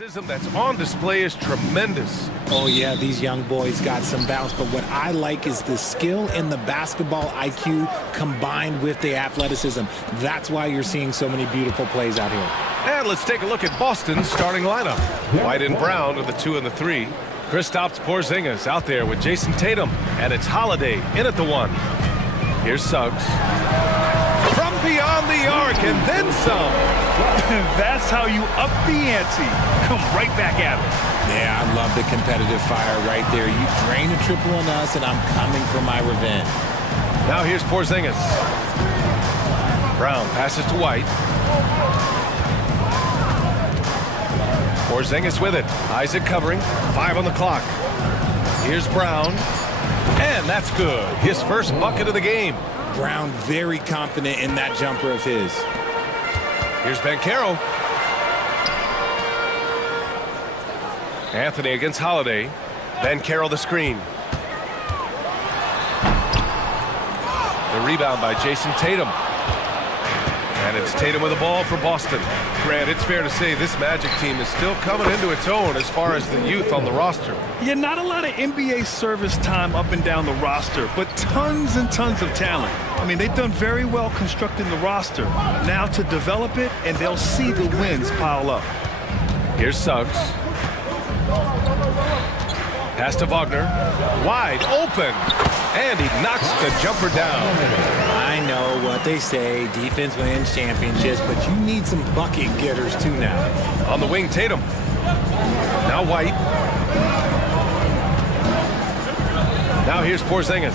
athleticism that's on display is tremendous. Oh yeah, these young boys got some bounce, but what I like is the skill and the basketball IQ combined with the athleticism. That's why you're seeing so many beautiful plays out here. And let's take a look at Boston's starting lineup. White and Brown are the 2 and the 3. Kristaps Porzingis out there with Jason Tatum, and it's Holiday in at the 1. Here's Suggs. From beyond the arc and then some. That's how you up the ante. Come right back at it. Yeah, I love the competitive fire right there. You drain a triple on us, and I'm coming for my revenge. Now here's Porzingis. Brown passes to White. Porzingis with it. Isaac covering. 5 on the clock. Here's Brown. And that's good. His first bucket of the game. Brown very confident in that jumper of his. Here's Banchero. Anthony against Holiday. Banchero the screen. The rebound by Jason Tatum. And it's Tatum with the ball for Boston. Grant, it's fair to say this Magic team is still coming into its own as far as the youth on the roster. Yeah, not a lot of NBA service time up and down the roster, but tons and tons of talent. I mean, they've done very well constructing the roster. Now to develop it, and they'll see the wins pile up. Here's Suggs. Pass to Wagner. Wide open. And he knocks the jumper down. I know what they say, defense wins championships, but you need some bucket getters too now. On the wing, Tatum. Now White. Now here's Porzingis.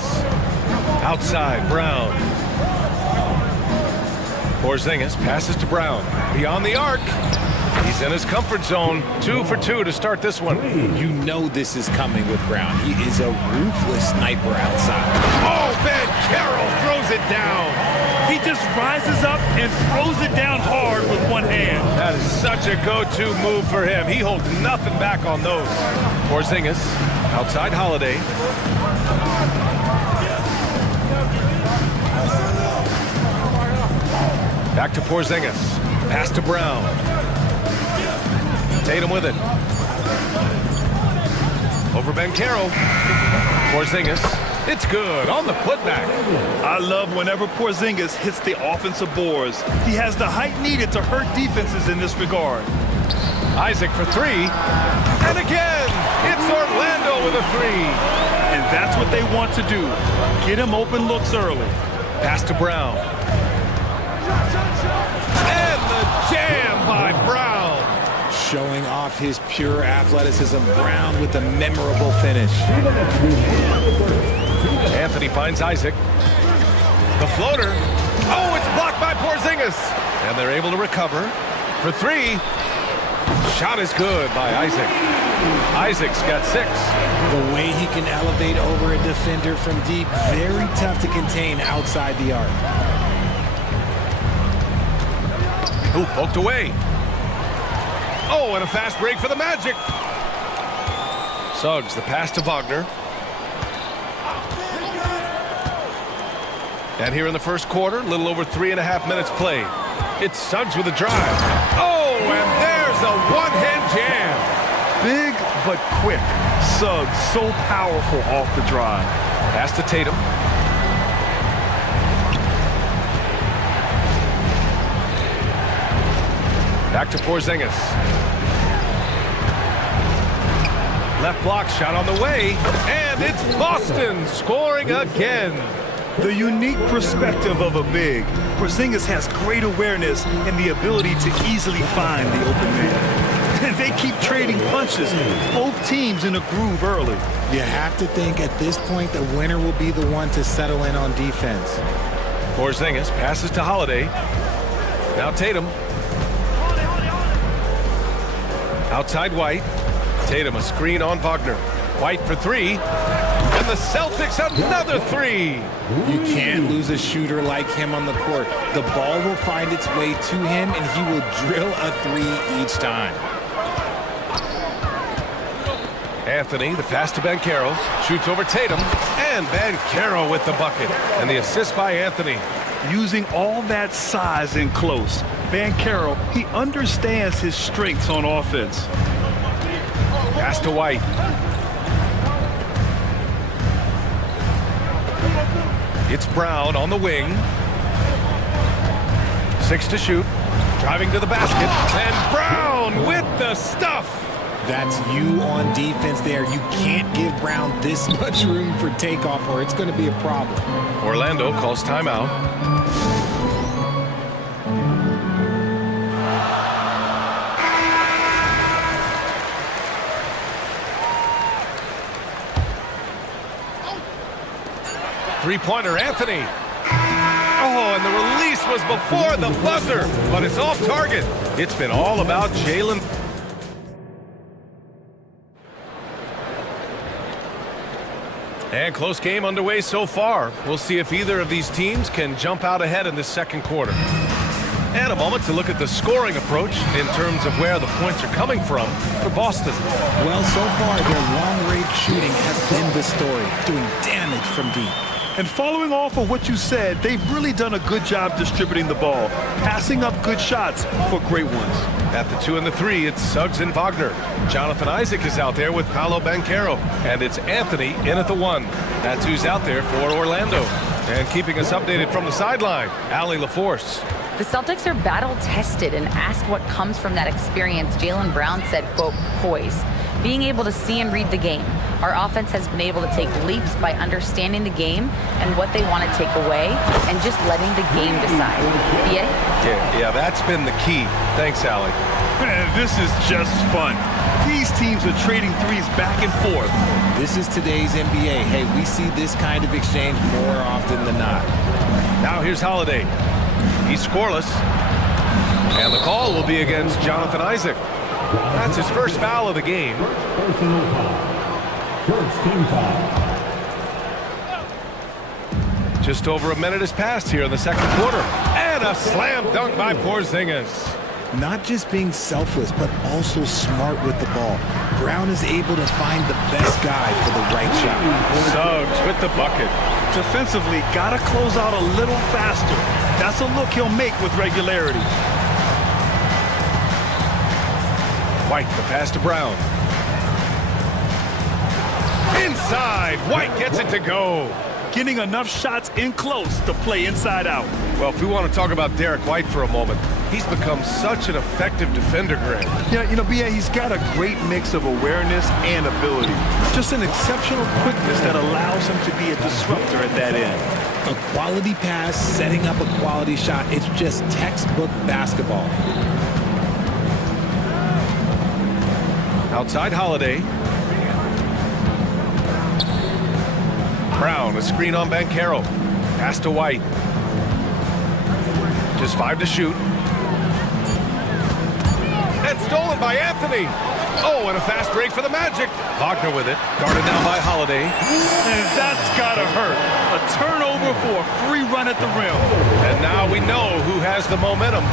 Outside, Brown. Porzingis passes to Brown. Beyond the arc. He's in his comfort zone. 2 for 2 to start this one. You know this is coming with Brown. He is a ruthless sniper outside. Oh, Banchero throws it down. He just rises up and throws it down hard with one hand. That is such a go-to move for him. He holds nothing back on those. Porzingis, outside Holiday. Back to Porzingis. Pass to Brown. Tatum with it. Over Banchero. Porzingis. It's good on the putback. I love whenever Porzingis hits the offensive boards. He has the height needed to hurt defenses in this regard. Isaac for 3. And again, it's Orlando with a 3. And that's what they want to do. Get him open looks early. Pass to Brown. And the jam by Brown. Showing off his pure athleticism. Brown with a memorable finish. Anthony finds Isaac. The floater. Oh, it's blocked by Porzingis. And they're able to recover for 3. Shot is good by Isaac. Isaac's got 6. The way he can elevate over a defender from deep, very tough to contain outside the arc. Ooh, poked away. Oh, and a fast break for the Magic. Suggs, the pass to Wagner. And here in the first quarter, a little over 3.5 minutes played. It's Suggs with a drive. Oh, and there's a one-hand jam. Big but quick. Suggs so powerful off the drive. Pass to Tatum. Back to Porzingis. Left block shot on the way. And it's Boston scoring again. The unique perspective of a big. Porzingis has great awareness and the ability to easily find the open man. They keep trading punches. Both teams in a groove early. You have to think at this point the winner will be the one to settle in on defense. Porzingis passes to Holiday. Now Tatum. Outside White. Tatum a screen on Wagner. White for 3. And the Celtics another 3. You can't lose a shooter like him on the court. The ball will find its way to him and he will drill a 3 each time. Anthony, the pass to Banchero. Shoots over Tatum. And Banchero with the bucket. And the assist by Anthony. Using all that size in close. Banchero, he understands his strengths on offense. Pass to White. It's Brown on the wing. 6 to shoot. Driving to the basket. And Brown with the stuff. That's you on defense there. You can't give Brown this much room for takeoff or it's going to be a problem. Orlando calls timeout. Three-pointer, Anthony. Oh, and the release was before the buzzer, but it's off target. It's been all about Jalen. And close game underway so far. We'll see if either of these teams can jump out ahead in this second quarter. And a moment to look at the scoring approach in terms of where the points are coming from for Boston. Well, so far, their long-range shooting has been the story, doing damage from deep. And following off of what you said, they've really done a good job distributing the ball, passing up good shots for great ones. At the 2 and the 3, it's Suggs and Wagner. Jonathan Isaac is out there with Paolo Banchero. And it's Anthony in at the 1. That's who's out there for Orlando. And keeping us updated from the sideline, Allie LaForce. The Celtics are battle-tested and asked what comes from that experience. Jaylen Brown said, quote, poise. Being able to see and read the game. Our offense has been able to take leaps by understanding the game and what they want to take away and just letting the game decide. Yeah, that's been the key. Thanks, Allie. Man, this is just fun. These teams are trading threes back and forth. This is today's NBA. Hey, we see this kind of exchange more often than not. Now here's Holiday. He's scoreless. And the call will be against Jonathan Isaac. That's his first foul of the game. Personal foul. First team foul. Just over a minute has passed here in the second quarter. And a slam dunk by Porzingis. Not just being selfless, but also smart with the ball. Brown is able to find the best guy for the right shot. Suggs with the bucket. Defensively, gotta close out a little faster. That's a look he'll make with regularity. White, the pass to Brown. Inside, White gets it to go. Getting enough shots in close to play inside out. Well, if we want to talk about Derek White for a moment, he's become such an effective defender, Greg. Yeah, B.A., he's got a great mix of awareness and ability. Just an exceptional quickness that allows him to be a disruptor at that end. A quality pass, setting up a quality shot. It's just textbook basketball. Outside Holiday. Brown, a screen on Banchero. Pass to White. Just 5 to shoot. And stolen by Anthony. Oh, and a fast break for the Magic. Wagner with it. Guarded down by Holiday. And that's gotta hurt. A turnover for a free run at the rim. And now we know who has the momentum.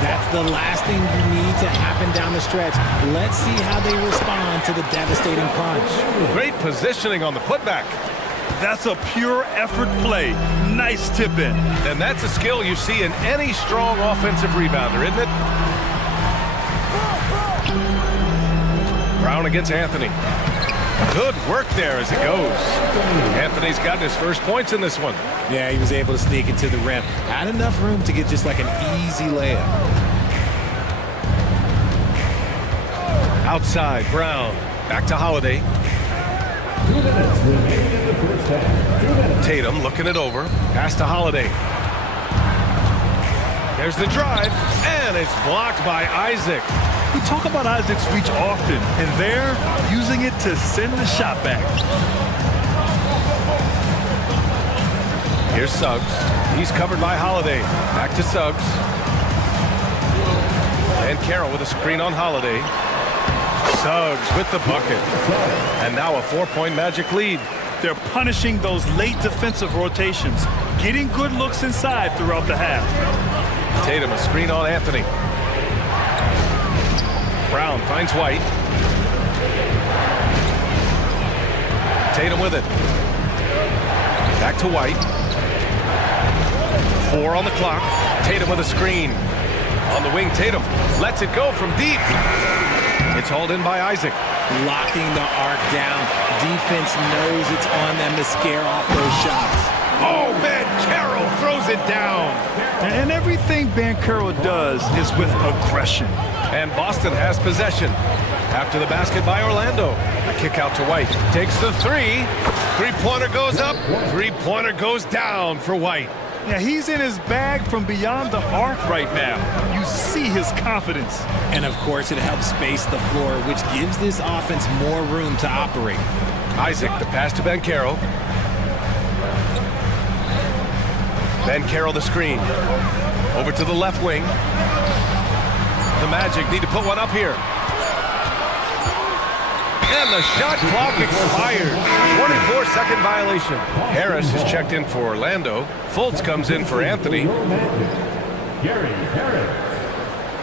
That's the last thing you need to happen down the stretch. Let's see how they respond to the devastating punch. Great positioning on the putback. That's a pure effort play. Nice tip in. And that's a skill you see in any strong offensive rebounder, isn't it? Brown against Anthony. Good work there as it goes. Anthony's gotten his first points in this one. Yeah, he was able to sneak into the rim. Had enough room to get just like an easy layup. Outside, Brown. Back to Holiday. 2 minutes remaining in the first half. 2 minutes. Tatum looking it over. Pass to Holiday. There's the drive, and it's blocked by Isaac. We talk about Isaac's reach often, and they're using it to send the shot back. Here's Suggs. He's covered by Holiday. Back to Suggs. And Carroll with a screen on Holiday. Suggs with the bucket. And now a 4-point Magic lead. They're punishing those late defensive rotations, getting good looks inside throughout the half. Tatum, a screen on Anthony. Brown finds White. Tatum with it. Back to White. 4 on the clock. Tatum with a screen. On the wing, Tatum lets it go from deep. It's hauled in by Isaac. Locking the arc down. Defense knows it's on them to scare off those shots. Oh, Carroll throws it down. And everything Carroll does is with aggression. And Boston has possession. After the basket by Orlando. A kick out to White. Takes the three. Three-pointer goes up. Three-pointer goes down for White. Yeah, he's in his bag from beyond the arc right now. You see his confidence. And of course, it helps space the floor, which gives this offense more room to operate. Isaac, the pass to Carroll. Carroll, the screen. Over to the left wing. The Magic need to put one up here. And the shot clock expires. 24-second violation. Harris is checked in for Orlando. Fultz comes in for Anthony. Gary Harris.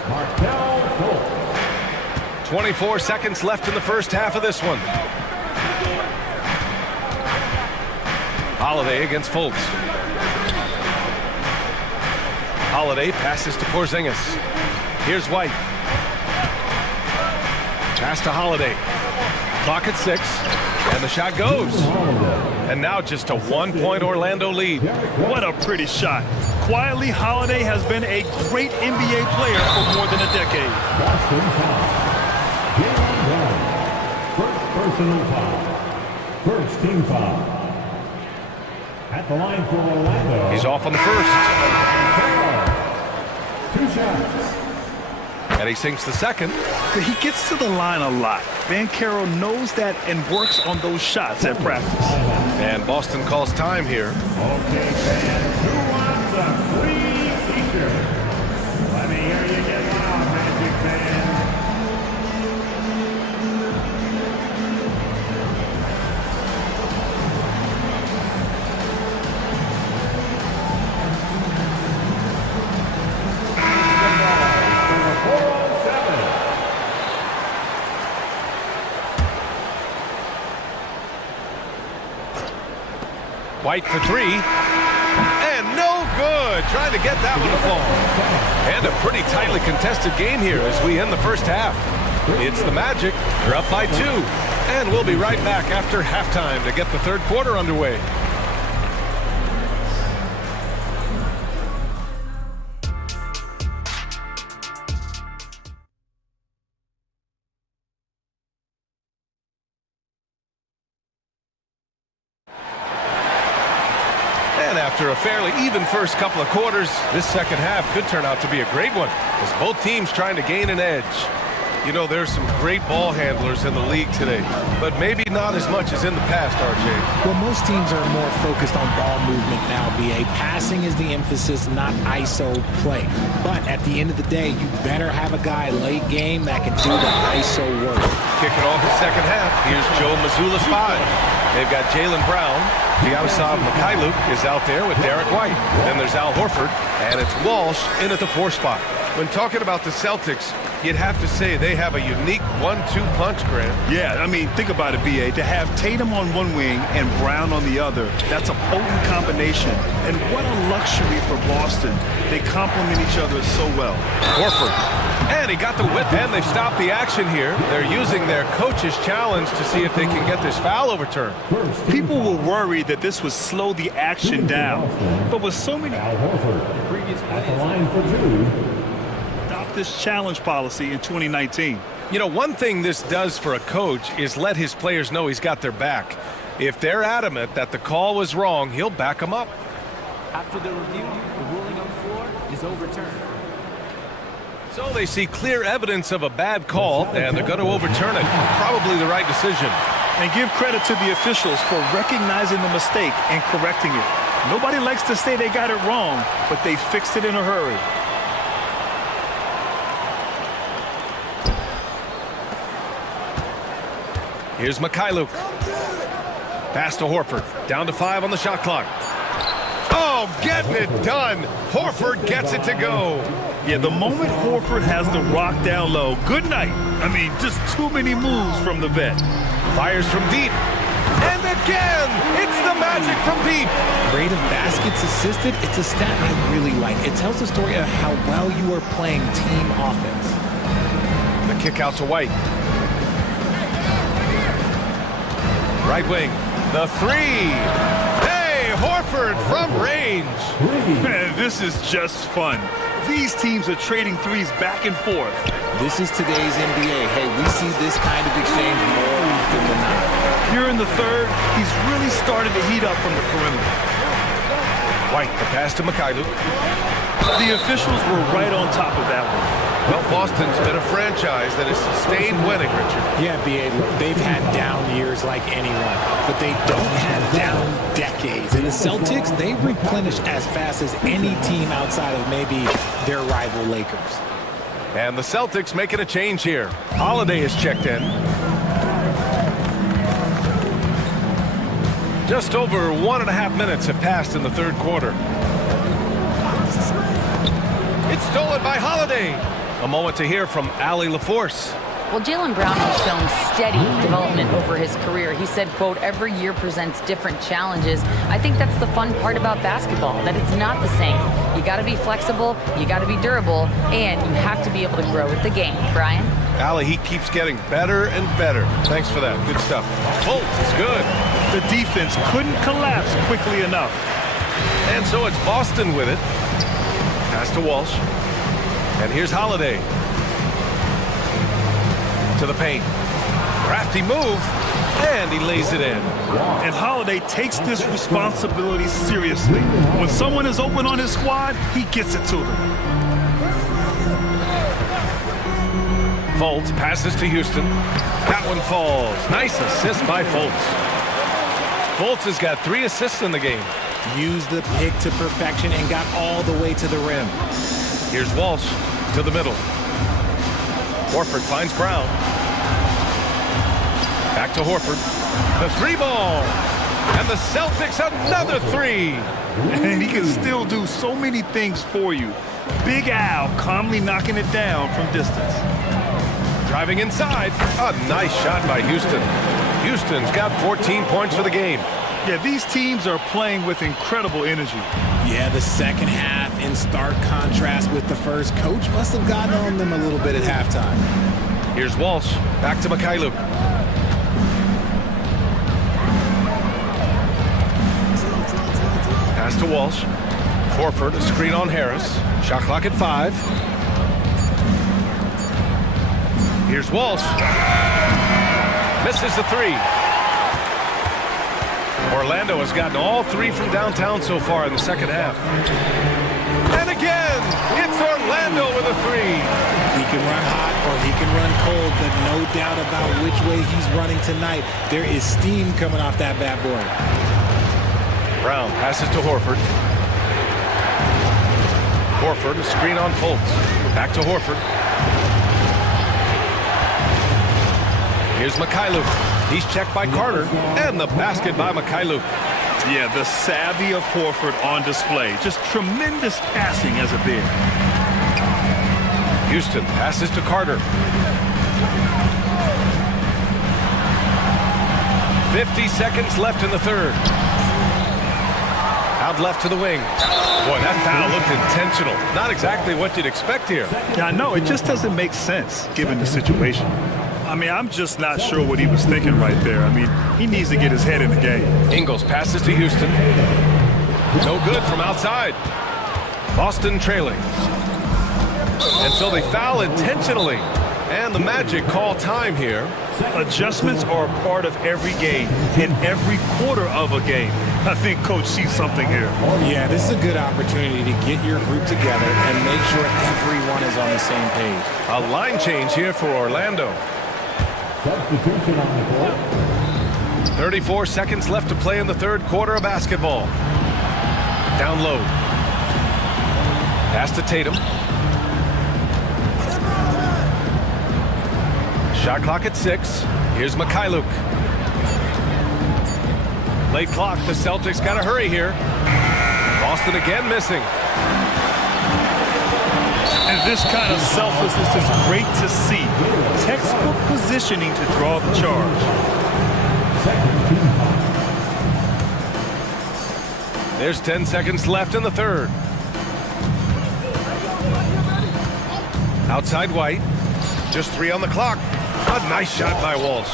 Markel Fultz. 24 seconds left in the first half of this one. Holiday against Fultz. Holiday passes to Porzingis. Here's White. Pass to Holiday. Clock at 6, and the shot goes. And now just a one-point Orlando lead. What a pretty shot. Quietly, Holiday has been a great NBA player for more than a decade. Boston foul. Jaylen Brown. First personal foul. First team foul. At the line for Orlando. He's off on the first. Two shots. And he sinks the second. He gets to the line a lot. Carroll knows that and works on those shots at practice. And Boston calls time here. Okay, fans, who wants a free t-shirt? Let me hear you get loud, Magic fans. White for three. And no good. Trying to get that one to fall. And a pretty tightly contested game here as we end the first half. It's the Magic. They're up by 2. And we'll be right back after halftime to get the third quarter underway. After a fairly even first couple of quarters, this second half could turn out to be a great one as both teams trying to gain an edge. You know, there's some great ball handlers in the league today, but maybe not as much as in the past, RJ. Well, most teams are more focused on ball movement now, BA. Passing is the emphasis, not ISO play. But at the end of the day, you better have a guy late game that can do the ISO work. Kicking off the second half, here's Joe Mazzulla's 5. They've got Jaylen Brown. Vyacheslav Mikhailuk is out there with Derek White. Then there's Al Horford, and it's Walsh in at the 4 spot. When talking about the Celtics, you'd have to say they have a unique 1-2 punch, Grant. Yeah, I mean, think about it, B.A. To have Tatum on one wing and Brown on the other, that's a potent combination. And what a luxury for Boston. They complement each other so well. Horford. And he got the whip, and they've stopped the action here. They're using their coach's challenge to see if they can get this foul overturned. People were worried that this would slow the action down. But with so many Al Horford previous at the line for 2. this challenge policy in 2019. You know, one thing this does for a coach is let his players know he's got their back. If they're adamant that the call was wrong, he'll back them up. After the review, the ruling on the floor is overturned. So they see clear evidence of a bad call, and they're going to overturn it. Probably the right decision. And give credit to the officials for recognizing the mistake and correcting it. Nobody likes to say they got it wrong, but they fixed it in a hurry. Here's Mikhailuk. Pass to Horford. Down to 5 on the shot clock. Oh, getting it done. Horford gets it to go. Yeah, the moment Horford has the rock down low, good night. I mean, just too many moves from the vet. Fires from deep. And the again! It's the magic from deep! Rate of baskets assisted, it's a stat I really like. It tells the story of how well you are playing team offense. The kick out to White. Right wing, the three! Hey, Horford from range! Man, this is just fun. These teams are trading threes back and forth. This is today's NBA. Hey, we see this kind of exchange more often than not. Here in the third, he's really started to heat up from the perimeter. White, the pass to Mikhailuk. The officials were right on top of that one. Well, Boston's been a franchise that has sustained winning, Richard. Yeah, B.A., look, they've had down years like anyone, but they don't have down decades. And the Celtics, they replenish as fast as any team outside of maybe their rival Lakers. And the Celtics making a change here. Holiday is checked in. Just over 1.5 minutes have passed in the third quarter. It's stolen by Holiday. A moment to hear from Allie LaForce. Well, Jaylen Brown has shown steady development over his career. He said, quote, every year presents different challenges. I think that's the fun part about basketball, that it's not the same. You got to be flexible, you got to be durable, and you have to be able to grow with the game. Brian? Allie, he keeps getting better and better. Thanks for that. Good stuff. Fultz is good. The defense couldn't collapse quickly enough. And so it's Boston with it. Pass to Walsh. And here's Holiday. To the paint. Crafty move. And he lays it in. And Holiday takes this responsibility seriously. When someone is open on his squad, he gets it to them. Fultz passes to Houston. That one falls. Nice assist by Fultz. Fultz has got 3 assists in the game. Used the pick to perfection and got all the way to the rim. Here's Walsh to the middle. Horford finds Brown. Back to Horford. The 3-ball. And the Celtics another 3. And he can still do so many things for you. Big Al calmly knocking it down from distance. Driving inside. A nice shot by Houston. Houston's got 14 points for the game. Yeah, these teams are playing with incredible energy. Yeah, the second half in stark contrast with the first. Coach must have gotten on them a little bit at halftime. Here's Walsh. Back to Mikhailuk. Pass to Walsh. Horford, a screen on Harris. Shot clock at 5. Here's Walsh. Misses the 3. Orlando has gotten all 3 from downtown so far in the second half. And again, it's Orlando with a 3. He can run hot or he can run cold, but no doubt about which way he's running tonight. There is steam coming off that bad boy. Brown passes to Horford. Horford, a screen on Fultz. Back to Horford. Here's Mikhailuk. He's checked by Carter. And the basket by Mikhailuk. Yeah, the savvy of Horford on display. Just tremendous passing as a big. Houston passes to Carter. 50 seconds left in the third. Out left to the wing. Boy, that foul looked intentional. Not exactly what you'd expect here. Yeah, I know. It just doesn't make sense given the situation. I mean, I'm just not sure what he was thinking right there. I mean, he needs to get his head in the game. Ingles passes to Houston. No good from outside. Boston trailing. And so they foul intentionally. And the Magic call time here. Adjustments are a part of every game, in every quarter of a game. I think Coach sees something here. Yeah, this is a good opportunity to get your group together and make sure everyone is on the same page. A line change here for Orlando. Substitution on the court. 34 seconds left to play in the third quarter of basketball. Down low. Pass to Tatum. Shot clock at 6. Here's Mikhailuk. Late clock. The Celtics got to hurry here. Boston again missing. And this kind of selflessness is great to see. Textbook positioning to draw the charge. Second team foul. There's 10 seconds left in the third. Outside White. Just 3 on the clock. A nice shot by Walsh.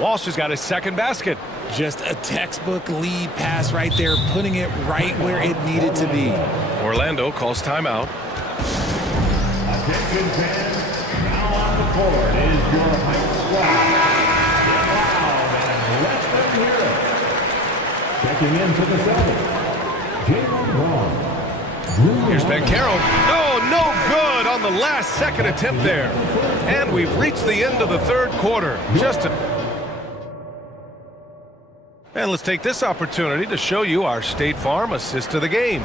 Walsh has got his second basket. Just a textbook lead pass right there, putting it right where it needed to be. Orlando calls timeout. Attention fans, now on the court is your hype squad. Get loud and let them hear it. Checking in for the Celtics, Jalen Brown. Here's Banchero. Oh, no good on the last second attempt there. And we've reached the end of the third quarter. And let's take this opportunity to show you our State Farm assist of the game.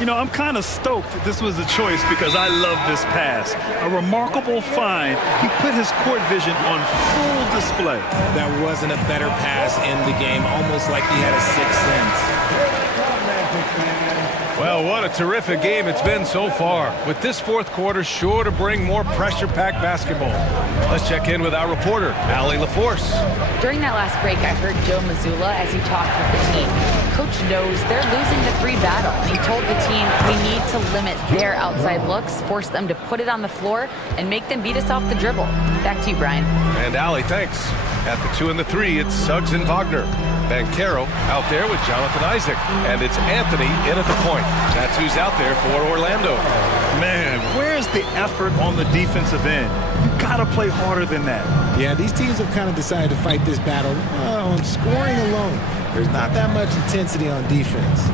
You know, I'm kind of stoked that this was a choice because I love this pass. A remarkable find. He put his court vision on full display. That wasn't a better pass in the game, almost like he had a sixth sense. Well, what a terrific game it's been so far, with this fourth quarter sure to bring more pressure-packed basketball. Let's check in with our reporter, Allie LaForce. During that last break, I heard Joe Mazzulla as he talked with the team. Coach knows they're losing the 3 battle, and he told the team we need to limit their outside looks, force them to put it on the floor, and make them beat us off the dribble. Back to you, Brian. And Allie, thanks. At the 2 and the 3, it's Suggs and Wagner. Banchero out there with Jonathan Isaac. And it's Anthony in at the point. That's who's out there for Orlando. Man, where's the effort on the defensive end? You gotta play harder than that. Yeah, these teams have kind of decided to fight this battle on scoring alone. There's not that much intensity on defense.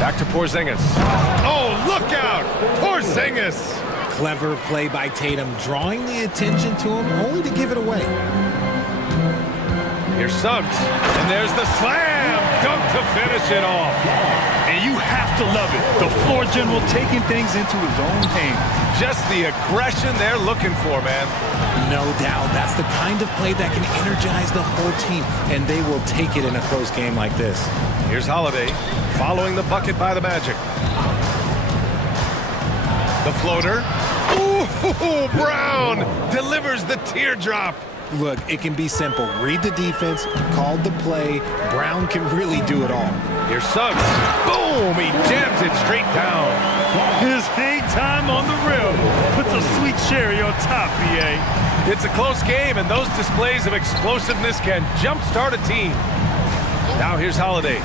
Back to Porzingis. Oh, look out! Porzingis! Clever play by Tatum, drawing the attention to him, only to give it away. Here's Suggs, and there's the slam dunk to finish it off. And you have to love it. The floor general taking things into his own hands. Just the aggression they're looking for, man. No doubt. That's the kind of play that can energize the whole team, and they will take it in a close game like this. Here's Holiday, following the bucket by the Magic. The floater. Ooh, Brown delivers the teardrop. Look, it can be simple. Read the defense, call the play. Brown can really do it all. Here's Suggs. Boom! He jams it straight down. His hang time on the rim puts a sweet cherry on top, BA. It's a close game, and those displays of explosiveness can jumpstart a team. Now here's Holiday.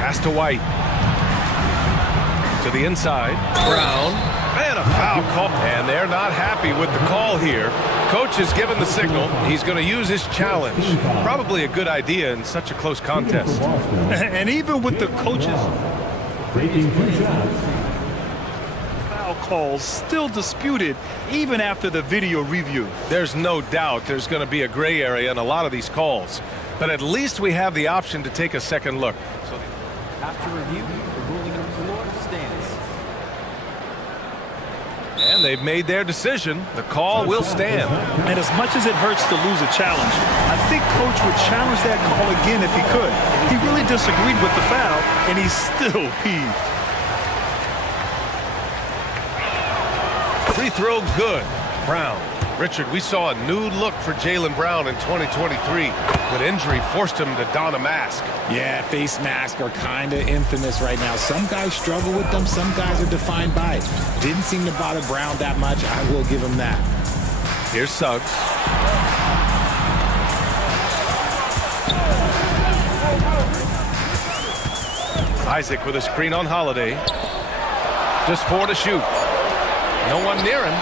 Pass to White. To the inside. Brown. And a foul call. And they're not happy with the call here. Coach has given the signal. He's going to use his challenge. Probably a good idea in such a close contest. And even with the coaches, foul calls still disputed even after the video review. There's no doubt there's going to be a gray area in a lot of these calls. But at least we have the option to take a second look. So After review, the ruling on the floor stands. And they've made their decision. The call will stand. And as much as it hurts to lose a challenge, I think Coach would challenge that call again if he could. He really disagreed with the foul, and he's still peeved. Free throw good. Brown. Richard, we saw a new look for Jaylen Brown in 2023, but injury forced him to don a mask. Yeah, face masks are kind of infamous right now. Some guys struggle with them. Some guys are defined by it. Didn't seem to bother Brown that much. I will give him that. Here's Suggs. Isaac with a screen on Holiday. Just 4 to shoot. No one near him.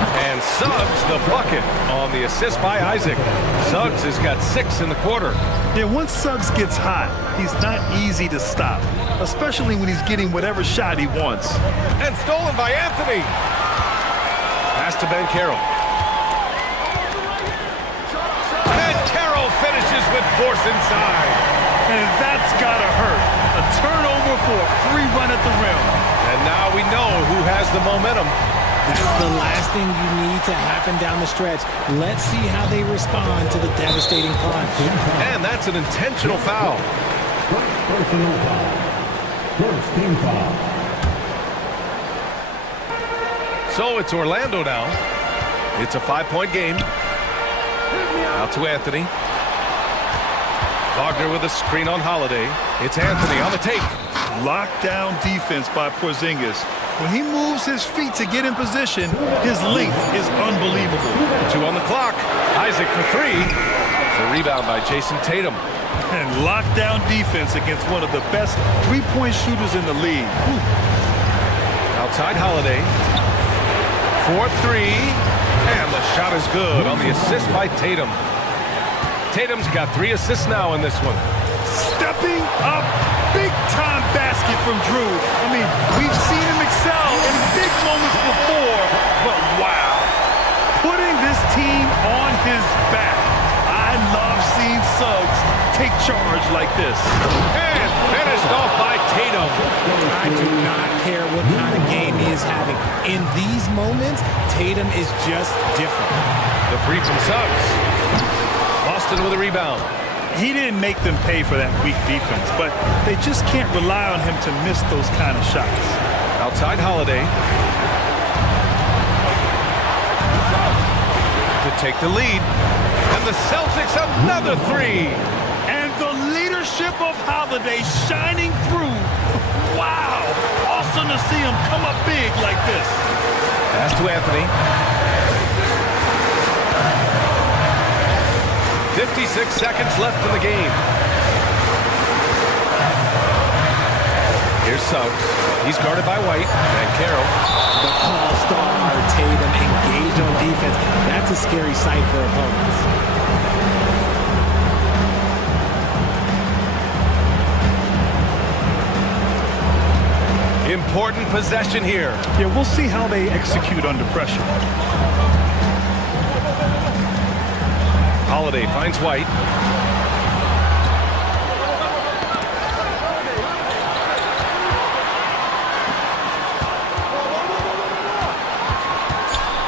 And Suggs the bucket on the assist by Isaac. Suggs has got 6 in the quarter. Yeah, once Suggs gets hot, he's not easy to stop, especially when he's getting whatever shot he wants. And stolen by Anthony. Pass to Banchero. Banchero finishes with force inside. And that's gotta hurt. A turnover for a free run at the rim. And now we know who has the momentum. That's the last thing you need to happen down the stretch. Let's see how they respond to the devastating punch. And that's an intentional foul. First personal foul. First team foul. So it's Orlando now. It's a 5-point game. Out to Anthony. Wagner with a screen on Holiday. It's Anthony on the take. Lockdown defense by Porzingis. When he moves his feet to get in position, his length is unbelievable. 2 on the clock. Isaac for 3. The rebound by Jason Tatum. And lockdown defense against one of the best three-point shooters in the league. Whew. Outside Holiday. 4-3. And the shot is good on the assist by Tatum. Tatum's got 3 assists now in this one. Stepping up, big-time basket from Drew. I mean, we've seen him excel in big moments before, but wow. Putting this team on his back. I love seeing Suggs take charge like this. And finished off by Tatum. I do not care what kind of game he is having. In these moments, Tatum is just different. The 3 from Suggs. Boston with a rebound. He didn't make them pay for that weak defense, but they just can't rely on him to miss those kind of shots. Outside Holiday. To take the lead. And the Celtics another 3. And the leadership of Holiday shining through. Wow. Awesome to see him come up big like this. Pass to Anthony. 56 seconds left in the game. Here's Suggs. He's guarded by White and Carroll. The all-star Tatum engaged on defense. That's a scary sight for opponents. Important possession here. Yeah, we'll see how they execute under pressure. Holiday finds White.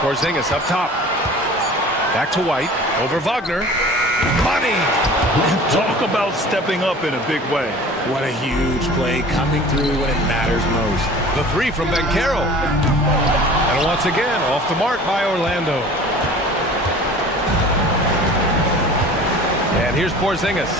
Porzingis up top. Back to White. Over Wagner. Money! Talk about stepping up in a big way. What a huge play coming through when it matters most. The 3 from Ben Carroll. And once again, off the mark by Orlando. And here's Porzingis.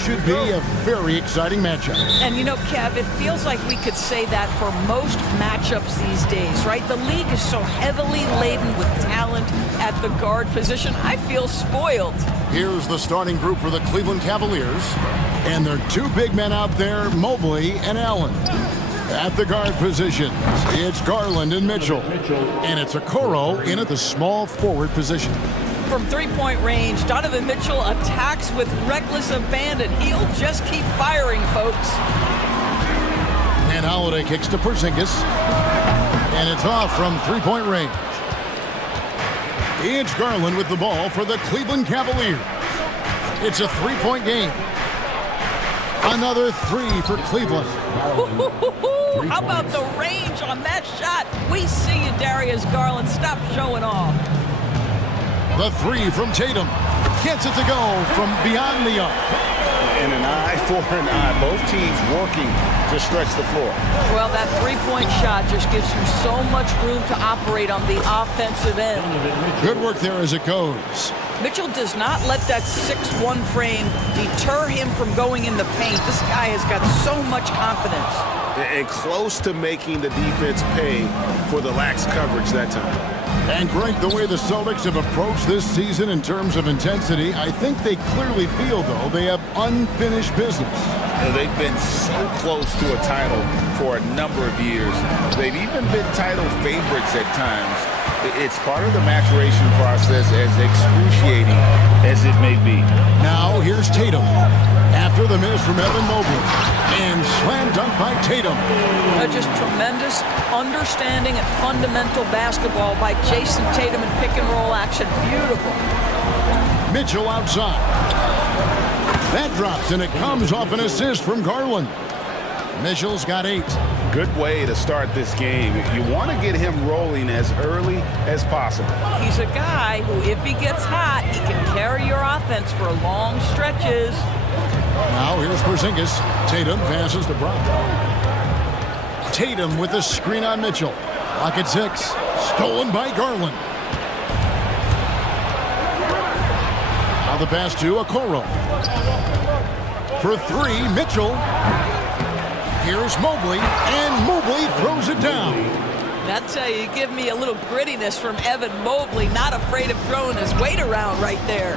should be a very exciting matchup. And you know, Kev, it feels like we could say that for most matchups these days, right? The league is so heavily laden with talent at the guard position. I feel spoiled. Here's the starting group for the Cleveland Cavaliers. And their two big men out there, Mobley and Allen. At the guard positions, it's Garland and Mitchell. And it's Okoro in at the small forward position. From three-point range, Donovan Mitchell attacks with reckless abandon. He'll just keep firing, folks. And Holiday kicks to Porzingis. And it's off from three-point range. It's Garland with the ball for the Cleveland Cavaliers. It's a three-point game. Another three for Cleveland. How about the range on that shot? We see you, Darius Garland. Stop showing off. The three from Tatum. Gets it to go from beyond the arc. And an eye for an eye. Both teams working to stretch the floor. Well, that three-point shot just gives you so much room to operate on the offensive end. Good work there as it goes. Mitchell does not let that 6'1" frame deter him from going in the paint. This guy has got so much confidence. And close to making the defense pay for the lax coverage that time. And Greg, the way the Celtics have approached this season in terms of intensity, I think they clearly feel, though, they have unfinished business. They've been so close to a title for a number of years. They've even been title favorites at times. It's part of the maturation process, as excruciating as it may be. Now here's Tatum. After the miss from Evan Mobley. And slam dunk by Tatum. Just tremendous understanding and fundamental basketball by Jason Tatum in pick and roll action. Beautiful. Mitchell outside. That drops, and it comes off an assist from Garland. Mitchell's got 8. Good way to start this game. You want to get him rolling as early as possible. He's a guy who, if he gets hot, he can carry your offense for long stretches. Now here's Porzingis. Tatum passes to Brown. Tatum with the screen on Mitchell. Clock at 6. Stolen by Garland. Now the pass to Okoro. For 3, Mitchell. Here's Mobley, and Mobley throws it down. That's how you give me a little grittiness from Evan Mobley, not afraid of throwing his weight around right there.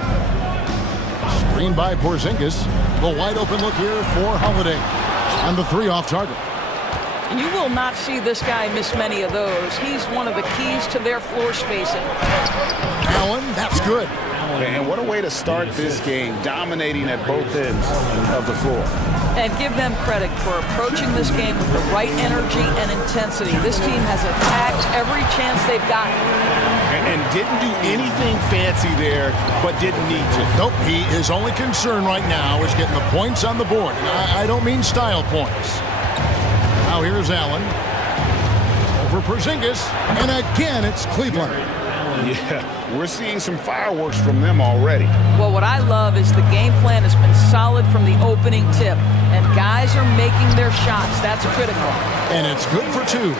Screen by Porzingis. The wide open look here for Holiday. And the 3 off target. You will not see this guy miss many of those. He's one of the keys to their floor spacing. Allen, that's good. And what a way to start this game, dominating at both ends of the floor. And give them credit for approaching this game with the right energy and intensity. This team has attacked every chance they've gotten. And didn't do anything fancy there, but didn't need to. Nope, his only concern right now is getting the points on the board. And I don't mean style points. Now here's Allen. Over Porzingis. And again, it's Cleveland. Yeah, we're seeing some fireworks from them already. Well, what I love is the game plan has been solid from the opening tip. And guys are making their shots. That's critical. And it's good for 2.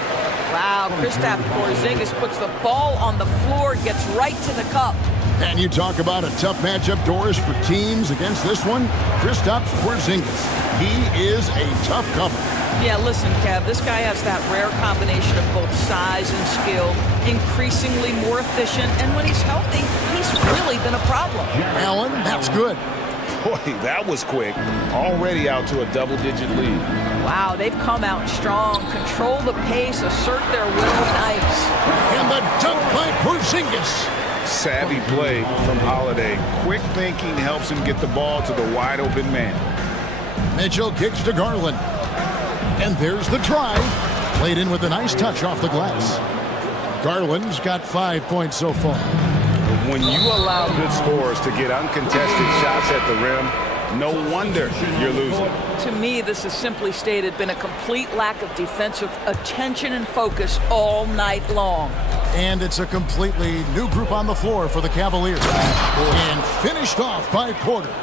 Wow, Kristaps Porzingis puts the ball on the floor, gets right to the cup. And you talk about a tough matchup, Doris, for teams against this one. Kristaps Porzingis. He is a tough cover. Yeah, listen, Kev, this guy has that rare combination of both size and skill, increasingly more efficient, and when he's healthy, he's really been a problem. Allen, that's good. Boy, that was quick. Already out to a double-digit lead. Wow, they've come out strong, control the pace, assert their will. Nice. And the dunk by Porzingis. Savvy play from Holiday. Quick thinking helps him get the ball to the wide-open man. Mitchell kicks to Garland. And there's the drive. Played in with a nice touch off the glass. Garland's got 5 points so far. When you allow good scorers to get uncontested shots at the rim, no wonder you're losing. To me, this has simply stated been a complete lack of defensive attention and focus all night long. And it's a completely new group on the floor for the Cavaliers. And finished off by Porter.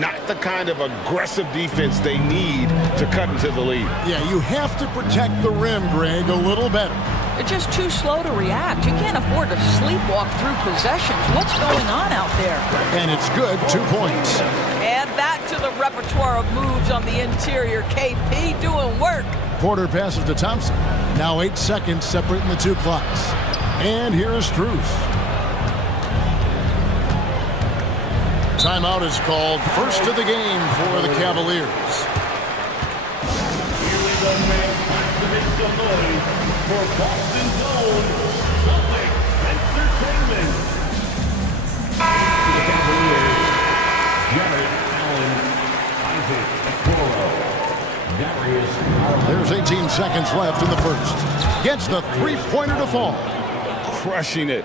Not the kind of aggressive defense they need to cut into the lead. Yeah, you have to protect the rim, Greg, a little better. They're just too slow to react. You can't afford to sleepwalk through possessions. What's going on out there? And it's good, 2 points. Add that to the repertoire of moves on the interior. KP doing work. Porter passes to Thompson. Now 8 seconds separating the two clocks. And here is Strus. Timeout is called. First of the game for the Cavaliers. Here we go, man. Time to make some noise for Boston's own Celtics Entertainment. The Cavaliers, Jared Allen, Isaac Okoro, Darius. There's 18 seconds left in the first. Gets the three-pointer to fall. Crushing it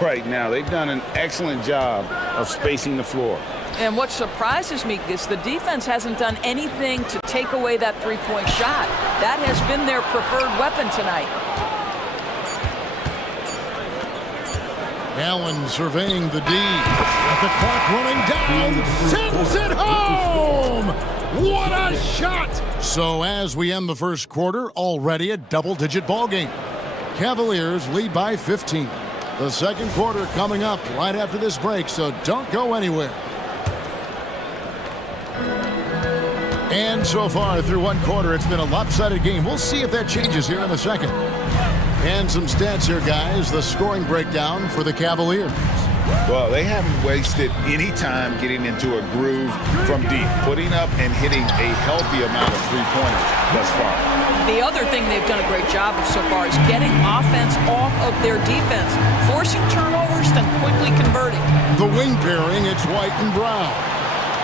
right now. They've done an excellent job of spacing the floor. And what surprises me is the defense hasn't done anything to take away that three-point shot. That has been their preferred weapon tonight. Allen surveying the D. With the clock running down. Sends it home! What a shot! So as we end the first quarter, already a double-digit ball game. Cavaliers lead by 15. The second quarter coming up right after this break, so don't go anywhere. And so far through one quarter, it's been a lopsided game. We'll see if that changes here in the second. And some stats here, guys. The scoring breakdown for the Cavaliers. Well, they haven't wasted any time getting into a groove from deep, putting up and hitting a healthy amount of three-pointers thus far. The other thing they've done a great job of so far is getting offense off of their defense, forcing turnovers, then quickly converting. The wing pairing, it's White and Brown.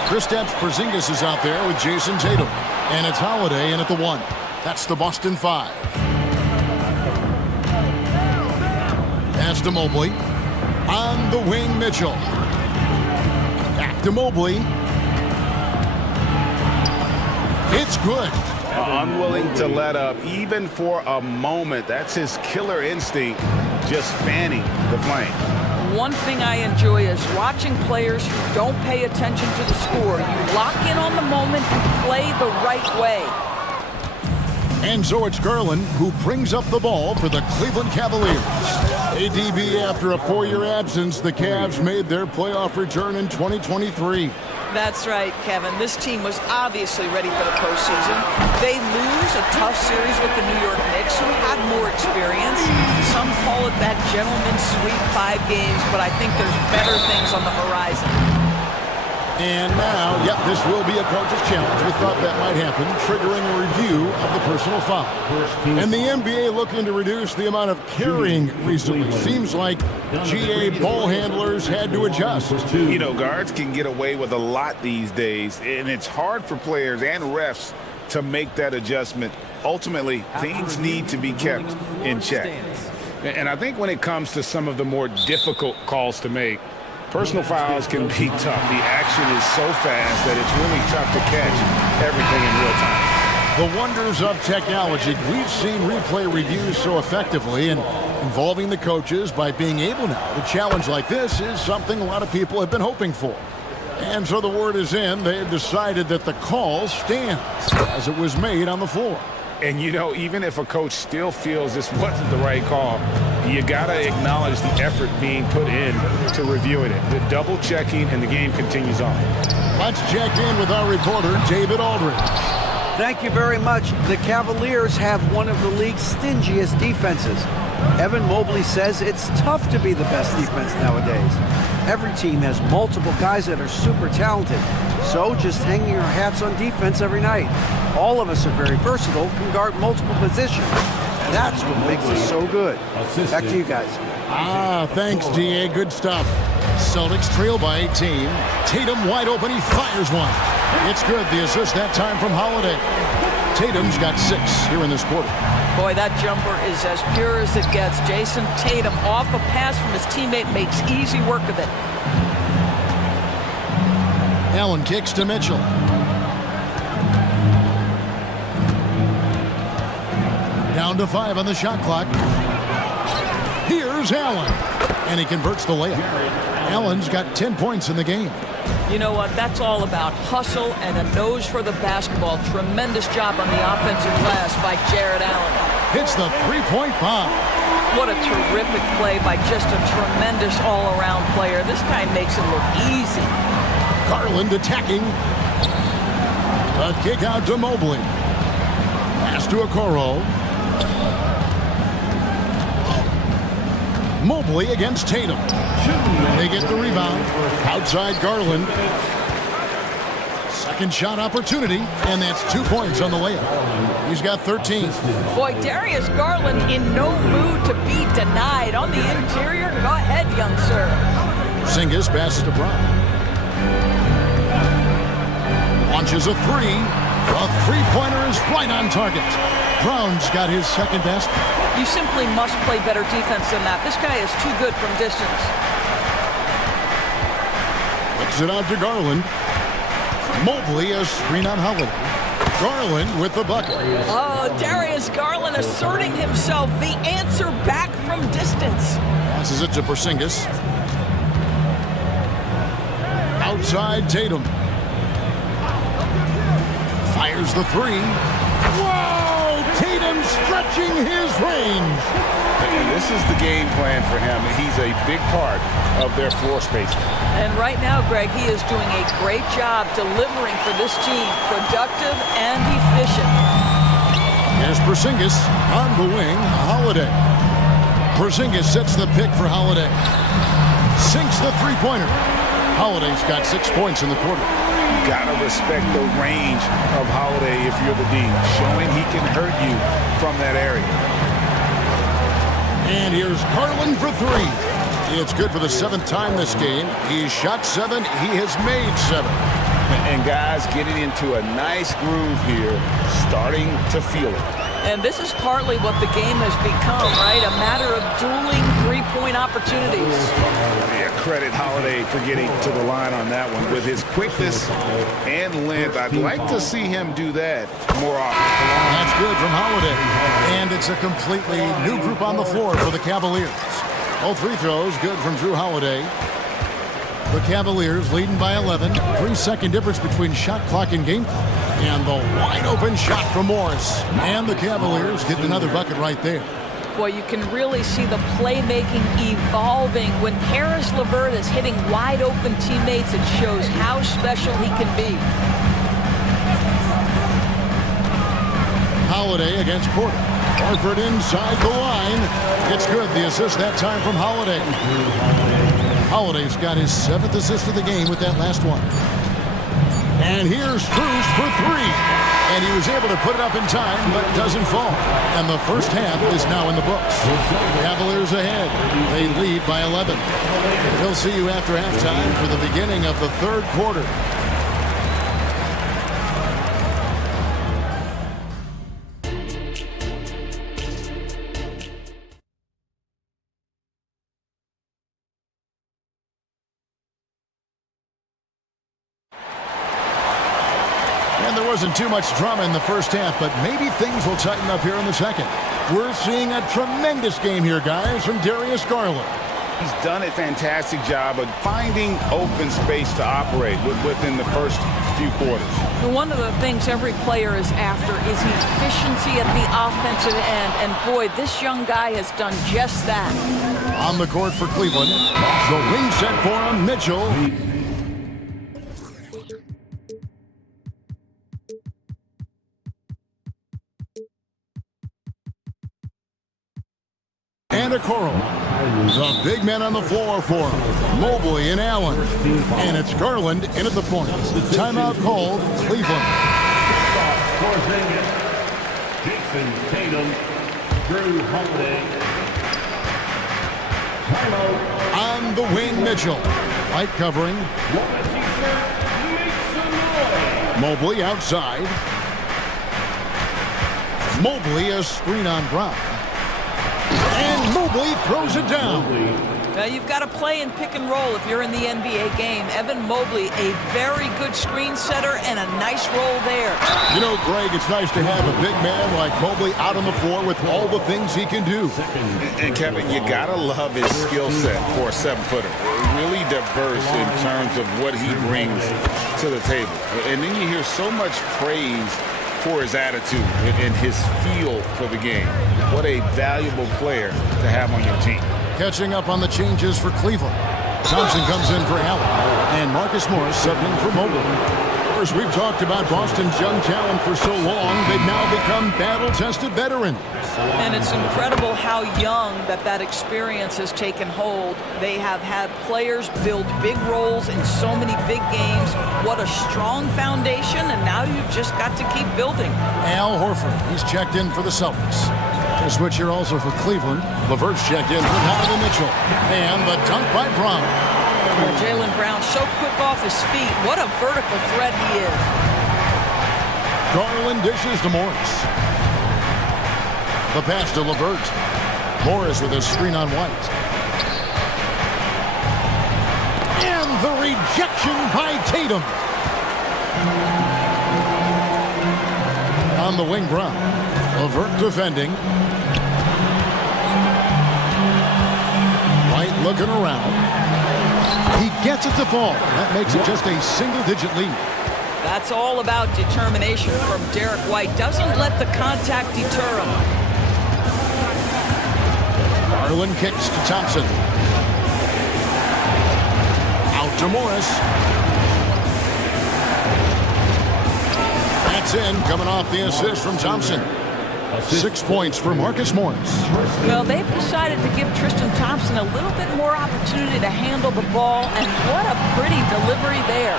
Kristaps Porzingis is out there with Jason Tatum. And it's Holiday in at the 1. That's the Boston 5. Pass to Mobley. On the wing, Mitchell. Back to Mobley. It's good. Unwilling to let up even for a moment. That's his killer instinct, just fanning the flame. One thing I enjoy is watching players who don't pay attention to the score. You lock in on the moment and play the right way. And so it's Garland who brings up the ball for the Cleveland Cavaliers. ADB, after a 4-year absence, the Cavs made their playoff return in 2023. That's right, Kevin. This team was obviously ready for the postseason. They lose a tough series with the New York Knicks, who had more experience. Some call it that gentleman's sweep, 5 games, but I think there's better things on the horizon. And now, yep, this will be a coach's challenge. We thought that might happen, triggering a review of the personal foul. And the NBA looking to reduce the amount of carrying recently. Seems like GA ball handlers had to adjust. You know, guards can get away with a lot these days, and it's hard for players and refs to make that adjustment. Ultimately, things need to be kept in check. And I think when it comes to some of the more difficult calls to make, personal fouls can be tough. The action is so fast that it's really tough to catch everything in real time. The wonders of technology. We've seen replay reviews so effectively, and involving the coaches by being able now to challenge like this is something a lot of people have been hoping for. And so the word is in. They have decided that the call stands as it was made on the floor. And, you know, even if a coach still feels this wasn't the right call, you got to acknowledge the effort being put in to reviewing it. The double checking, and the game continues on. Let's check in with our reporter, David Aldridge. Thank you very much. The Cavaliers have one of the league's stingiest defenses. Evan Mobley says it's tough to be the best defense nowadays. Every team has multiple guys that are super talented, so just hanging our hats on defense every night. All of us are very versatile, can guard multiple positions. That's what makes us so good. Back to you guys. Thanks, DA. Good stuff. Celtics trail by 18. Tatum wide open. He fires one. It's good. The assist that time from Holiday. Tatum's got 6 here in this quarter. Boy, that jumper is as pure as it gets. Jason Tatum off a pass from his teammate makes easy work of it. Allen kicks to Mitchell. Down to 5 on the shot clock. Here's Allen. And he converts the layup. Allen's got 10 points in the game. You know what? That's all about hustle and a nose for the basketball. Tremendous job on the offensive glass by Jared Allen. Hits the three-point bomb. What a terrific play by just a tremendous all-around player. This guy makes it look easy. Garland attacking. A kick out to Mobley. Pass to Okoro. Mobley against Tatum. They get the rebound. Outside Garland. Second shot opportunity, and that's 2 points on the layup. He's got 13. Boy, Darius Garland in no mood to be denied. On the interior, go ahead, young sir. Porzingis passes to Brown. Launches a three. A three-pointer is right on target. Brown's got his second basket. You simply must play better defense than that. This guy is too good from distance. Kicks it out to Garland. Mobley, a screen on Holiday. Garland with the bucket. Oh, Darius Garland asserting himself. The answer back from distance. Passes it to Porzingis. Outside Tatum. Fires the three. Whoa! Tatum stretching his range. And this is the game plan for him. He's a big part of their floor spacing. And right now, Greg, he is doing a great job delivering for this team. Productive and efficient. Here's Porzingis on the wing. Holiday. Porzingis sets the pick for Holiday. Sinks the three-pointer. Holiday's got 6 points in the quarter. Gotta respect the range of Holiday if you're the D, showing he can hurt you from that area. And here's Garland for three. It's good for the 7th time this game. He's shot 7. He has made 7. And guys getting into a nice groove here, starting to feel it. And this is partly what the game has become, right? A matter of dueling three-point opportunities. Yeah, credit Holiday for getting to the line on that one. With his quickness and length, I'd like to see him do that more often. That's good from Holiday. And it's a completely new group on the floor for the Cavaliers. All free throws good from Drew Holiday. The Cavaliers leading by 11. 3-second difference between shot clock and game clock. And the wide open shot from Morris. And the Cavaliers get another bucket right there. Boy, you can really see the playmaking evolving. When Karis LeVert is hitting wide open teammates, it shows how special he can be. Holiday against Porter. Horford inside the line. It's good. The assist that time from Holiday. Holiday's got his 7th assist of the game with that last one. And here's Strus for three. And he was able to put it up in time, but doesn't fall. And the first half is now in the books. Cavaliers ahead. They lead by 11. We'll see you after halftime for the beginning of the third quarter. Wasn't too much drama in the first half, but maybe things will tighten up here in the second. We're seeing a tremendous game here, guys, from Darius Garland. He's done a fantastic job of finding open space to operate within the first few quarters. One of the things every player is after is efficiency at the offensive end, and boy, this young guy has done just that. On the court for Cleveland, the wing set for him, Mitchell. And Okoro. The big men on the floor for him. Mobley and Allen. And it's Garland in at the point. Timeout called, Cleveland. Porzingis, Jason Tatum, Drew Holiday. On the wing, Mitchell. Light covering. Mobley outside. Mobley a screen on Brown. And Mobley throws it down. You've got to play in pick and roll if you're in the NBA game. Evan Mobley, a very good screen setter and a nice roll there. You know, Greg, it's nice to have a big man like Mobley out on the floor with all the things he can do. And Kevin, you got to love his skill set for a 7-footer. Really diverse in terms of what he brings to the table. And then you hear so much praise for his attitude and his feel for the game. What a valuable player to have on your team. Catching up on the changes for Cleveland. Thompson comes in for Allen. And Marcus Morris subbed in for Mobley. course, we've talked about Boston's young talent for so long, they've now become battle-tested veterans. And it's incredible how young that experience has taken hold. They have had players build big roles in so many big games. What a strong foundation, and now you've just got to keep building. Al Horford, he's checked in for the Celtics. A switch here also for Cleveland. LeVert's checked in for Donovan Mitchell. And the dunk by Brown. Jaylen Brown so quick off his feet. What a vertical threat he is. Garland dishes to Morris. The pass to LeVert. Morris with a screen on White. And the rejection by Tatum. On the wing, Brown. LeVert defending. White looking around. He gets it to fall. That makes it just a single-digit lead. That's all about determination from Derek White. Doesn't let the contact deter him. Garland kicks to Thompson. Out to Morris. That's in, coming off the assist from Thompson. 6 points for Marcus Morris. Well, they've decided to give Tristan Thompson a little bit more opportunity to handle the ball, and what a pretty delivery there.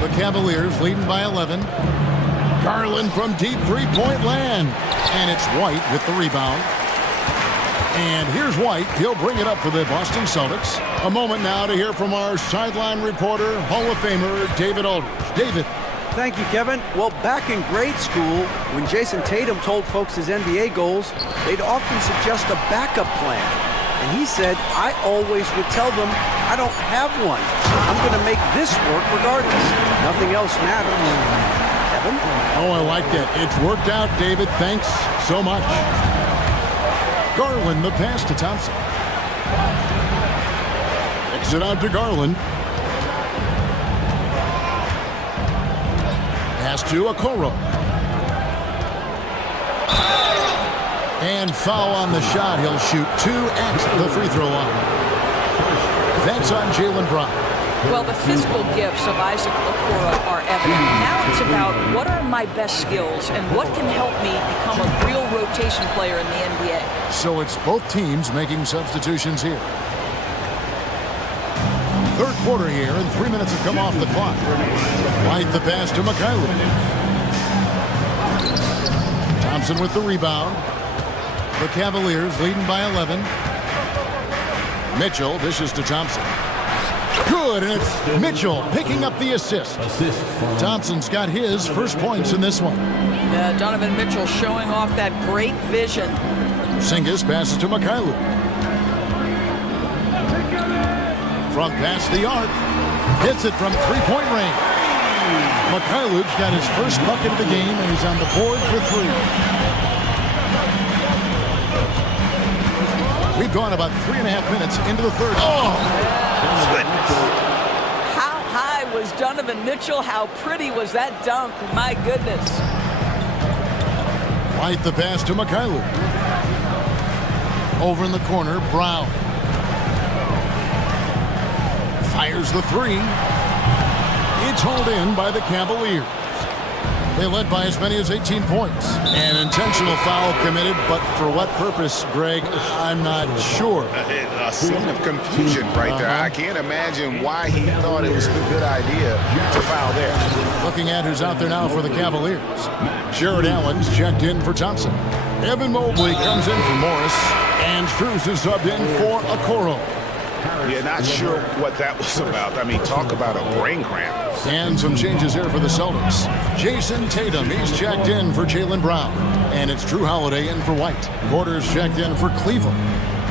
The Cavaliers leading by 11. Garland from deep three-point land. And it's White with the rebound. And here's White. He'll bring it up for the Boston Celtics. A moment now to hear from our sideline reporter, Hall of Famer David Aldridge. David. Thank you, Kevin. Well, back in grade school, when Jason Tatum told folks his NBA goals, they'd often suggest a backup plan. And he said, I always would tell them, I don't have one. I'm going to make this work regardless. Nothing else matters. Kevin? Oh, I like that. It's worked out, David. Thanks so much. Garland, the pass to Thompson. Kicks it out to Garland. Pass to Okoro. And foul on the shot. He'll shoot 2 at the free throw line. That's on Jaylen Brown. Well, the physical gifts of Isaac Okoro are evident. Now it's about what are my best skills and what can help me become a real rotation player in the NBA. So it's both teams making substitutions here. Third quarter here, and 3 minutes have come off the clock. White the pass to Mikhailuk. Thompson with the rebound. The Cavaliers leading by 11. Mitchell dishes to Thompson. Good, and it's Mitchell picking up the assist. Thompson's got his first points in this one. Donovan Mitchell showing off that great vision. Porzingis passes to Mikhailuk. Front pass the arc. Hits it from three-point range. Mikhailuk's got his first bucket of the game, and he's on the board for 3. We've gone about 3.5 minutes into the third. Oh, goodness. How high was Donovan Mitchell? How pretty was that dunk? My goodness. White the pass to Mikhailuk. Over in the corner, Brown. Fires the 3. It's hauled in by the Cavaliers. They led by as many as 18 points. An intentional foul committed, but for what purpose, Greg, I'm not sure. A scene of confusion right there. I can't imagine why he thought it was a good idea to foul there. Looking at who's out there now for the Cavaliers. Jared Allen's checked in for Thompson. Evan Mobley comes in for Morris. And Strus is subbed in for Okoro. Yeah, not sure what that was about. I mean, talk about a brain cramp. And some changes here for the Celtics. Jason Tatum, he's checked in for Jaylen Brown. And it's Drew Holiday in for White. Porter's checked in for Cleveland.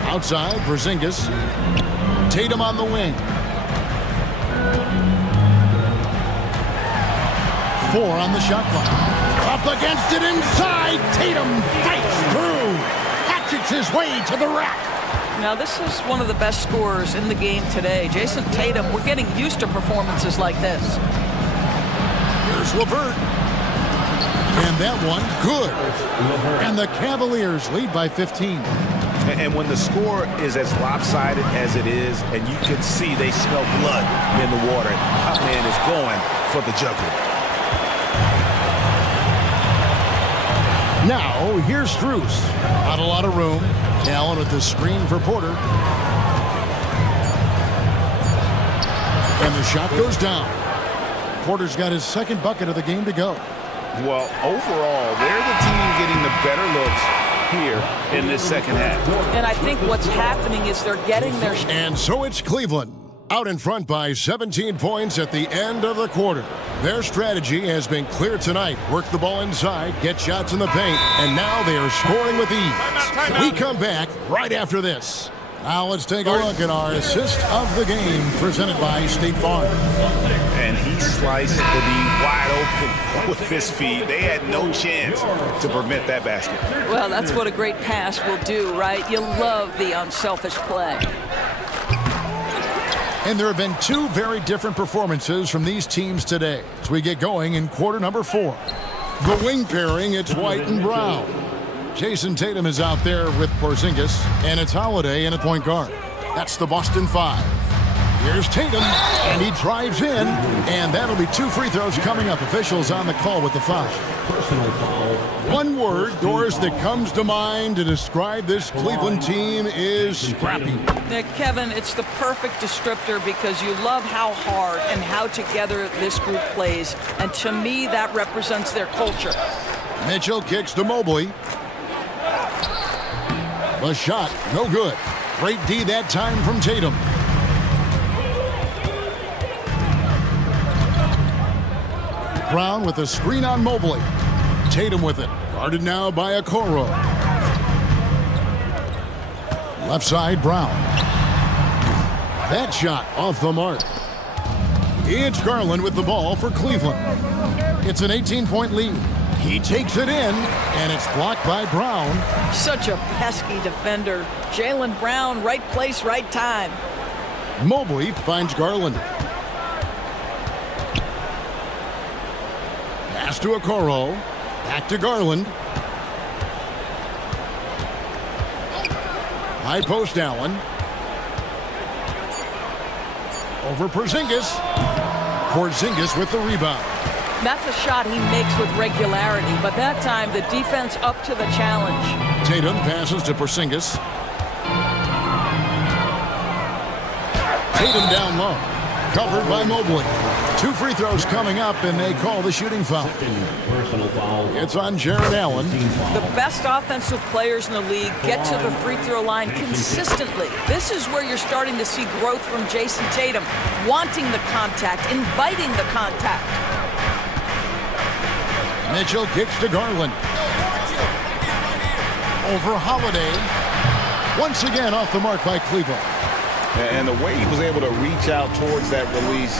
Outside, Porzingis. Tatum on the wing. 4 on the shot clock. Up against it inside. Tatum fights through. Hatchets his way to the rack. Now, this is one of the best scorers in the game today. Jason Tatum, we're getting used to performances like this. Here's LeVert. And that one, good. And the Cavaliers lead by 15. And when the score is as lopsided as it is, and you can see they smell blood in the water, Hot Man is going for the jugular. Now, here's Strus. Not a lot of room. Allen with the screen for Porter. And the shot goes down. Porter's got his second bucket of the game to go. Well, overall, they're the team getting the better looks here in this second half. And I think what's happening is they're getting their... And so it's Cleveland, out in front by 17 points at the end of the quarter. Their strategy has been clear tonight. Work the ball inside, get shots in the paint, and now they are scoring with ease. We come back right after this. Now let's take a look at our assist of the game presented by State Farm. And he sliced the D wide open with his feet. They had no chance to prevent that basket. Well, that's what a great pass will do, right? You love the unselfish play. And there have been two very different performances from these teams today as we get going in quarter number 4. The wing pairing, it's White and Brown. Jason Tatum is out there with Porzingis, and it's Holiday in at point guard. That's the Boston 5. Here's Tatum, and he drives in, and that'll be 2 free throws coming up. Officials on the call with the foul. Personal foul. One word, Doris, that comes to mind to describe this Cleveland team is scrappy. Kevin, it's the perfect descriptor because you love how hard and how together this group plays. And to me, that represents their culture. Mitchell kicks to Mobley. The shot, no good. Great D that time from Tatum. Brown with a screen on Mobley. Tatum with it. Guarded now by Okoro. Left side, Brown. That shot off the mark. It's Garland with the ball for Cleveland. It's an 18-point lead. He takes it in, and it's blocked by Brown. Such a pesky defender. Jaylen Brown, right place, right time. Mobley finds Garland. Pass to Okoro. Back to Garland. High post Allen. Over Porzingis. Porzingis with the rebound. That's a shot he makes with regularity, but that time the defense up to the challenge. Tatum passes to Porzingis. Tatum down low. Covered by Mobley. 2 free throws coming up, and they call the shooting foul. Personal foul. It's on Jared Allen. The best offensive players in the league get to the free throw line consistently. This is where you're starting to see growth from Jason Tatum, wanting the contact, inviting the contact. Mitchell kicks to Garland. Over Holiday. Once again off the mark by Cleveland. And the way he was able to reach out towards that release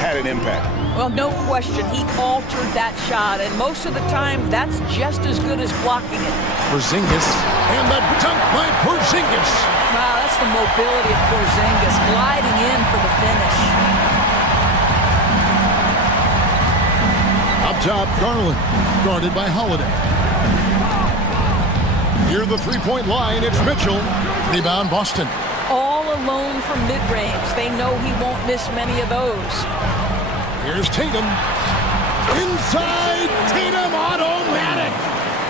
had an impact. Well, no question, he altered that shot, and most of the time, that's just as good as blocking it. Porzingis. And the dunk by Porzingis. Wow, that's the mobility of Porzingis, gliding in for the finish. Up top, Garland, guarded by Holiday. Near the three-point line, it's Mitchell. Rebound, Boston. All alone from mid-range. They know he won't miss many of those. Here's Tatum. Inside, Tatum, automatic.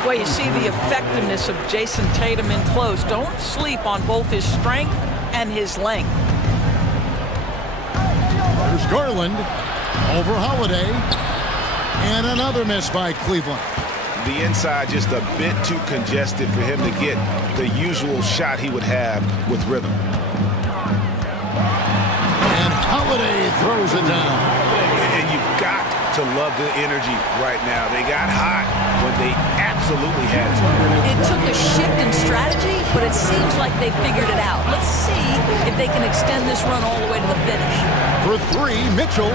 Well, you see the effectiveness of Jason Tatum in close. Don't sleep on both his strength and his length. There's Garland. Over Holiday. And another miss by Cleveland. The inside just a bit too congested for him to get the usual shot he would have with rhythm. And Holiday throws it down. And you've got to love the energy right now. They got hot when they absolutely had to. It took a shift in strategy, but it seems like they figured it out. Let's see if they can extend this run all the way to the finish. For 3, Mitchell.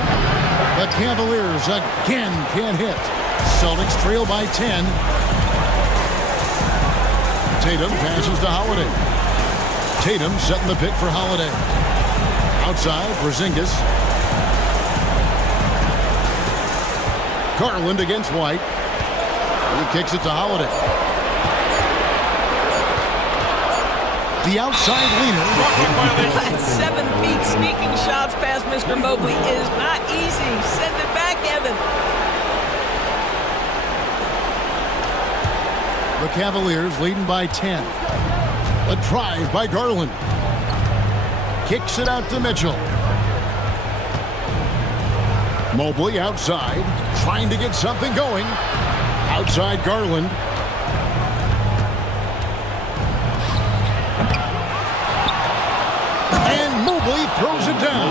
The Cavaliers again can't hit. Celtics trail by 10. Tatum passes to Holiday. Tatum setting the pick for Holiday. Outside, Porzingis. Garland against White. He kicks it to Holiday. The outside leaner. 7 feet sneaking shots past Mr. Mobley is not easy. Send it back, Evan. The Cavaliers leading by 10. A drive by Garland. Kicks it out to Mitchell. Mobley outside, trying to get something going. Outside Garland. And Mobley throws it down.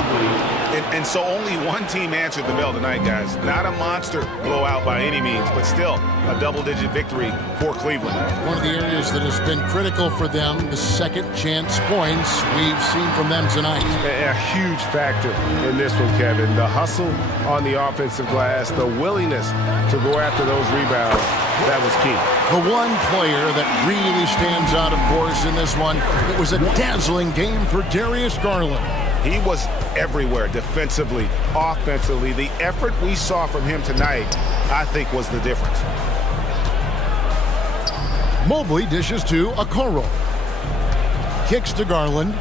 And so only one team answered the bell tonight, guys. Not a monster blowout by any means, but still a double-digit victory for Cleveland. One of the areas that has been critical for them, the second chance points we've seen from them tonight. A huge factor in this one, Kevin. The hustle on the offensive glass, the willingness to go after those rebounds, that was key. The one player that really stands out, of course, in this one, it was a dazzling game for Darius Garland. He was everywhere, defensively, offensively. The effort we saw from him tonight, I think, was the difference. Mobley dishes to Okoro. Kicks to Garland.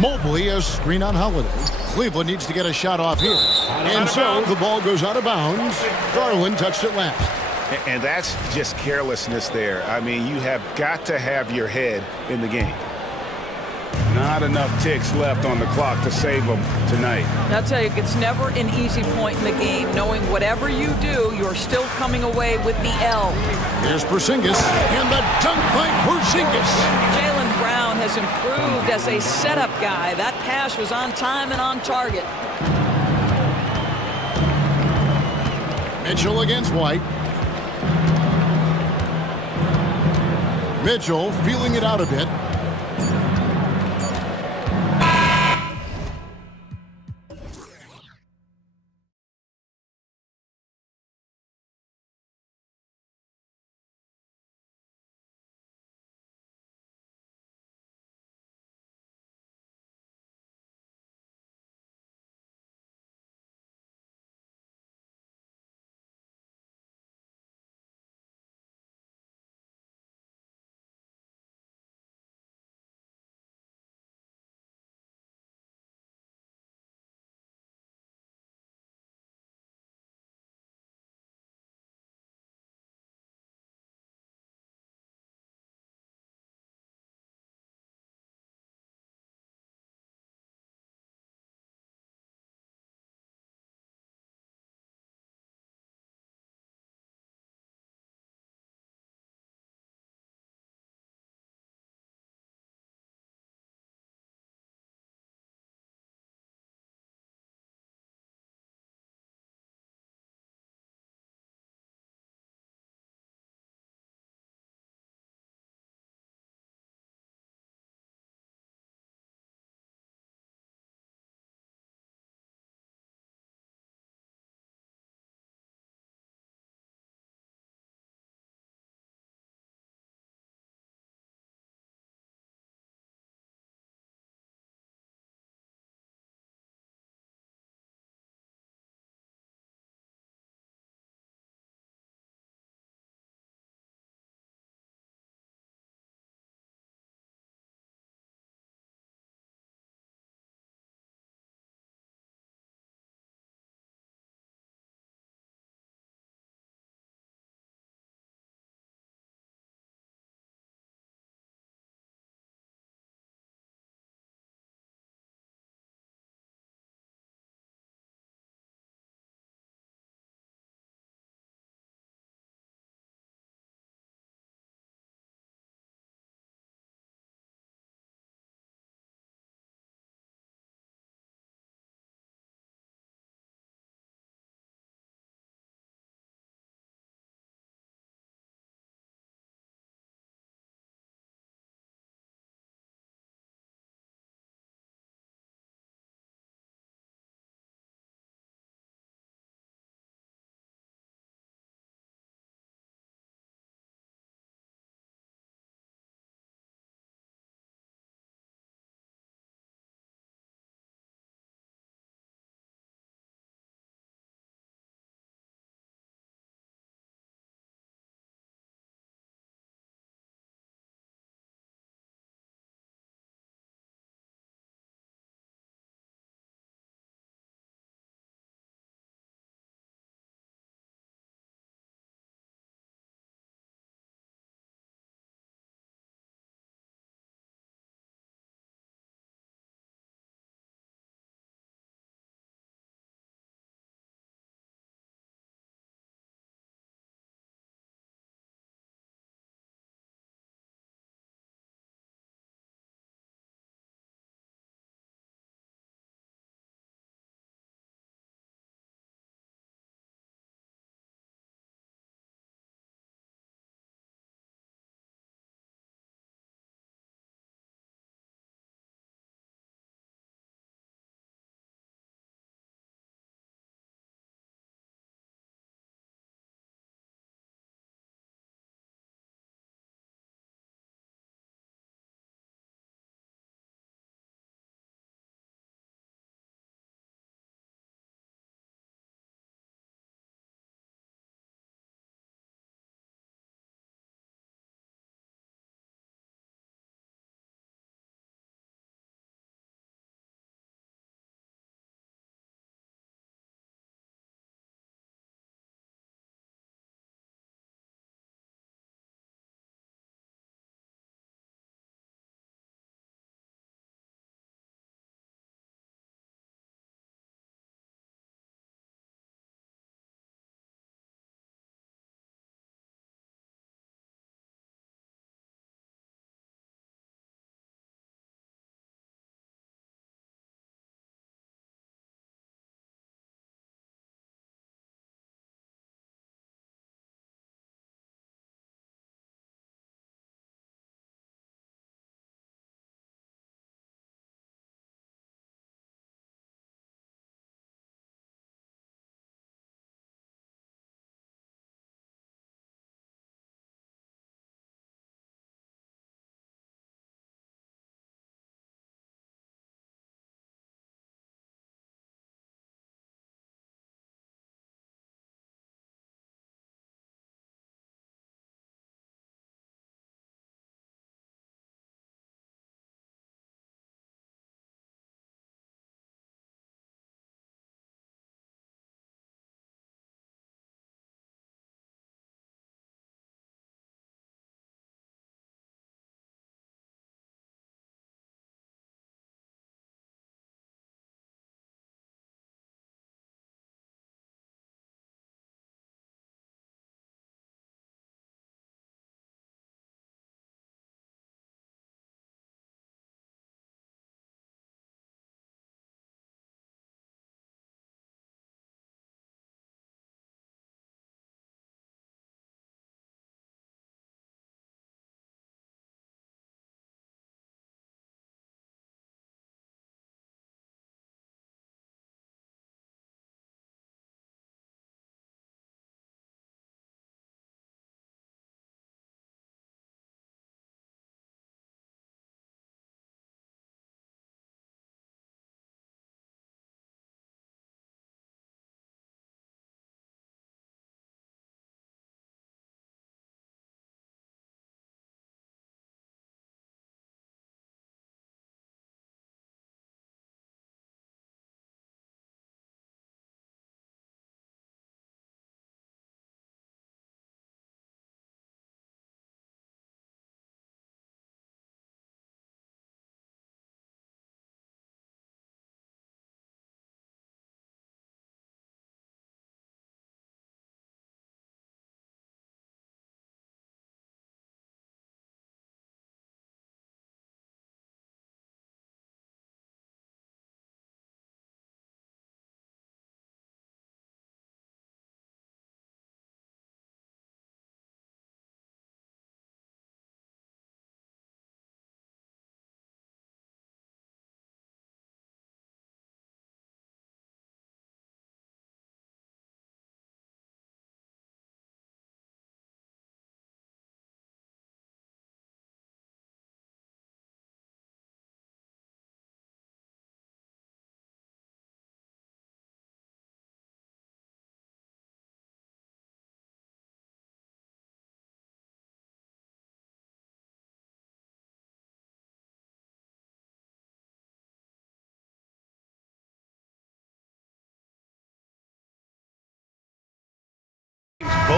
Mobley, a screen on Holiday. Cleveland needs to get a shot off here. And so the ball goes out of bounds. Garland touched it last. And that's just carelessness there. I mean, you have got to have your head in the game. Not enough ticks left on the clock to save them tonight. I'll tell you, it's never an easy point in the game, knowing whatever you do, you're still coming away with the L. Here's Porzingis, and the dunk by Porzingis. Jaylen Brown has improved as a setup guy. That pass was on time and on target. Mitchell against White. Mitchell feeling it out a bit.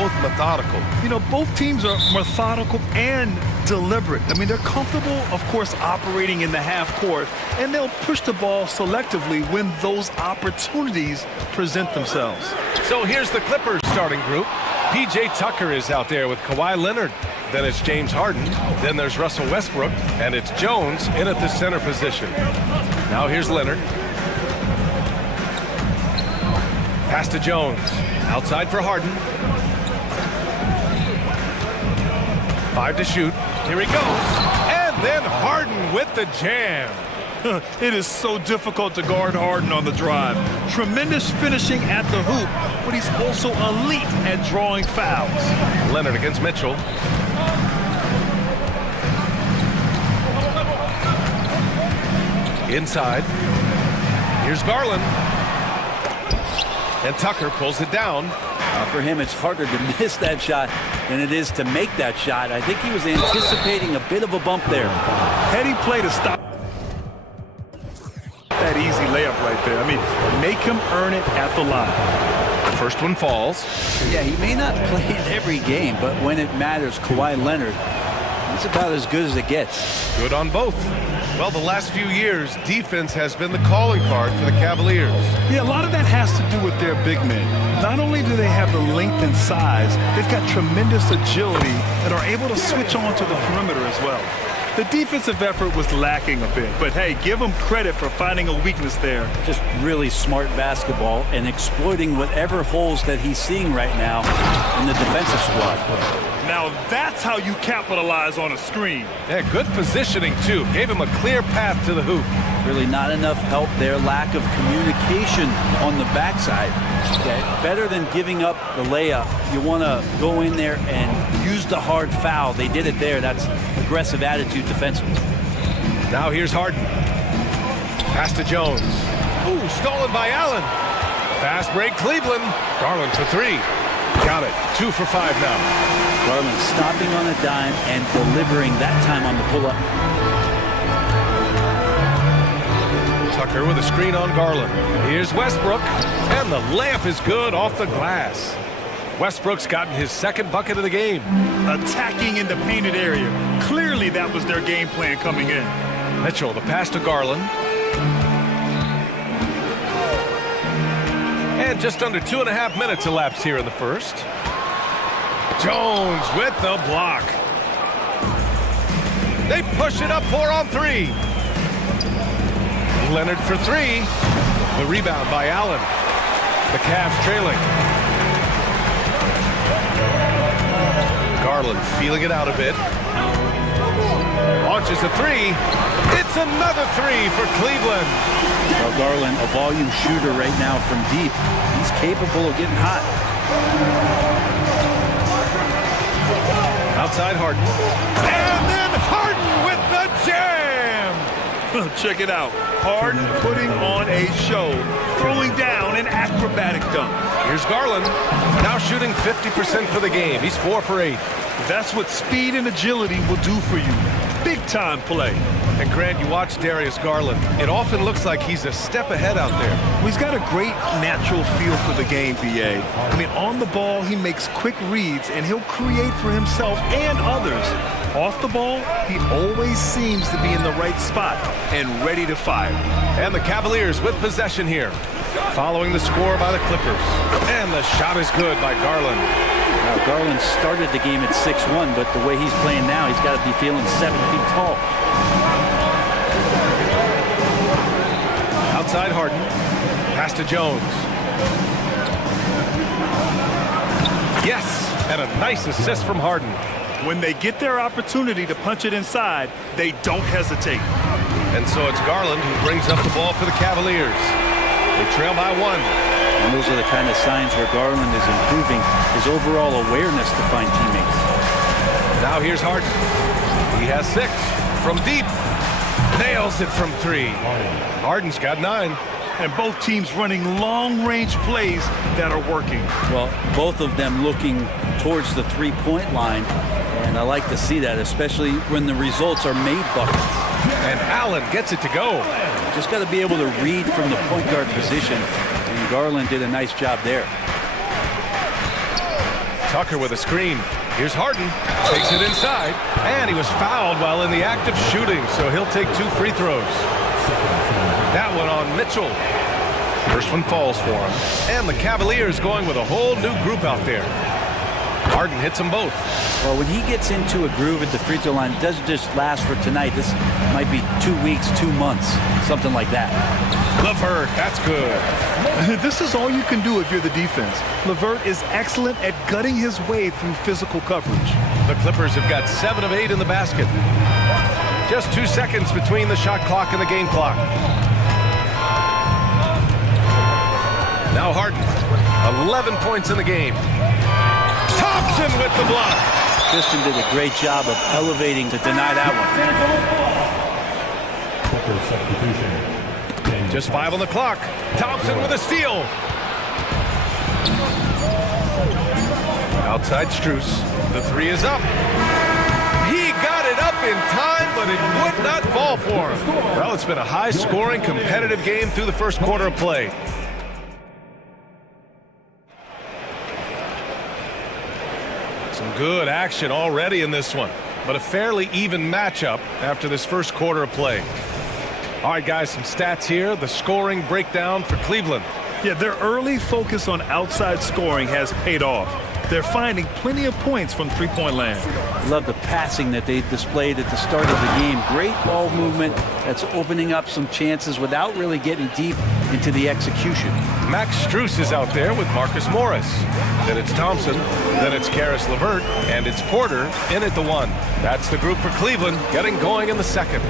both methodical. You know, both teams are methodical and deliberate. I mean, they're comfortable, of course, operating in the half court, and they'll push the ball selectively when those opportunities present themselves. So here's the Clippers starting group. P.J. Tucker is out there with Kawhi Leonard. Then it's James Harden. Then there's Russell Westbrook. And it's Jones in at the center position. Now here's Leonard. Pass to Jones. Outside for Harden. 5 to shoot. Here he goes. And then Harden with the jam. It is so difficult to guard Harden on the drive. Tremendous finishing at the hoop, but he's also elite at drawing fouls. Leonard against Mitchell. Inside. Here's Garland. And Tucker pulls it down. For him, it's harder to miss that shot than it is to make that shot. I think he was anticipating a bit of a bump there. Heady play to stop that easy layup right there. I mean, make him earn it at the line. The first one falls. Yeah, he may not play in every game, but when it matters, Kawhi Leonard, he's about as good as it gets. Good on both. Well, the last few years, defense has been the calling card for the Cavaliers. Yeah, a lot of that has to do with their big men. Not only do they have the length and size, they've got tremendous agility and are able to switch on to the perimeter as well. The defensive effort was lacking a bit, but hey, give him credit for finding a weakness there. Just really smart basketball and exploiting whatever holes that he's seeing right now in the defensive squad. Now that's how you capitalize on a screen. Yeah, good positioning, too. Gave him a clear path to the hoop. Really not enough help there. Lack of communication on the backside. Okay. Better than giving up the layup. You want to go in there and use the hard foul. They did it there. That's aggressive attitude defensively. Now here's Harden. Pass to Jones. Ooh, stolen by Allen. Fast break, Cleveland. Garland for 3. Got it. 2 for 5 now. Garland stopping on a dime and delivering that time on the pull-up. Tucker with a screen on Garland. Here's Westbrook, and the layup is good off the glass. Westbrook's gotten his second bucket of the game. Attacking in the painted area. Clearly that was their game plan coming in. Mitchell, the pass to Garland. And just under 2.5 minutes elapsed here in the first. Jones with the block. They push it up 4 on 3. Leonard for 3. The rebound by Allen. The Cavs trailing. Garland feeling it out a bit. Launches a 3. It's another 3 for Cleveland. Well, Garland, a volume shooter right now from deep. He's capable of getting hot. Outside Harden. And then Harden with the jam! Check it out. Harden putting on a show, throwing down an acrobatic dunk. Here's Garland, now shooting 50% for the game. He's 4 for 8. That's what speed and agility will do for you. Big time play. And Grant, you watch Darius Garland. It often looks like he's a step ahead out there. Well, he's got a great natural feel for the game, BA. I mean, on the ball, he makes quick reads, and he'll create for himself and others. Off the ball, he always seems to be in the right spot and ready to fire. And the Cavaliers with possession here, following the score by the Clippers. And the shot is good by Garland. Now, Garland started the game at 6'1", but the way he's playing now, he's got to be feeling 7 feet tall. Outside Harden. Pass to Jones. Yes, and a nice assist from Harden. When they get their opportunity to punch it inside, they don't hesitate. And so it's Garland who brings up the ball for the Cavaliers. They trail by 1. And those are the kind of signs where Garland is improving his overall awareness to find teammates. Now here's Harden. He has 6 from deep. Nails it from 3. Harden's got 9. And both teams running long-range plays that are working. Well, both of them looking towards the three-point line. And I like to see that, especially when the results are made buckets. And Allen gets it to go. Just got to be able to read from the point guard position. And Garland did a nice job there. Tucker with a screen. Here's Harden. Takes it inside. And he was fouled while in the act of shooting, so he'll take 2 free throws. That one on Mitchell. First one falls for him. And the Cavaliers going with a whole new group out there. Harden hits them both. Well, when he gets into a groove at the free throw line, it doesn't just last for tonight. This might be 2 weeks, 2 months, something like that. LeVert, that's good. This is all you can do if you're the defense. LeVert is excellent at gutting his way through physical coverage. The Clippers have got 7 of 8 in the basket. Just 2 seconds between the shot clock and the game clock. Now Harden, 11 points in the game. Thompson with the block. Piston did a great job of elevating to deny that Substitution. Just 5 on the clock. Thompson with a steal. Outside Strus. The 3 is up. He got it up in time, but it would not fall for him. Well, it's been a high-scoring, competitive game through the first quarter of play. Some good action already in this one, but a fairly even matchup after this first quarter of play. All right, guys, some stats here. The scoring breakdown for Cleveland. Yeah, their early focus on outside scoring has paid off. They're finding plenty of points from three-point land. I love the passing that they displayed at the start of the game. Great ball movement that's opening up some chances without really getting deep into the execution. Max Strus is out there with Marcus Morris. Then it's Thompson, then it's Karis LeVert, and it's Porter in at the 1. That's the group for Cleveland getting going in the second.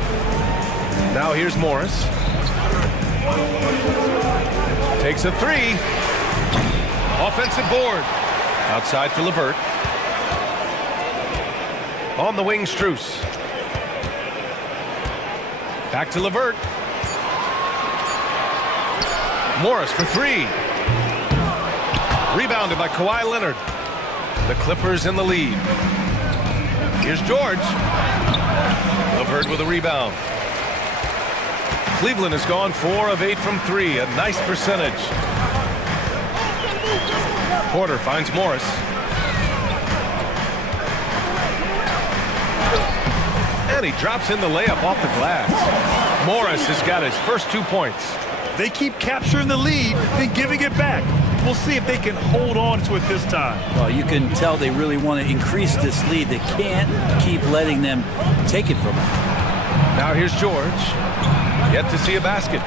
Now here's Morris. Takes a 3. Offensive board. Outside for LeVert. On the wing, Strus. Back to LeVert. Morris for 3. Rebounded by Kawhi Leonard. The Clippers in the lead. Here's George. LeVert with a rebound. Cleveland has gone 4 of 8 from 3. A nice percentage. Porter finds Morris. And he drops in the layup off the glass. Morris has got his first 2 points. They keep capturing the lead, then giving it back. We'll see if they can hold on to it this time. Well, you can tell they really want to increase this lead. They can't keep letting them take it from them. Now here's George. Yet to see a basket.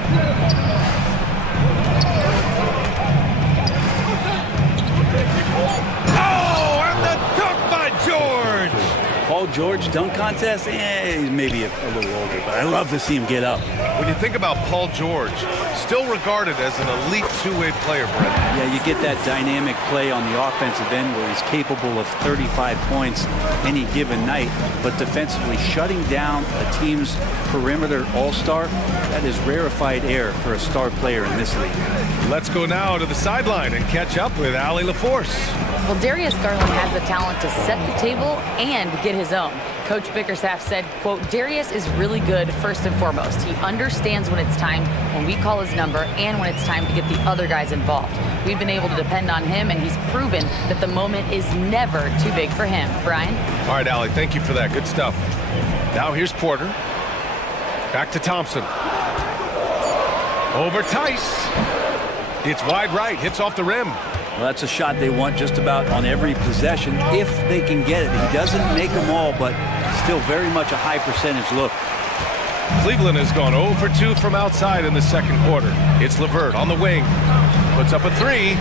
Oh, and the dunk by George! Paul George dunk contest? He's maybe a little older, but I love to see him get up. When you think about Paul George, still regarded as an elite two-way player, Brett. Yeah, you get that dynamic play on the offensive end where he's capable of 35 points any given night, but defensively shutting down a team's perimeter all-star, that is rarefied air for a star player in this league. Let's go now to the sideline and catch up with Allie LaForce. Well, Darius Garland has the talent to set the table and get his own. Coach Bickerstaff said, quote, Darius is really good first and foremost. He understands when it's time, when we call his number, and when it's time to get the other guys involved. We've been able to depend on him, and he's proven that the moment is never too big for him. Brian? All right, Allie, thank you for that. Good stuff. Now here's Porter. Back to Thompson. Over Tice. It's wide right, hits off the rim. Well, that's a shot they want just about on every possession if they can get it. He doesn't make them all, but still very much a high percentage look. Cleveland has gone 0 for 2 from outside in the second quarter. It's LeVert on the wing. Puts up a 3.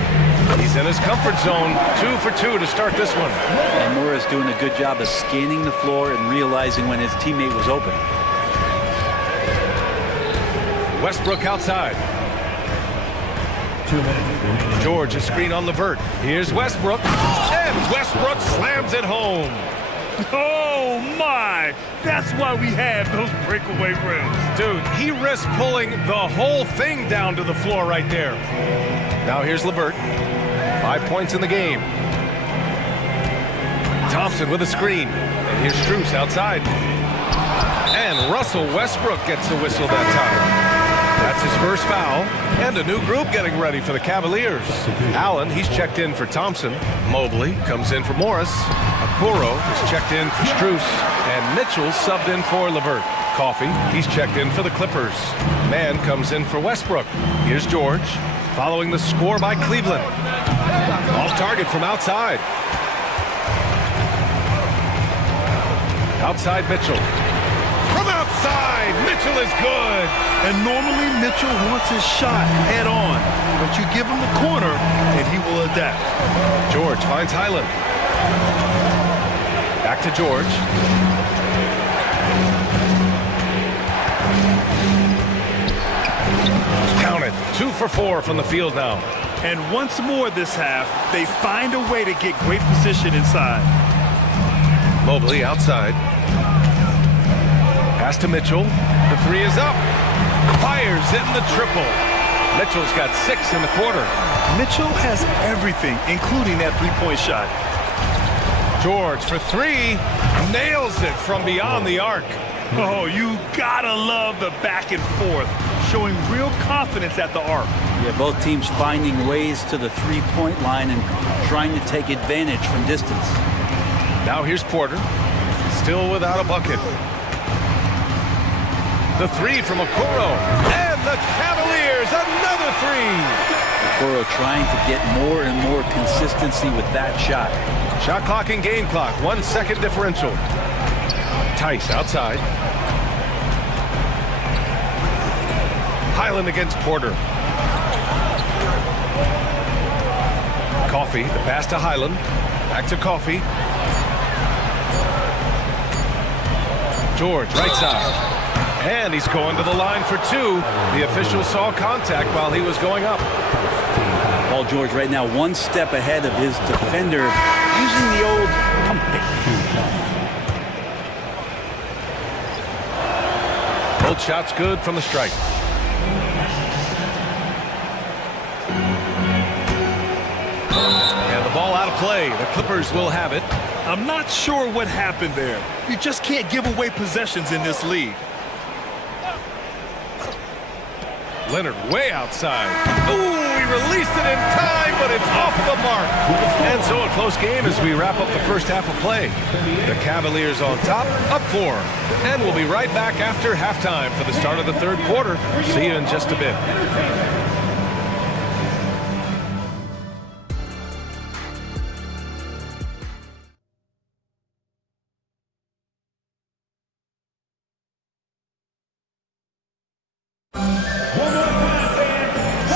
He's in his comfort zone. 2 for 2 to start this one. And Morris doing a good job of scanning the floor and realizing when his teammate was open. Westbrook outside. 2 minutes. George, a screen on LeVert. Here's Westbrook. And Westbrook slams it home. Oh, my! That's why we have those breakaway rims. Dude, he risked pulling the whole thing down to the floor right there. Now here's LeVert. 5 points in the game. Thompson with a screen. And here's Strus outside. And Russell Westbrook gets the whistle that time. That's his first foul. And a new group getting ready for the Cavaliers. Allen, he's checked in for Thompson. Mobley comes in for Morris. Okoro is checked in for Strus. And Mitchell subbed in for LeVert. Coffey, he's checked in for the Clippers. Mann comes in for Westbrook. Here's George, following the score by Cleveland. Off target from outside. Outside Mitchell. From outside, Mitchell is good. And normally Mitchell wants his shot head on, but you give him the corner and he will adapt. George finds Highland. Back to George. Count it. 2 for 4 from the field now. And once more this half, they find a way to get great position inside. Mobley outside. Pass to Mitchell. The three is up. Fires in the triple. Mitchell's got 6 in the quarter. Mitchell has everything, including that three-point shot. George for 3. Nails it from beyond the arc. Oh, you gotta love the back and forth, showing real confidence at the arc. Yeah, both teams finding ways to the three-point line and trying to take advantage from distance. Now here's Porter. Still without a bucket. The 3 from Okoro. And the Cavaliers, another 3. Okoro trying to get more and more consistency with that shot. Shot clock and game clock, 1 second differential. Tice outside. Highland against Porter. Coffey, the pass to Highland. Back to Coffey. George, right side. And he's going to the line for 2. The official saw contact while he was going up. Paul George right now 1 step ahead of his defender, using the old pump fake. Both shots good from the strike. And the ball out of play. The Clippers will have it. I'm not sure what happened there. You just can't give away possessions in this league. Leonard way outside. Ooh, he released it in time, but it's off the mark. And so a close game as we wrap up the first half of play. The Cavaliers on top, up 4. And we'll be right back after halftime for the start of the third quarter. See you in just a bit.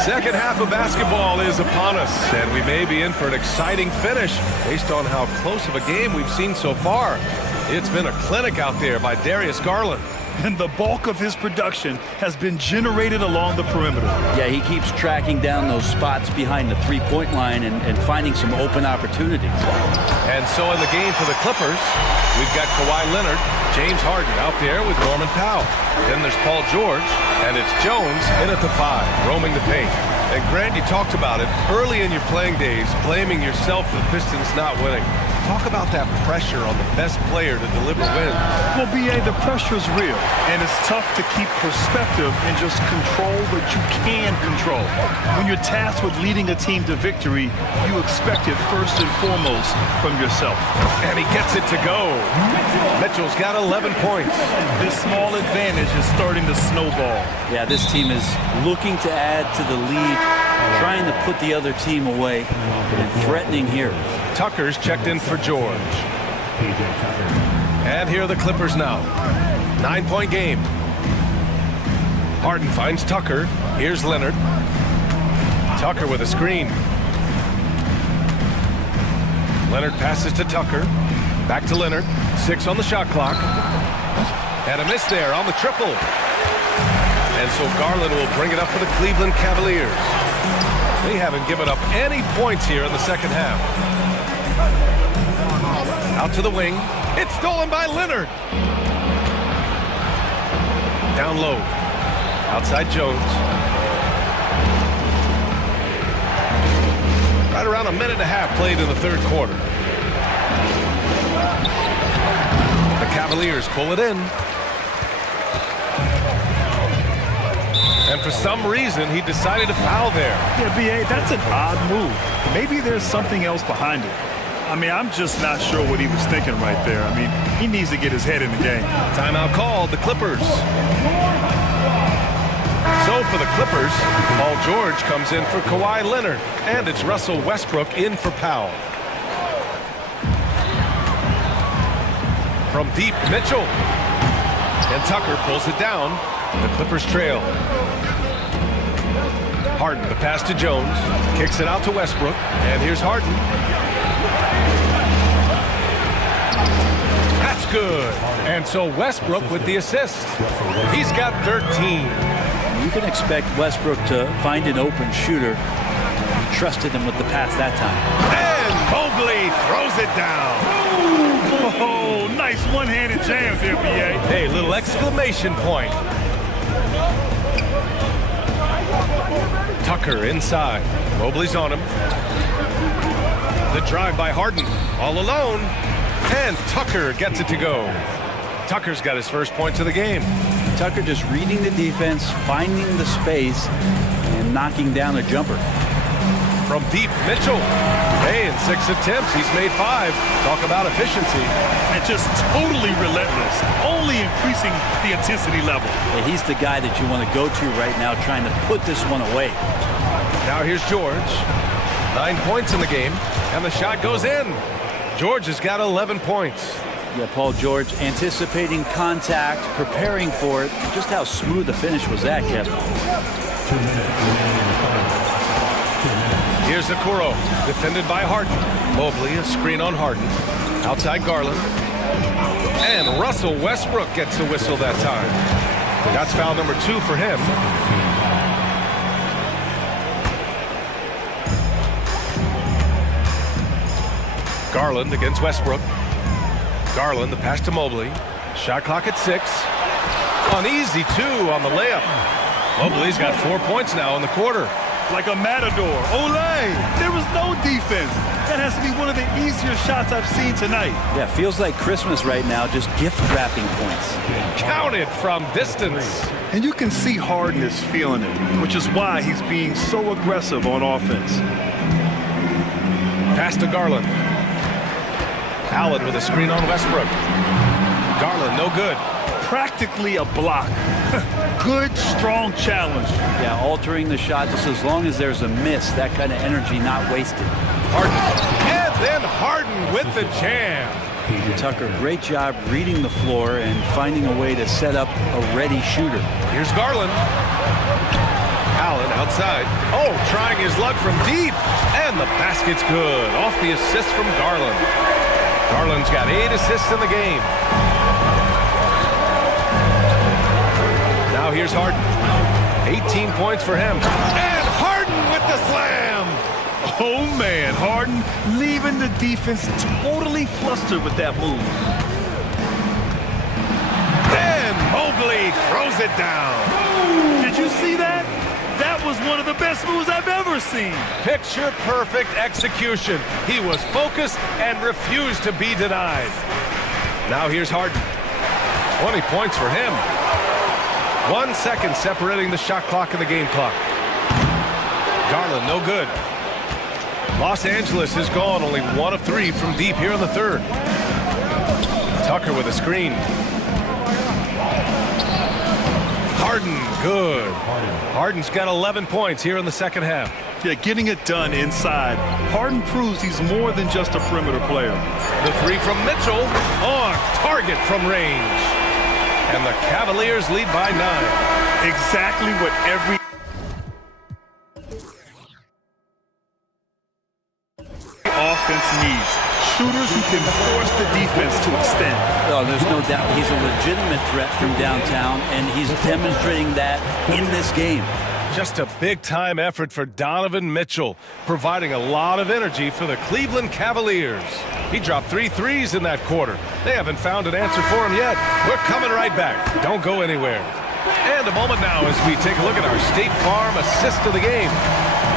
Second half of basketball is upon us, and we may be in for an exciting finish based on how close of a game we've seen so far. It's been a clinic out there by Darius Garland. And the bulk of his production has been generated along the perimeter. Yeah, he keeps tracking down those spots behind the three-point line and finding some open opportunities. And so in the game for the Clippers, we've got Kawhi Leonard, James Harden out there with Norman Powell. Then there's Paul George, and it's Jones in at the 5, roaming the paint. And Grant, you talked about it early in your playing days, blaming yourself for the Pistons not winning. Talk about that pressure on the best player to deliver wins. Well, B.A., the pressure is real, and it's tough to keep perspective and just control what you can control. When you're tasked with leading a team to victory, you expect it first and foremost from yourself. And he gets it to go. Mitchell's got 11 points. This small advantage is starting to snowball. Yeah, this team is looking to add to the lead, trying to put the other team away, and threatening here. Tucker's checked in for George. And here are the Clippers now. 9-point game. Harden finds Tucker. Here's Leonard. Tucker with a screen. Leonard passes to Tucker. Back to Leonard. 6 on the shot clock. And a miss there on the triple. And so Garland will bring it up for the Cleveland Cavaliers. They haven't given up any points here in the second half. Out to the wing. It's stolen by Leonard. Down low. Outside Jones. Right around a minute and a half played in the third quarter. The Cavaliers pull it in. And and for some reason, he decided to foul there. Yeah, B.A., that's an odd move. Maybe there's something else behind it. I mean, I'm just not sure what he was thinking right there. I mean, he needs to get his head in the game. Timeout called, the Clippers. So for the Clippers, Paul George comes in for Kawhi Leonard, and it's Russell Westbrook in for Powell. From deep, Mitchell. And Tucker pulls it down. The Clippers trail. Harden, the pass to Jones. Kicks it out to Westbrook. And here's Harden. That's good. And so Westbrook with the assist. He's got 13. You can expect Westbrook to find an open shooter. He trusted him with the pass that time. And Mobley throws it down. Oh, nice one-handed jam there, B.A. Hey, little exclamation point. Tucker inside. Mobley's on him. The drive by Harden. All alone. And Tucker gets it to go. Tucker's got his first points of the game. Tucker just reading the defense, finding the space, and knocking down a jumper. From deep, Mitchell. Hey, in 6 attempts, he's made 5. Talk about efficiency. And just totally relentless, only increasing the intensity level. Yeah, he's the guy that you want to go to right now, trying to put this one away. Now here's George. 9 points in the game, and the shot goes in. George has got 11 points. Yeah, Paul George anticipating contact, preparing for it. Just how smooth the finish was that, Kevin. 2 minutes remaining in the final. Here's Okoro, defended by Harden. Mobley, a screen on Harden. Outside Garland. And Russell Westbrook gets the whistle that time. That's foul number 2 for him. Garland against Westbrook. Garland, the pass to Mobley. Shot clock at 6. An easy 2 on the layup. Mobley's got 4 points now in the quarter. Like a matador. Olay! There was no defense. That has to be one of the easier shots I've seen tonight. Yeah, feels like Christmas right now, just gift wrapping points. Counted from distance. And you can see Harden is feeling it, which is why he's being so aggressive on offense. Pass to Garland. Allen with a screen on Westbrook. Garland, no good. Practically a block. Good, strong challenge. Yeah, altering the shot just as long as there's a miss, that kind of energy not wasted. Harden. And then Harden with the jam. Tucker, great job reading the floor and finding a way to set up a ready shooter. Here's Garland. Allen outside. Oh, trying his luck from deep. And the basket's good. Off the assist from Garland. Garland's got 8 assists in the game. Now here's Harden. 18 points for him. And Harden with the slam. Oh, man. Harden leaving the defense totally flustered with that move. Then Mobley throws it down. Did you see that? That was one of the best moves I've ever seen. Picture perfect execution. He was focused and refused to be denied. Now here's Harden. 20 points for him. 1 second separating the shot clock and the game clock. Garland, no good. Los Angeles is gone, only 1 of 3 from deep here in the third. Tucker with a screen. Harden, good. Harden's got 11 points here in the second half. Yeah, getting it done inside. Harden proves he's more than just a perimeter player. The 3 from Mitchell on target from range. And the Cavaliers lead by 9. Exactly what every offense needs. Shooters who can force the defense to extend. Oh, there's no doubt he's a legitimate threat from downtown, and he's demonstrating that in this game. Just a big-time effort for Donovan Mitchell, providing a lot of energy for the Cleveland Cavaliers. He dropped 3 threes in that quarter. They haven't found an answer for him yet. We're coming right back. Don't go anywhere. And a moment now as we take a look at our State Farm assist of the game.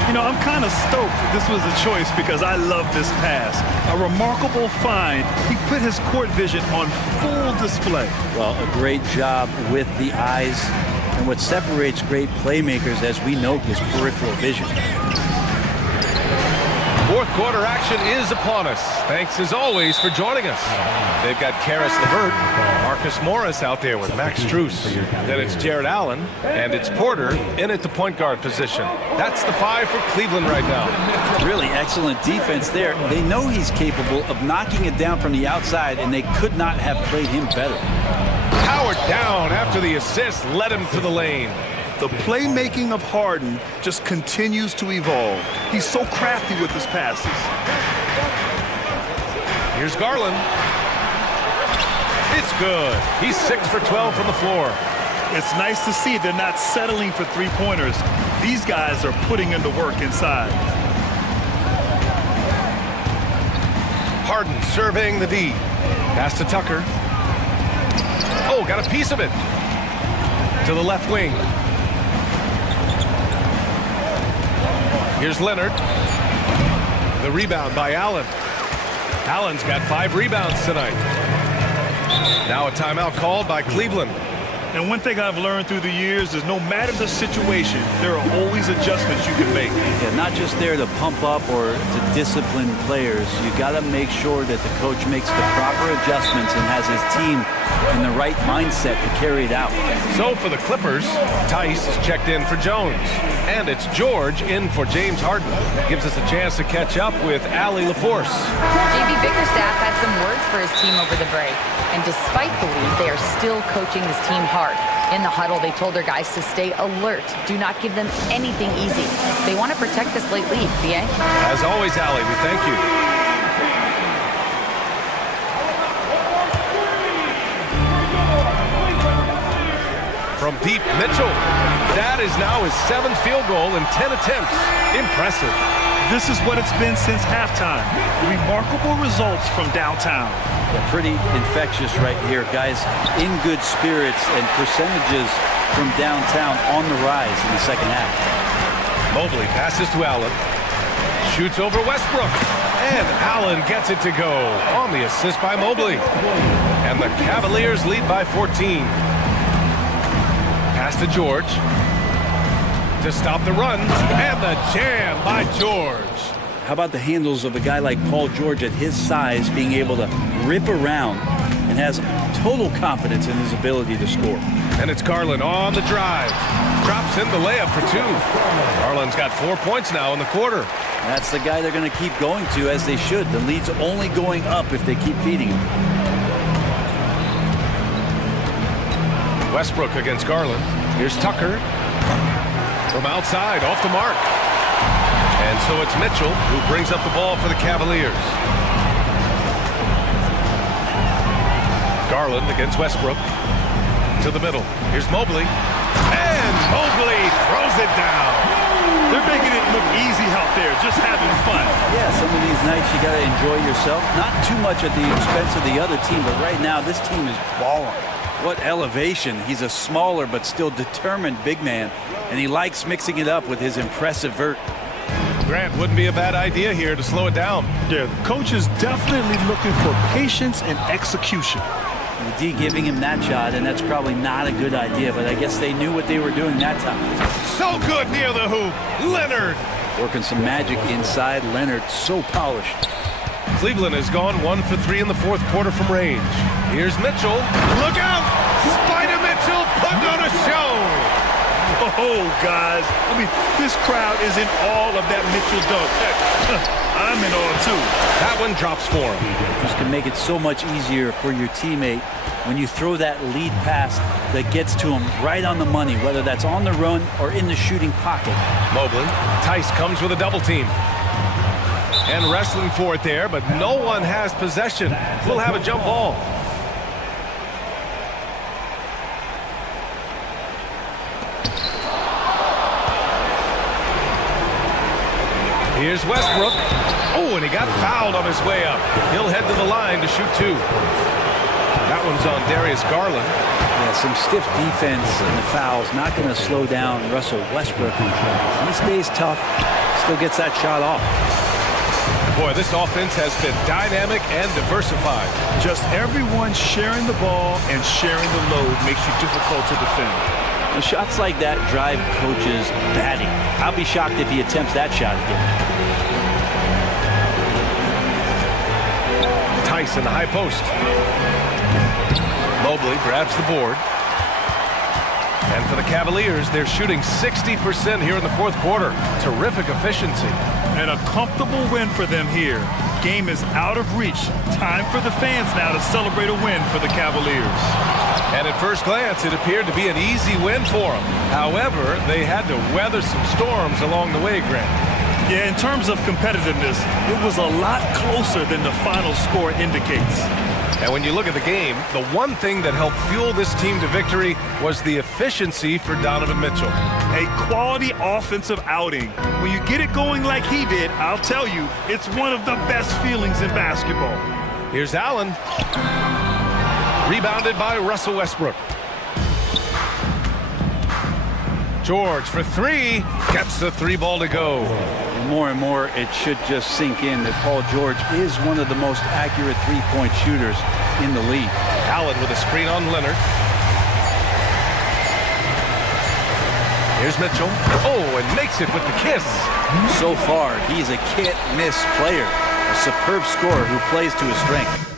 You know, I'm kind of stoked that this was a choice because I love this pass. A remarkable find. He put his court vision on full display. Well, a great job with the eyes And what separates great playmakers, as we know, is peripheral vision. Fourth quarter action is upon us. Thanks as always for joining us. They've got Karis LeVert, Marcus Morris out there with Max Strus. Then it's Jared Allen, and it's Porter in at the point guard position. That's the 5 for Cleveland right now. Really excellent defense there. They know he's capable of knocking it down from the outside, and they could not have played him better. Powered down after the assist led him to the lane. The playmaking of Harden just continues to evolve. He's so crafty with his passes. Here's Garland. It's good. He's 6 for 12 from the floor. It's nice to see they're not settling for three-pointers. These guys are putting in the work inside. Harden surveying the D. Pass to Tucker. Oh, got a piece of it. To the left wing. Here's Leonard. The rebound by Allen. Allen's got 5 rebounds tonight. Now a timeout called by Cleveland. And one thing I've learned through the years is no matter the situation, there are always adjustments you can make. Yeah, not just there to pump up or to discipline players. You got to make sure that the coach makes the proper adjustments and has his team in the right mindset to carry it out. So for the Clippers, Tice is checked in for Jones. And it's George in for James Harden. Gives us a chance to catch up with Allie LaForce. JB Bickerstaff had some words for his team over the break. And despite the lead, they are still coaching this team hard. In the huddle, they told their guys to stay alert. Do not give them anything easy. They want to protect this late lead, BA. As always, Allie, we thank you. From deep, Mitchell. That is now his 7th field goal in 10 attempts. Impressive. This is what it's been since halftime. Remarkable results from downtown. Yeah, pretty infectious right here, guys. In good spirits and percentages from downtown on the rise in the second half. Mobley passes to Allen. Shoots over Westbrook. And Allen gets it to go on the assist by Mobley. And the Cavaliers lead by 14. Pass to George. To stop the run. And the jam by George. How about the handles of a guy like Paul George at his size being able to rip around and has total confidence in his ability to score. And it's Garland on the drive. Drops in the layup for 2. Garland's got 4 points now in the quarter. That's the guy they're going to keep going to, as they should. The lead's only going up if they keep feeding him. Westbrook against Garland. Here's Tucker. From outside, off the mark. And so it's Mitchell who brings up the ball for the Cavaliers. Garland against Westbrook. To the middle. Here's Mobley. And Mobley throws it down. They're making it look easy out there, just having fun. Yeah, some of these nights you got to enjoy yourself. Not too much at the expense of the other team, but right now this team is balling. What elevation. He's a smaller but still determined big man, and he likes mixing it up with his impressive vert. Grant, wouldn't be a bad idea here to slow it down. Yeah, the coach is definitely looking for patience and execution. The D giving him that shot, and that's probably not a good idea, but I guess they knew what they were doing that time. So good near the hoop. Leonard. Working some magic inside. Leonard so polished. Cleveland has gone 1 for 3 in the fourth quarter from range. Here's Mitchell. Look out! Spider Mitchell putting on a show. Oh, guys. I mean, this crowd is in awe of that Mitchell dunk. I'm in awe, too. That one drops for him. Just can make it so much easier for your teammate when you throw that lead pass that gets to him right on the money, whether that's on the run or in the shooting pocket. Mobley. Tice comes with a double team. And wrestling for it there, but no one has possession. We'll have a jump ball. Here's Westbrook. Oh, and he got fouled on his way up. He'll head to the line to shoot 2. That one's on Darius Garland. Yeah, some stiff defense and the fouls. Not going to slow down Russell Westbrook. He stays tough, still gets that shot off. Boy, this offense has been dynamic and diversified. Just everyone sharing the ball and sharing the load makes you difficult to defend. The shots like that drive coaches batting. I'll be shocked if he attempts that shot again. Tice in the high post. Mobley grabs the board. And for the Cavaliers, they're shooting 60% here in the fourth quarter. Terrific efficiency. And a comfortable win for them here. Game is out of reach. Time for the fans now to celebrate a win for the Cavaliers. And at first glance, it appeared to be an easy win for them. However, they had to weather some storms along the way, Grant. Yeah, in terms of competitiveness, it was a lot closer than the final score indicates. And when you look at the game, the one thing that helped fuel this team to victory was the efficiency for Donovan Mitchell. A quality offensive outing. When you get it going like he did, I'll tell you, it's one of the best feelings in basketball. Here's Allen. Rebounded by Russell Westbrook. George for three. Gets the three ball to go. More and more, it should just sink in that Paul George is one of the most accurate three-point shooters in the league. Allen with a screen on Leonard. Here's Mitchell. Oh, and makes it with the kiss. So far, he's a can't-miss player, a superb scorer who plays to his strength.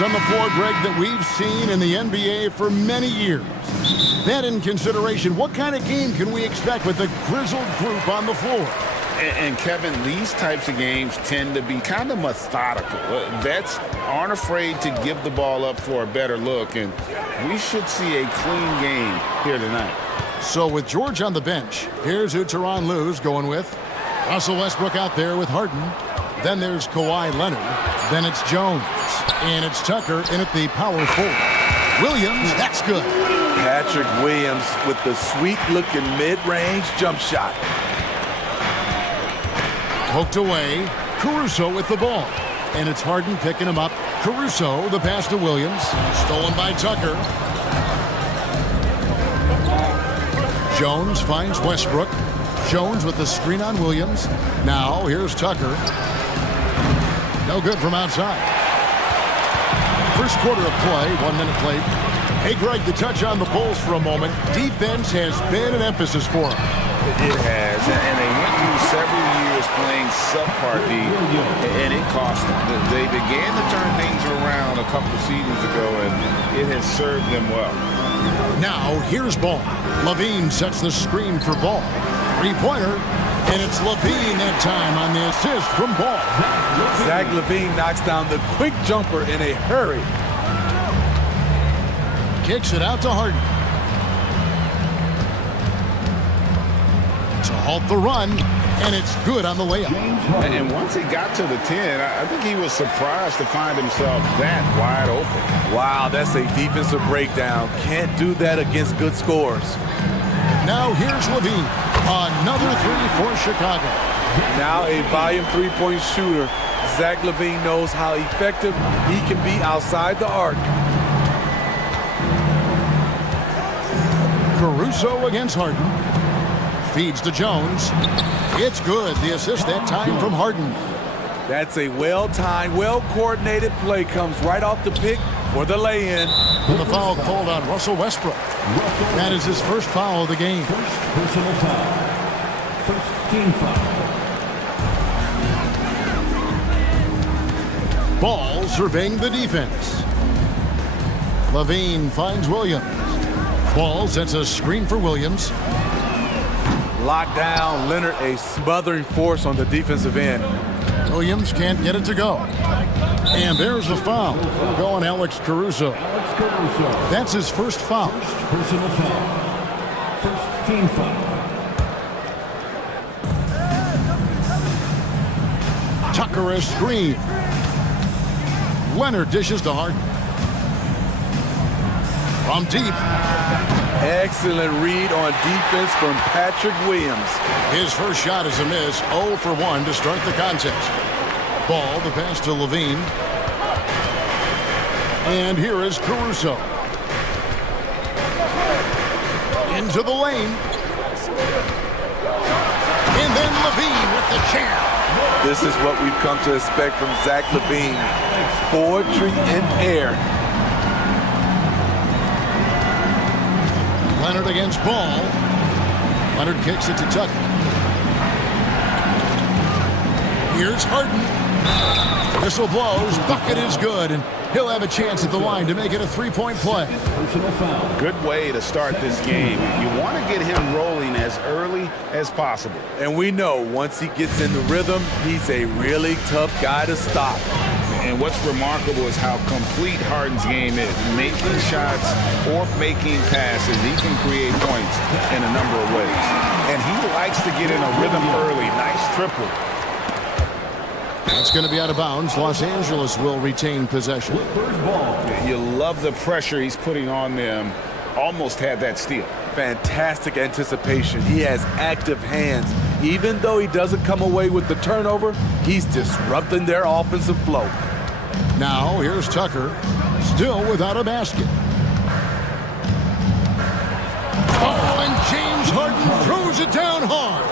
teams on the floor, Greg, that we've seen in the NBA for many years. That in consideration, what kind of game can we expect with the grizzled group on the floor? And Kevin, these types of games tend to be kind of methodical. Vets aren't afraid to give the ball up for a better look, and we should see a clean game here tonight. So with George on the bench, here's who Tyronn Lue's going with. Russell Westbrook out there with Harden. Then there's Kawhi Leonard. Then it's Jones. And it's Tucker in at the power forward. Williams, that's good. Patrick Williams with the sweet-looking mid-range jump shot. Poked away. Caruso with the ball. And it's Harden picking him up. Caruso, the pass to Williams. Stolen by Tucker. Jones finds Westbrook. Jones with the screen on Williams. Now here's Tucker. No good from outside. First quarter of play, 1 minute played. Hey, Greg, the touch on the Bulls for a moment. Defense has been an emphasis for them. It has, and they went through several years playing subpar D, and it cost them. They began to turn things around a couple of seasons ago, and it has served them well. Now, here's Ball. Levine sets the screen for Ball. Three-pointer, and it's Levine that time on the assist from Ball. Zach LaVine knocks down the quick jumper in a hurry. Kicks it out to Harden. To halt the run, and it's good on the layup. And once he got to the 10, I think he was surprised to find himself that wide open. Wow, that's a defensive breakdown. Can't do that against good scores. Now here's Levine. Another three for Chicago. Now a volume three-point shooter. Zach LaVine knows how effective he can be outside the arc. Caruso against Harden. Feeds to Jones. It's good. The assist that time from Harden. That's a well-timed, well-coordinated play. Comes right off the pick for the lay-in. And the foul called on Russell Westbrook. That is his first foul of the game. First personal foul. First team foul. Ball surveying the defense. Levine finds Williams. Ball sets a screen for Williams. Locked down. Leonard, a smothering force on the defensive end. Williams can't get it to go. And there's the foul. Going Alex Caruso. That's his first foul. First personal foul. First team foul. Tucker a screen. Leonard dishes to Harden. From deep. Excellent read on defense from Patrick Williams. His first shot is a miss. 0 for 1 to start the contest. Ball, the pass to Levine. And here is Caruso. Into the lane. And then Levine with the jam. This is what we've come to expect from Zach LaVine. Poetry in air. Leonard against Ball. Leonard kicks it to Tucker. Here's Harden. Whistle blows. Bucket is good, and he'll have a chance at the line to make it a three-point play. Personal foul. Good way to start this game. You want to get him rolling as early as possible. And we know once he gets in the rhythm, he's a really tough guy to stop. And what's remarkable is how complete Harden's game is. Making shots or making passes, he can create points in a number of ways. And he likes to get in a rhythm early. Nice triple. That's going to be out of bounds. Los Angeles will retain possession. You love the pressure he's putting on them. Almost had that steal. Fantastic anticipation. He has active hands. Even though he doesn't come away with the turnover, he's disrupting their offensive flow. Now here's Tucker, still without a basket. Oh, and James Harden throws it down hard.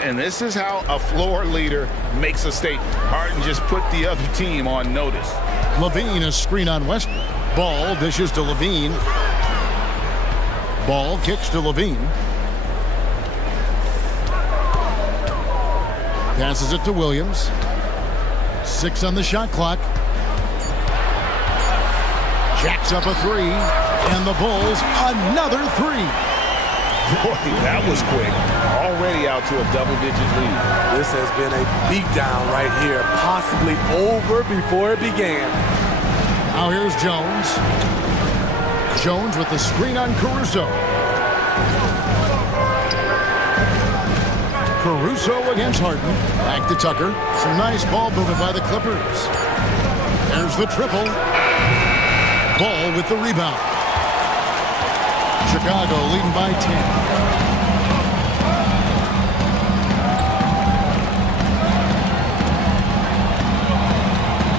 And this is how a floor leader makes a statement. Harden just put the other team on notice. Levine a screen on Westbrook. Ball dishes to Levine. Ball kicks to Levine. Passes it to Williams. 6 on the shot clock. Jacks up a three, and the Bulls another three. Boy, that was quick. Already out to a double-digit lead. This has been a beatdown right here, possibly over before it began. Now here's Jones. Jones with the screen on Caruso. Caruso against Harden. Back to Tucker. Some nice ball movement by the Clippers. There's the triple. Ball with the rebound. Chicago leading by 10.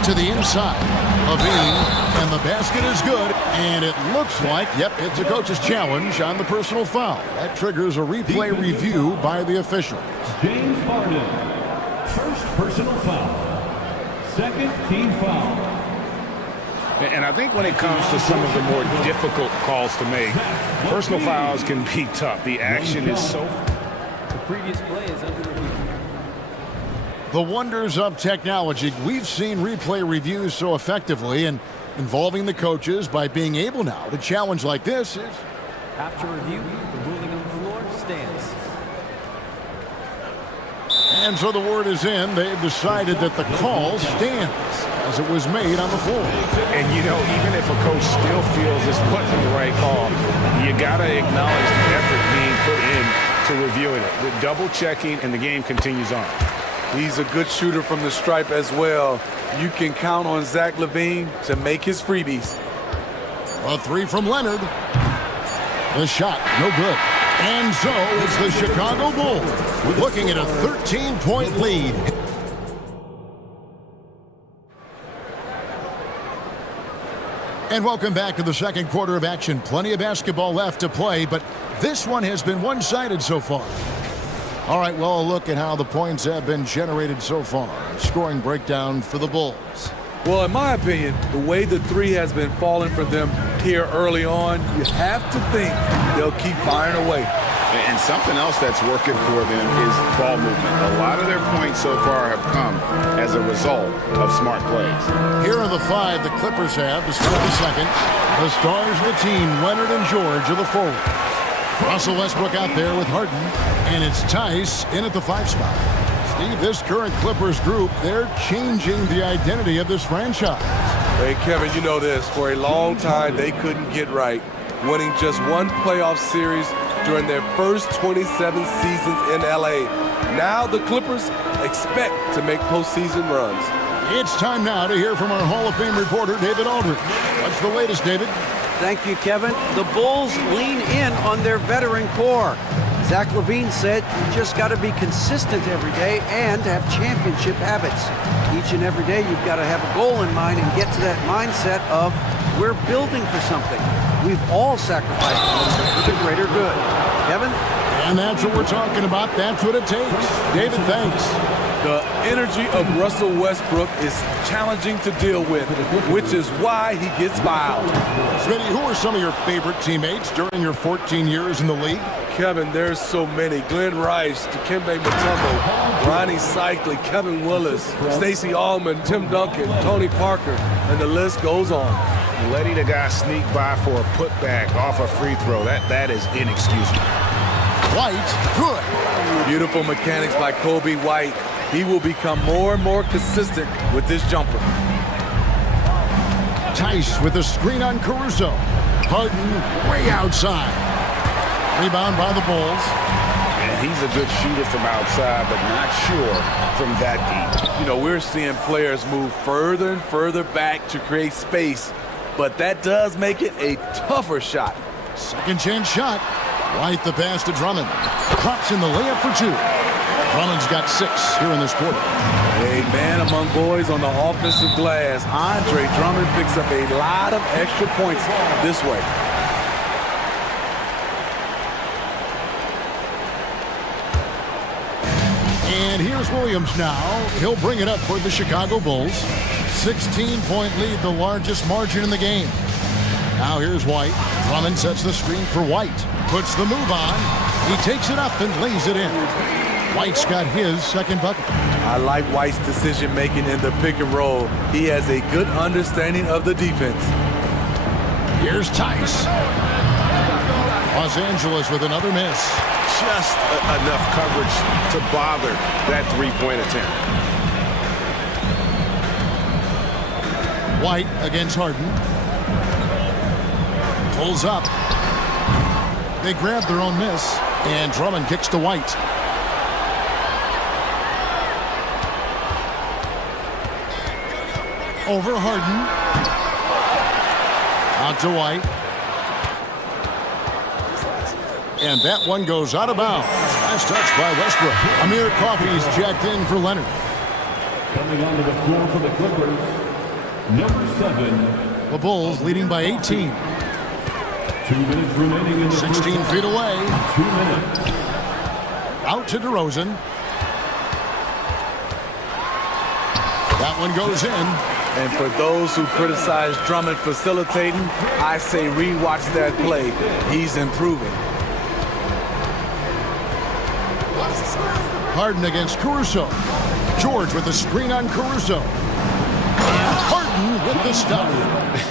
To the inside. Levine, and the basket is good. And it looks like, yep, it's a coach's challenge on the personal foul. That triggers a replay review by the official. James Harden, first personal foul. Second team foul. And I think when it comes to some of the more difficult calls to make, personal fouls can be tough. The action is so... The previous play is under review. The wonders of technology. We've seen replay reviews so effectively, and involving the coaches by being able now to challenge like this is... After review, the ruling on the floor stands. And so the word is in. They've decided that the call stands as it was made on the floor. And, you know, even if a coach still feels this wasn't the right call, you got to acknowledge the effort being put in to reviewing it. The double checking, and the game continues on. He's a good shooter from the stripe as well. You can count on Zach LaVine to make his freebies. A three from Leonard. The shot, no good. And so it's the Chicago Bulls looking at a 13-point lead. And welcome back to the second quarter of action. Plenty of basketball left to play, but this one has been one-sided so far. All right, well, a look at how the points have been generated so far. Scoring breakdown for the Bulls. Well, in my opinion, the way the three has been falling for them here early on, you have to think they'll keep firing away. And something else that's working for them is ball movement. A lot of their points so far have come as a result of smart plays. Here are the five the Clippers have to start the second. The stars of the team, Leonard and George, are the forwards. Russell Westbrook out there with Harden, and it's Tice in at the 5 spot. Steve, this current Clippers group, they're changing the identity of this franchise. Hey, Kevin, you know this. For a long time, they couldn't get right, winning just one playoff series during their first 27 seasons in L.A. Now the Clippers expect to make postseason runs. It's time now to hear from our Hall of Fame reporter, David Aldridge. What's the latest, David? Thank you, Kevin. The Bulls lean in on their veteran core. Zach LaVine said, you just got to be consistent every day and have championship habits. Each and every day, you've got to have a goal in mind and get to that mindset of, we're building for something. We've all sacrificed a little bit for the greater good. Kevin? And that's what we're talking about. That's what it takes. David, thanks. The energy of Russell Westbrook is challenging to deal with, which is why he gets fouled. Smitty, who are some of your favorite teammates during your 14 years in the league? Kevin, there's so many. Glenn Rice, Dikembe Mutombo, Ronnie Cycli, Kevin Willis, Stacey Allman, Tim Duncan, Tony Parker, and the list goes on. Letting a guy sneak by for a putback off a free throw, that is inexcusable. White, good. Beautiful mechanics by Kobe White. He will become more and more consistent with this jumper. Tice with a screen on Caruso. Harden way outside. Rebound by the Bulls. And he's a good shooter from outside, but not sure from that deep. You know, we're seeing players move further and further back to create space, but that does make it a tougher shot. Second chance shot. White the pass to Drummond. Drops in the layup for 2. Drummond's got 6 here in this quarter. A man among boys on the offensive glass. Andre Drummond picks up a lot of extra points this way. And here's Williams now. He'll bring it up for the Chicago Bulls. 16-point lead, the largest margin in the game. Now here's White. Drummond sets the screen for White. Puts the move on. He takes it up and lays it in. White's got his second bucket. I like White's decision-making in the pick and roll. He has a good understanding of the defense. Here's Tice. Los Angeles with another miss. Just enough coverage to bother that three-point attempt. White against Harden. Pulls up. They grab their own miss, and Drummond kicks to White. Over Harden. Out to White. And that one goes out of bounds. Nice touch by Westbrook. Amir Coffey's checked in for Leonard. Coming onto the floor for the Clippers, number 7. The Bulls leading by 18. 2 minutes remaining in the 16 feet away. 2 minutes. Out to DeRozan. That one goes in. And for those who criticize Drummond facilitating, I say rewatch that play. He's improving. Harden against Caruso. George with the screen on Caruso. And Harden with the stuff.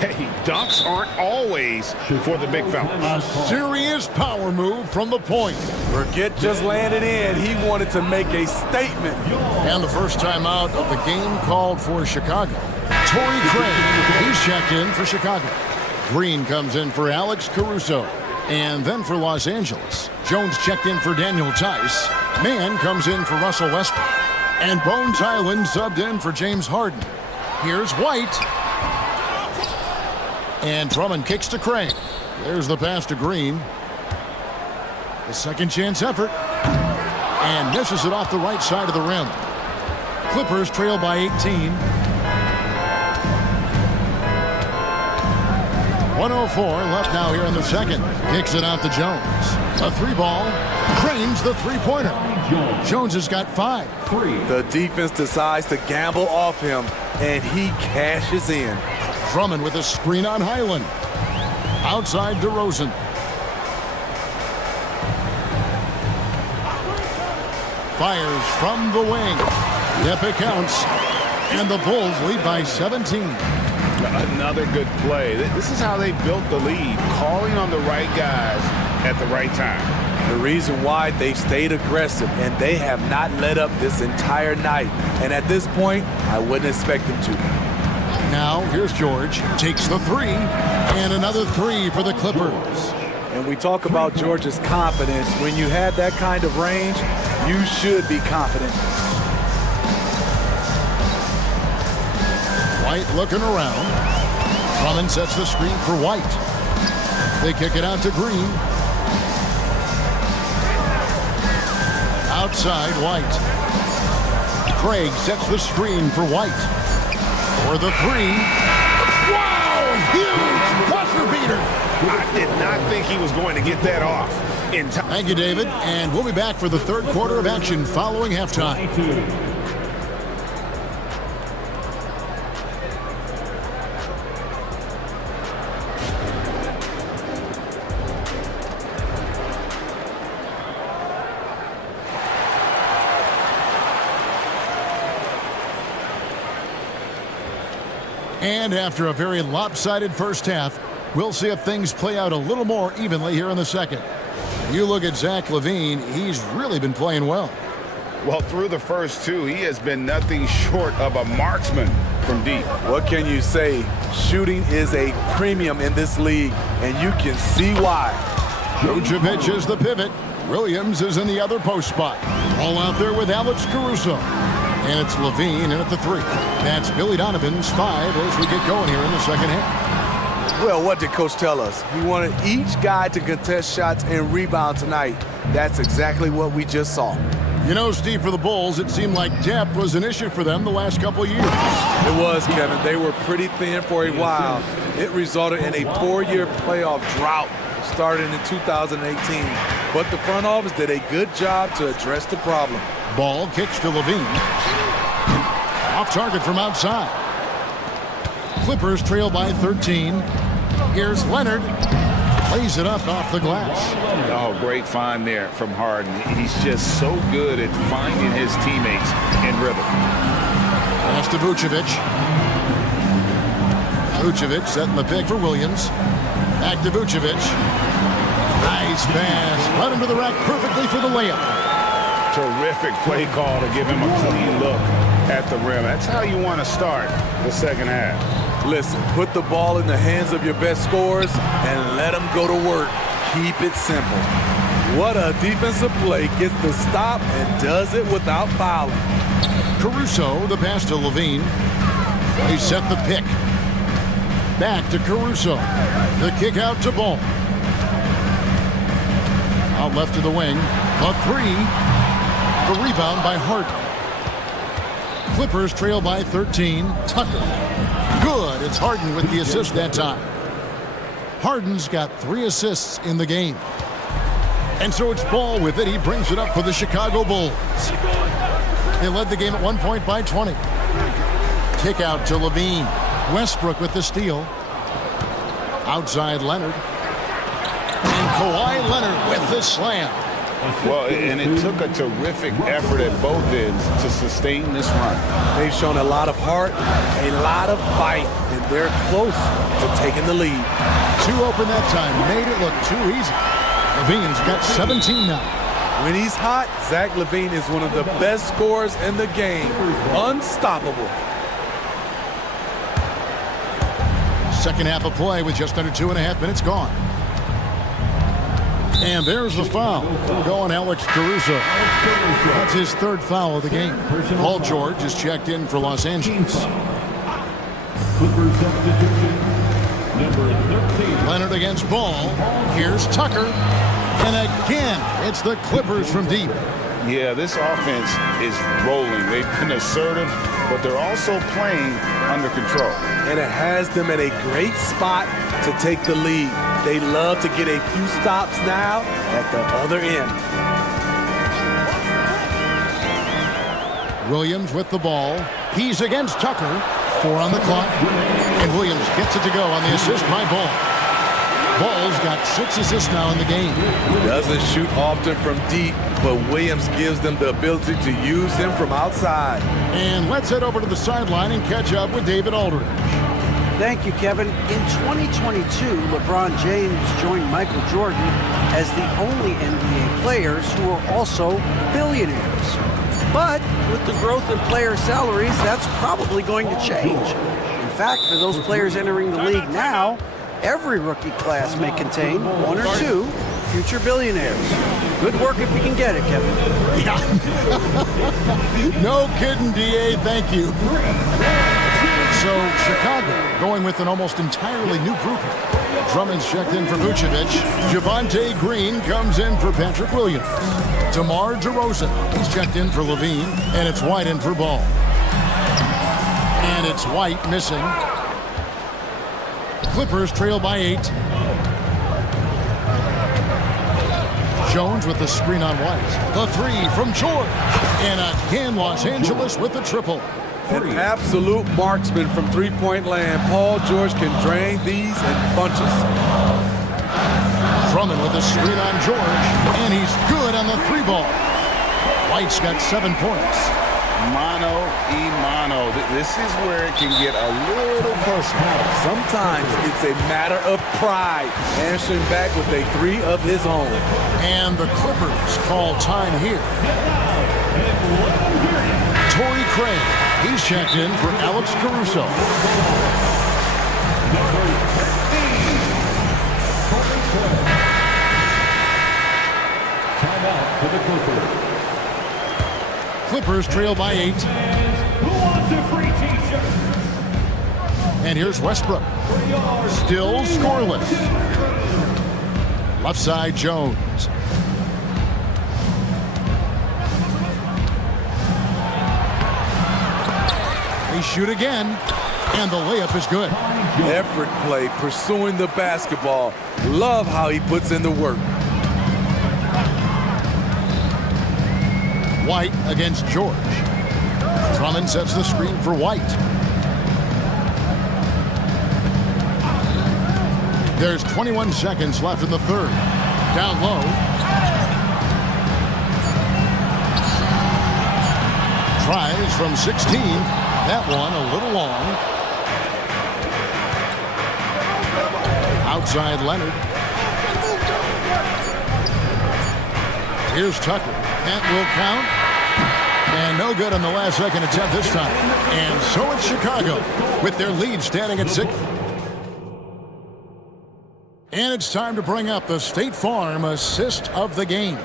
Hey, dunks aren't always for the big fella. Serious power move from the point. Burkett just landed in. He wanted to make a statement. And the first time out of the game called for Chicago. Torrey Craig, he's checked in for Chicago. Green comes in for Alex Caruso. And then for Los Angeles, Jones checked in for Daniel Tice. Mann comes in for Russell Westbrook. And Bones Highland subbed in for James Harden. Here's White. And Drummond kicks to Craig. There's the pass to Green. The second chance effort. And misses it off the right side of the rim. Clippers trail by 18. 1:04 left now here in the second. Kicks it out to Jones. A three ball. Drains the three-pointer. Jones has got 5. The defense decides to gamble off him, and he cashes in. Drummond with a screen on Highland. Outside DeRozan. Fires from the wing. Yep, it counts. And the Bulls lead by 17. Another good play. This is how they built the lead, calling on the right guys at the right time. The reason why they've stayed aggressive, and they have not let up this entire night. And at this point, I wouldn't expect them to. Now, here's George. Takes the 3. And another 3 for the Clippers. And we talk about George's confidence. When you have that kind of range, you should be confident. White looking around. Drummond sets the screen for White. They kick it out to Green. Outside White. Craig sets the screen for White. For the 3. Wow! Huge buzzer beater! I did not think he was going to get that off in time. Thank you, David. And we'll be back for the third quarter of action following halftime. And after a very lopsided first half, we'll see if things play out a little more evenly here in the second. You look at Zach LaVine, he's really been playing well. Well, through the first 2, he has been nothing short of a marksman from deep. What can you say? Shooting is a premium in this league, and you can see why. Vucevic is the pivot. Williams is in the other post spot. All out there with Alex Caruso. And it's LaVine in at the 3. That's Billy Donovan's 5 as we get going here in the second half. Well, what did Coach tell us? He wanted each guy to contest shots and rebound tonight. That's exactly what we just saw. You know, Steve, for the Bulls, it seemed like depth was an issue for them the last couple of years. It was, Kevin. They were pretty thin for a while. It resulted in a 4-year playoff drought starting in 2018. But the front office did a good job to address the problem. Ball kicks to LaVine. Off target from outside. Clippers trail by 13. Here's Leonard. Lays it up off the glass. Oh, great find there from Harden. He's just so good at finding his teammates in rhythm. Pass to Vucevic. Vucevic setting the pick for Williams. Back to Vucevic. Nice pass. Right under the rack perfectly for the layup. Terrific play call to give him a clean look at the rim. That's how you want to start the second half. Listen, put the ball in the hands of your best scorers and let them go to work. Keep it simple. What a defensive play. Gets the stop and does it without fouling. Caruso, the pass to Levine. They set the pick. Back to Caruso. The kick out to Ball. Out left to the wing. The three. The rebound by Hart. Clippers trail by 13. Tucker. Good. It's Harden with the assist that time. Harden's got 3 assists in the game. And so it's Ball with it. He brings it up for the Chicago Bulls. They led the game at one point by 20. Kick out to Levine. Westbrook with the steal. Outside Leonard. And Kawhi Leonard with the slam. Well, and it took a terrific effort at both ends to sustain this run. They've shown a lot of heart, a lot of fight, and they're close to taking the lead. 2 open that time. Made it look too easy. Levine's got 17 now. When he's hot, Zach LaVine is one of the best scorers in the game. Unstoppable. Second half of play with just under 2.5 minutes gone. And there's the foul. Going Alex Caruso. That's his 3rd foul of the game. Paul George is checked in for Los Angeles. Leonard against Ball. Here's Tucker. And again, it's the Clippers from deep. Yeah, this offense is rolling. They've been assertive, but they're also playing under control. And it has them at a great spot to take the lead. They love to get a few stops now at the other end. Williams with the ball. He's against Tucker. 4 on the clock. And Williams gets it to go on the assist by Ball. Ball's got 6 assists now in the game. Doesn't shoot often from deep, but Williams gives them the ability to use him from outside. And let's head over to the sideline and catch up with David Aldridge. Thank you, Kevin. In 2022, LeBron James joined Michael Jordan as the only NBA players who are also billionaires. But with the growth in player salaries, that's probably going to change. In fact, for those players entering the league now, every rookie class may contain 1 or 2 future billionaires. Good work if you can get it, Kevin. Yeah. No kidding, DA. Thank you. So Chicago going with an almost entirely new group. Drummond's checked in for Vucevic. Javonte Green comes in for Patrick Williams. DeMar DeRozan, he's checked in for Levine. And it's White in for Ball. And it's White missing. Clippers trail by 8. Jones with the screen on White. The 3 from George. And again, Los Angeles with the triple. An absolute marksman from three-point land. Paul George can drain these in bunches. Drummond with the screen on George. And he's good on the 3 ball. White's got 7 points. Mano y mano. This is where it can get a little personal. Sometimes it's a matter of pride. Answering back with a 3 of his own. And the Clippers call time here. Torrey Craig. He's checked in for Alex Caruso. Timeout for the Clippers. Clippers trail by 8. Who wants a free t-shirt? And here's Westbrook. Still scoreless. Left side, Jones. They shoot again, and the layup is good. Effort play, pursuing the basketball. Love how he puts in the work. White against George. Drummond sets the screen for White. There's 21 seconds left in the third. Down low. Tries from 16. That one a little long. Outside Leonard. Here's Tucker. That will count. And no good on the last second attempt this time. And so it's Chicago with their lead standing at 6. And it's time to bring up the State Farm assist of the game.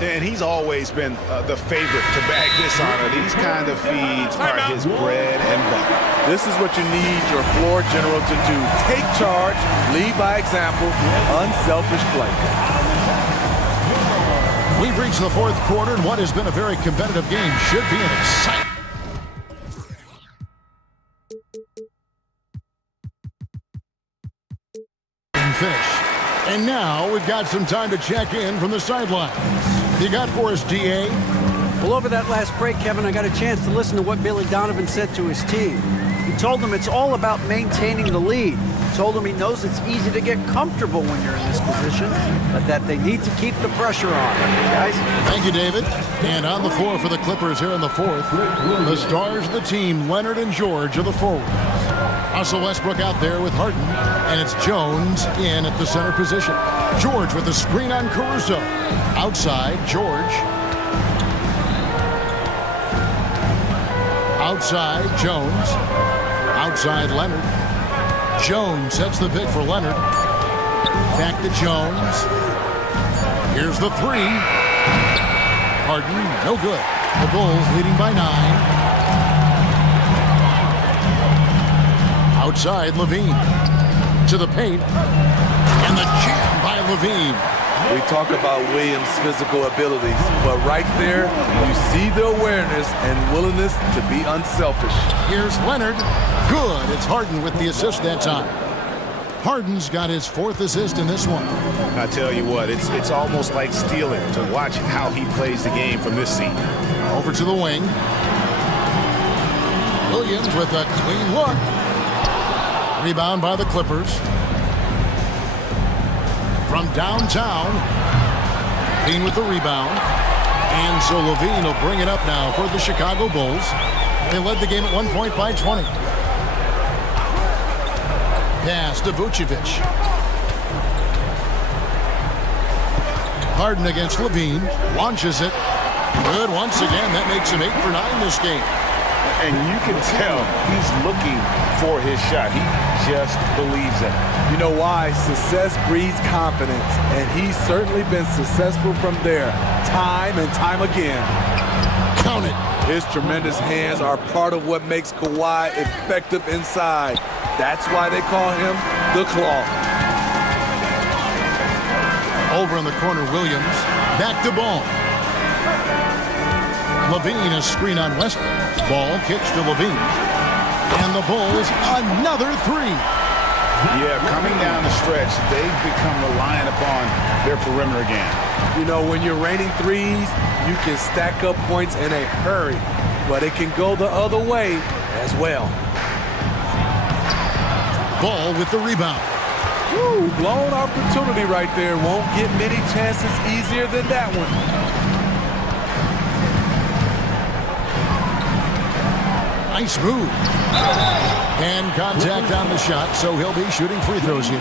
And he's always been the favorite to bag this honor. These kind of feeds are his bread and butter. This is what you need your floor general to do. Take charge, lead by example, unselfish play. We've reached the fourth quarter, and what has been a very competitive game should be an exciting finish. And now we've got some time to check in from the sidelines. You got for us, DA? Well, over that last break, Kevin, I got a chance to listen to what Billy Donovan said to his team. He told them it's all about maintaining the lead. He told them he knows it's easy to get comfortable when you're in this position, but that they need to keep the pressure on. Guys? Thank you, David. And on the floor for the Clippers here in the fourth, the stars of the team, Leonard and George, are the forwards. Russell Westbrook out there with Harden, and it's Jones in at the center position. George with the screen on Caruso. Outside, George. Outside, Jones. Outside, Leonard. Jones sets the pick for Leonard. Back to Jones. Here's the three. Harden, no good. The Bulls leading by 9. Outside, Levine. To the paint. And the jam by Levine. We talk about Williams' physical abilities, but right there, you see the awareness and willingness to be unselfish. Here's Leonard. Good. It's Harden with the assist that time. Harden's got his 4th assist in this one. I tell you what, it's almost like stealing to watch how he plays the game from this seat. Over to the wing. Williams with a clean look. Rebound by the Clippers. From downtown, Levine with the rebound. And so Levine will bring it up now for the Chicago Bulls. They led the game at 1 point by 20. Pass to Vucevic. Harden against Levine. Launches it. Good once again. That makes him 8 for 9 this game. And you can tell he's looking for his shot. He just believes in it. You know why? Success breeds confidence, and he's certainly been successful from there, time and time again. Count it. His tremendous hands are part of what makes Kawhi effective inside. That's why they call him the Claw. Over in the corner, Williams. Back to Ball. Levine, a screen on Westbrook. Ball kicks to Levine. And the Bulls, another 3. Yeah, coming down the stretch, they've become reliant upon their perimeter game. You know, when you're raining threes, you can stack up points in a hurry, but it can go the other way as well. Ball with the rebound. Woo, blown opportunity right there. Won't get many chances easier than that one. Nice move. And contact on the shot, so he'll be shooting free throws here.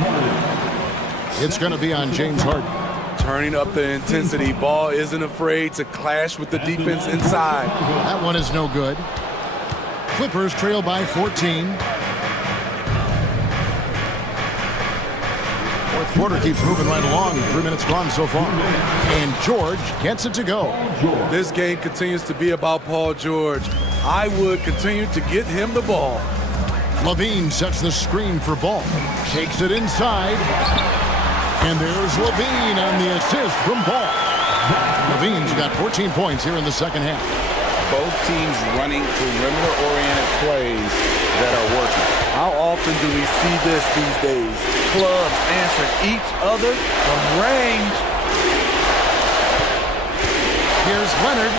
It's going to be on James Harden. Turning up the intensity. Ball isn't afraid to clash with the defense inside. That one is no good. Clippers trail by 14. Fourth quarter keeps moving right along. 3 minutes gone so far. And George gets it to go. This game continues to be about Paul George. I would continue to get him the ball. Levine sets the screen for Ball. Takes it inside. And there's Levine on the assist from Ball. Levine's got 14 points here in the second half. Both teams running perimeter-oriented plays that are working. How often do we see this these days? Clubs answer each other from range. Here's Leonard.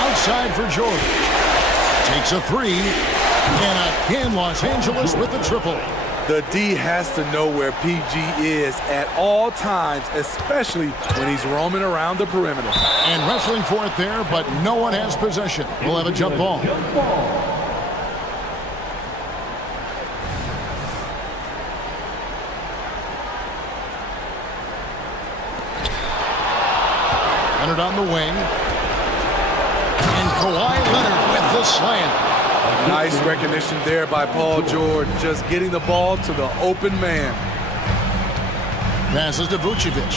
Outside for George. Takes a 3. And again, Los Angeles with the triple. The D has to know where PG is at all times, especially when he's roaming around the perimeter. And wrestling for it there, but no one has possession. We'll have a jump ball. Leonard on the wing. And Kawhi Leonard with the slam. Nice recognition there by Paul George, just getting the ball to the open man. Passes to Vucevic.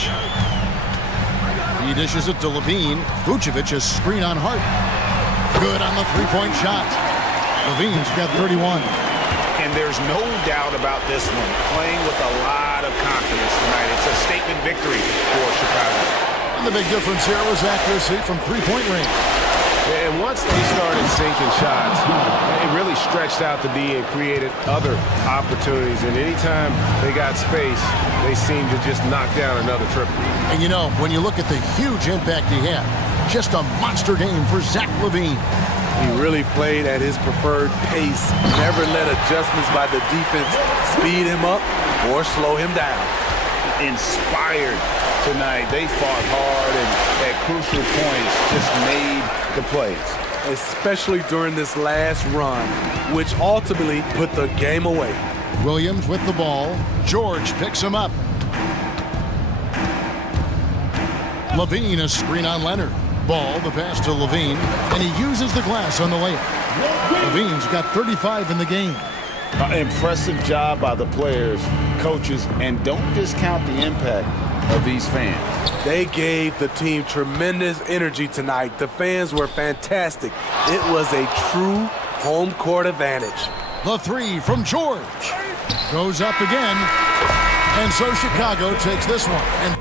He dishes it to Levine. Vucevic is screen on Hart. Good on the three-point shot. Levine's got 31. And there's no doubt about this one. Playing with a lot of confidence tonight. It's a statement victory for Chicago. And the big difference here was accuracy from three-point range. And once they started sinking shots, it really stretched out the D and created other opportunities. And anytime they got space, they seemed to just knock down another triple. And you know, when you look at the huge impact he had, just a monster game for Zach LaVine. He really played at his preferred pace. Never let adjustments by the defense speed him up or slow him down. Inspired tonight. They fought hard and at crucial points just made the plays. Especially during this last run, which ultimately put the game away. Williams with the ball. George picks him up. Levine, a screen on Leonard. Ball, the pass to Levine, and he uses the glass on the layup. Levine's got 35 in the game. Impressive job by the players, coaches, and don't discount the impact of these fans. They gave the team tremendous energy tonight. The fans were fantastic. It was a true home court advantage. The three from George goes up again, and so Chicago takes this one. And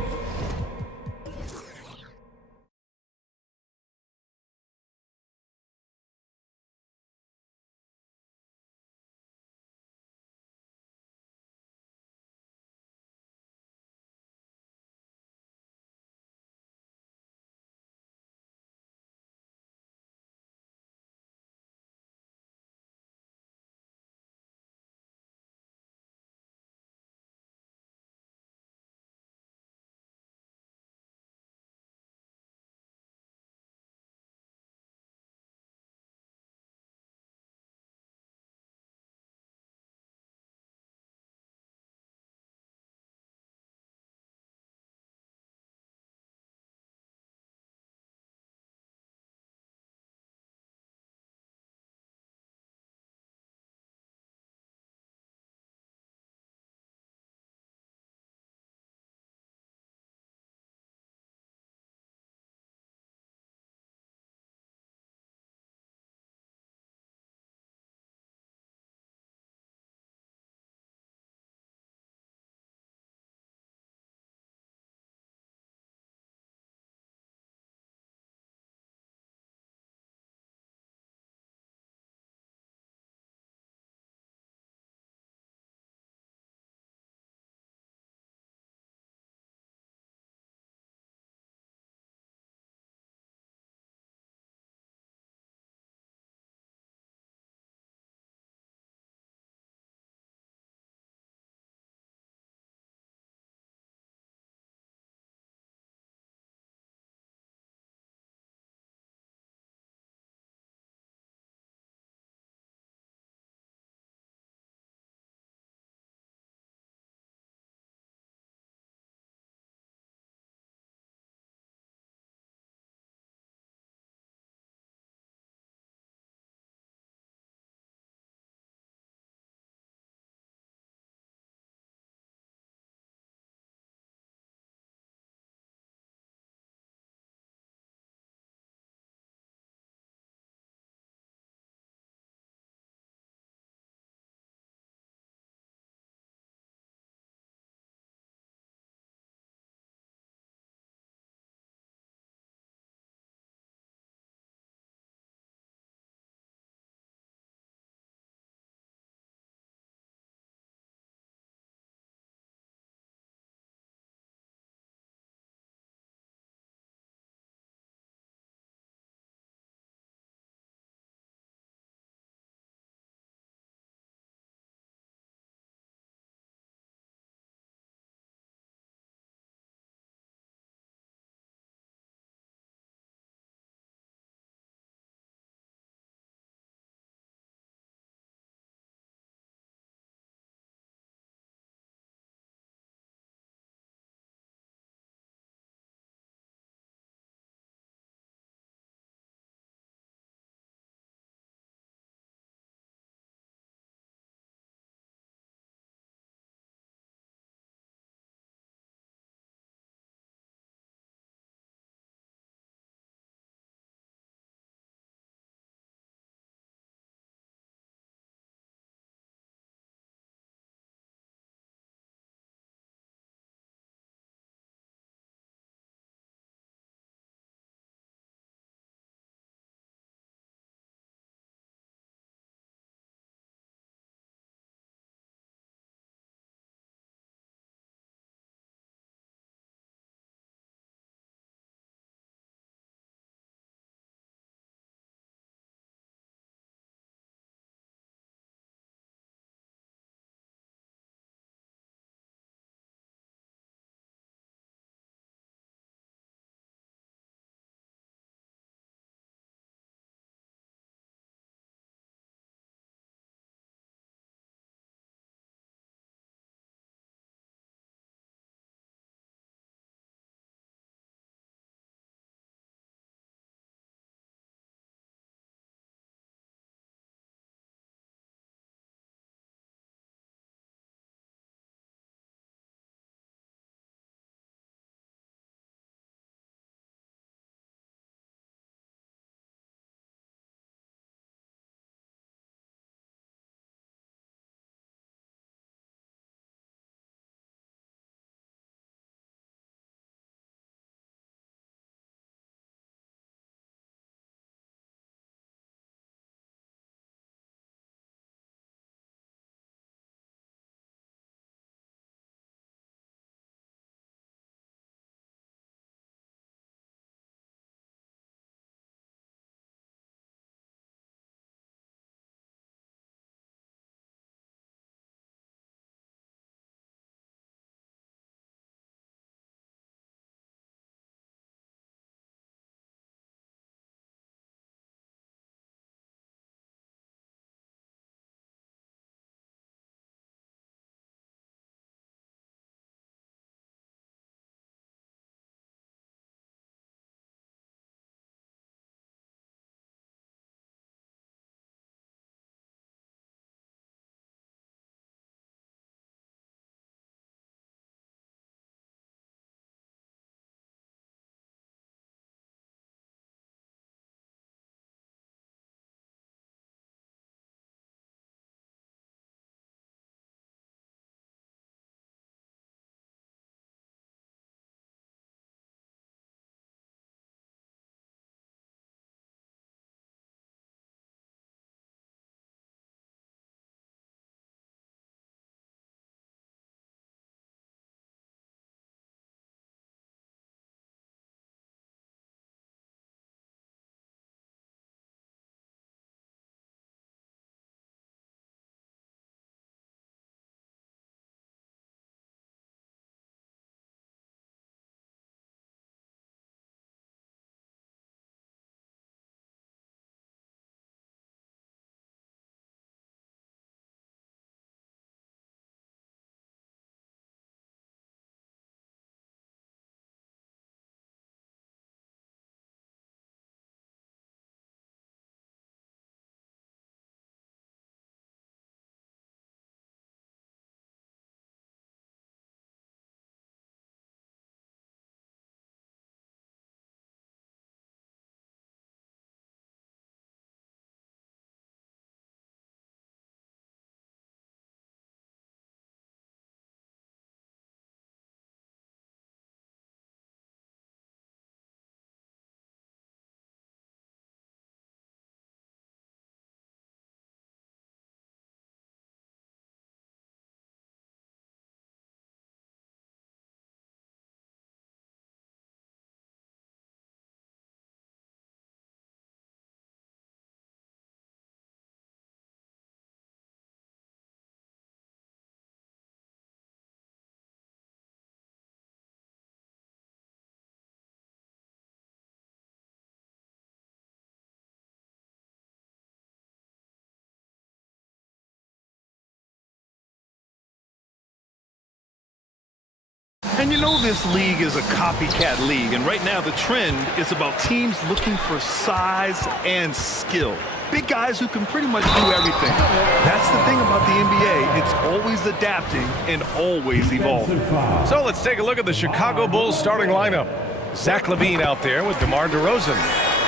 And you know this league is a copycat league, and right now the trend is about teams looking for size and skill. Big guys who can pretty much do everything. That's the thing about the NBA. It's always adapting and always evolving. So let's take a look at the Chicago Bulls starting lineup. Zach LaVine out there with DeMar DeRozan.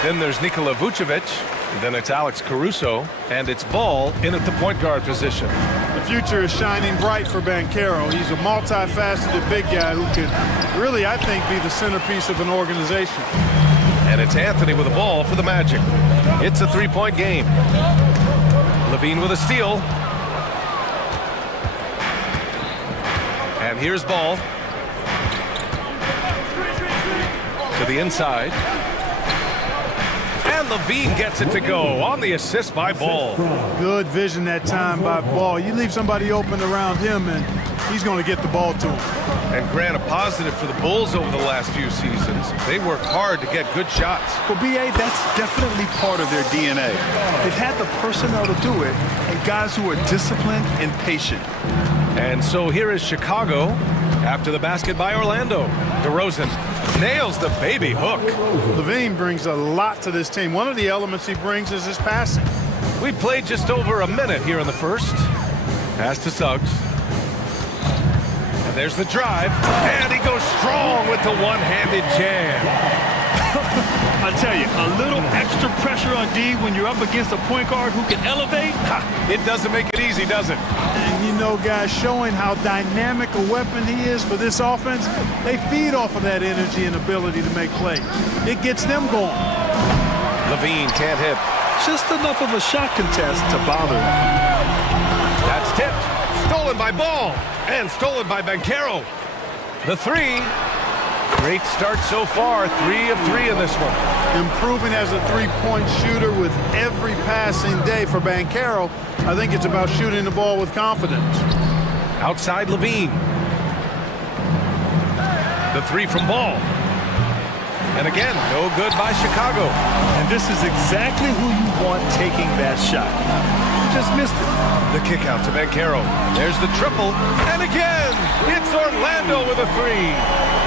Then there's Nikola Vucevic. Then it's Alex Caruso. And it's Ball in at the point guard position. The future is shining bright for Banchero. He's a multifaceted big guy who can really, I think, be the centerpiece of an organization. And it's Anthony with the ball for the Magic. It's a three-point game. LaVine with a steal. And here's Ball. To the inside. And LaVine gets it to go on the assist by Ball. Good vision that time by Ball. You leave somebody open around him and he's going to get the ball to him. And Grant, a positive for the Bulls over the last few seasons. They work hard to get good shots. Well, B.A., that's definitely part of their DNA. They've had the personnel to do it, and guys who are disciplined and patient. And so here is Chicago after the basket by Orlando. DeRozan nails the baby hook. LaVine brings a lot to this team. One of the elements he brings is his passing. We played just over a minute here in the first. Pass to Suggs. And there's the drive. And he goes strong with the one-handed jam. I tell you, a little extra pressure on D when you're up against a point guard who can elevate. It doesn't make it easy, does it? And you know, guys, showing how dynamic a weapon he is for this offense, they feed off of that energy and ability to make plays. It gets them going. LaVine can't hit. Just enough of a shot contest to bother him. That's tipped. Stolen by Ball. And stolen by Banchero. The three. Great start so far. 3 of 3 in this one. Improving as a three-point shooter with every passing day for Banchero. I think it's about shooting the ball with confidence. Outside LaVine. The three from Ball. And again, no good by Chicago. And this is exactly who you want taking that shot. You just missed it. The kick out to Banchero. There's the triple. And again, it's Orlando with a three.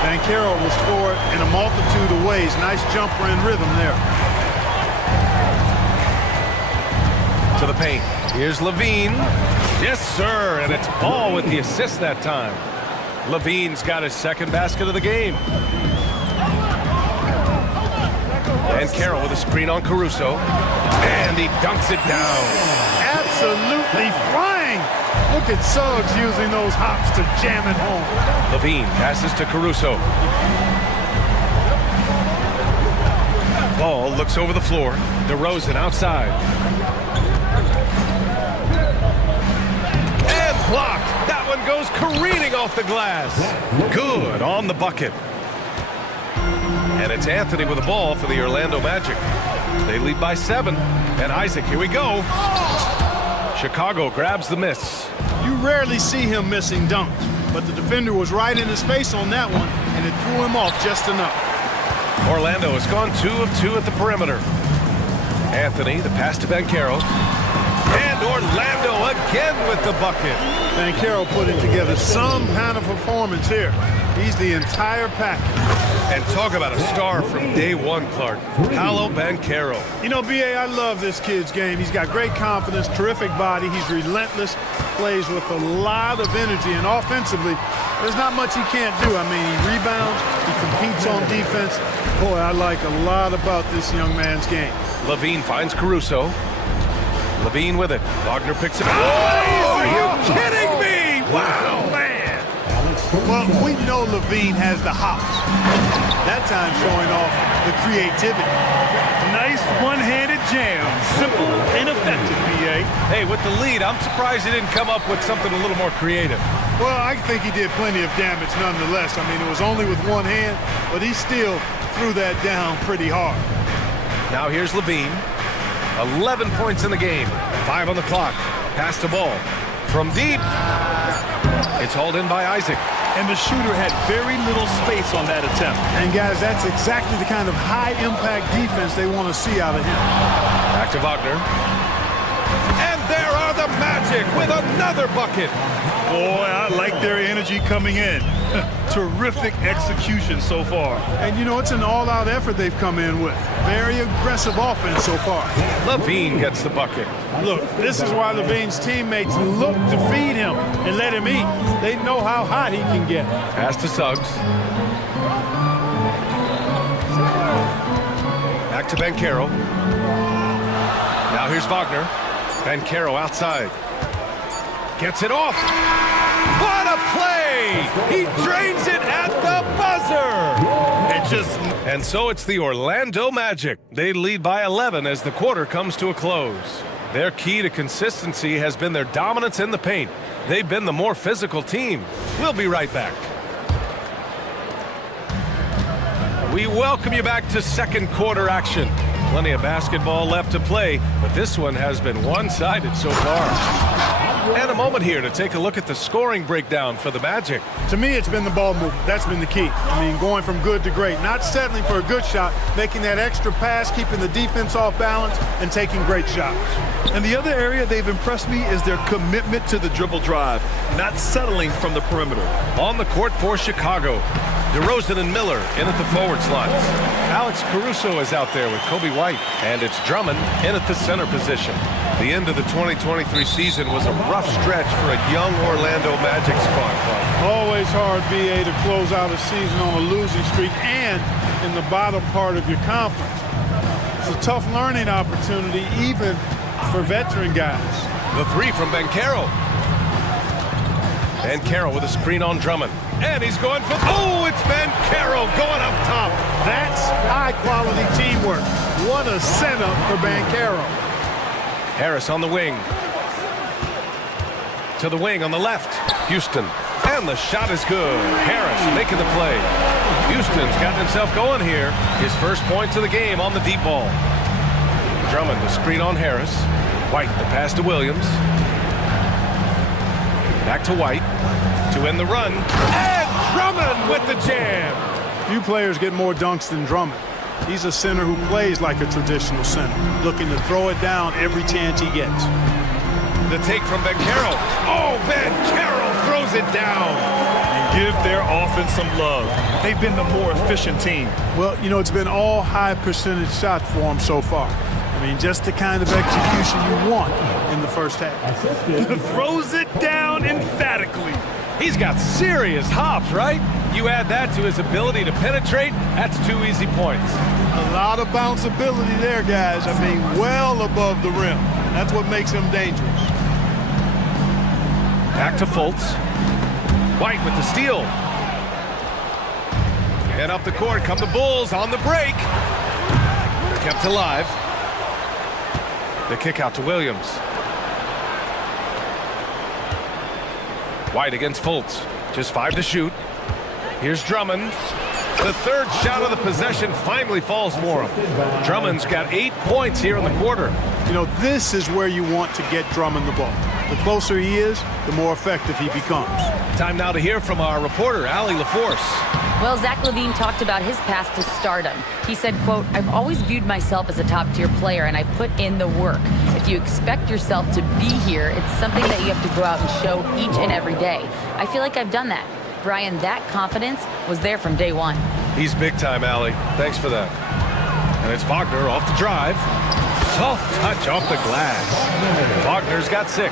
Banchero will score in a multitude of ways. Nice jumper and rhythm there. To the paint. Here's LaVine. Yes, sir. And it's Ball with the assist that time. LaVine's got his second basket of the game. And Carroll with a screen on Caruso. And he dunks it down. Absolutely flying. Look at Suggs using those hops to jam it home. LaVine passes to Caruso. Ball looks over the floor. DeRozan outside. And blocked. That one goes careening off the glass. Good on the bucket. And it's Anthony with the ball for the Orlando Magic. They lead by 7. And Isaac, here we go. Chicago grabs the miss. You rarely see him missing dunks, but the defender was right in his face on that one, and it threw him off just enough. Orlando has gone 2 of 2 at the perimeter. Anthony, the pass to Banchero. And Orlando again with the bucket. Banchero putting together some kind of performance here. He's the entire package. And talk about a star from day one, Clark. Paolo Banchero. You know, B.A., I love this kid's game. He's got great confidence, terrific body. He's relentless, plays with a lot of energy, and offensively, there's not much he can't do. I mean, he rebounds, he competes on defense. Boy, I like a lot about this young man's game. LaVine finds Caruso. LaVine with it. Wagner picks it up. Oh, are you kidding me? Wow, man. Well, we know LaVine has the hops. That time showing off the creativity. Nice one-handed jam. Simple and effective, B.A. Hey, with the lead, I'm surprised he didn't come up with something a little more creative. Well, I think he did plenty of damage nonetheless. I mean, it was only with one hand, but he still threw that down pretty hard. Now here's LaVine. 11 points in the game. 5 on the clock. Pass to Ball. From deep. It's hauled in by Isaac. And the shooter had very little space on that attempt. And guys, that's exactly the kind of high-impact defense they want to see out of him. Back to Wagner. And there are the Magic with another bucket. Boy, I like their energy coming in. Terrific execution so far. And, you know, it's an all-out effort they've come in with. Very aggressive offense so far. Levine gets the bucket. Look, this is why Levine's teammates look to feed him and let him eat. They know how hot he can get. Pass to Suggs. Back to Bankero. Now here's Wagner. Bankero outside. Gets it off. What a play! He drains it at the buzzer! And so it's the Orlando Magic. They lead by 11 as the quarter comes to a close. Their key to consistency has been their dominance in the paint. They've been the more physical team. We'll be right back. We welcome you back to second quarter action. Plenty of basketball left to play, but this one has been one-sided so far. And a moment here to take a look at the scoring breakdown for the Magic. To me, it's been the ball movement. That's been the key. I mean, going from good to great. Not settling for a good shot, making that extra pass, keeping the defense off balance, and taking great shots. And the other area they've impressed me is their commitment to the dribble drive, not settling from the perimeter. On the court for Chicago, DeRozan and Miller in at the forward slots. Alex Caruso is out there with Kobe White, and it's Drummond in at the center position. The end of the 2023 season was a rough stretch for a young Orlando Magic squad. Always hard, BA, to close out a season on a losing streak and in the bottom part of your conference. It's a tough learning opportunity, even for veteran guys. The three from Bankero. Bankero with a screen on Drummond. And he's going for... Oh, it's Bankero going up top. That's high-quality teamwork. What a setup for Bankero. Harris on the wing. To the wing on the left. Houston. And the shot is good. Harris making the play. Houston's gotten himself going here. His first points of the game on the deep ball. Drummond, the screen on Harris. White, the pass to Williams. Back to White to end the run. And Drummond with the jam. Few players get more dunks than Drummond. He's a center who plays like a traditional center, looking to throw it down every chance he gets. The take from Bankero. Oh, Bankero throws it down. And give their offense some love. They've been the more efficient team. Well, you know, it's been all high percentage shots for them so far. I mean, just the kind of execution you want in the first half. Throws it down emphatically. He's got serious hops, right? You add that to his ability to penetrate, that's 2 easy points. A lot of bounceability there, guys. I mean, well above the rim. That's what makes him dangerous. Back to Fultz. White with the steal. And up the court come the Bulls on the break. Kept alive. The kick out to Williams. White against Fultz. Just 5 to shoot. Here's Drummond. The third shot of the possession finally falls for him. Drummond's got 8 points here in the quarter. You know, this is where you want to get Drummond the ball. The closer he is, the more effective he becomes. Time now to hear from our reporter, Allie LaForce. Well, Zach LaVine talked about his path to stardom. He said, quote, "I've always viewed myself as a top-tier player, and I put in the work. If you expect yourself to be here, it's something that you have to go out and show each and every day. I feel like I've done that." Brian, that confidence was there from day one. He's big time, Allie. Thanks for that. And it's Wagner off the drive. Soft touch off the glass. Wagner's got 6.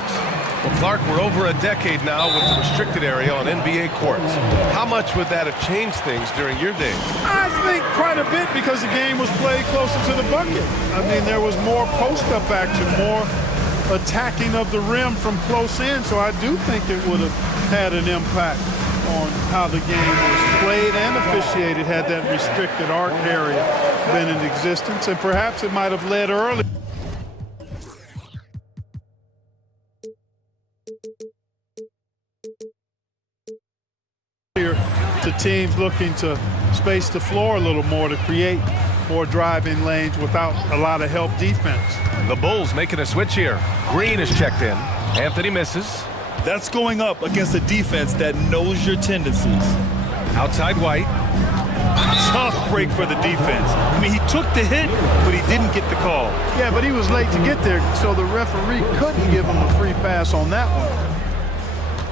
Well, Clark, we're over a decade now with the restricted area on NBA courts. How much would that have changed things during your day? I think quite a bit because the game was played closer to the bucket. I mean, there was more post-up action, more attacking of the rim from close in, so I do think it would have had an impact on how the game was played and officiated had that restricted arc area been in existence, and perhaps it might have led early. To teams looking to space the floor a little more to create more driving lanes without a lot of help defense. The Bulls making a switch here. Green is checked in. Anthony misses. That's going up against a defense that knows your tendencies. Outside White. Tough break for the defense. I mean, he took the hit, but he didn't get the call. Yeah, but he was late to get there, so the referee couldn't give him a free pass on that one.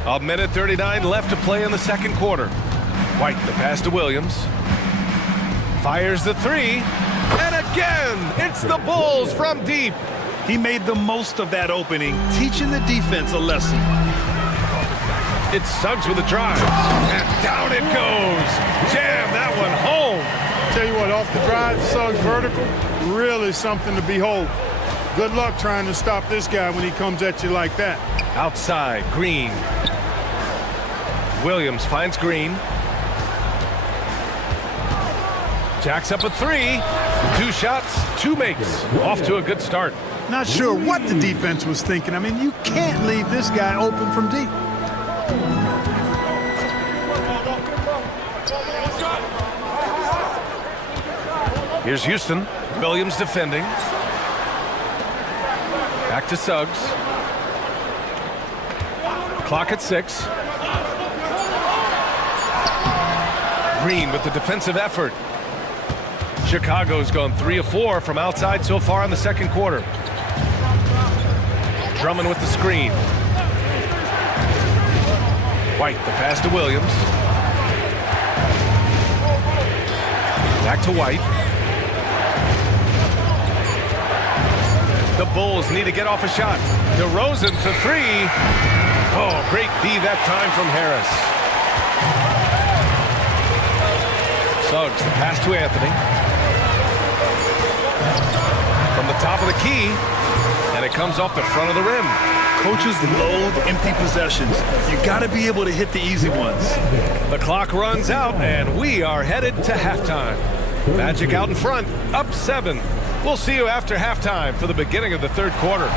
1:39 left to play in the second quarter. White, the pass to Williams. Fires the three. And again, it's the Bulls from deep. He made the most of that opening, teaching the defense a lesson. It's Suggs with a drive. And down it goes. Jam that one home. Tell you what, off the drive, Suggs vertical, really something to behold. Good luck trying to stop this guy when he comes at you like that. Outside, Green. Williams finds Green. Jacks up a three. 2 shots, 2 makes. Off to a good start. Not sure what the defense was thinking. I mean, you can't leave this guy open from deep. Here's Houston. Williams defending. Back to Suggs. Clock at 6. Green with the defensive effort. Chicago's gone 3 of 4 from outside so far in the second quarter. Drummond with the screen. White, the pass to Williams. Back to White. The Bulls need to get off a shot. DeRozan for 3. Oh, great D that time from Harris. Suggs, the pass to Anthony. From the top of the key, and it comes off the front of the rim. Coaches loathe empty possessions. You got to be able to hit the easy ones. The clock runs out, and we are headed to halftime. Magic out in front, up 7. We'll see you after halftime for the beginning of the third quarter.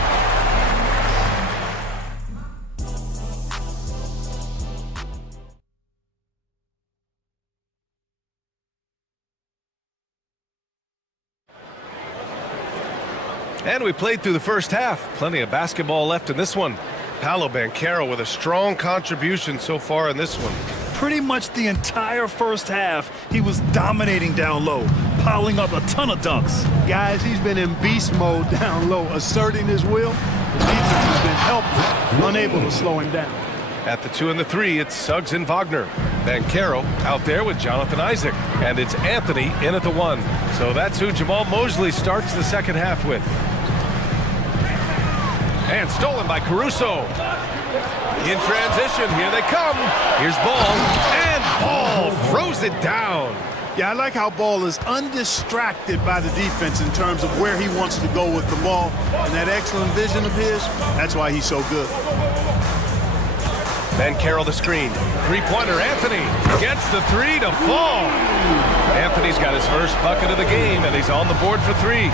And we played through the first half. Plenty of basketball left in this one. Paolo Banchero with a strong contribution so far in this one. Pretty much the entire first half, he was dominating down low, piling up a ton of dunks. Guys, he's been in beast mode down low, asserting his will. The defense has been helpless, unable to slow him down. At the 2 and the 3, it's Suggs and Wagner. Banchero out there with Jonathan Isaac. And it's Anthony in at the 1. So that's who Jamal Mosley starts the second half with. And stolen by Caruso. In transition, here they come. Here's Ball, and Ball throws it down. Yeah, I like how Ball is undistracted by the defense in terms of where he wants to go with the ball. And that excellent vision of his, that's why he's so good. Banchero the screen. Three-pointer, Anthony gets the 3 to fall. Anthony's got his first bucket of the game, and he's on the board for 3.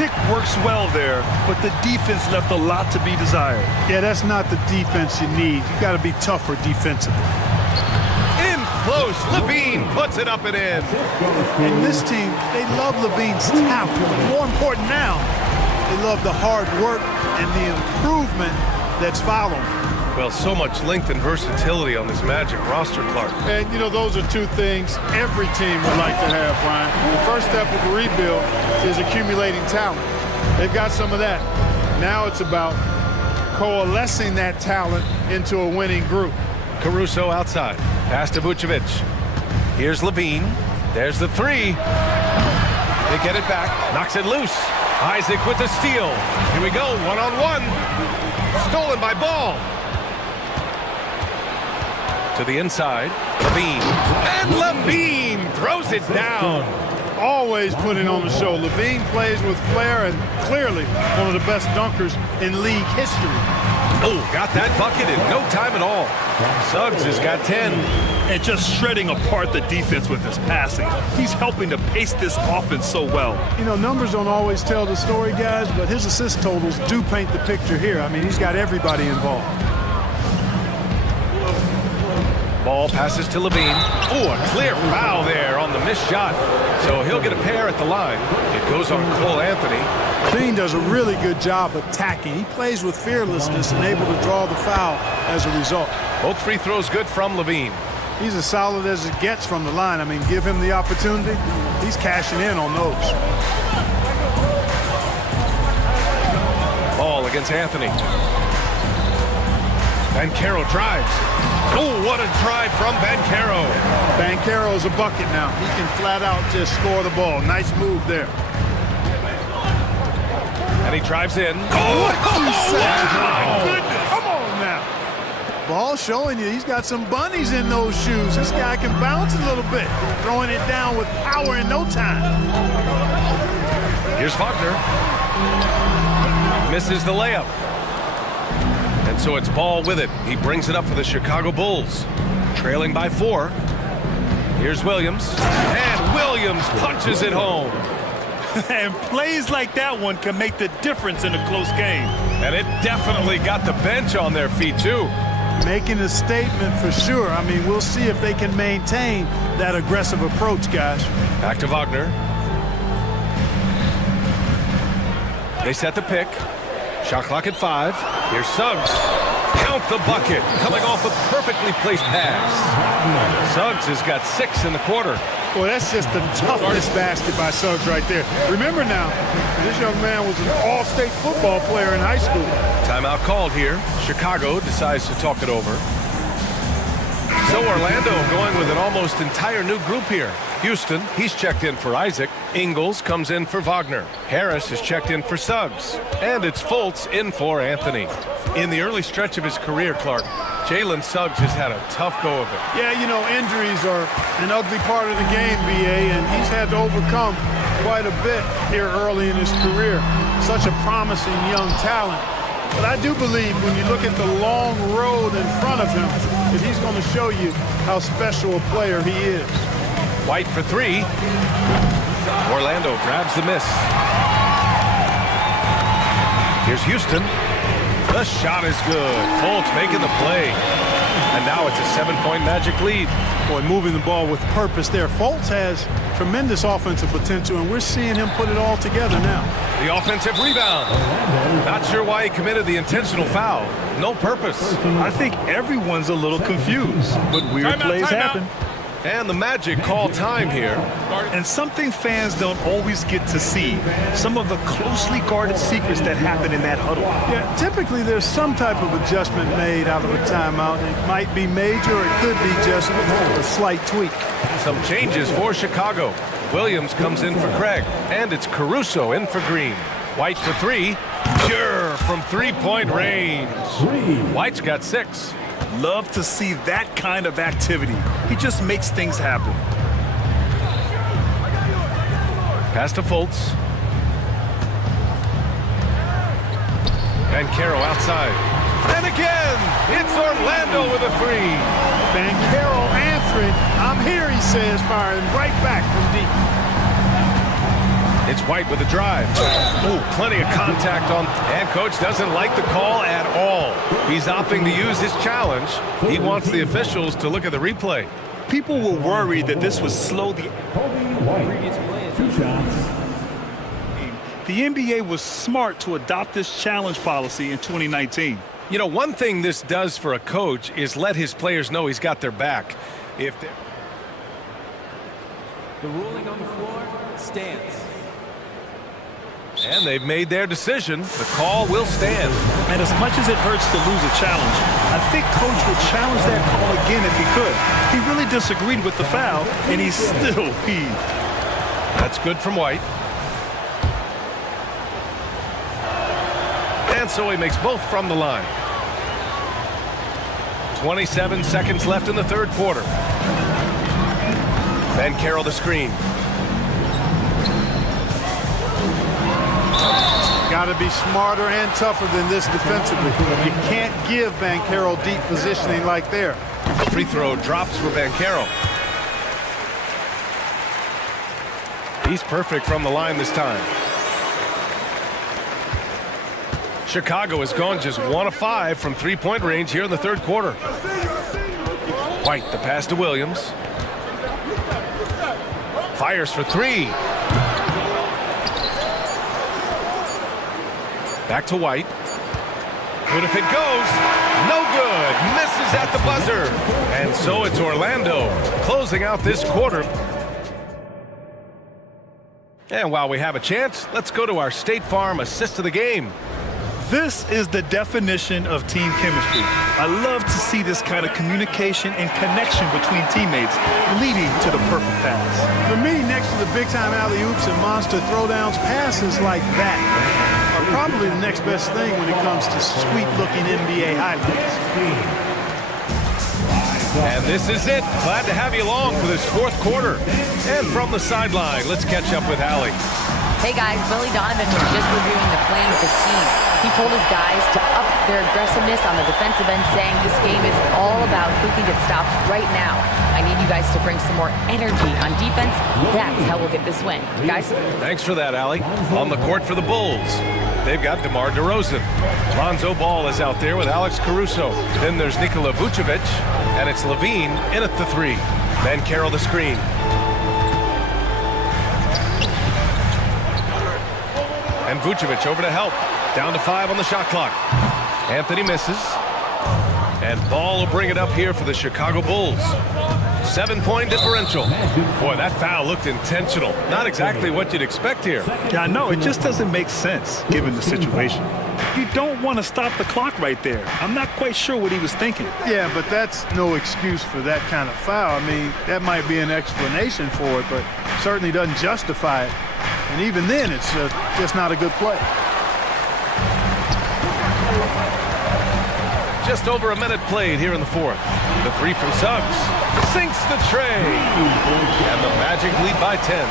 Pick works well there, but the defense left a lot to be desired. Yeah, that's not the defense you need. You got to be tougher defensively. In close, Levine puts it up and in. And this team, they love Levine's talent. But more important now, they love the hard work and the improvement that's following. Well, so much length and versatility on this Magic roster, Clark. And, you know, those are 2 things every team would like to have, Brian. The first step of a rebuild is accumulating talent. They've got some of that. Now it's about coalescing that talent into a winning group. Caruso outside. Pass to Vucevic. Here's Levine. There's the 3. They get it back. Knocks it loose. Isaac with the steal. Here we go. One-on-one. Stolen by Ball. To the inside, Levine. And Levine throws it down. Always putting on the show. Levine plays with flair and clearly one of the best dunkers in league history. Oh, got that bucket in no time at all. Suggs has got 10. And just shredding apart the defense with his passing. He's helping to pace this offense so well. You know, numbers don't always tell the story, guys, but his assist totals do paint the picture here. I mean, he's got everybody involved. Ball passes to Levine. Oh, a clear foul there on the missed shot. So he'll get a pair at the line. It goes on Cole Anthony. Levine does a really good job attacking. He plays with fearlessness and able to draw the foul as a result. Both free throws good from Levine. He's as solid as it gets from the line. I mean, give him the opportunity. He's cashing in on those. Ball against Anthony. Banchero drives. Oh, what a drive from Banchero. Banchero's a bucket now. He can flat out just score the ball. Nice move there. And he drives in. Oh, wow. my goodness. Come on now. Ball showing you he's got some bunnies in those shoes. This guy can bounce a little bit. Throwing it down with power in no time. Here's Wagner. Misses the layup. And so it's Ball with it. He brings it up for the Chicago Bulls. Trailing by 4. Here's Williams. And Williams punches it home. And plays like that one can make the difference in a close game. And it definitely got the bench on their feet, too. Making a statement for sure. I mean, we'll see if they can maintain that aggressive approach, guys. Back to Wagner. They set the pick. Shot clock at 5. Here's Suggs. Count the bucket. Coming off a perfectly placed pass. Suggs has got 6 in the quarter. Boy, that's just the toughest basket by Suggs right there. Remember now, this young man was an all-state football player in high school. Timeout called here. Chicago decides to talk it over. So Orlando going with an almost entire new group here. Houston, he's checked in for Isaac. Ingles comes in for Wagner. Harris is checked in for Suggs. And it's Fultz in for Anthony. In the early stretch of his career, Clark, Jalen Suggs has had a tough go of it. Yeah, you know, injuries are an ugly part of the game, B.A., and he's had to overcome quite a bit here early in his career. Such a promising young talent. But I do believe when you look at the long road in front of him, that he's going to show you how special a player he is. White for 3. Orlando grabs the miss. Here's Houston. The shot is good. Fultz making the play. And now it's a 7-point Magic lead. Boy, moving the ball with purpose there. Fultz has tremendous offensive potential, and we're seeing him put it all together now. The offensive rebound. Not sure why he committed the intentional foul. No purpose. I think everyone's a little confused, but weird plays happen. And the Magic call time here. And something fans don't always get to see, some of the closely guarded secrets that happen in that huddle. Yeah, typically there's some type of adjustment made out of a timeout. It might be major, or it could be just a slight tweak. Some changes for Chicago. Williams comes in for Craig, and it's Caruso in for Green. White for 3. Pure from 3-point range. White's got 6. Love to see that kind of activity. He just makes things happen. Pass to Fultz. Banchero outside. And again, it's Orlando with a 3. Banchero answering. I'm here, he says, firing right back from deep. It's White with a drive. Oh, plenty of contact on. And coach doesn't like the call at all. He's opting to use his challenge. He wants the officials to look at the replay. People were worried that this would slow the previous play. 2 shots. The NBA was smart to adopt this challenge policy in 2019. You know, one thing this does for a coach is let his players know he's got their back. If the ruling on the floor stands. And they've made their decision. The call will stand. And as much as it hurts to lose a challenge, I think coach would challenge that call again if he could. He really disagreed with the foul, and he's still peeved. That's good from White. And so he makes both from the line. 27 seconds left in the third quarter. Banchero the screen. Got to be smarter and tougher than this defensively. You can't give Banchero deep positioning like there. Free throw drops for Banchero. He's perfect from the line this time. Chicago has gone just 1 of 5 from 3-point range here in the third quarter. White, the pass to Williams. Fires for 3. Back to White. Good if it goes. No good. Misses at the buzzer. And so it's Orlando closing out this quarter. And while we have a chance, let's go to our State Farm assist of the game. This is the definition of team chemistry. I love to see this kind of communication and connection between teammates leading to the perfect pass. For me, next to the big-time alley-oops and monster throwdowns, passes like that are probably the next best thing when it comes to sweet-looking NBA highlights. And this is it. Glad to have you along for this fourth quarter. And from the sideline, let's catch up with Allie. Hey guys, Billy Donovan was just reviewing the plan with his team. He told his guys to up their aggressiveness on the defensive end, saying this game is all about who can get stops right now. I need you guys to bring some more energy on defense. That's how we'll get this win. Guys? Thanks for that, Allie. On the court for the Bulls, they've got DeMar DeRozan. Lonzo Ball is out there with Alex Caruso. Then there's Nikola Vucevic, and it's Levine in at the 3. Then Carroll the screen. And Vucevic over to help. Down to 5 on the shot clock. Anthony misses. And Ball will bring it up here for the Chicago Bulls. 7-point differential. Boy, that foul looked intentional. Not exactly what you'd expect here. Yeah, I know. It just doesn't make sense given the situation. You don't want to stop the clock right there. I'm not quite sure what he was thinking. Yeah, but that's no excuse for that kind of foul. I mean, that might be an explanation for it, but certainly doesn't justify it. And even then, it's just not a good play. Just over a minute played here in the fourth. The 3 from Suggs sinks the tray. And the Magic lead by 10.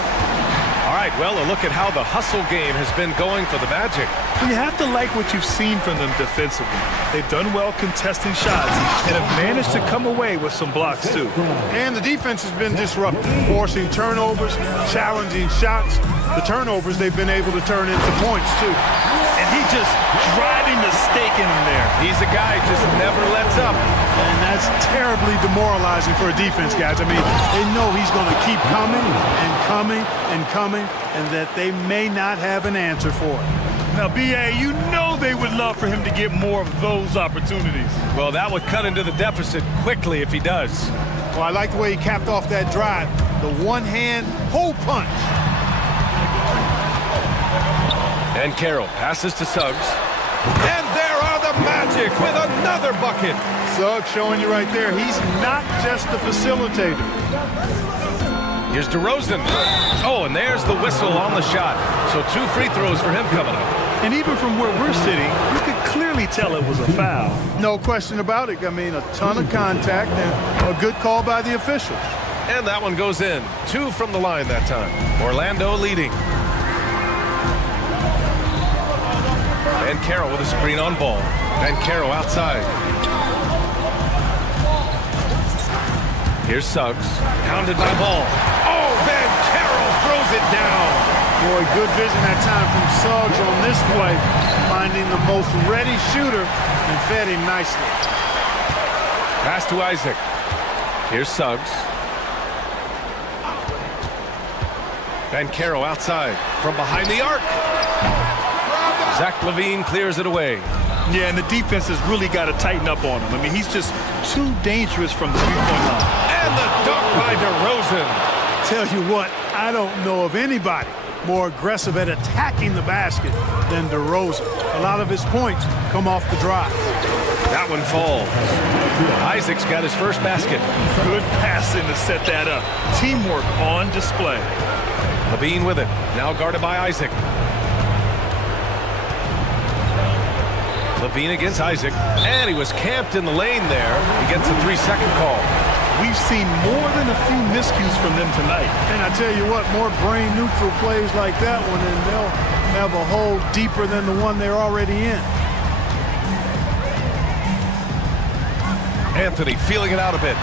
All right, well, a look at how the hustle game has been going for the Magic. You have to like what you've seen from them defensively. They've done well contesting shots and have managed to come away with some blocks, too. And the defense has been disruptive, forcing turnovers, challenging shots. The turnovers they've been able to turn into points, too. And he just driving the stake in him there. He's a guy who just never lets up. And that's terribly demoralizing for a defense, guys. I mean, they know he's going to keep coming and coming and coming, and that they may not have an answer for it. Now, B.A., you know they would love for him to get more of those opportunities. Well, that would cut into the deficit quickly if he does. Well, I like the way he capped off that drive. The one-hand hole punch. And Carroll passes to Suggs. And there are the Magic with another bucket. Suggs showing you right there, he's not just a facilitator. Here's DeRozan. Oh, and there's the whistle on the shot. So 2 free throws for him coming up. And even from where we're sitting, you could clearly tell it was a foul. No question about it. I mean, a ton of contact and a good call by the officials. And that one goes in. 2 from the line that time. Orlando leading. And Carroll with a screen on Ball. And Carroll outside. Here's Suggs. Pounded by Ball. Oh, Van Carroll throws it down. Boy, good vision that time from Suggs on this play. Finding the most ready shooter and fed him nicely. Pass to Isaac. Here's Suggs. Van Carroll outside from behind the arc. Zach LaVine clears it away. Yeah, and the defense has really got to tighten up on him. I mean, he's just too dangerous from the three-point line. And the dunk by DeRozan. Tell you what, I don't know of anybody more aggressive at attacking the basket than DeRozan. A lot of his points come off the drive. That one falls. Isaac's got his first basket. Good passing to set that up. Teamwork on display. LaVine with it. Now guarded by Isaac. LaVine against Isaac. And he was camped in the lane there. He gets a 3-second call. We've seen more than a few miscues from them tonight. And I tell you what, more brain-neutral plays like that one, and they'll have a hole deeper than the one they're already in. Anthony feeling it out a bit.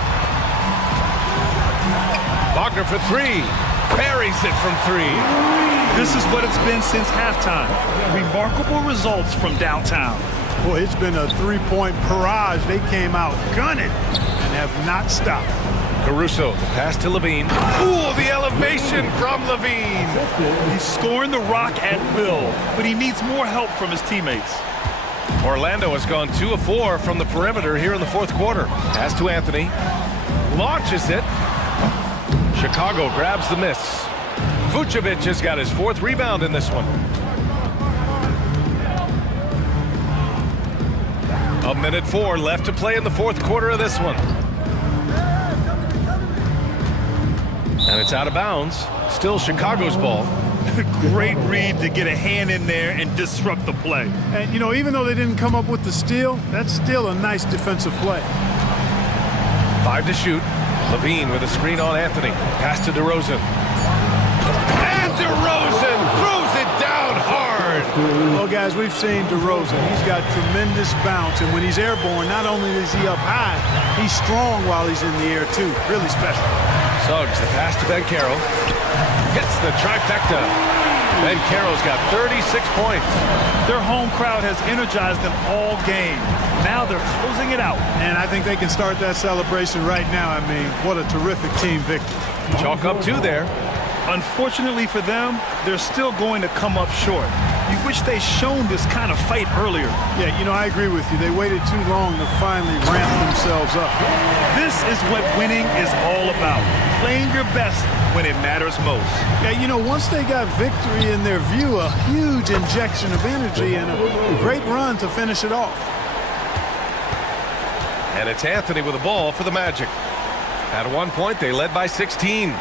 Wagner for 3. Parries it from 3. This is what it's been since halftime. Remarkable results from downtown. Boy, it's been a three-point barrage. They came out gunning and have not stopped. Caruso, the pass to LaVine. Ooh, the elevation from LaVine. He's scoring the rock at will, but he needs more help from his teammates. Orlando has gone 2 of 4 from the perimeter here in the fourth quarter. Pass to Anthony. Launches it. Chicago grabs the miss. Vucevic has got his 4th rebound in this one. 1:04 left to play in the fourth quarter of this one. And it's out of bounds. Still Chicago's ball. Great read to get a hand in there and disrupt the play. And, you know, even though they didn't come up with the steal, that's still a nice defensive play. 5 to shoot. Levine with a screen on Anthony. Pass to DeRozan. And DeRozan throws it down hard. Well, guys, we've seen DeRozan. He's got tremendous bounce, and when he's airborne, not only is he up high, he's strong while he's in the air, too. Really special. Suggs, the pass to Ben Carroll. Hits the trifecta. Ben Carroll's got 36 points. Their home crowd has energized them all game. Now they're closing it out. And I think they can start that celebration right now. I mean, what a terrific team victory. Chalk up 2 there. Unfortunately for them, they're still going to come up short. You wish they'd shown this kind of fight earlier. Yeah, you know, I agree with you. They waited too long to finally ramp themselves up. This is what winning is all about. Playing your best when it matters most. Yeah, you know, once they got victory in their view, a huge injection of energy and a great run to finish it off. And it's Anthony with the ball for the Magic. At one point, they led by 16.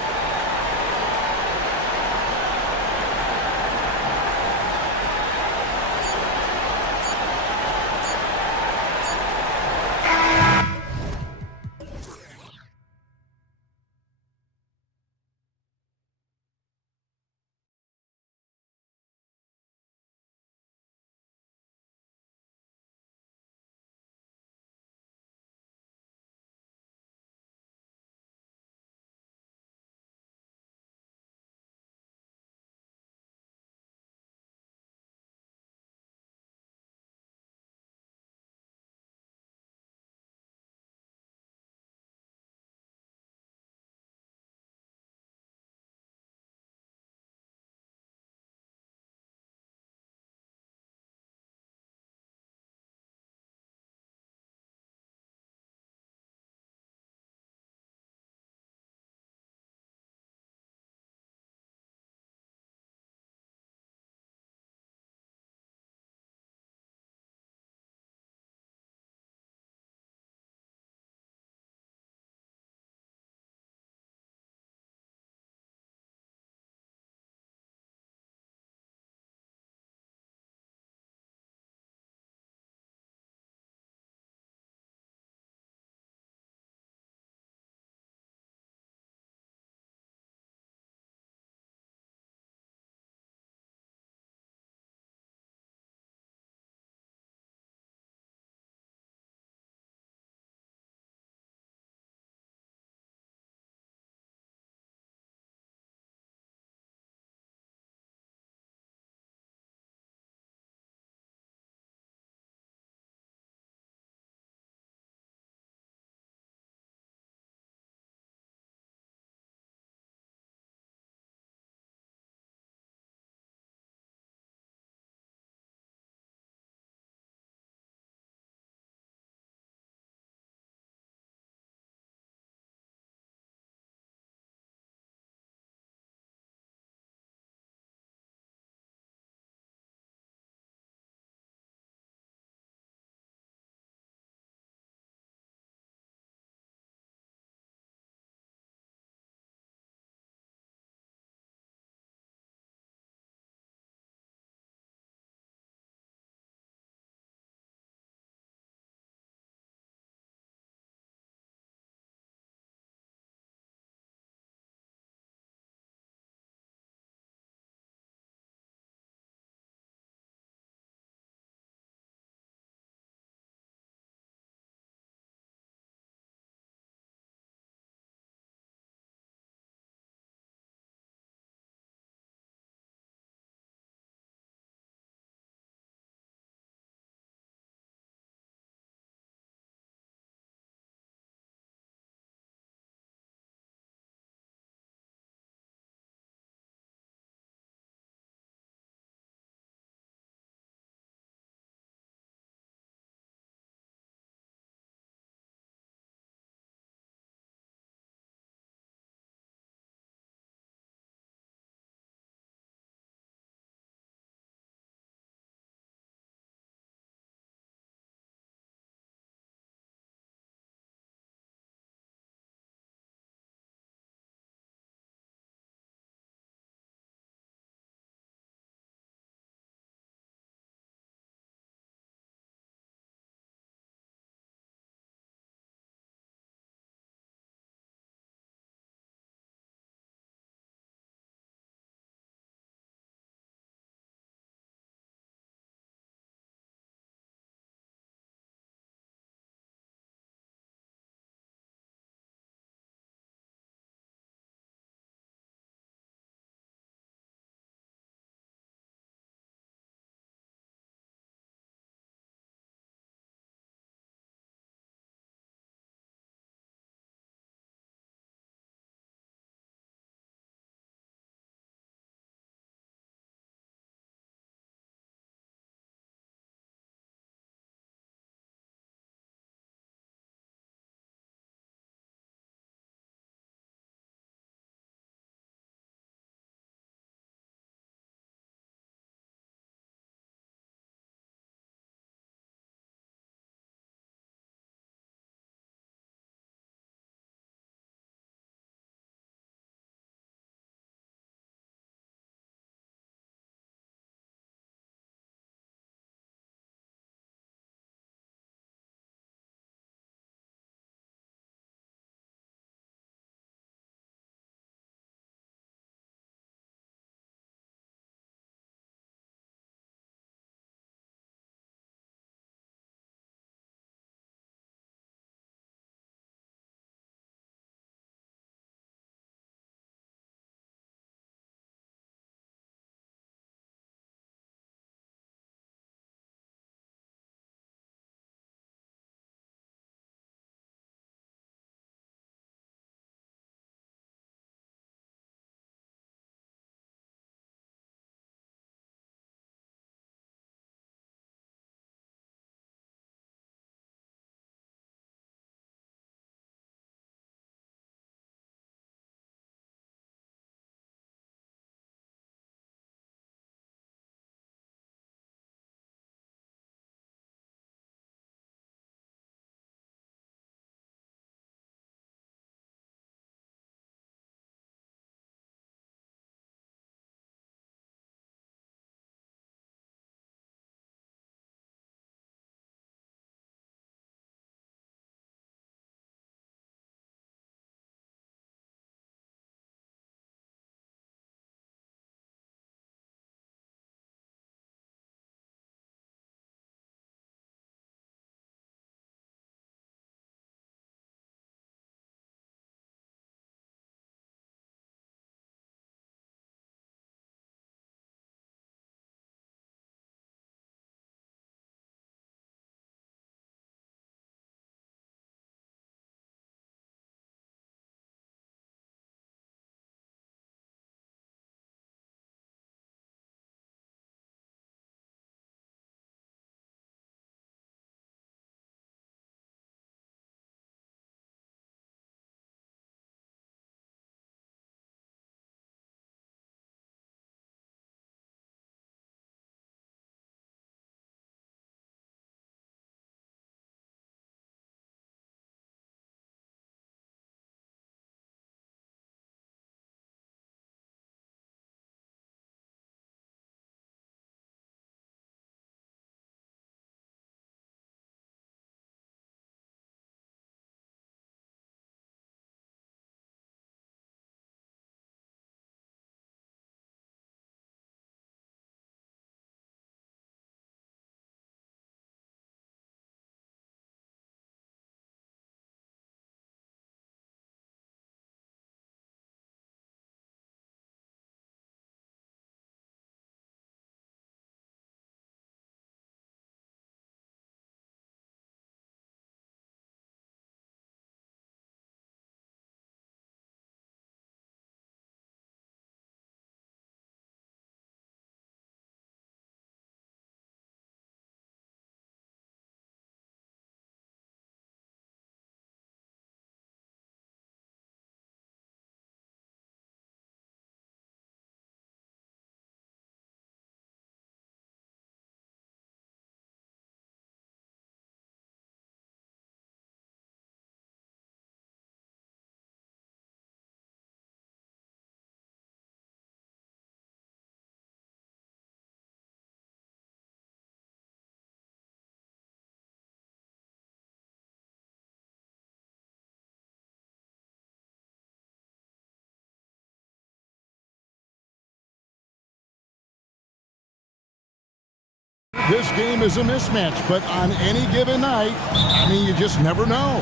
This game is a mismatch, but on any given night, I mean, you just never know.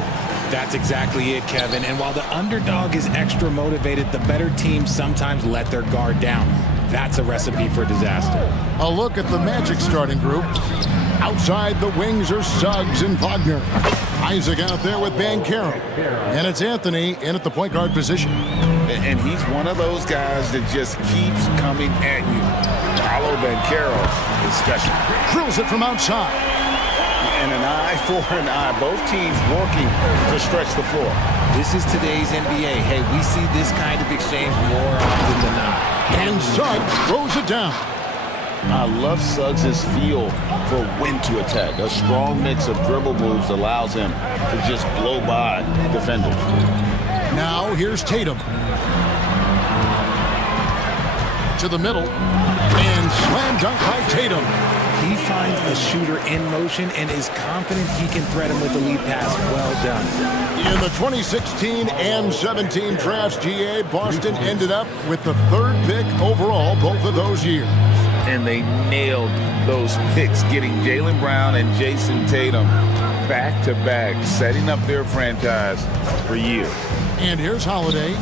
That's exactly it, Kevin. And while the underdog is extra motivated, the better teams sometimes let their guard down. That's a recipe for disaster. A look at the Magic starting group. Outside the wings are Suggs and Wagner. Isaac out there with Banchero. And it's Anthony in at the point guard position. And he's one of those guys that just keeps coming at you. Paolo Banchero is special. Drills it from outside. And an eye for an eye. Both teams working to stretch the floor. This is today's NBA. Hey, we see this kind of exchange more often than not. And Suggs throws it down. I love Suggs' feel for when to attack. A strong mix of dribble moves allows him to just blow by defenders. Now here's Tatum. To the middle. And slam dunk by Tatum. He finds a shooter in motion and is confident he can thread him with the lead pass. Well done. In the 2016 and 17 drafts, GA, Boston ended up with the 3rd pick overall both of those years. And they nailed those picks, getting Jaylen Brown and Jason Tatum back-to-back, setting up their franchise for years. And here's Holiday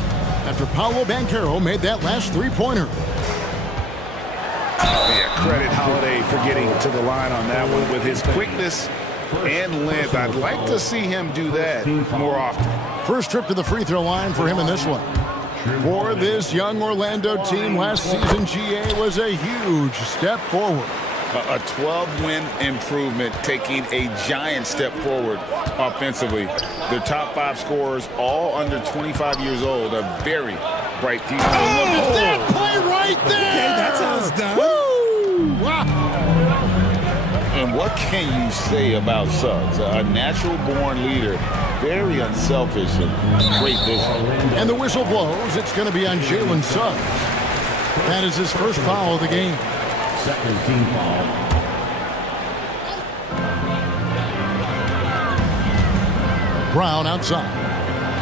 after Paolo Banchero made that last three-pointer. Yeah, credit Holiday for getting to the line on that one with his quickness and length. I'd like to see him do that more often. First trip to the free throw line for him in this one. For this young Orlando team, last season, GA was a huge step forward. A 12-win improvement, taking a giant step forward offensively. Their top 5 scorers, all under 25 years old, a very bright future. Oh, that play right there! Okay, that's how it's done. Woo! Wow. And what can you say about Suggs? A natural-born leader, very unselfish and great vision. And the whistle blows. It's going to be on Jalen Suggs. That is his first foul of the game. Second team foul. Brown outside.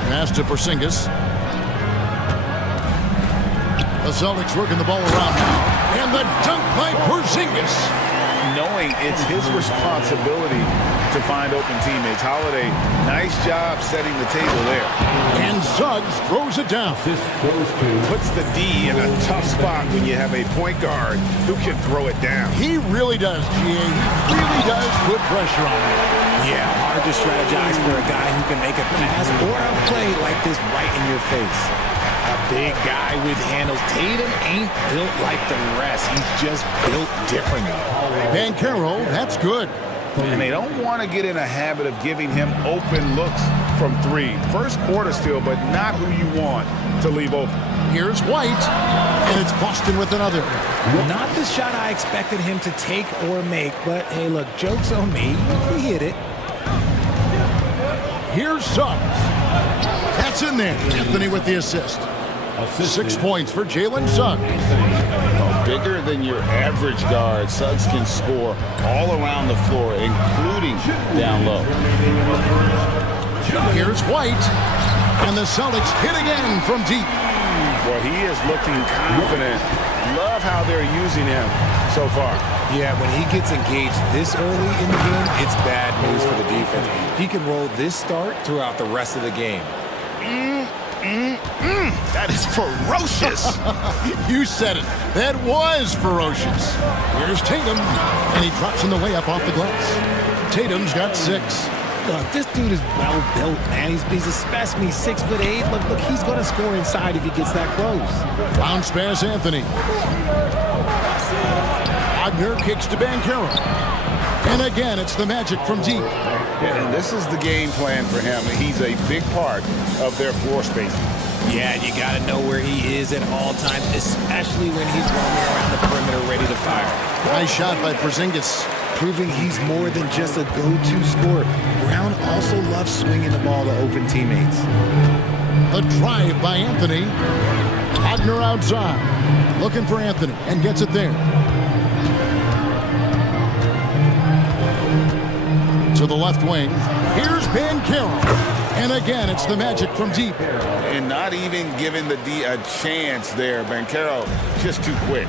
Pass to Porzingis. The Celtics working the ball around now. And the dunk by Porzingis. Knowing it's his responsibility to find open teammates. Holiday, nice job setting the table there. And Suggs throws it down. Puts the D in a tough spot when you have a point guard who can throw it down. He really does, GA. He really does put pressure on him. Yeah, hard to strategize for a guy who can make a pass or a play like this right in your face. A big guy with handles. Tatum ain't built like the rest. He's just built differently. Banchero, that's good. And they don't want to get in a habit of giving him open looks from 3. First quarter still, but not who you want to leave open. Here's White, and it's Boston with another. Not the shot I expected him to take or make, but hey, look, joke's on me. He hit it. Here's Suggs. That's in there. Anthony with the assist. 6 points for Jalen Suggs. Bigger than your average guard, Suggs can score all around the floor, including down low. Here's White, and the Celtics hit again from deep. Well, he is looking confident. Love how they're using him so far. Yeah, when he gets engaged this early in the game, it's bad news for the defense. He can roll this start throughout the rest of the game. That is ferocious. You said it. That was ferocious. Here's Tatum, and he drops in the layup off the glass. Tatum's got 6. Look, this dude is well built, man. He's a specimen. He's 6'8". Look, he's going to score inside if he gets that close. Bounce pass, Anthony. Wagner kicks to Banchero. And again, it's the Magic from deep. And this is the game plan for him. He's a big part of their floor spacing. Yeah, and you got to know where he is at all times, especially when he's roaming around the perimeter ready to fire. Nice shot by Porzingis. Proving he's more than just a go-to scorer. Brown also loves swinging the ball to open teammates. The drive by Anthony. Wagner outside. Looking for Anthony and gets it there. To the left wing. Here's Banchero. And again, it's the Magic from deep. And not even giving the D a chance there. Banchero just too quick.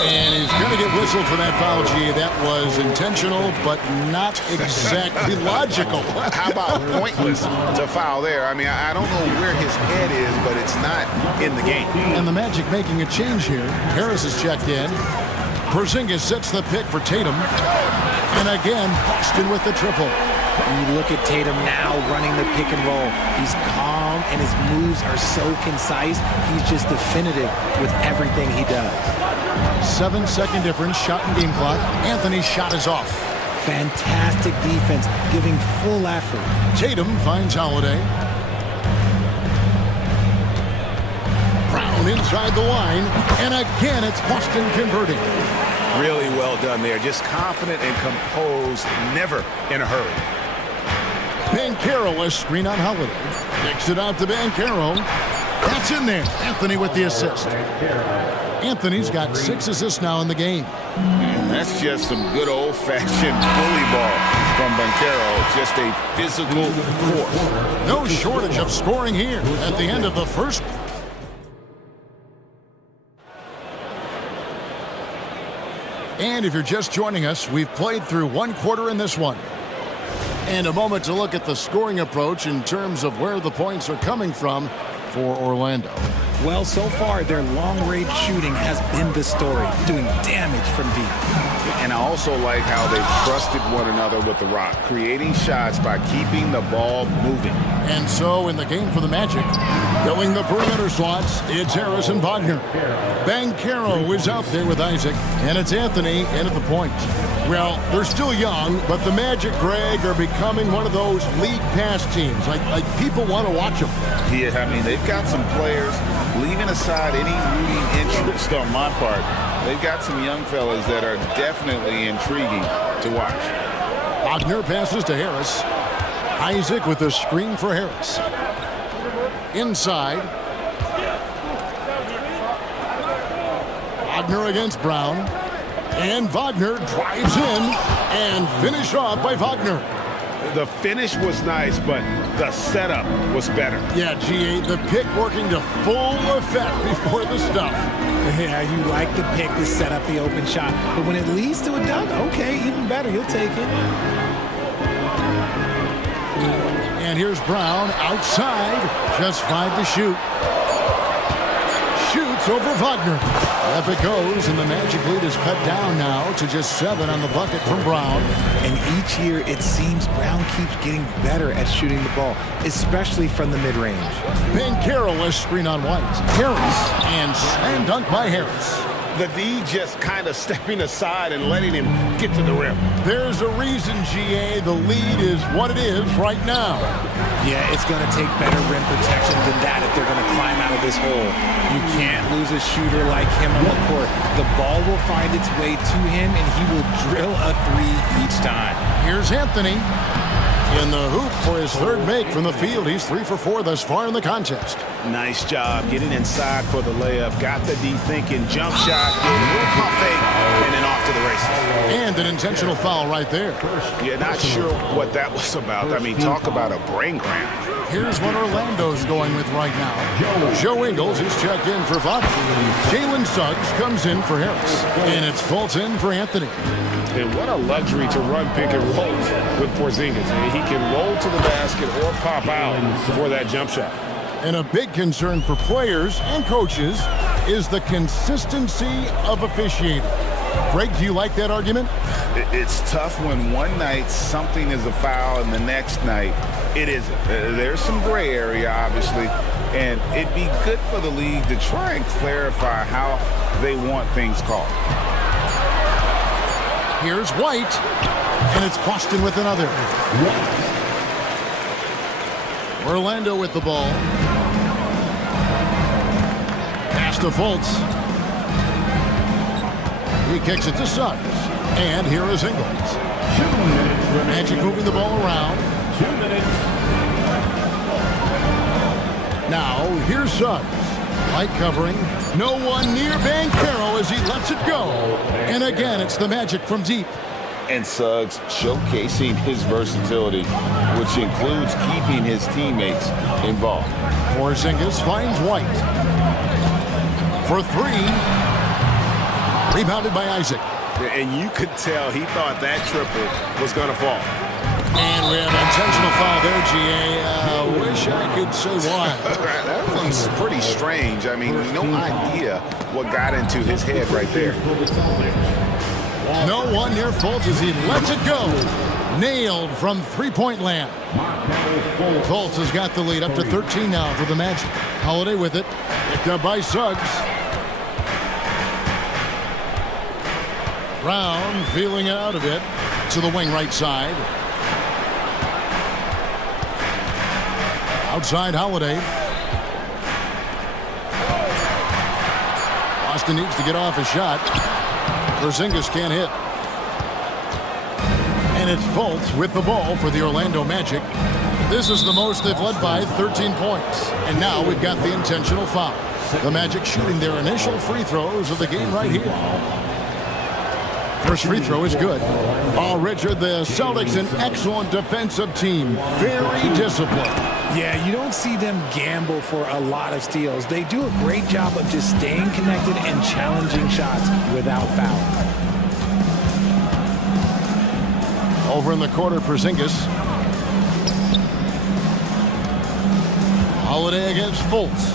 And he's going to get whistled for that foul, G. That was intentional, but not exactly logical. How about pointless to foul there? I mean, I don't know where his head is, but it's not in the game. And the Magic making a change here. Harris is checked in. Porzingis sets the pick for Tatum. And again, Boston with the triple. You look at Tatum now running the pick and roll. He's calm and his moves are so concise. He's just definitive with everything he does. 7-second difference, shot and game clock. Anthony's shot is off. Fantastic defense, giving full effort. Tatum finds Holiday. Brown inside the line. And again, it's Boston converting. Really well done there. Just confident and composed, never in a hurry. Banchero, a screen on Holiday. Kicks it out to Banchero. That's in there. Anthony with the assist. Anthony's got 6 assists now in the game. And that's just some good old-fashioned bully ball from Banchero. Just a physical force. No shortage of scoring here at the end of the first. And if you're just joining us, we've played through 1 quarter in this one. And a moment to look at the scoring approach in terms of where the points are coming from for Orlando. Well, so far, their long-range shooting has been the story, doing damage from deep. And I also like how they trusted one another with the rock, creating shots by keeping the ball moving. And so in the game for the Magic, filling the perimeter slots, it's Harris and Wagner. Banchero is out there with Isaac, and it's Anthony in at the point. Well, they're still young, but the Magic, Greg, are becoming one of those league pass teams. Like people want to watch them. Yeah, I mean, they've got some players, leaving aside any rooting interest on my part, they've got some young fellas that are definitely intriguing to watch. Wagner passes to Harris. Isaac with a screen for Harris. Inside. Wagner against Brown. And Wagner drives in and finished off by Wagner. The finish was nice, but the setup was better. Yeah, G8, the pick working to full effect before the stuff. Yeah, you like the pick to set up the open shot. But when it leads to a dunk, okay, even better. You'll take it. And here's Brown outside. Just 5 to shoot. Shoots over Wagner. Up it goes, and the Magic lead is cut down now to just 7 on the bucket from Brown. And each year, it seems Brown keeps getting better at shooting the ball, especially from the mid-range. Banchero a screen on White. Harris, and slam dunk by Harris. The D just kind of stepping aside and letting him get to the rim. There's a reason, GA, the lead is what it is right now. Yeah, it's going to take better rim protection than that if they're going to climb out of this hole. You can't lose a shooter like him on the court. The ball will find its way to him, and he will drill a 3 each time. Here's Anthony in the hoop for his 3rd make from the field. He's 3 for 4 thus far in the contest. Nice job getting inside for the layup. Got the D thinking, jump shot, a little pump fake, and then off to the races. And an intentional foul right there. Yeah, not sure what that was about. I mean, talk about a brain cramp. Here's what Orlando's going with right now. Joe Ingles is checked in for Wagner. Jalen Suggs comes in for Harris. And it's Fulton for Anthony. And what a luxury to run pick and rolls with Porzingis. He can roll to the basket or pop out for that jump shot. And a big concern for players and coaches is the consistency of officiating. Greg, do you like that argument? It's tough when one night something is a foul and the next night it isn't. There's some gray area, obviously, and it'd be good for the league to try and clarify how they want things called. Here's White, and it's Boston with another. Orlando with the ball. Pass to Fultz. He kicks it to Suggs. And here is Ingles. Magic moving the ball around. 2 minutes. Now, here's Suggs. Light covering. No one near Banchero as he lets it go. And again, it's the Magic from deep. And Suggs showcasing his versatility, which includes keeping his teammates involved. Porzingis finds White. For 3. Rebounded by Isaac. And you could tell he thought that triple was going to fall. And we have an intentional foul there, GA. Wish I could say why. That one's pretty strange. I mean, no idea what got into his head right there. No one near Fultz as he lets it go. Nailed from three-point land. Fultz has got the lead up to 13 now for the Magic. Holiday with it. Picked up by Suggs. Brown feeling it out a bit to the wing right side. Outside Holiday. Boston needs to get off a shot. Porzingis can't hit. And it's Fultz with the ball for the Orlando Magic. This is the most they've led by, 13 points. And now we've got the intentional foul. The Magic shooting their initial free throws of the game right here. First free throw is good. Oh, Richard, the Celtics, an excellent defensive team. Very disciplined. Yeah, you don't see them gamble for a lot of steals. They do a great job of just staying connected and challenging shots without fouling. Over in the corner, Porzingis. Holiday against Fultz.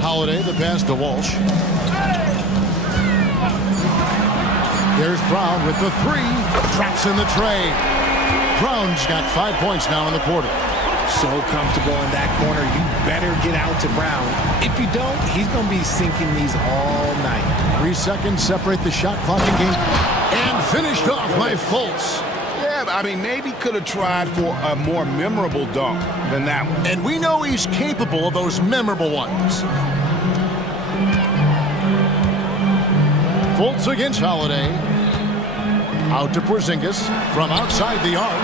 Holiday, the pass to Walsh. There's Brown with the three. Drops in the tray. Brown's got 5 points now in the quarter. So comfortable in that corner. You better get out to Brown. If you don't, he's going to be sinking these all night. 3 seconds separate the shot clock and game. And finished off by Fultz. Yeah, I mean, maybe could have tried for a more memorable dunk than that one. And we know he's capable of those memorable ones. Fultz against Holiday. Out to Porzingis from outside the arc.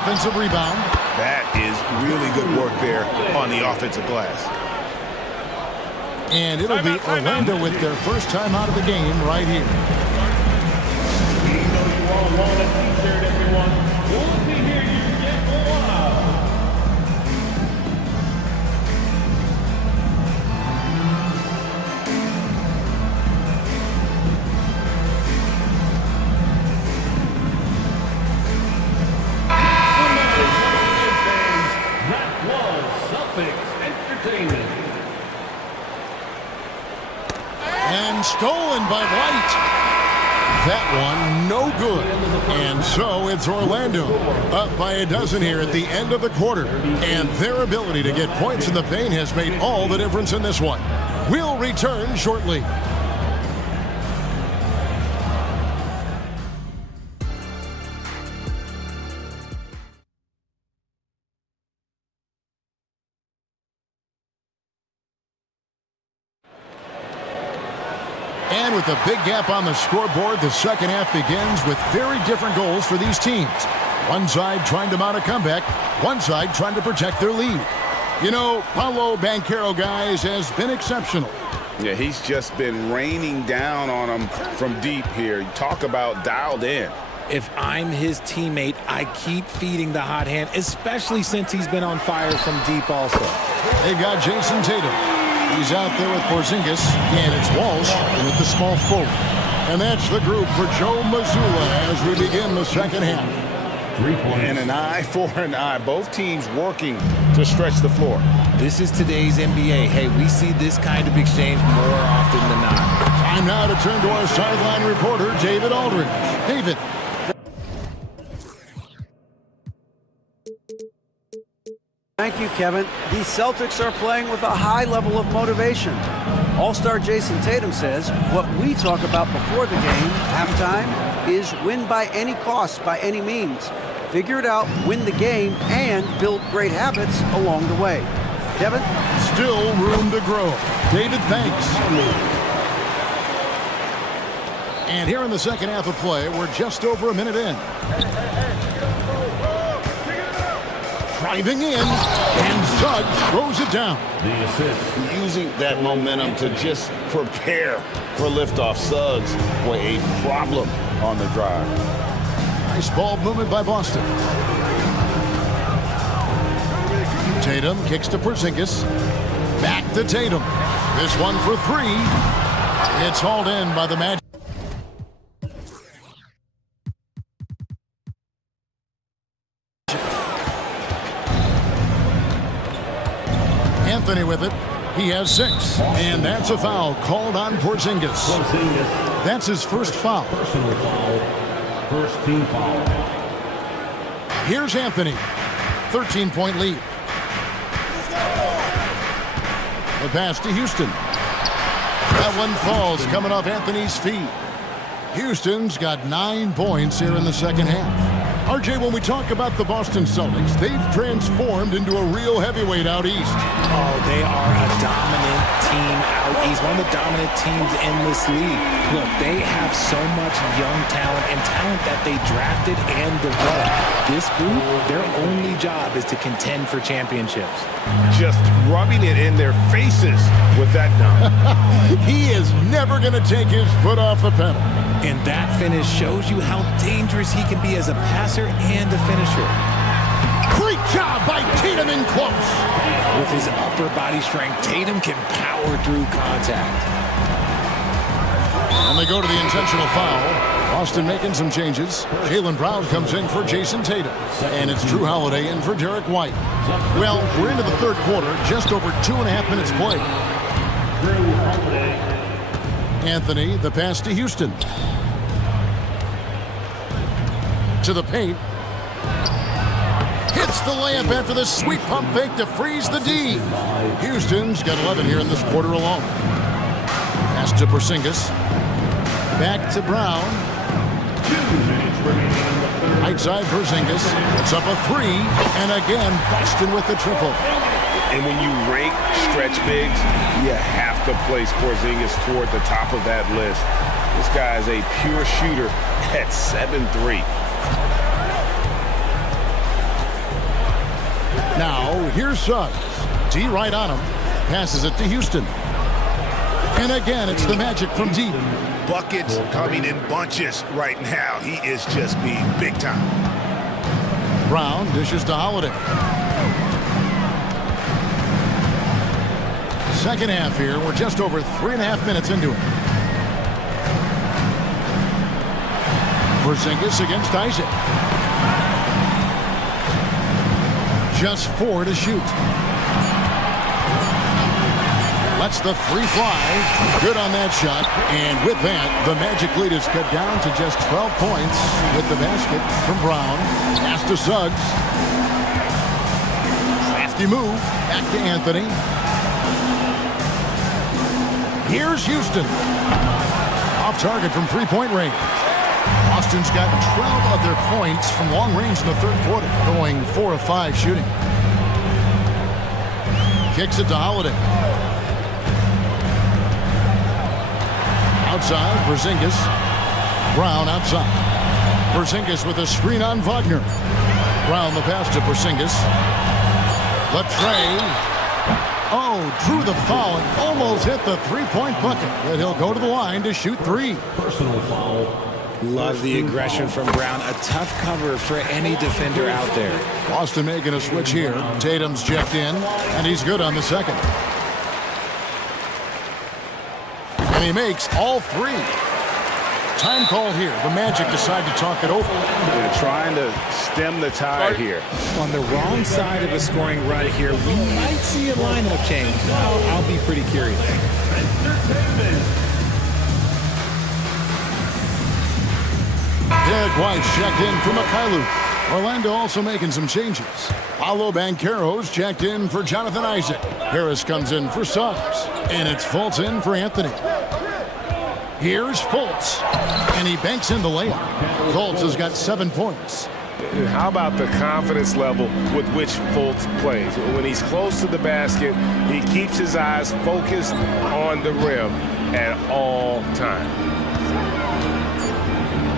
Offensive rebound. That is really good work there on the offensive glass. And it'll be Orlando with their first time out of the game right here. We know you all want a t-shirt, everyone. We'll be here. You can get one. And stolen by White. That one no good. And so it's Orlando up by a dozen here at the end of the quarter. And their ability to get points in the paint has made all the difference in this one. We'll return shortly. And with a big gap on the scoreboard, the second half begins with very different goals for these teams. One side trying to mount a comeback, one side trying to protect their lead. You know, Paolo Banchero, guys, has been exceptional. Yeah, he's just been raining down on them from deep here. You talk about dialed in. If I'm his teammate, I keep feeding the hot hand, especially since he's been on fire from deep also. They got Jason Tatum. He's out there with Porzingis, and it's Walsh with the small forward. And that's the group for Joe Mazzulla as we begin the second half. 3 points. And an eye for an eye. Both teams working to stretch the floor. This is today's NBA. Hey, we see this kind of exchange more often than not. Time now to turn to our sideline reporter, David Aldridge. David. Thank you, Kevin. The Celtics are playing with a high level of motivation. All-star Jason Tatum says what we talk about before the game, halftime, is win by any cost, by any means. Figure it out, win the game, and build great habits along the way. Kevin? Still room to grow. David, thanks. And here in the second half of play, we're just over a minute in. Driving in, and Suggs throws it down. The assist. Using that momentum to just prepare for liftoff. Suggs with a problem on the drive. Nice ball movement by Boston. Tatum kicks to Porzingis. Back to Tatum. This one for three. It's hauled in by the Magic. Anthony with it. He has 6. And that's a foul called on Porzingis. That's his first foul. Personal foul. First team foul. Here's Anthony. 13-point lead. The pass to Houston. That one falls coming off Anthony's feet. Houston's got 9 points here in the second half. RJ, when we talk about the Boston Celtics, they've transformed into a real heavyweight out east. Oh, they are a dominant team out east, one of the dominant teams in this league. Look, they have so much young talent and talent that they drafted and developed. This group, their only job is to contend for championships. Just rubbing it in their faces with that dunk. He is never going to take his foot off the pedal. And that finish shows you how dangerous he can be as a passer and a finisher. Great job by Tatum in close. With his upper body strength, Tatum can power through contact. And they go to the intentional foul. Boston making some changes. Jaylen Brown comes in for Jason Tatum. And it's Drew Holiday in for Derek White. Well, we're into the third quarter, just over 2.5 minutes played. Anthony, the pass to Houston. To the paint. Hits the layup after the sweet pump fake to freeze the D. Houston's got 11 here in this quarter alone. Pass to Porzingis. Back to Brown. Right side Porzingis. It's up a 3. And again, Boston with the triple. And when you rank stretch bigs, you have to place Porzingis toward the top of that list. This guy is a pure shooter at 7'3". Now, here's Suggs. D right on him. Passes it to Houston. And again, it's the Magic from deep. Buckets coming in bunches right now. He is just being big time. Brown dishes to Holiday. Second half here. We're just over 3.5 minutes into it. Porzingis against Isaac. Just 4 to shoot. Lets the 3 fly. Good on that shot. And with that, the Magic lead is cut down to just 12 points with the basket from Brown. Pass to Suggs. Crafty move. Back to Anthony. Here's Houston. Off target from 3-point range. Boston's gotten 12 of their points from long range in the third quarter, going 4 of 5 shooting. Kicks it to Holiday. Outside, Porzingis. Brown outside. Porzingis with a screen on Wagner. Brown the pass to Porzingis. Latrey. Oh, drew the foul and almost hit the 3-point bucket. But he'll go to the line to shoot 3. Personal foul. Love the aggression from Brown. A tough cover for any defender out there. Boston making a switch here. Tatum's checked in, and he's good on the second. And he makes all 3. Time called here. The Magic decide to talk it over. They're trying to stem the tide here. On the wrong side of a scoring run here, we might see a lineup change. I'll be pretty curious. Derek White's checked in for Mikhailuk. Orlando also making some changes. Paolo Banchero's checked in for Jonathan Isaac. Harris comes in for Suggs. And it's Fultz in for Anthony. Here's Fultz. And he banks in the layup. Fultz has got 7 points. How about the confidence level with which Fultz plays? When he's close to the basket, he keeps his eyes focused on the rim at all times.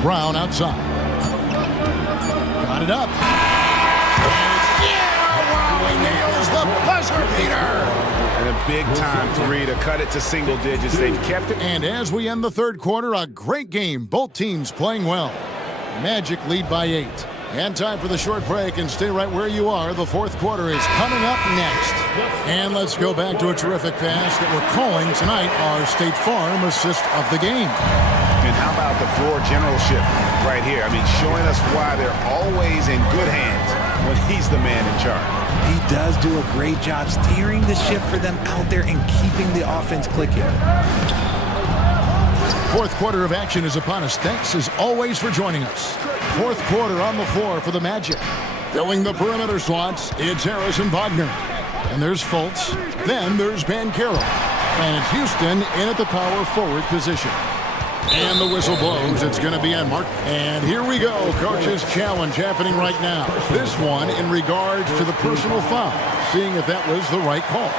Brown outside. Got it up. Wow, he nails the buzzer beater. And a big-time 3 to cut it to single digits. They've kept it. And as we end the third quarter, a great game. Both teams playing well. Magic lead by 8. And time for the short break, and stay right where you are. The fourth quarter is coming up next. And let's go back to a terrific pass that we're calling tonight our State Farm assist of the game. And how about the floor generalship right here? I mean, showing us why they're always in good hands when he's the man in charge. He does do a great job steering the ship for them out there and keeping the offense clicking. Fourth quarter of action is upon us. Thanks as always for joining us. Fourth quarter on the floor for the Magic. Filling the perimeter slots, it's Harrison Wagner. And there's Fultz. Then there's Banchero. And it's Houston in at the power forward position. And the whistle blows. It's going to be on Mark. And here we go. Coach's challenge happening right now. This one in regards to the personal foul. Seeing if that was the right call.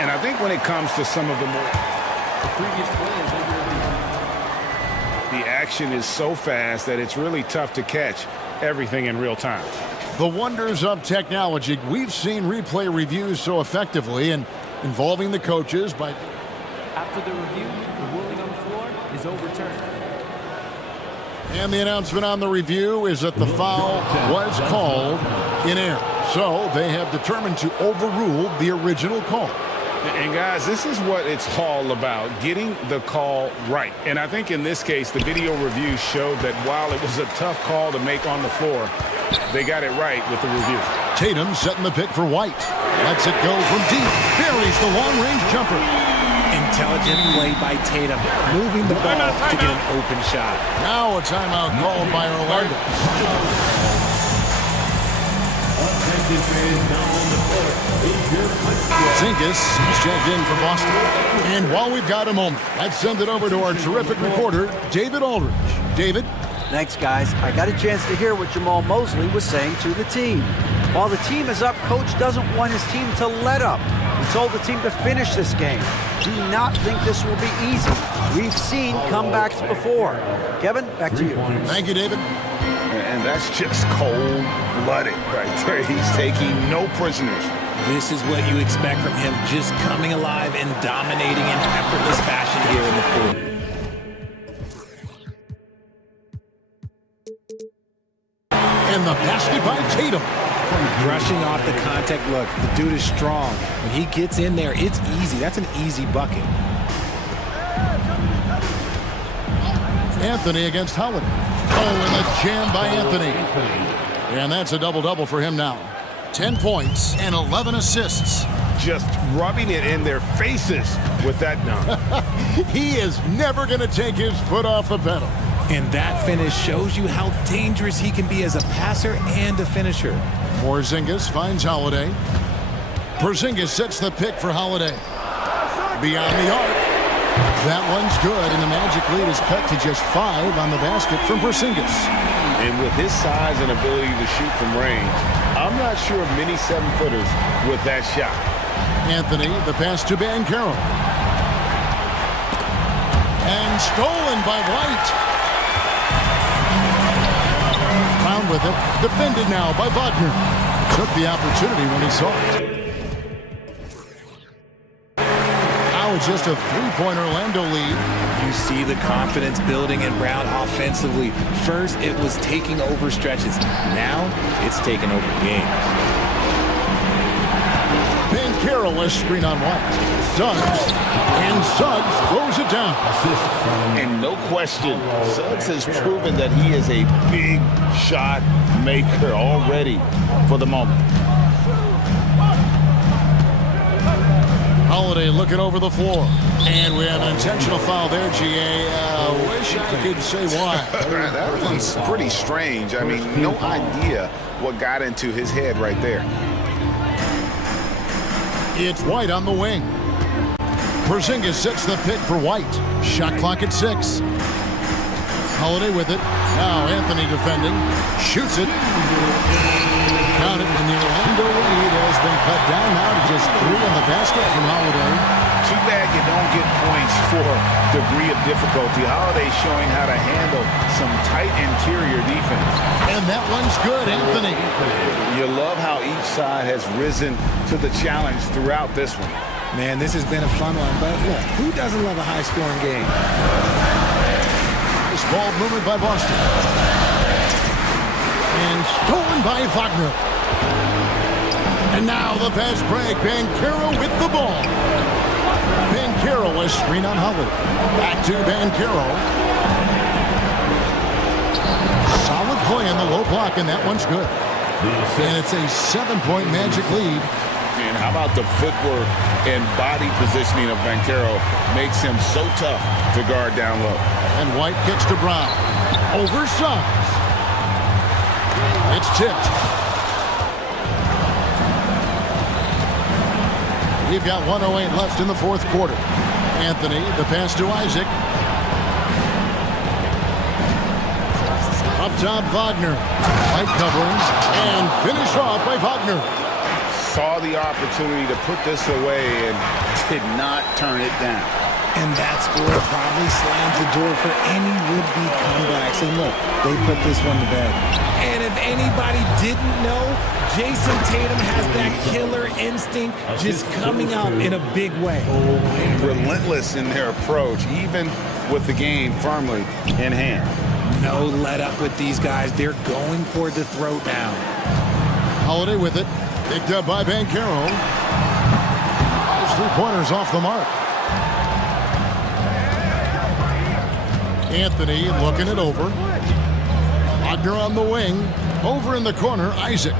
And I think when it comes to some of the more Previous plays over the action is so fast that it's really tough to catch everything in real time. The wonders of technology. We've seen replay reviews so effectively and involving the coaches by... After the review, the ruling on the floor is overturned. And the announcement on the review is that the foul was called in error. So they have determined to overrule the original call. And guys, this is what it's all about, getting the call right. And I think in this case, the video review showed that while it was a tough call to make on the floor, they got it right with the review. Tatum setting the pick for White. Lets it go from deep. Buries the long-range jumper. Intelligent play by Tatum, moving the ball to get an open shot. Now a timeout called by Orlando. Zinkus is checked in for Boston. And while we've got a moment, let's send it over to our terrific reporter, David Aldridge. David? Thanks, guys. I got a chance to hear what Jamal Mosley was saying to the team. While the team is up, Coach doesn't want his team to let up. He told the team to finish this game. Do not think this will be easy. We've seen comebacks before. Kevin, back to you. Thank you, David. And that's just cold-blooded right there. He's taking no prisoners. This is what you expect from him, just coming alive and dominating in effortless fashion here in the fourth. And the basket by Tatum. Rushing off the contact look. The dude is strong. When he gets in there, it's easy. That's an easy bucket. Anthony against Holiday. Oh, and the jam by Anthony. And that's a double-double for him now. 10 points and 11 assists. Just rubbing it in their faces with that dunk. He is never going to take his foot off the pedal. And that finish shows you how dangerous he can be as a passer and a finisher. Porzingis finds Holiday. Porzingis sets the pick for Holiday. Beyond the arc. That one's good, and the Magic lead is cut to just 5 on the basket from Porzingis. And with his size and ability to shoot from range, I'm not sure of many 7-footers with that shot. Anthony, the pass to Banchero. And stolen by White. Found with it. Defended now by Wagner. Took the opportunity when he saw it. Now it's just a 3-point Orlando lead. You see the confidence building in Brown offensively. First, it was taking over stretches. Now, it's taking over games. Banchero was screen on White. Suggs. And Suggs throws it down. And no question, Suggs has proven that he is a big shot maker already for the moment. Holiday looking over the floor. And we have an intentional foul there, GA. Wish I could say why. That was pretty strange. I mean, no idea what got into his head right there. It's White on the wing. Porzingis sets the pick for White. Shot clock at 6. Holiday with it. Now Anthony defending. Shoots it. Count it, and the Orlando lead has been cut down now to just 3 on the basket from Holiday. Too bad you don't get points for degree of difficulty. Holiday showing how to handle some tight interior defense. And that one's good, Anthony. You love how each side has risen to the challenge throughout this one. Man, this has been a fun one, but look, who doesn't love a high-scoring game? Nice ball movement by Boston. And stolen by Wagner. And now the fast break. Banchero with the ball. Banchero was screen on Holiday. Back to Banchero. Solid play in the low block, and that one's good. And it's a 7-point Magic lead. And how about the footwork and body positioning of Banchero makes him so tough to guard down low. And White kicks to Brown. Over Suggs. It's tipped. We've got 1:08 left in the fourth quarter. Anthony, the pass to Isaac. Up top, Wagner. White covering. And finished off by Wagner. Saw the opportunity to put this away and did not turn it down. And that score probably slams the door for any would-be comebacks. And look, they put this one to bed. And if anybody didn't know, Jason Tatum has that killer instinct just coming out in a big way. Relentless in their approach, even with the game firmly in hand. No let up with these guys. They're going for the throwdown. Holiday with it. Picked up by Banchero. His three-pointers off the mark. Anthony looking it over. Wagner on the wing. Over in the corner, Isaac.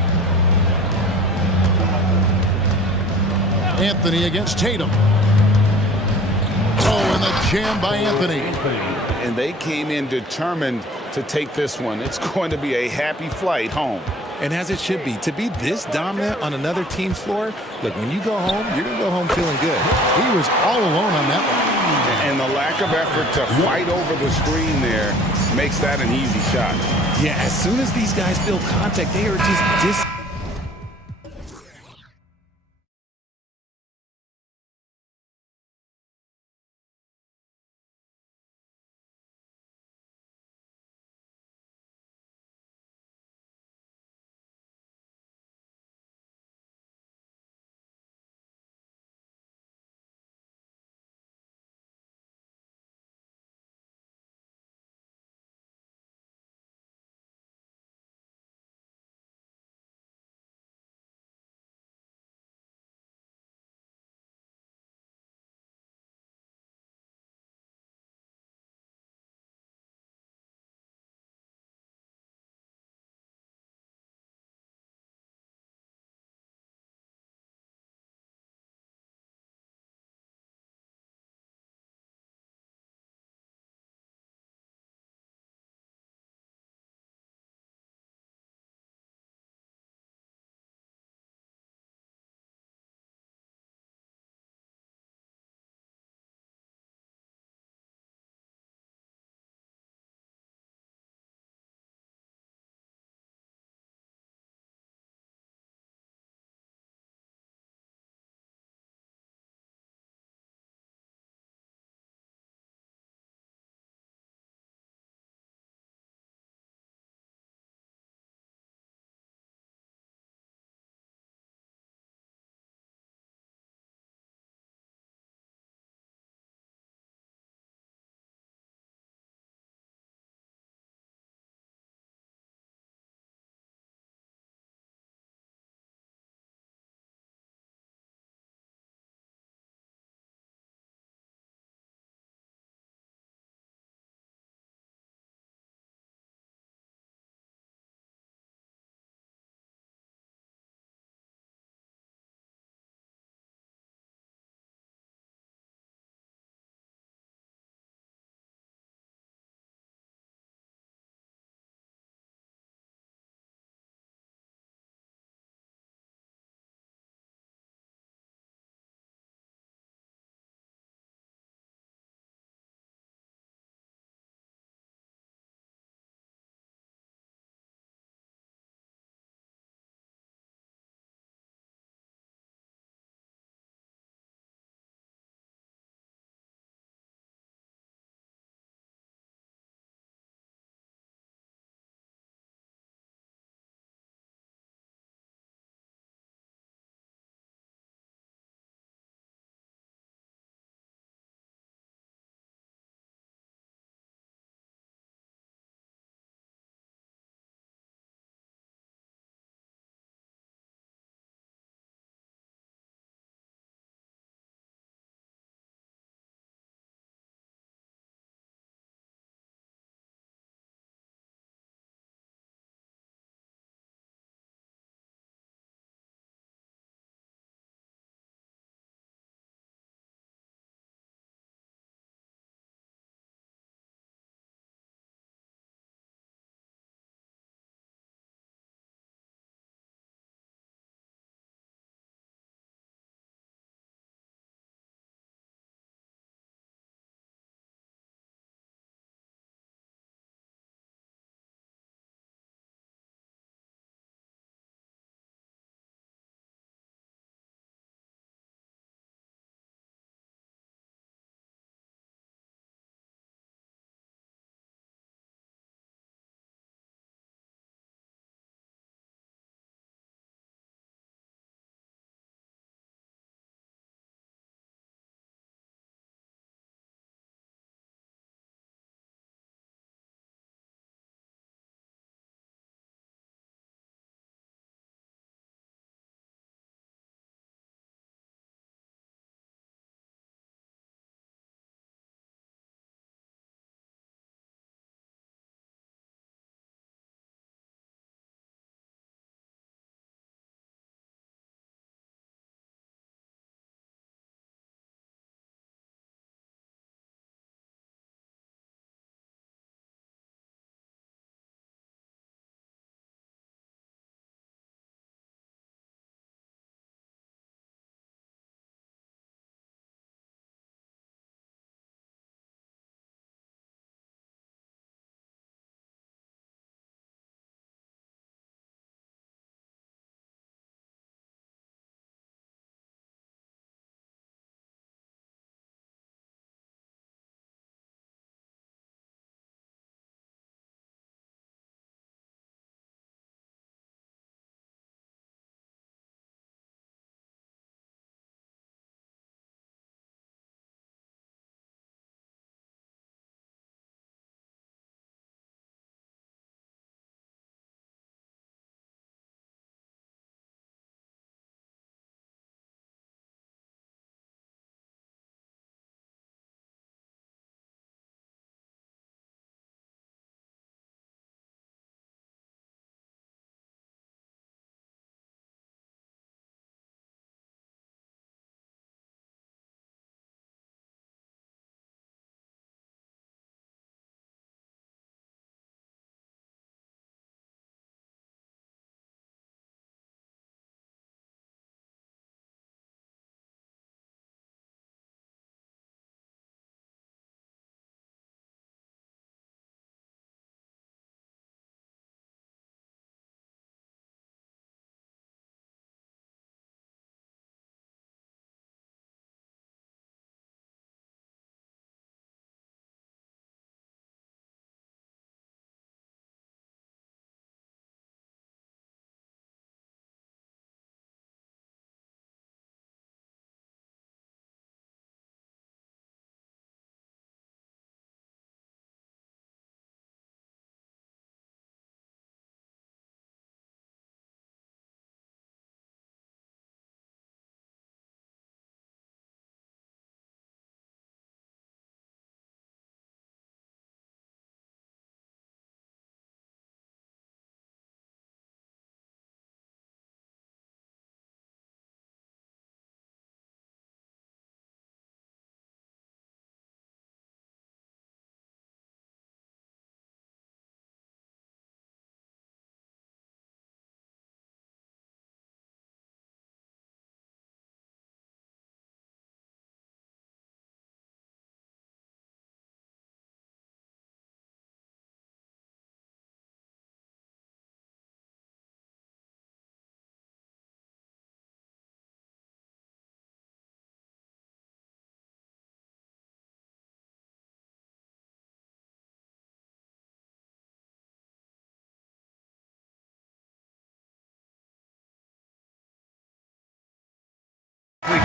Anthony against Tatum. Oh, and the jam by Anthony. And they came in determined to take this one. It's going to be a happy flight home. And as it should be, to be this dominant on another team's floor, look, when you go home, you're going to go home feeling good. He was all alone on that one. And the lack of effort to fight over the screen there makes that an easy shot. Yeah, as soon as these guys feel contact, they are just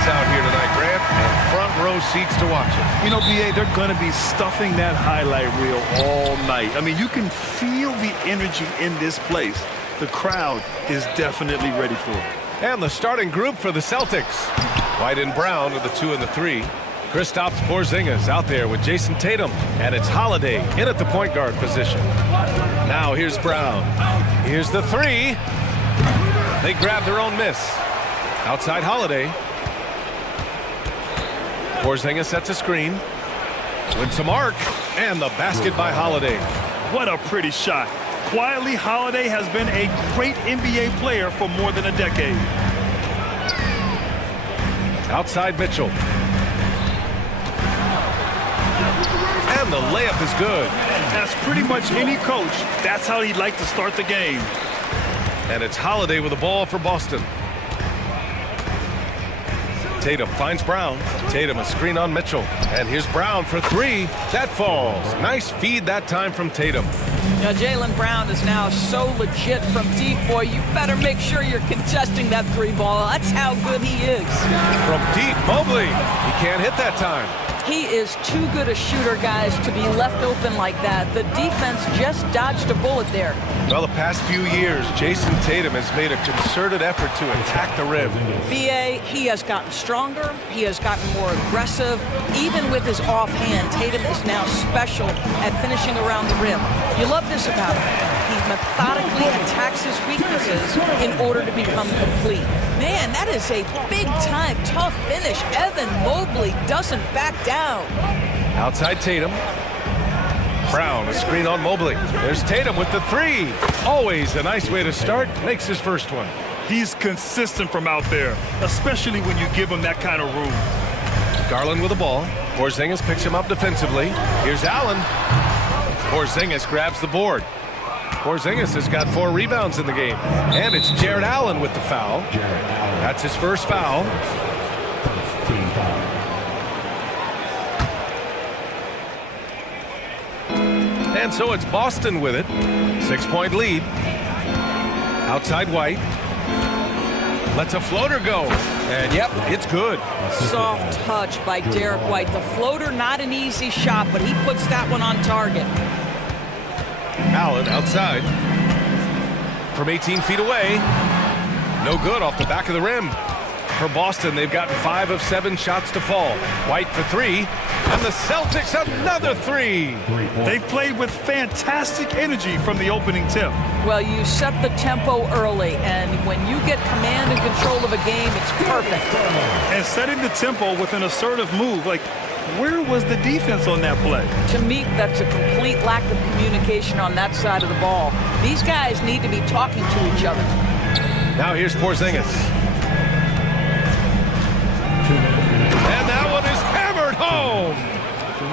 out here tonight, Grant, and front row seats to watch it. You know, BA, they're going to be stuffing that highlight reel all night. I mean, you can feel the energy in this place. The crowd is definitely ready for it. And the starting group for the Celtics. White and Brown are the 2 and the 3. Kristaps Porzingis out there with Jason Tatum. And it's Holiday in at the point guard position. Now here's Brown. Here's the 3. They grab their own miss. Outside Holiday. Porzingis sets a screen. Wins a mark. And the basket by Holiday. What a pretty shot. Quietly, Holiday has been a great NBA player for more than a decade. Outside Mitchell. And the layup is good. As pretty much any coach, that's how he'd like to start the game. And it's Holiday with the ball for Boston. Tatum finds Brown. Tatum a screen on Mitchell. And here's Brown for 3. That falls. Nice feed that time from Tatum. Now, Jaylen Brown is now so legit from deep, boy. You better make sure you're contesting that 3 ball. That's how good he is. From deep, Mobley. He can't hit that time. He is too good a shooter, guys, to be left open like that. The defense just dodged a bullet there. Well, the past few years, Jason Tatum has made a concerted effort to attack the rim. BA, he has gotten stronger. He has gotten more aggressive. Even with his offhand, Tatum is now special at finishing around the rim. You love this about him. He methodically attacks his weaknesses in order to become complete. Man, that is a big-time, tough finish. Evan Mobley doesn't back down. Outside Tatum. Brown, a screen on Mobley. There's Tatum with the 3. Always a nice way to start. Makes his first one. He's consistent from out there, especially when you give him that kind of room. Garland with the ball. Porzingis picks him up defensively. Here's Allen. Porzingis grabs the board. Porzingis has got 4 rebounds in the game. And it's Jared Allen with the foul. That's his first foul. And so it's Boston with it. 6-point lead. Outside White. Lets a floater go. And yep, it's good. Soft touch by Derek White. The floater, not an easy shot, but he puts that one on target. Allen outside. From 18 feet away. No good off the back of the rim. For Boston, they've gotten 5 of 7 shots to fall. White for 3. And the Celtics another 3. They've played with fantastic energy from the opening tip. Well, you set the tempo early, and when you get command and control of a game, it's perfect. And setting the tempo with an assertive move, like, where was the defense on that play? To me, that's a complete lack of communication on that side of the ball. These guys need to be talking to each other. Now here's Porzingis. And that one is hammered home.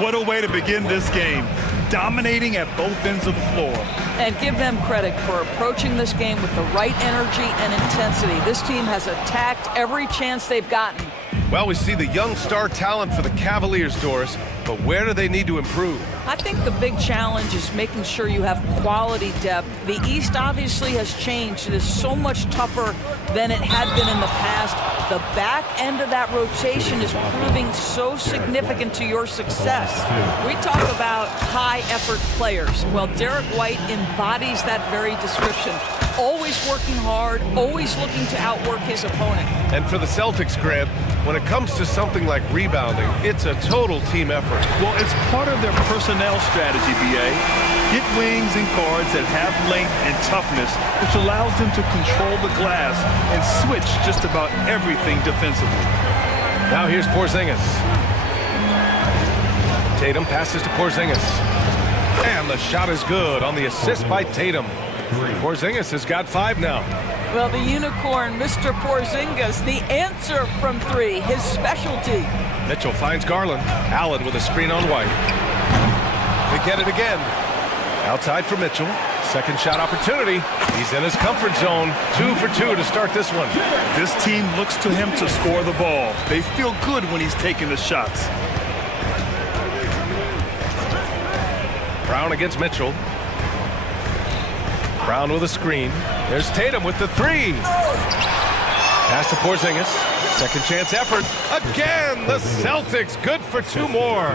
What a way to begin this game. Dominating at both ends of the floor. And give them credit for approaching this game with the right energy and intensity. This team has attacked every chance they've gotten. Well, we see the young star talent for the Cavaliers, Doris, but where do they need to improve? I think the big challenge is making sure you have quality depth. The East obviously has changed. It is so much tougher than it had been in the past. The back end of that rotation is proving so significant to your success. We talk about high-effort players. Well, Derek White embodies that very description. Always working hard, always looking to outwork his opponent. And for the Celtics, Grant, when it comes to something like rebounding, it's a total team effort. Well, it's part of their personnel strategy, BA. Get wings and guards that have length and toughness, which allows them to control the glass and switch just about everything defensively. Now here's Porzingis. Tatum passes to Porzingis. And the shot is good on the assist by Tatum. Porzingis has got 5 now. Well, the unicorn, Mr. Porzingis, the answer from 3, his specialty. Mitchell finds Garland. Allen with a screen on White. They get it again. Outside for Mitchell. Second shot opportunity. He's in his comfort zone. 2 for 2 to start this one. This team looks to him to score the ball. They feel good when he's taking the shots. Brown against Mitchell. Brown with a screen. There's Tatum with the 3. Pass to Porzingis. Second chance effort. Again, the Celtics good for 2 more.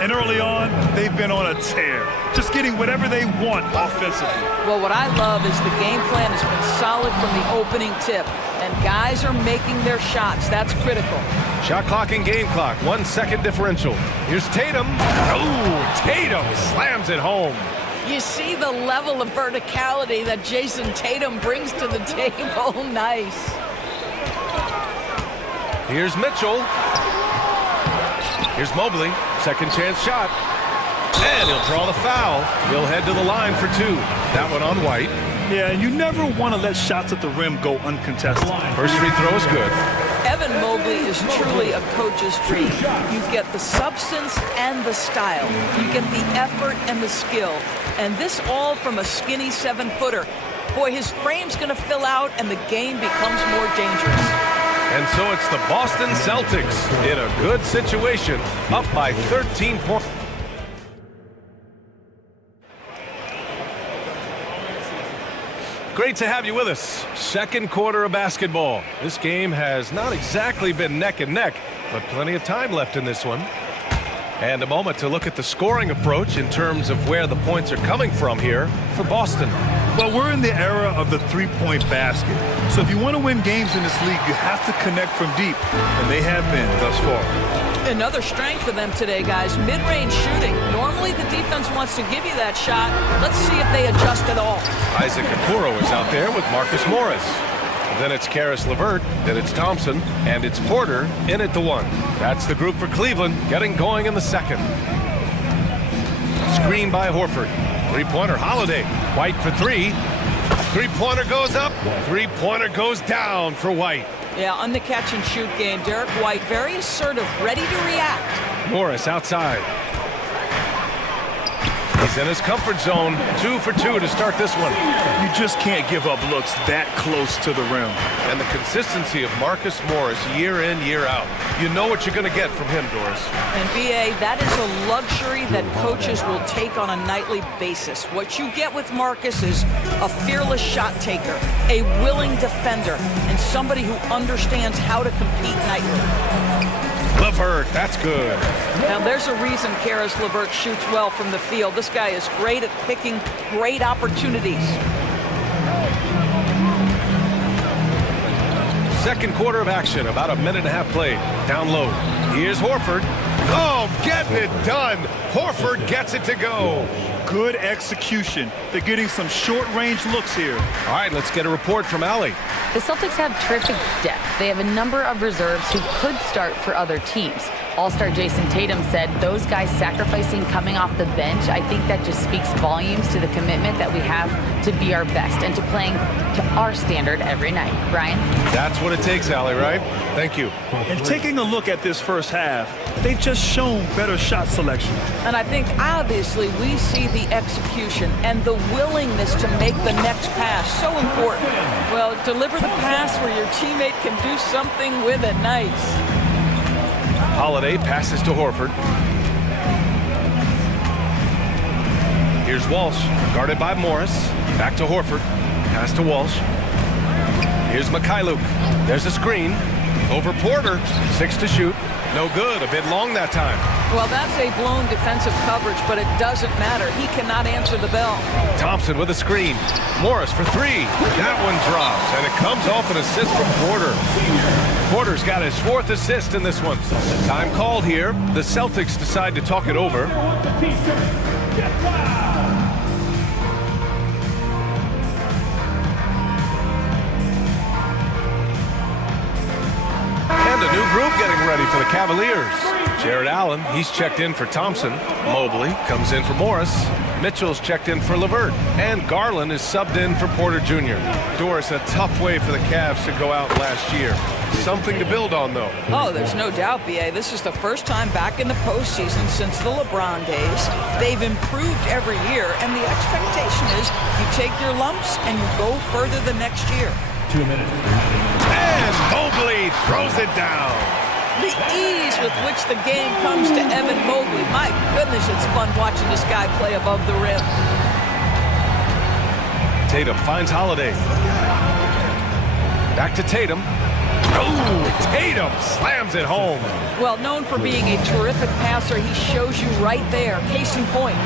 And early on, they've been on a tear, just getting whatever they want offensively. Well, what I love is the game plan has been solid from the opening tip, and guys are making their shots. That's critical. Shot clock and game clock, 1 second differential. Here's Tatum. Oh, Tatum slams it home. You see the level of verticality that Jason Tatum brings to the table. Nice. Here's Mitchell. Here's Mobley. Second chance shot. And he'll draw the foul. He'll head to the line for 2. That one on White. Yeah, and you never want to let shots at the rim go uncontested. First free throw is good. Evan Mobley is truly a coach's dream. You get the substance and the style. You get the effort and the skill. And this all from a skinny 7-footer. Boy, his frame's going to fill out and the game becomes more dangerous. And so it's the Boston Celtics in a good situation, up by 13 points. Great to have you with us. Second quarter of basketball. This game has not exactly been neck and neck, but plenty of time left in this one. And a moment to look at the scoring approach in terms of where the points are coming from here for Boston. Well, we're in the era of the three-point basket. So if you want to win games in this league, you have to connect from deep, and they have been thus far. Another strength for them today, guys. Mid-range shooting. Normally the defense wants to give you that shot. Let's see if they adjust at all. Isaac Okoro is out there with Marcus Morris. Then it's Karis LeVert, then it's Thompson, and it's Porter in at the 1. That's the group for Cleveland, getting going in the second. Screen by Horford. Three-pointer, Holiday. White for 3. Three-pointer goes up. Three-pointer goes down for White. Yeah, on the catch-and-shoot game, Derek White very assertive, ready to react. Morris outside. He's in his comfort zone. 2 for 2 to start this one. You just can't give up looks that close to the rim. And the consistency of Marcus Morris year in, year out. You know what you're going to get from him, Doris. And B.A., that is a luxury that coaches will take on a nightly basis. What you get with Marcus is a fearless shot taker, a willing defender, and somebody who understands how to compete nightly. LeVert, that's good. Now there's a reason Karis LeVert shoots well from the field. This guy is great at picking great opportunities. Second quarter of action, about a minute and a half played. Down low. Here's Horford. Oh, getting it done. Horford gets it to go. Good execution. They're getting some short-range looks here. All right, let's get a report from Allie. The Celtics have terrific depth. They have a number of reserves who could start for other teams. All-star Jason Tatum said those guys sacrificing coming off the bench, I think that just speaks volumes to the commitment that we have to be our best and to playing to our standard every night. Brian? That's what it takes, Allie, right? Thank you. And taking a look at this first half, they've just shown better shot selection. And I think obviously we see the execution and the willingness to make the next pass so important. Well, deliver the pass where your teammate can do something with it. Nice. Holiday passes to Horford. Here's Walsh, guarded by Morris. Back to Horford. Pass to Walsh. Here's Mikhailuk. There's a screen. Over Porter. 6 to shoot. No good. A bit long that time. Well, that's a blown defensive coverage, but it doesn't matter. He cannot answer the bell. Thompson with a screen. Morris for 3. That one drops, and it comes off an assist from Porter. Porter's got his 4th assist in this one. Time called here. The Celtics decide to talk it over. And a new group getting ready for the Cavaliers. Jared Allen, he's checked in for Thompson. Mobley comes in for Morris. Mitchell's checked in for LeVert. And Garland is subbed in for Porter Jr. Doris, a tough way for the Cavs to go out last year. Something to build on, though. Oh, there's no doubt, B.A. This is the first time back in the postseason since the LeBron days. They've improved every year, and the expectation is you take your lumps and you go further the next year. 2 minutes. And Mobley throws it down. The ease with which the game comes to Evan Mobley. My goodness, it's fun watching this guy play above the rim. Tatum finds Holiday. Back to Tatum. Oh, Tatum slams it home. Well, known for being a terrific passer, he shows you right there. Case in point.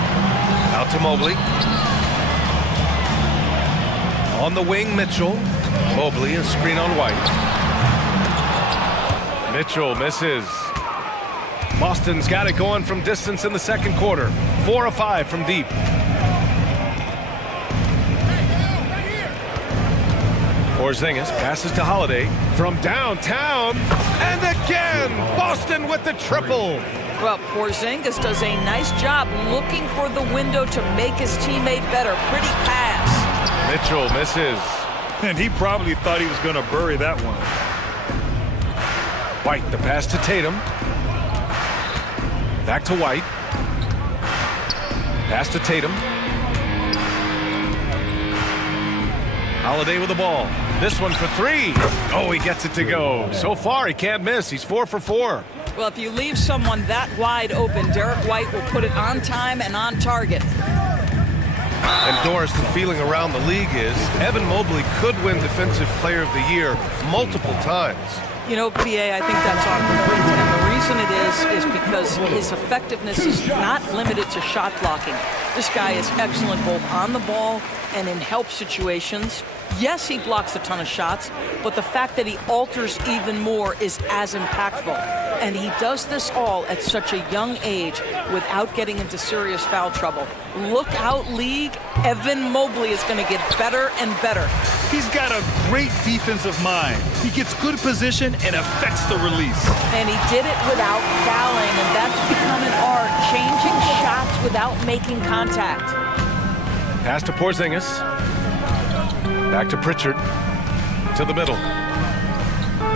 Out to Mobley. On the wing, Mitchell. Mobley, a screen on White. Mitchell misses. Boston's got it going from distance in the second quarter. 4 of 5 from deep. Porzingis passes to Holiday from downtown. And again, Boston with the triple. Well, Porzingis does a nice job looking for the window to make his teammate better. Pretty pass. Mitchell misses. And he probably thought he was going to bury that one. White, the pass to Tatum. Back to White. Pass to Tatum. Holiday with the ball. This one for 3. Oh, he gets it to go. So far, he can't miss. He's 4 for 4. Well, if you leave someone that wide open, Derek White will put it on time and on target. And Doris, the feeling around the league is Evan Mobley could win Defensive Player of the Year multiple times. You know, PA, I think that's on point. And the reason it is because his effectiveness is not limited to shot blocking. This guy is excellent both on the ball and in help situations. Yes, he blocks a ton of shots, but the fact that he alters even more is as impactful. And he does this all at such a young age without getting into serious foul trouble. Look out, league. Evan Mobley is going to get better and better. He's got a great defensive mind. He gets good position and affects the release. And he did it without fouling, and that's become an art, changing shots without making contact. Pass to Porzingis. Back to Pritchard. To the middle.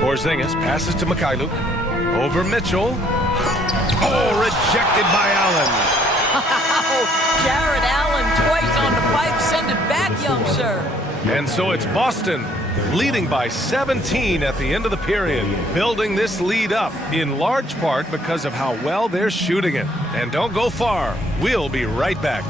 Porzingis passes to Mikhailuk. Over Mitchell. Oh, rejected by Allen. Jared Allen twice on the pipe. Send it back, young sir. And so it's Boston leading by 17 at the end of the period, building this lead up in large part because of how well they're shooting it. And don't go far. We'll be right back.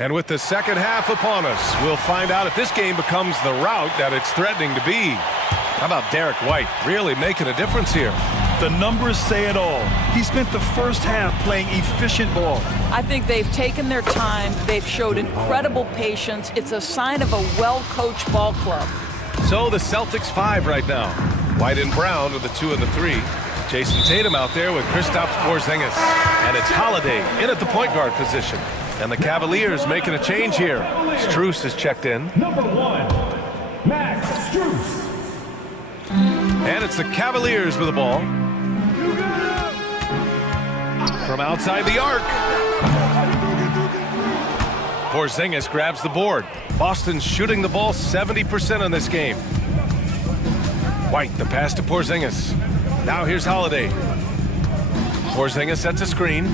And with the second half upon us, we'll find out if this game becomes the rout that it's threatening to be. How about Derek White really making a difference here? The numbers say it all. He spent the first half playing efficient ball. I think they've taken their time. They've showed incredible patience. It's a sign of a well-coached ball club. So the Celtics 5 right now. White and Brown with the 2 and the 3. Jason Tatum out there with Kristaps Porzingis. And it's Holiday in at the point guard position. And the Cavaliers making a change here. Strus is checked in. Number 1, Max Strus. And it's the Cavaliers with the ball. From outside the arc. Porzingis grabs the board. Boston's shooting the ball 70% in this game. White, the pass to Porzingis. Now here's Holiday. Porzingis sets a screen.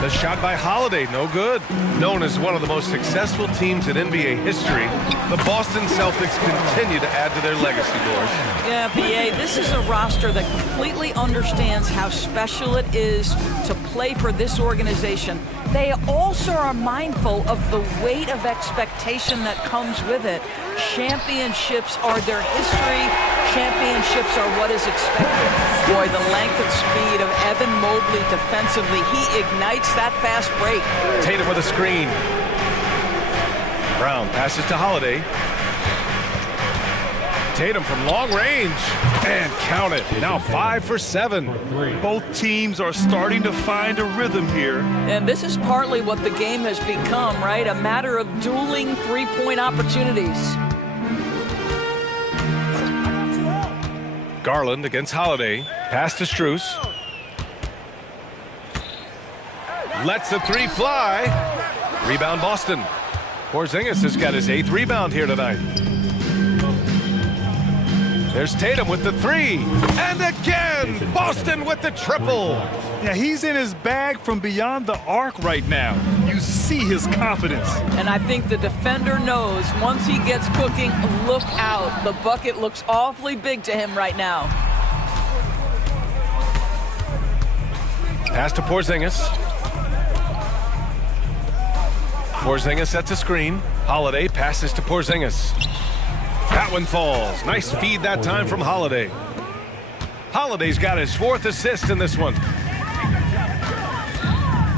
The shot by Holiday, no good. Known as one of the most successful teams in NBA history, the Boston Celtics continue to add to their legacy, Doris. Yeah, PA, this is a roster that completely understands how special it is to play for this organization. They also are mindful of the weight of expectation that comes with it. Championships are their history. Championships are what is expected. Boy, the length and speed of Evan Mobley defensively, he ignites that fast break. Tatum with a screen. Brown passes to Holiday. Tatum from long range. And count it. Now 5 for 7. Both teams are starting to find a rhythm here. And this is partly what the game has become, right? A matter of dueling three-point opportunities. Garland against Holiday. Pass to Strus. Lets the 3 fly. Rebound Boston. Porzingis has got his 8th rebound here tonight. There's Tatum with the 3. And again, Boston with the triple. Yeah, he's in his bag from beyond the arc right now. You see his confidence. And I think the defender knows once he gets cooking, look out. The bucket looks awfully big to him right now. Pass to Porzingis. Porzingis sets a screen. Holiday passes to Porzingis. That one falls. Nice feed that time from Holiday. Holiday's got his 4th assist in this one.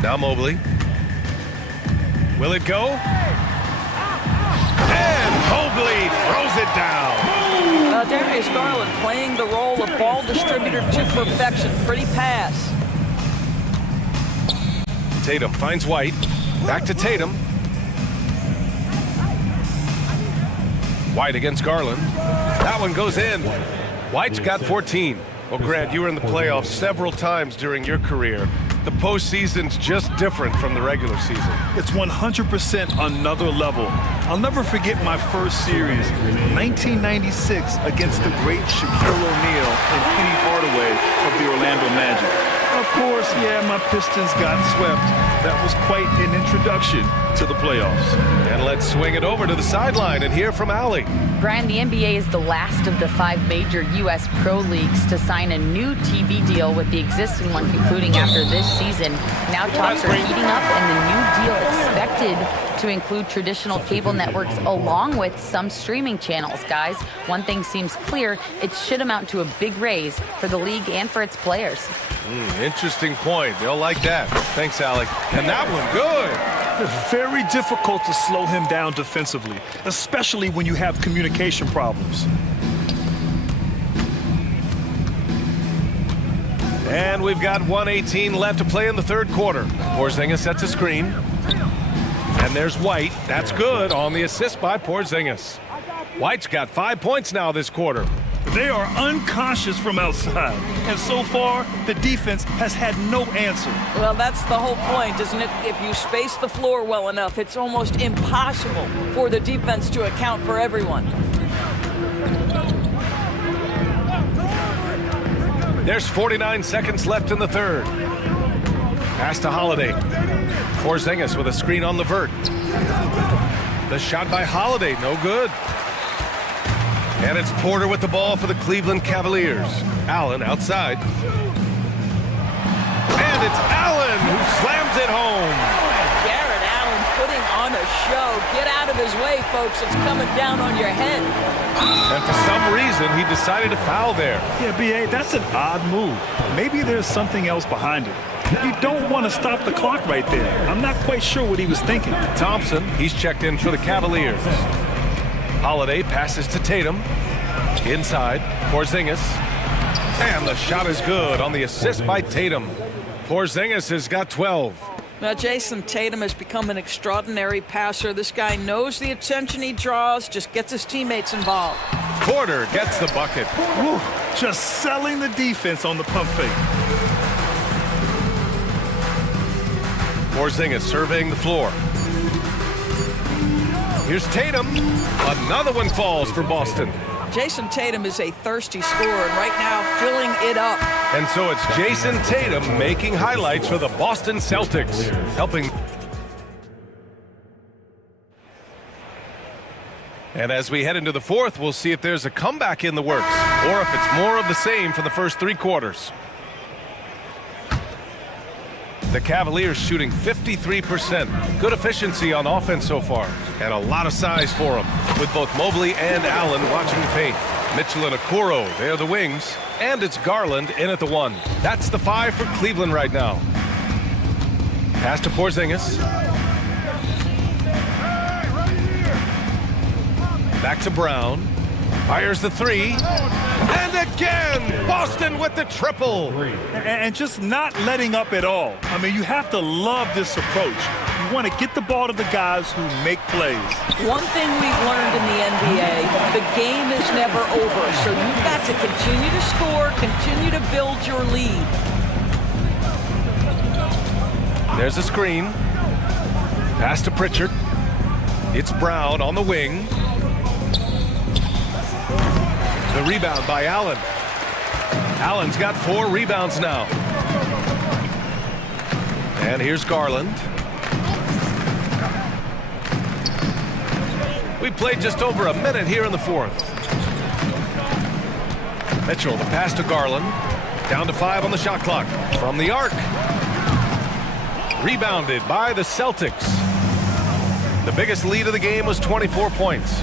Now Mobley. Will it go? And Mobley throws it down. Darius Garland playing the role of ball distributor to perfection. Pretty pass. Tatum finds White. Back to Tatum. White against Garland. That one goes in. White's got 14. Well, Grant, you were in the playoffs several times during your career. The postseason's just different from the regular season. It's 100% another level. I'll never forget my first series, 1996, against the great Shaquille O'Neal and Penny Hardaway of the Orlando Magic. Of course, yeah, my Pistons got swept. That was quite an introduction to the playoffs. And let's swing it over to the sideline and hear from Allie. Brian, the NBA is the last of the 5 major U.S. pro leagues to sign a new TV deal, with the existing one concluding after this season. Now talks are heating up, and the new deal expected to include traditional cable networks along with some streaming channels. Guys, one thing seems clear: it should amount to a big raise for the league and for its players. Interesting point. They'll like that. Thanks, Alec. And that one, good. It's very difficult to slow him down defensively, especially when you have communication problems. And we've got 1:18 left to play in the 3rd quarter. Porzingis sets a screen. And there's White. That's good on the assist by Porzingis. White's got 5 points now this quarter. They are unconscious from outside, and so far, the defense has had no answer. Well, that's the whole point, isn't it? If you space the floor well enough, it's almost impossible for the defense to account for everyone. There's 49 seconds left in the 3rd. Pass to Holiday. Porzingis with a screen on the vert. The shot by Holiday, no good. And it's Porter with the ball for the Cleveland Cavaliers. Allen outside. And it's Allen who slams it home. Garrett Allen putting on a show. Get out of his way, folks. It's coming down on your head. And for some reason, he decided to foul there. Yeah, B.A., that's an odd move. Maybe there's something else behind it. You don't want to stop the clock right there. I'm not quite sure what he was thinking. Thompson, he's checked in for the Cavaliers. Holiday passes to Tatum. Inside, Porzingis. And the shot is good on the assist by Tatum. Porzingis has got 12. Now, Jason Tatum has become an extraordinary passer. This guy knows the attention he draws, just gets his teammates involved. Porter gets the bucket. Woo, just selling the defense on the pump fake. Porzingis surveying the floor. Here's Tatum. Another one falls for Boston. Jason Tatum is a thirsty scorer, and right now filling it up. And so it's Jason Tatum making highlights for the Boston Celtics, helping. And as we head into the 4th, we'll see if there's a comeback in the works, or if it's more of the same for the first 3 quarters. The Cavaliers shooting 53%. Good efficiency on offense so far. And a lot of size for them, with both Mobley and Allen watching the paint. Mitchell and Okoro, they're the wings. And it's Garland in at the 1. That's the 5 for Cleveland right now. Pass to Porzingis. Back to Brown. Fires the 3. And again, Boston with the triple. And just not letting up at all. I mean, you have to love this approach. You want to get the ball to the guys who make plays. One thing we've learned in the NBA, the game is never over. So you've got to continue to score, continue to build your lead. There's a screen. Pass to Pritchard. It's Brown on the wing. The rebound by Allen. Allen's got 4 rebounds now. And here's Garland. We played just over a minute here in the 4th. Mitchell, the pass to Garland. Down to 5 on the shot clock. From the arc. Rebounded by the Celtics. The biggest lead of the game was 24 points.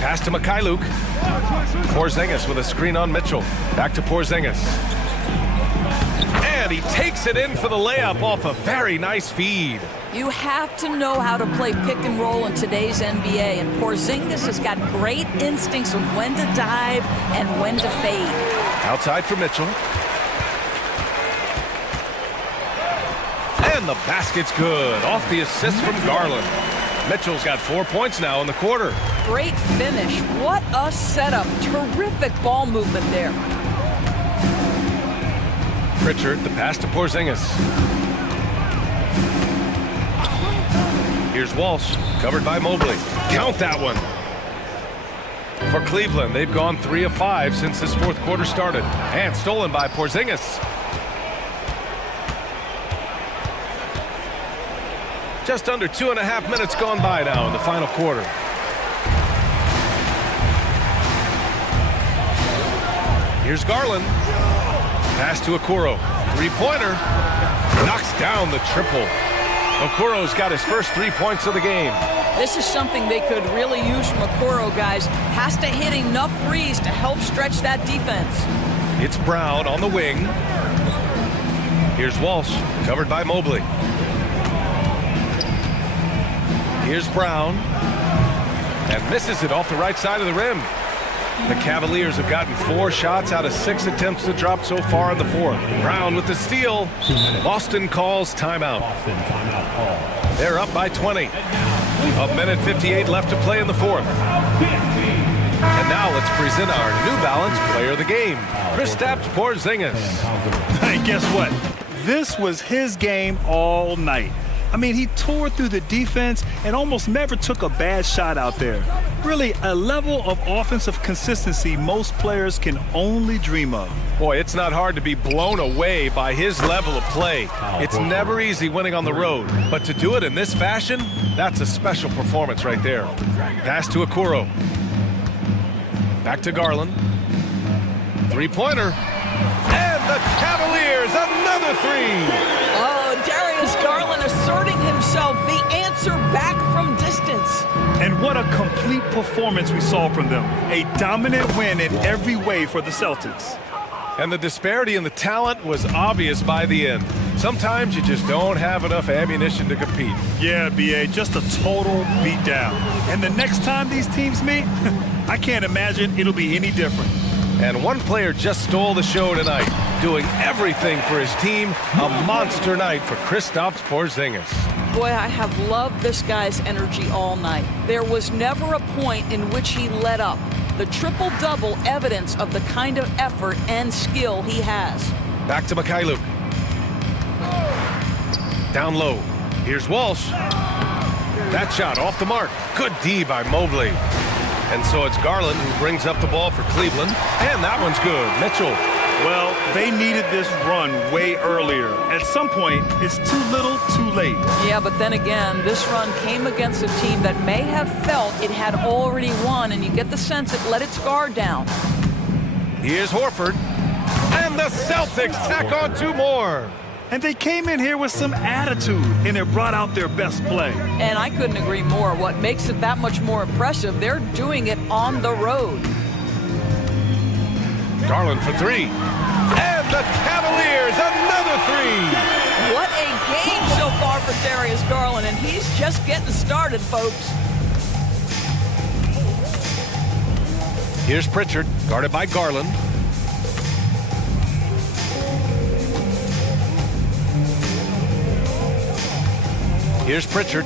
Pass to Mikhailuk. Porzingis with a screen on Mitchell. Back to Porzingis. And he takes it in for the layup off a very nice feed. You have to know how to play pick and roll in today's NBA, and Porzingis has got great instincts of when to dive and when to fade. Outside for Mitchell. And the basket's good. Off the assist from Garland. Mitchell's got 4 points now in the quarter. Great finish. What a setup. Terrific ball movement there. Pritchard, the pass to Porzingis. Here's Walsh, covered by Mobley. Count that one. For Cleveland, they've gone 3 of 5 since this fourth quarter started. And stolen by Porzingis. Just under 2.5 minutes gone by now in the final quarter. Here's Garland. Pass to Okoro. Three-pointer. Knocks down the triple. Okoro's got his first 3 points of the game. This is something they could really use from Okoro, guys. Has to hit enough threes to help stretch that defense. It's Brown on the wing. Here's Walsh, covered by Mobley. Here's Brown. And misses it off the right side of the rim. The Cavaliers have gotten 4 shots out of 6 attempts to drop so far in the fourth. Brown with the steal. Boston calls timeout. They're up by 20. A minute 58 left to play in the fourth. And now let's present our New Balance player of the game, Kristaps Porzingis. Hey, guess what? This was his game all night. I mean, he tore through the defense and almost never took a bad shot out there. Really, a level of offensive consistency most players can only dream of. Boy, it's not hard to be blown away by his level of play. It's never easy winning on the road, but to do it in this fashion, that's a special performance right there. Pass to Okoro. Back to Garland. Three-pointer. And the Cavaliers, another three! Oh, Darius Garland asserting himself, the answer back from distance. And what a complete performance we saw from them. A dominant win in every way for the Celtics. And the disparity in the talent was obvious by the end. Sometimes you just don't have enough ammunition to compete. Yeah, B.A., just a total beatdown. And the next time these teams meet, I can't imagine it'll be any different. And one player just stole the show tonight, doing everything for his team. A monster night for Kristaps Porzingis. Boy, I have loved this guy's energy all night. There was never a point in which he let up. The triple-double evidence of the kind of effort and skill he has. Back to Mikhailuk. Down low. Here's Walsh. That shot off the mark. Good D by Mobley. And so it's Garland who brings up the ball for Cleveland. And that one's good. Mitchell. Well, they needed this run way earlier. At some point, it's too little, too late. Yeah, but then again, this run came against a team that may have felt it had already won, and you get the sense it let its guard down. Here's Horford. And the Celtics tack on 2 more. And they came in here with some attitude, and it brought out their best play. And I couldn't agree more. What makes it that much more impressive, they're doing it on the road. Garland for 3. And the Cavaliers, another 3. What a game so far for Darius Garland, and he's just getting started, folks. Here's Pritchard, guarded by Garland. Here's Pritchard.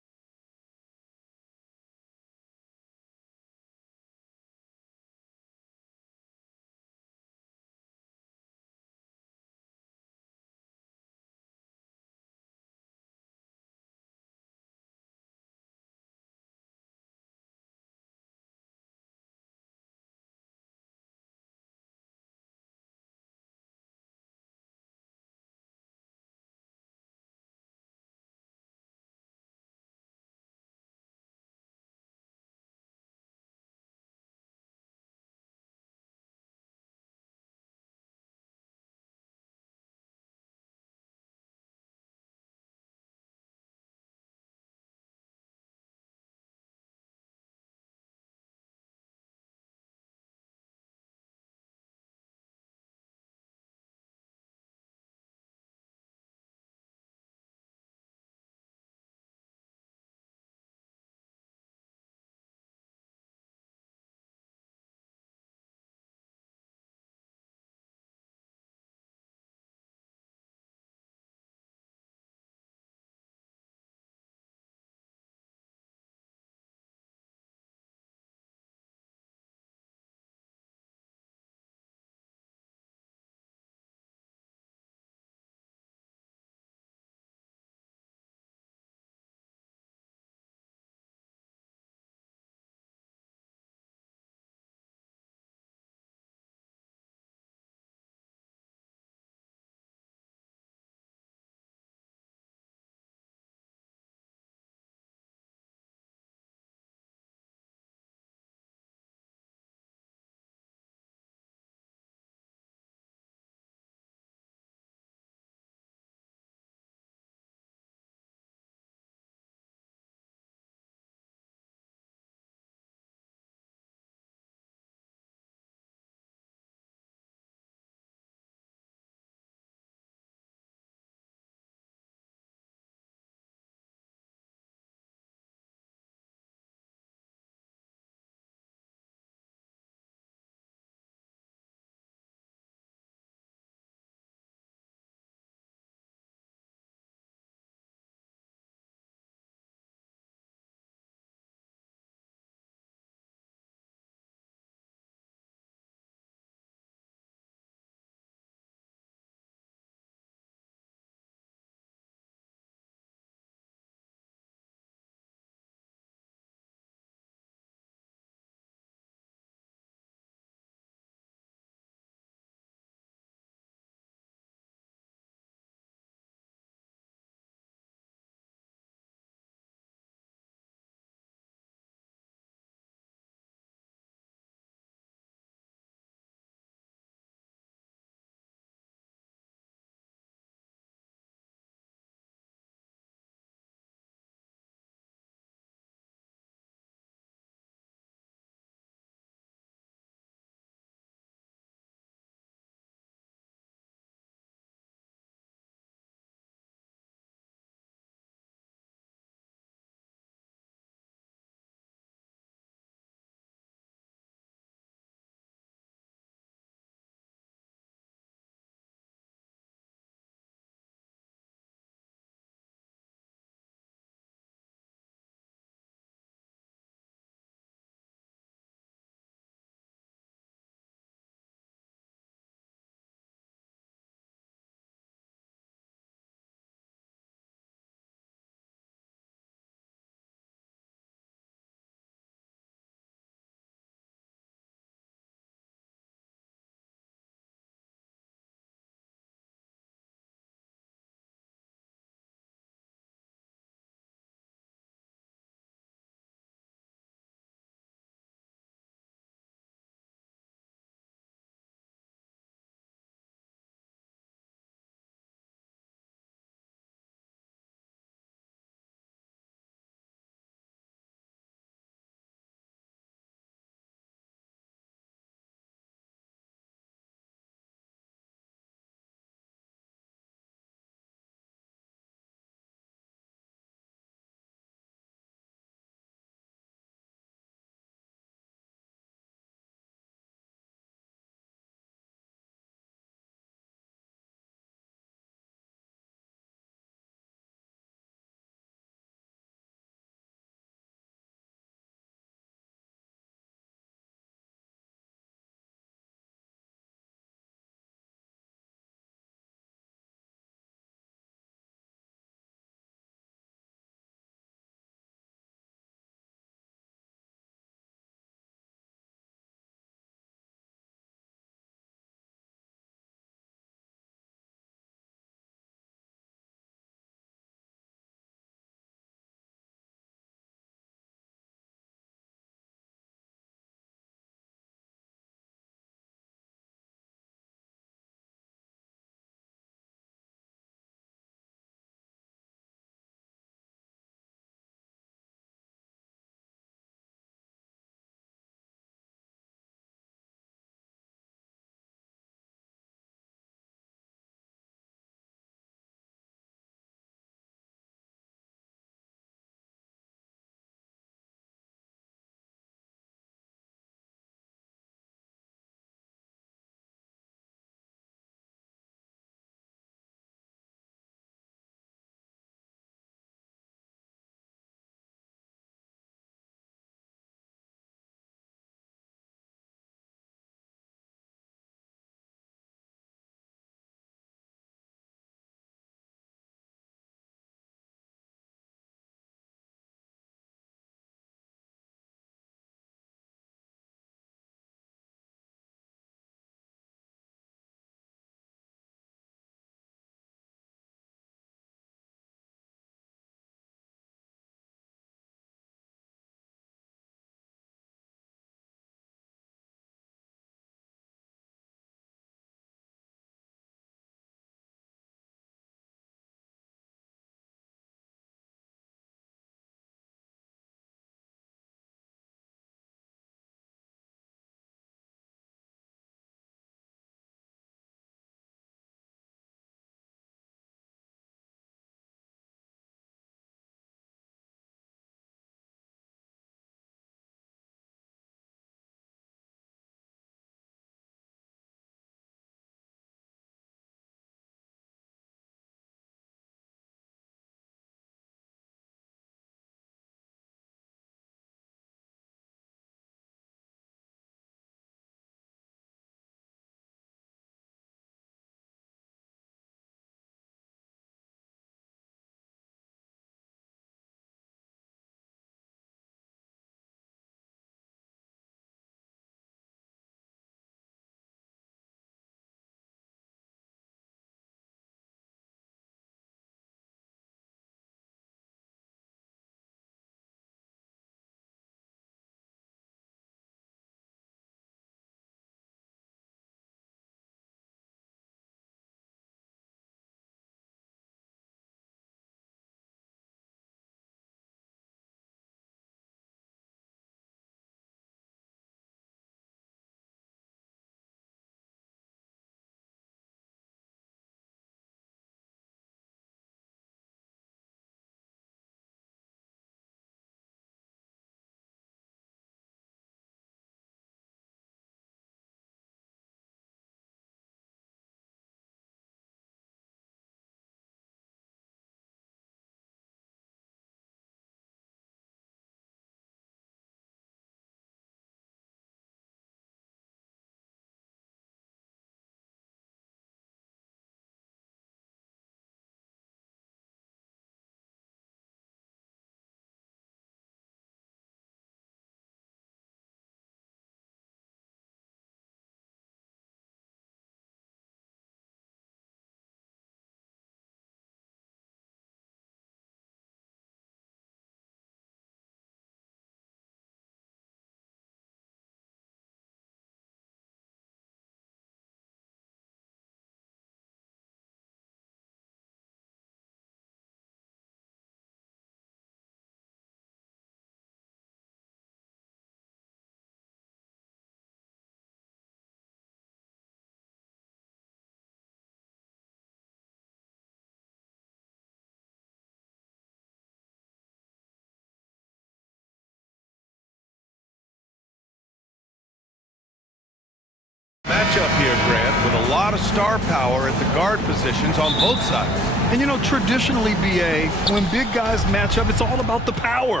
lineup here, Grant, with a lot of star power at the guard positions on both sides. And you know, traditionally, BA, when big guys match up, it's all about the power.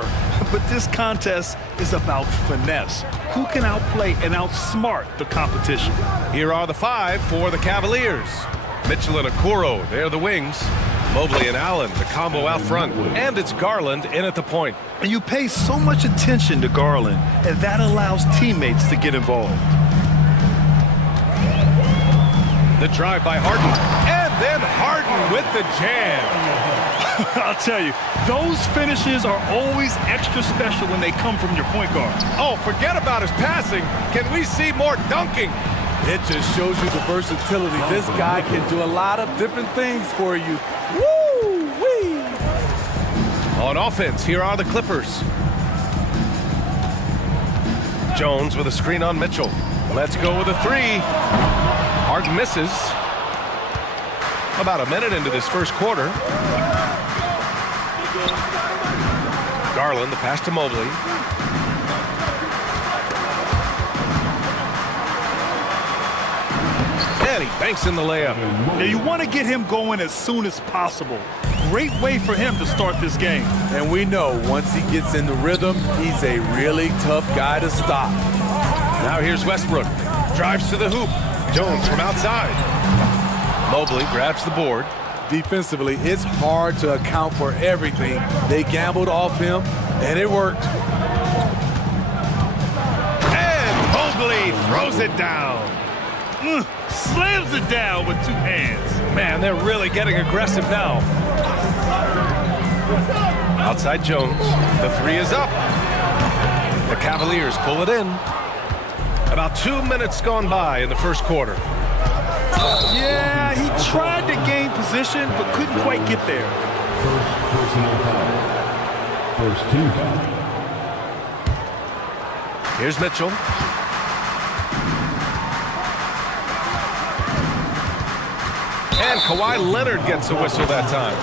But this contest is about finesse. Who can outplay and outsmart the competition? Here are the five for the Cavaliers. Mitchell and Okoro, they're the wings. Mobley and Allen, the combo out front. And it's Garland in at the point. And you pay so much attention to Garland, and that allows teammates to get involved. The drive by Harden, and then Harden with the jam. I'll tell you, those finishes are always extra special when they come from your point guard. Oh, forget about his passing. Can we see more dunking? It just shows you the versatility. This guy can do a lot of different things for you. Woo-wee! On offense, here are the Clippers. Jones with a screen on Mitchell. Let's go with a three. Harden misses. About a minute into this first quarter. Garland, the pass to Mobley. And he banks in the layup. Now you want to get him going as soon as possible. Great way for him to start this game. And we know once he gets in the rhythm, he's a really tough guy to stop. Now here's Westbrook. Drives to the hoop. Jones from outside. Mobley grabs the board. Defensively, it's hard to account for everything. They gambled off him, and it worked. And Mobley throws it down. Slams it down with two hands. Man, they're really getting aggressive now. Outside Jones. The three is up. The Cavaliers pull it in. About 2 minutes gone by in the first quarter. Yeah, he tried to gain position, but couldn't quite get there. First personal foul. First team foul. Here's Mitchell. And Kawhi Leonard gets a whistle that time.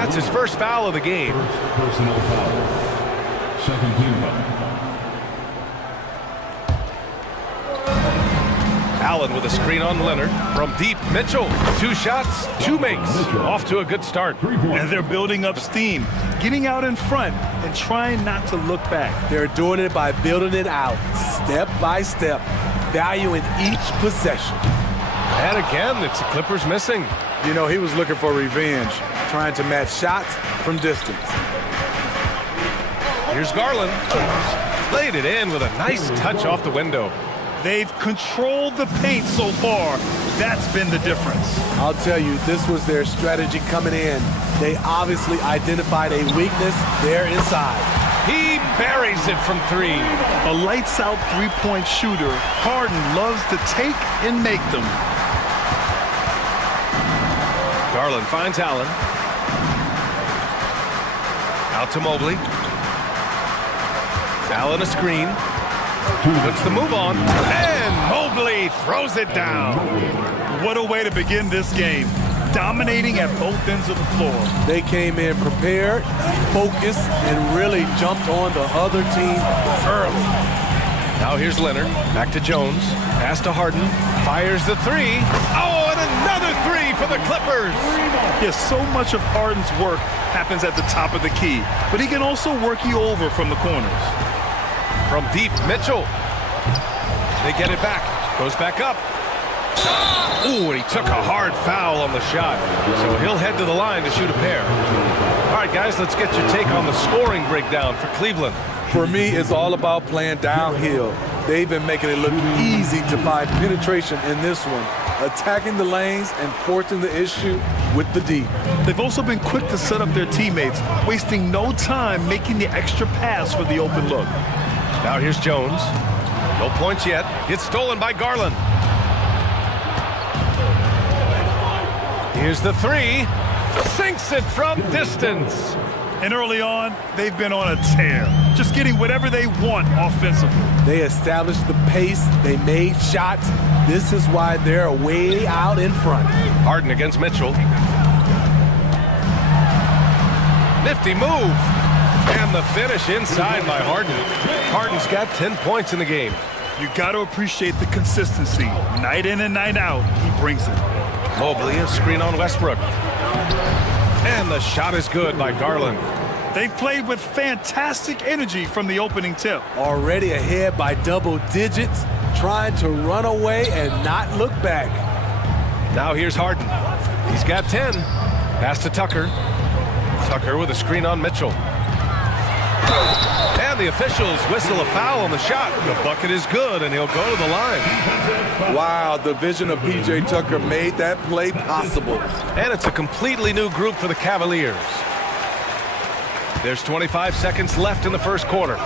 That's his first foul of the game. First personal foul. Second team foul. Allen with a screen on Leonard. From deep, Mitchell. 2 shots, 2 makes. Off to a good start. And they're building up steam, getting out in front and trying not to look back. They're doing it by building it out, step by step, valuing each possession. And again, it's the Clippers missing. You know, he was looking for revenge, trying to match shots from distance. Here's Garland. Laid it in with a nice touch off the window. They've controlled the paint so far. That's been the difference. I'll tell you, this was their strategy coming in. They obviously identified a weakness there inside. He buries it from 3. A lights-out three-point shooter, Harden loves to take and make them. Garland finds Allen. Out to Mobley. Allen a screen. Puts the move on. And Mobley throws it down. What a way to begin this game. Dominating at both ends of the floor. They came in prepared, focused, and really jumped on the other team early. Now here's Leonard. Back to Jones. Pass to Harden. Fires the 3. Oh, and another 3 for the Clippers. Yes, so much of Harden's work happens at the top of the key, but he can also work you over from the corners. From deep, Mitchell. They get it back. Goes back up. Ooh, and he took a hard foul on the shot. So he'll head to the line to shoot a pair. All right, guys, let's get your take on the scoring breakdown for Cleveland. For me, it's all about playing downhill. They've been making it look easy to find penetration in this one, attacking the lanes and forcing the issue with the D. They've also been quick to set up their teammates, wasting no time making the extra pass for the open look. Now here's Jones. No points yet. It's stolen by Garland. Here's the 3. Sinks it from distance. And early on, they've been on a tear, just getting whatever they want offensively. They established the pace. They made shots. This is why they're way out in front. Harden against Mitchell. Nifty move. And the finish inside by Harden. Harden's got 10 points in the game. You got to appreciate the consistency. Night in and night out, he brings it. Mobley, a screen on Westbrook. And the shot is good by Garland. They've played with fantastic energy from the opening tip. Already ahead by double digits, trying to run away and not look back. Now here's Harden. He's got 10. Pass to Tucker. Tucker with a screen on Mitchell. And the officials whistle a foul on the shot. The bucket is good, and he'll go to the line. Wow, the vision of P.J. Tucker made that play possible. And it's a completely new group for the Cavaliers. There's 25 seconds left in the first quarter.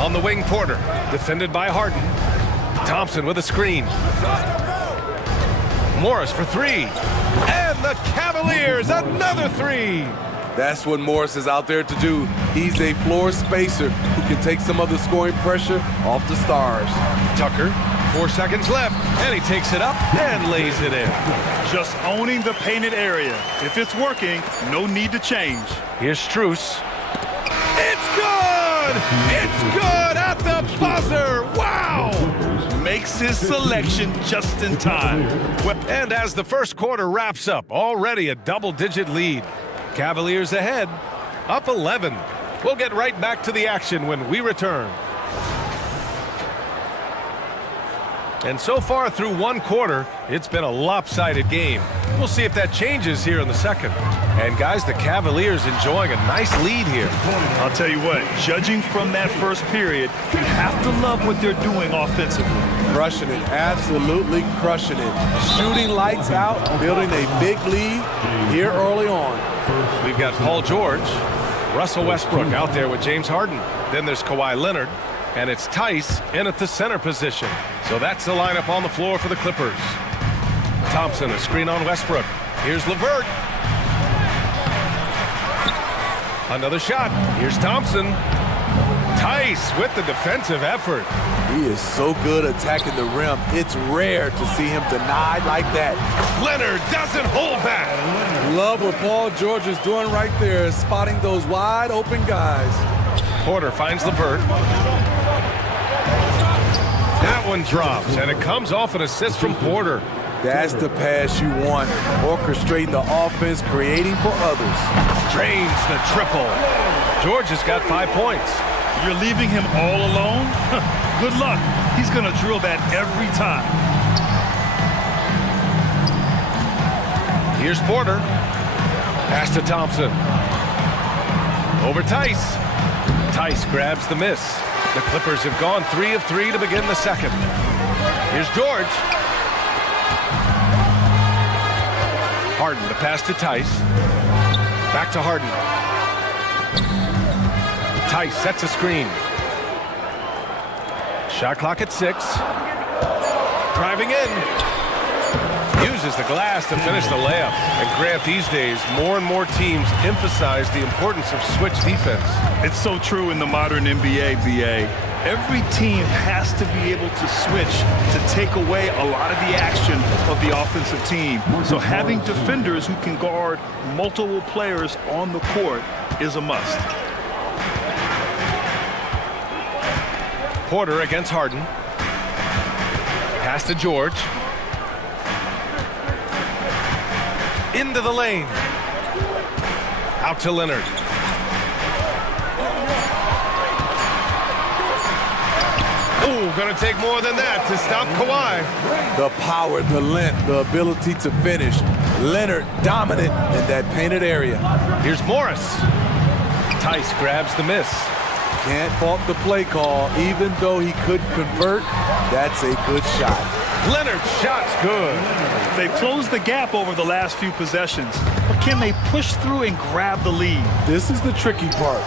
On the wing, Porter, defended by Harden. Thompson with a screen. Morris for three. And the Cavaliers, another three. That's what Morris is out there to do. He's a floor spacer who can take some of the scoring pressure off the stars. Tucker, 4 seconds left, and he takes it up and lays it in. Just owning the painted area. If it's working, no need to change. Here's Strus. It's good! It's good at the buzzer! Wow! Makes his selection just in time. And as the first quarter wraps up, already a double-digit lead. Cavaliers ahead, up 11. We'll get right back to the action when we return. And so far through one quarter, it's been a lopsided game. We'll see if that changes here in the second. And guys, the Cavaliers enjoying a nice lead here. I'll tell you what, judging from that first period, you have to love what they're doing offensively. Crushing it, absolutely crushing it. Shooting lights out, building a big lead here early on. We've got Paul George, Russell Westbrook out there with James Harden. Then there's Kawhi Leonard. And it's Tice in at the center position. So that's the lineup on the floor for the Clippers. Thompson, a screen on Westbrook. Here's LeVert. Another shot. Here's Thompson. Tice with the defensive effort. He is so good attacking the rim. It's rare to see him denied like that. Leonard doesn't hold back. Love what Paul George is doing right there, spotting those wide open guys. Porter finds LeVert. That one drops, and it comes off an assist from Porter. That's the pass you want. Orchestrating the offense, creating for others. Drains the triple. George has got 5 points. You're leaving him all alone? Good luck. He's going to drill that every time. Here's Porter. Pass to Thompson. Over Tice. Tice grabs the miss. The Clippers have gone 3 of 3 to begin the second. Here's George. Harden, the pass to Tice. Back to Harden. Tice sets a screen. Shot clock at 6. Driving in. Uses the glass to finish the layup. And Grant, these days, more and more teams emphasize the importance of switch defense. It's so true in the modern NBA, BA. Every team has to be able to switch to take away a lot of the action of the offensive team. So having defenders who can guard multiple players on the court is a must. Porter against Harden. Pass to George. Into the lane. Out to Leonard. Ooh, gonna take more than that to stop Kawhi. The power, the length, the ability to finish. Leonard dominant in that painted area. Here's Morris. Tice grabs the miss. Can't fault the play call. Even though he could convert, that's a good shot. Leonard's shot's good. They've closed the gap over the last few possessions, but can they push through and grab the lead? This is the tricky part.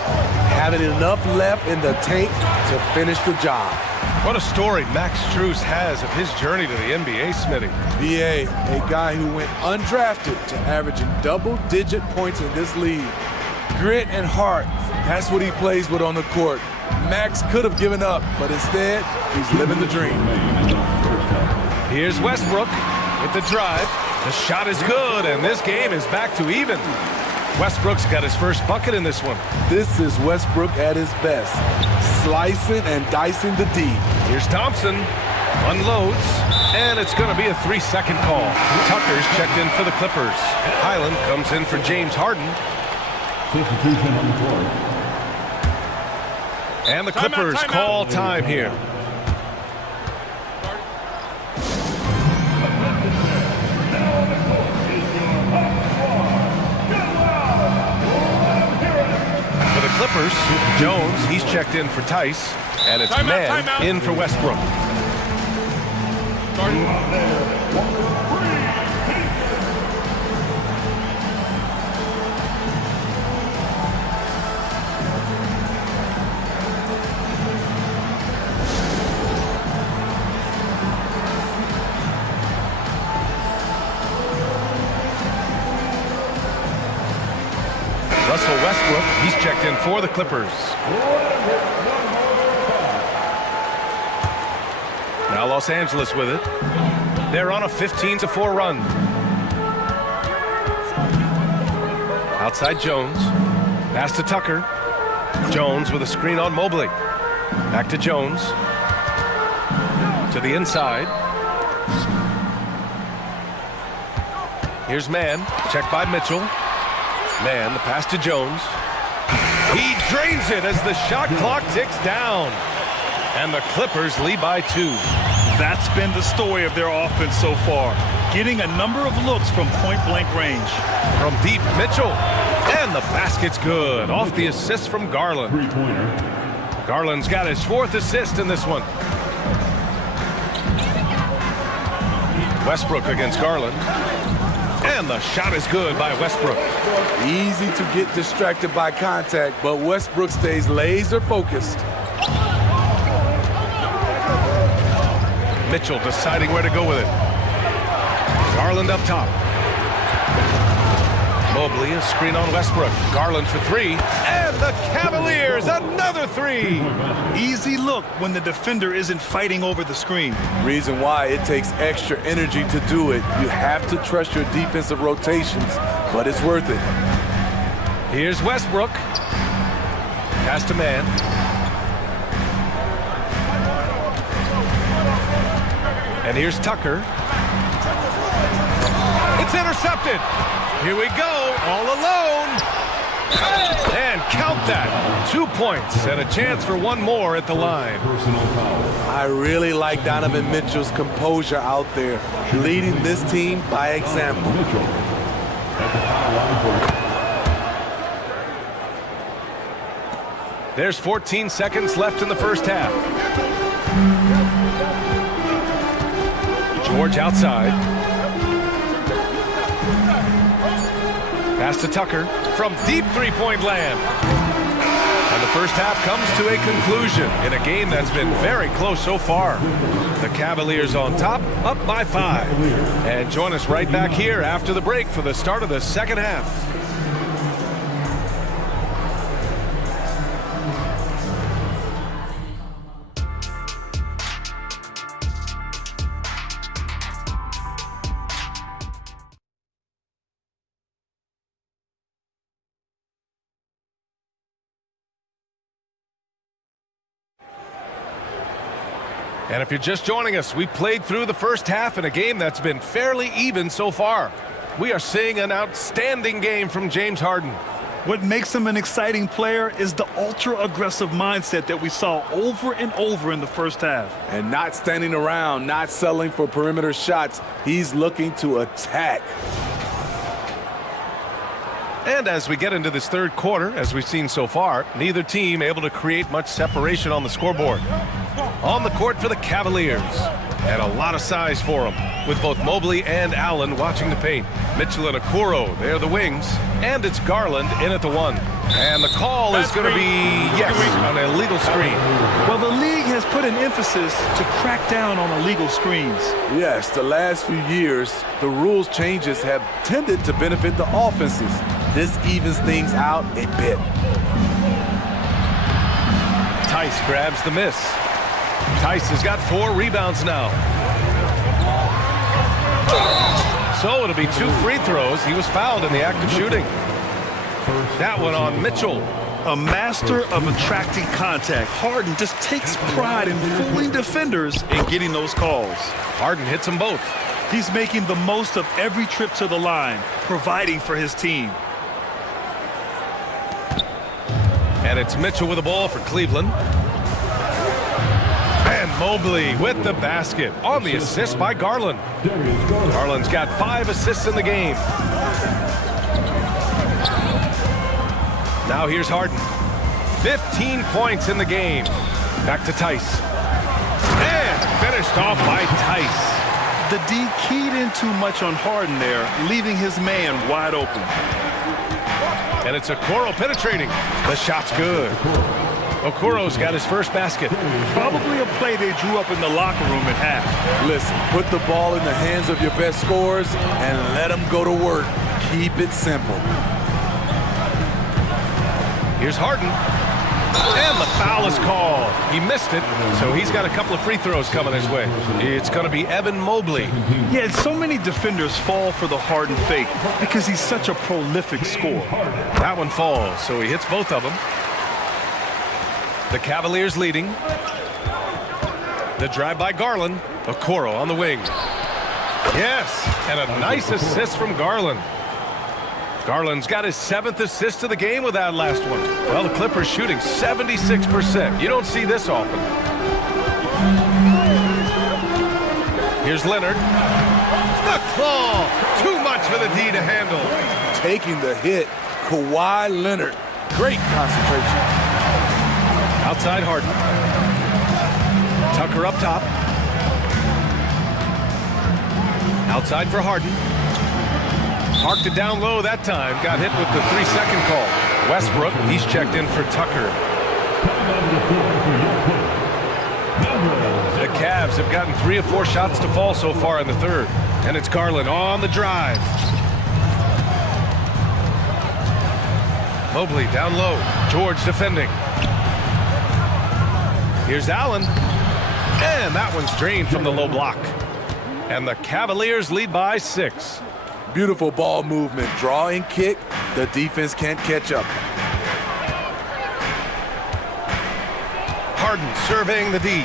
Having enough left in the tank to finish the job. What a story Max Strus has of his journey to the NBA, Smitty. BA, a guy who went undrafted to averaging double-digit points in this league. Grit and heart, that's what he plays with on the court. Max could have given up, but instead, he's living the dream. Here's Westbrook with the drive. The shot is good, and this game is back to even. Westbrook's got his first bucket in this one. This is Westbrook at his best, slicing and dicing the D. Here's Thompson, unloads, and it's going to be a 3-second call. Tucker's checked in for the Clippers. Highland comes in for James Harden. Substitution on the court. And the Clippers call time here. For the Clippers, Jones, he's checked in for Tice, and it's Mann in for Westbrook. Russell Westbrook, he's checked in for the Clippers. Now Los Angeles with it. They're on a 15-4 run. Outside Jones. Pass to Tucker. Jones with a screen on Mobley. Back to Jones. To the inside. Here's Mann. Checked by Mitchell. Mann, the pass to Jones. He drains it as the shot clock ticks down. And the Clippers lead by 2. That's been the story of their offense so far, getting a number of looks from point-blank range. From deep, Mitchell. And the basket's good. Off the assist from Garland. Three-pointer. Garland's got his 4th assist in this one. Westbrook against Garland. And the shot is good by Westbrook. Easy to get distracted by contact, but Westbrook stays laser focused. Mitchell deciding where to go with it. Garland up top. Mobley, a screen on Westbrook. Garland for 3. And the Cavaliers, another 3. Easy look when the defender isn't fighting over the screen. Reason why it takes extra energy to do it. You have to trust your defensive rotations, but it's worth it. Here's Westbrook. Pass to Mann. And here's Tucker. It's intercepted. Here we go, all alone. And count that. 2 points and a chance for one more at the line. I really like Donovan Mitchell's composure out there, leading this team by example. There's 14 seconds left in the first half. George outside. Pass to Tucker from deep three-point land. And the first half comes to a conclusion in a game that's been very close so far. The Cavaliers on top, up by 5. And join us right back here after the break for the start of the second half. And if you're just joining us, we played through the first half in a game that's been fairly even so far. We are seeing an outstanding game from James Harden. What makes him an exciting player is the ultra-aggressive mindset that we saw over and over in the first half. And not standing around, not settling for perimeter shots. He's looking to attack. And as we get into this third quarter, as we've seen so far, neither team able to create much separation on the scoreboard. On the court for the Cavaliers. And a lot of size for them, with both Mobley and Allen watching the paint. Mitchell and Okoro, they're the wings. And it's Garland in at the 1. And the call is going to be, yes, an illegal screen. Well, the league has put an emphasis to crack down on illegal screens. Yes, the last few years, the rules changes have tended to benefit the offenses. This evens things out a bit. Tice grabs the miss. Tice has got 4 rebounds now. So it'll be 2 free throws. He was fouled in the act of shooting. That one on Mitchell. A master of attracting contact. Harden just takes pride in fooling defenders and getting those calls. Harden hits them both. He's making the most of every trip to the line, providing for his team. And it's Mitchell with the ball for Cleveland. And Mobley with the basket on the assist by Garland. Garland's got 5 assists in the game. Now here's Harden. 15 points in the game. Back to Tice. And finished off by Tice. The D keyed in too much on Harden there, leaving his man wide open. And it's Okoro penetrating. The shot's good. Okoro's got his first basket. Probably a play they drew up in the locker room at half. Listen, put the ball in the hands of your best scorers and let them go to work. Keep it simple. Here's Harden. And the foul is called. He missed it, so he's got a couple of free throws coming his way. It's going to be Evan Mobley. Yeah, so many defenders fall for the Harden fake because he's such a prolific scorer. That one falls, so he hits both of them. The Cavaliers leading. The drive by Garland. Okoro on the wing. Yes, and a nice assist from Garland. Garland's got his 7th assist of the game with that last one. Well, the Clippers shooting 76%. You don't see this often. Here's Leonard. The claw. Too much for the D to handle. Taking the hit, Kawhi Leonard. Great concentration. Outside Harden. Tucker up top. Outside for Harden. Parked it down low that time. Got hit with the 3-second call. Westbrook, he's checked in for Tucker. The Cavs have gotten 3 of 4 shots to fall so far in the third. And it's Garland on the drive. Mobley down low. George defending. Here's Allen. And that one's drained from the low block. And the Cavaliers lead by 6. Beautiful ball movement. Draw and kick. The defense can't catch up. Harden surveying the D.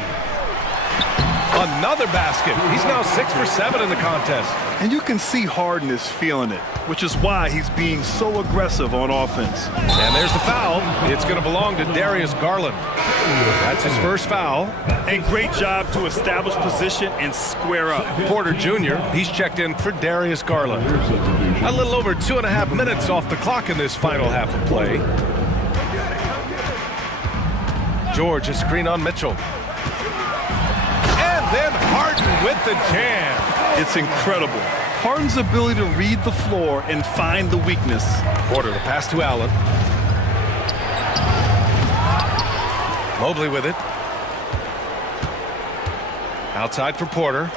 Another basket. He's now 6 for 7 in the contest. And you can see Harden is feeling it, which is why he's being so aggressive on offense. And there's the foul. It's going to belong to Darius Garland. That's his first foul. A great job to establish position and square up. Porter Jr., he's checked in for Darius Garland. A little over 2.5 minutes off the clock in this final half of play. George, a screen on Mitchell. And then Harden with the jam. It's incredible. Harden's ability to read the floor and find the weakness. Porter, the pass to Allen. Mobley with it. Outside for Porter.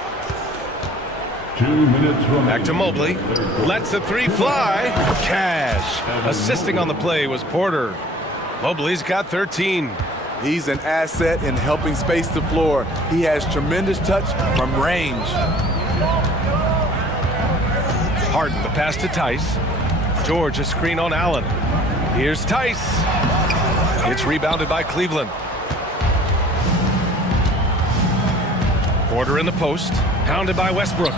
2 minutes remaining. Back to Mobley. Lets the 3 fly. Cash. Assisting on the play was Porter. Mobley's got 13. He's an asset in helping space the floor. He has tremendous touch from range. Harden, the pass to Tice. George, a screen on Allen. Here's Tice. It's rebounded by Cleveland. Porter in the post. Pounded by Westbrook.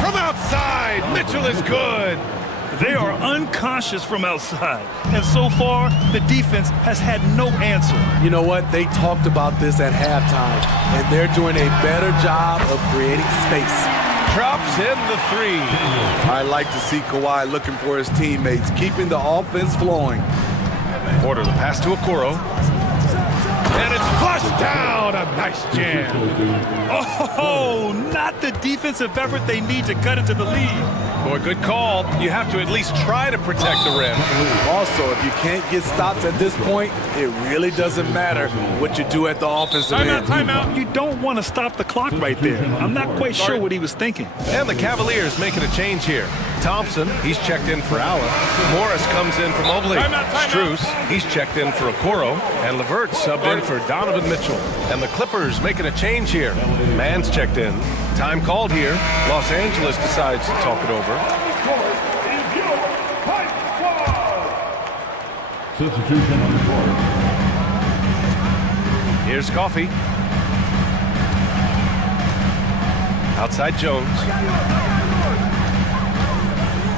From outside, Mitchell is good. They are unconscious from outside. And so far, the defense has had no answer. You know what? They talked about this at halftime, and they're doing a better job of creating space. Drops in the 3. I like to see Kawhi looking for his teammates, keeping the offense flowing. Porter, the pass to Okoro. And it's flushed down. A nice jam. Oh, not the defensive effort they need to cut into the lead. Boy, good call. You have to at least try to protect the rim. Also, if you can't get stops at this point, it really doesn't matter what you do at the offensive end. Timeout. You don't want to stop the clock right there. I'm not quite sure what he was thinking. And the Cavaliers making a change here. Thompson, he's checked in for Allen. Morris comes in for Mobley. Strus, he's checked in for Okoro. And LeVert subbed in for Donovan Mitchell. And the Clippers making a change here. Mann's checked in. Time called here. Los Angeles decides to talk it over. Substitution on the court. Here's Coffee. Outside Jones.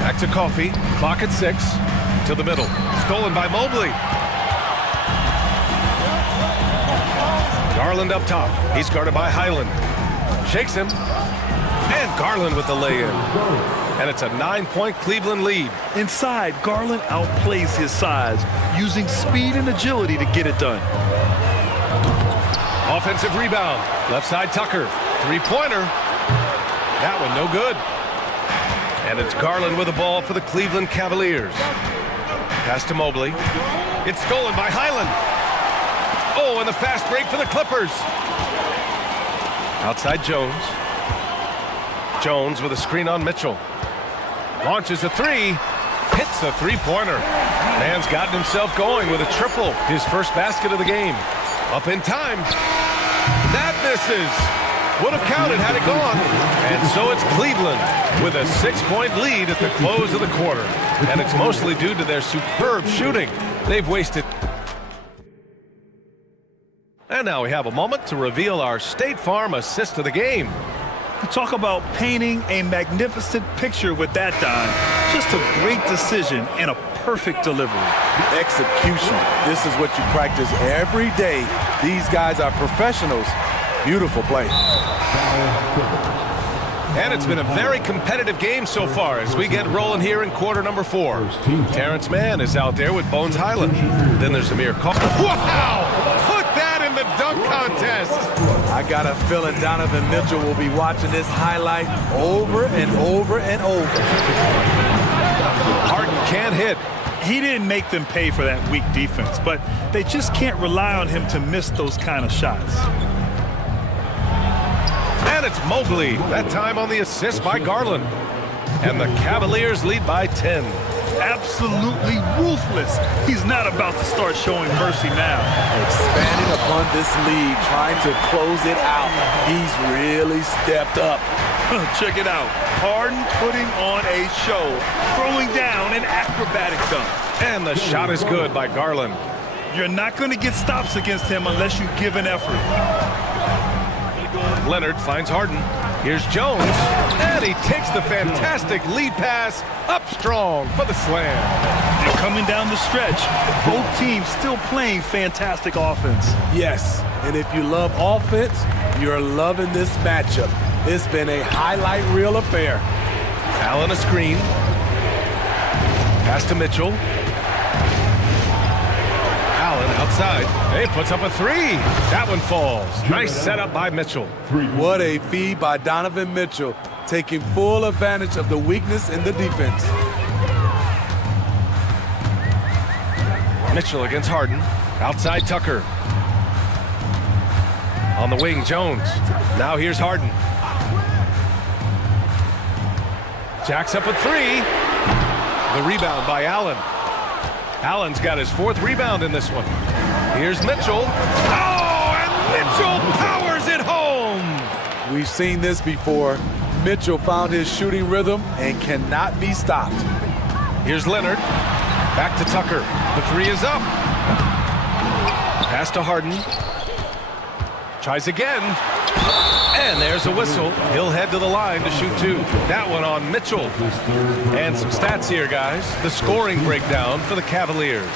Back to Coffee. Clock at 6. To the middle. Stolen by Mobley. Garland up top. He's guarded by Highland. Shakes him. And Garland with the lay-in. And it's a 9-point Cleveland lead. Inside, Garland outplays his size, using speed and agility to get it done. Offensive rebound. Left side Tucker. Three-pointer. That one no good. And it's Garland with the ball for the Cleveland Cavaliers. Pass to Mobley. It's stolen by Highland. Oh, and the fast break for the Clippers. Outside Jones. Jones with a screen on Mitchell. Launches a three. Hits the three-pointer. Man's gotten himself going with a triple. His first basket of the game. Up in time. That misses. Would have counted had it gone. And so it's Cleveland with a 6-point lead at the close of the quarter. And it's mostly due to their superb shooting. They've wasted. And now we have a moment to reveal our State Farm assist of the game. Talk about painting a magnificent picture with that dime. Just a great decision and a perfect delivery. Execution. This is what you practice every day. These guys are professionals. Beautiful play. And it's been a very competitive game so far as we get rolling here in quarter number 4. Terrence Mann is out there with Bones Highland. Then there's Amir Call. Wow! Put that in the dunk contest! I got a feeling Donovan Mitchell will be watching this highlight over and over and over. Harden can't hit. He didn't make them pay for that weak defense, but they just can't rely on him to miss those kind of shots. And it's Mobley, that time on the assist by Garland. And the Cavaliers lead by 10. Absolutely ruthless. He's not about to start showing mercy now. Expanding upon this lead, trying to close it out. He's really stepped up. Check it out. Harden putting on a show, throwing down an acrobatic dunk. And the shot is good by Garland. You're not going to get stops against him unless you give an effort. Leonard finds Harden. Here's Jones. And he takes the fantastic lead pass up strong for the slam. And coming down the stretch, both teams still playing fantastic offense. Yes, and if you love offense, you're loving this matchup. It's been a highlight reel affair. Allen a screen. Pass to Mitchell. Allen outside. He puts up a three. That one falls. Nice setup by Mitchell. What a feed by Donovan Mitchell, taking full advantage of the weakness in the defense. Mitchell against Harden. Outside Tucker. On the wing, Jones. Now here's Harden. Jacks up a three. The rebound by Allen. Allen's got his 4th rebound in this one. Here's Mitchell. Oh, and Mitchell powers it home. We've seen this before. Mitchell found his shooting rhythm and cannot be stopped. Here's Leonard. Back to Tucker. The three is up. Pass to Harden. Tries again. And there's a whistle. He'll head to the line to shoot 2. That one on Mitchell. And some stats here, guys. The scoring breakdown for the Cavaliers.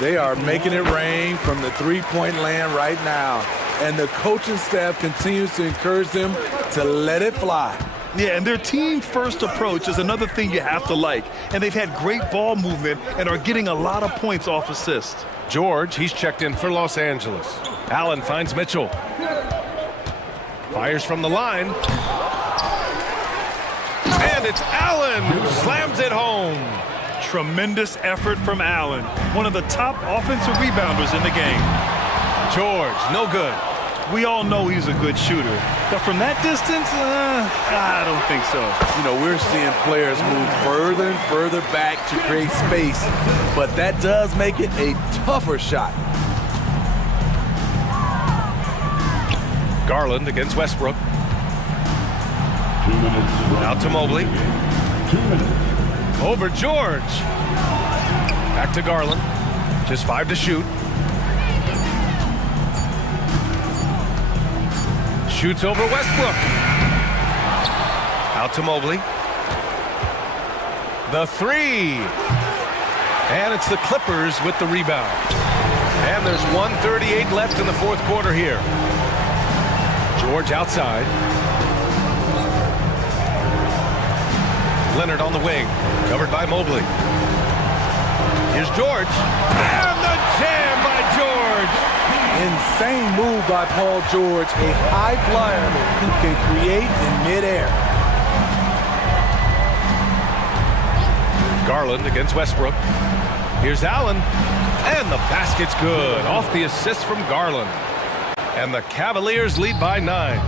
They are making it rain from the three-point land right now. And the coaching staff continues to encourage them to let it fly. Yeah, and their team-first approach is another thing you have to like. And they've had great ball movement and are getting a lot of points off assist. George, he's checked in for Los Angeles. Allen finds Mitchell. Fires from the line. And it's Allen who slams it home. Tremendous effort from Allen, one of the top offensive rebounders in the game. George, no good. We all know he's a good shooter, but from that distance, I don't think so. You know, we're seeing players move further and further back to create space, but that does make it a tougher shot. Garland against Westbrook. 2 minutes. Out to Mobley. 2 minutes. Over George. Back to Garland. Just 5 to shoot. Shoots over Westbrook. Out to Mobley. The three. And it's the Clippers with the rebound. And there's 1:38 left in the fourth quarter here. George outside. Leonard on the wing. Covered by Mobley. Here's George. And the jam by George. Insane move by Paul George, a high flyer who can create in midair. Garland against Westbrook. Here's Allen. And the basket's good. Off the assist from Garland. And the Cavaliers lead by 9.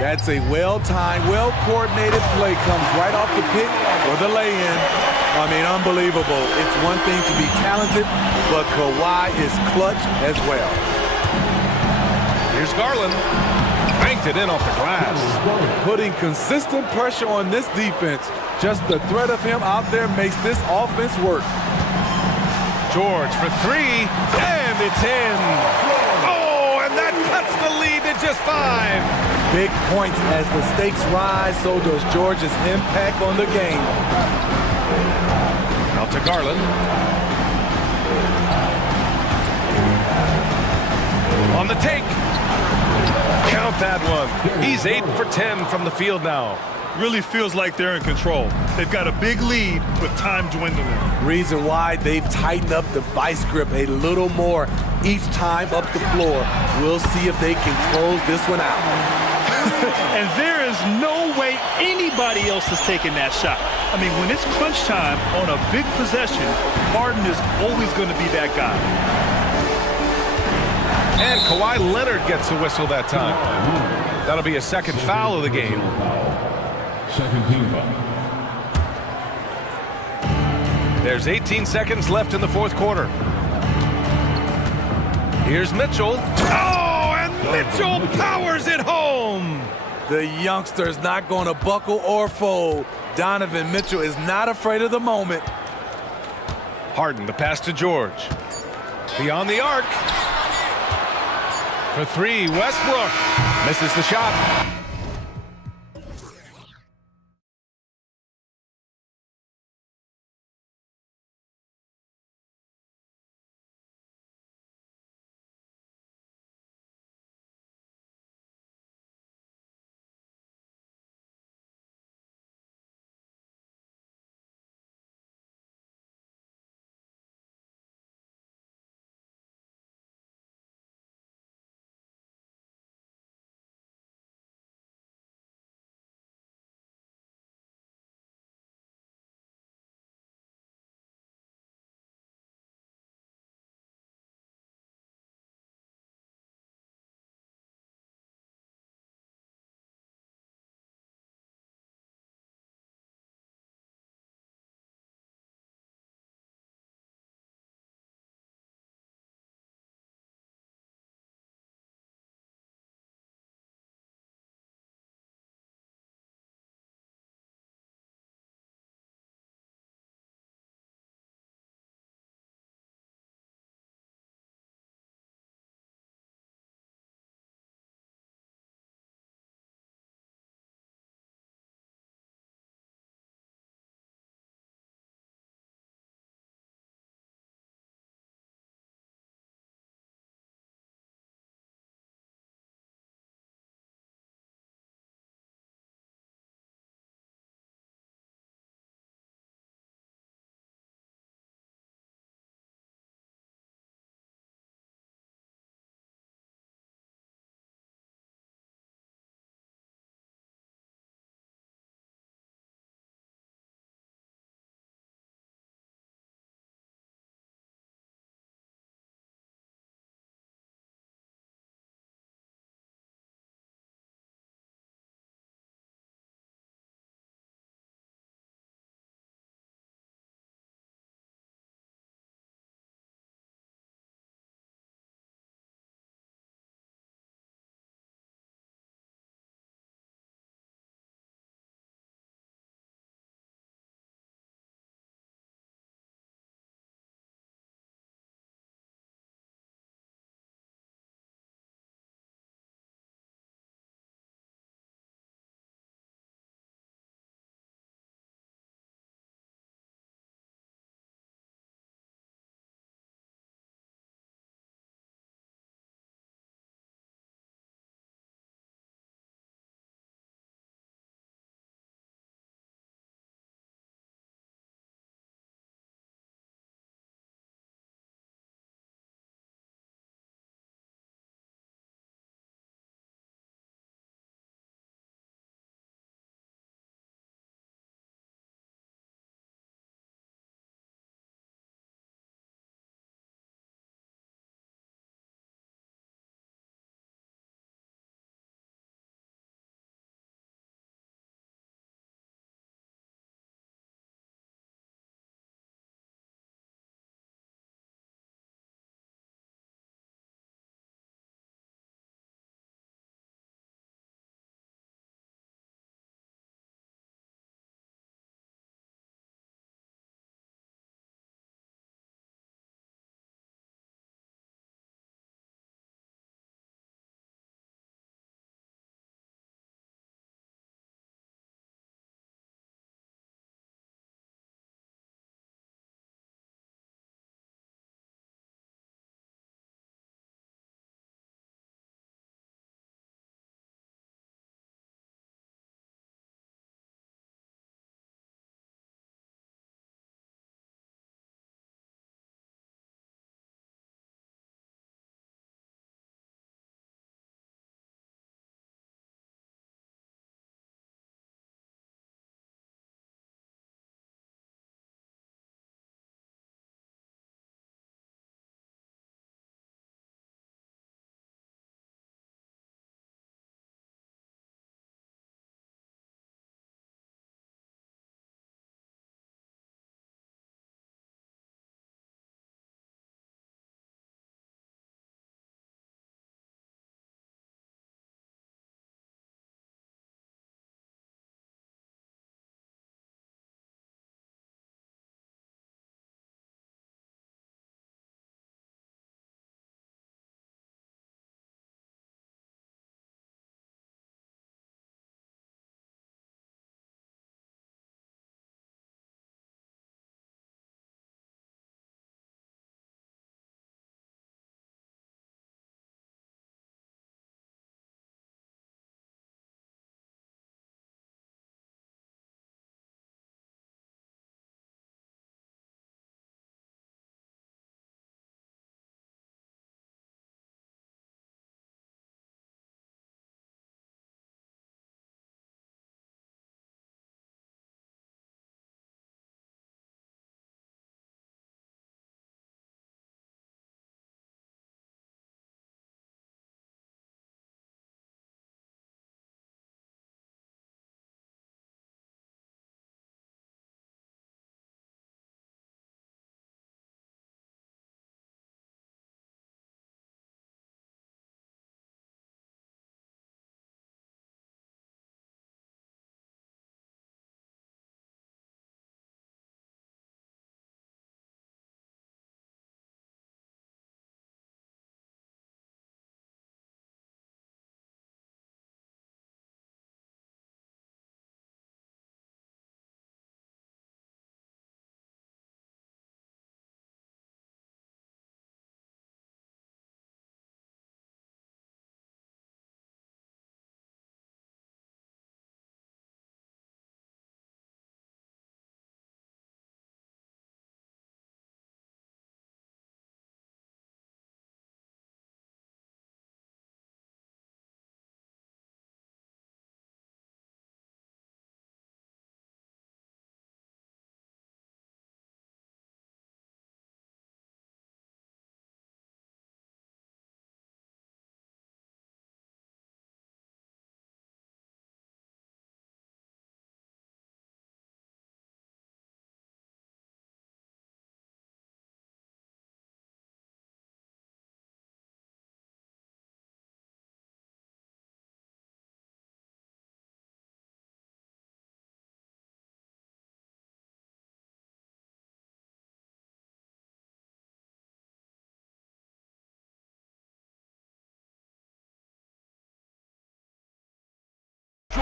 That's a well-timed, well-coordinated play. Comes right off the pick or the lay-in. I mean, unbelievable. It's one thing to be talented, but Kawhi is clutch as well. Here's Garland. Banked it in off the glass. Putting consistent pressure on this defense. Just the threat of him out there makes this offense work. George for three, and it's in. Oh, and that cuts the lead to just 5. Big points as the stakes rise, so does George's impact on the game. Out to Garland. On the take. Count that one. He's 8 for 10 from the field now. Really feels like they're in control. They've got a big lead, but time dwindling. Reason why they've tightened up the vice grip a little more each time up the floor. We'll see if they can close this one out. And there is no way anybody else is taking that shot. I mean, when it's crunch time on a big possession, Harden is always going to be that guy. And Kawhi Leonard gets a whistle that time. That'll be a second foul of the game. Second team foul. There's 18 seconds left in the fourth quarter. Here's Mitchell. Oh, and Mitchell powers it home. The youngster's not going to buckle or fold. Donovan Mitchell is not afraid of the moment. Harden, the pass to George. Beyond the arc. For three, Westbrook. Misses the shot.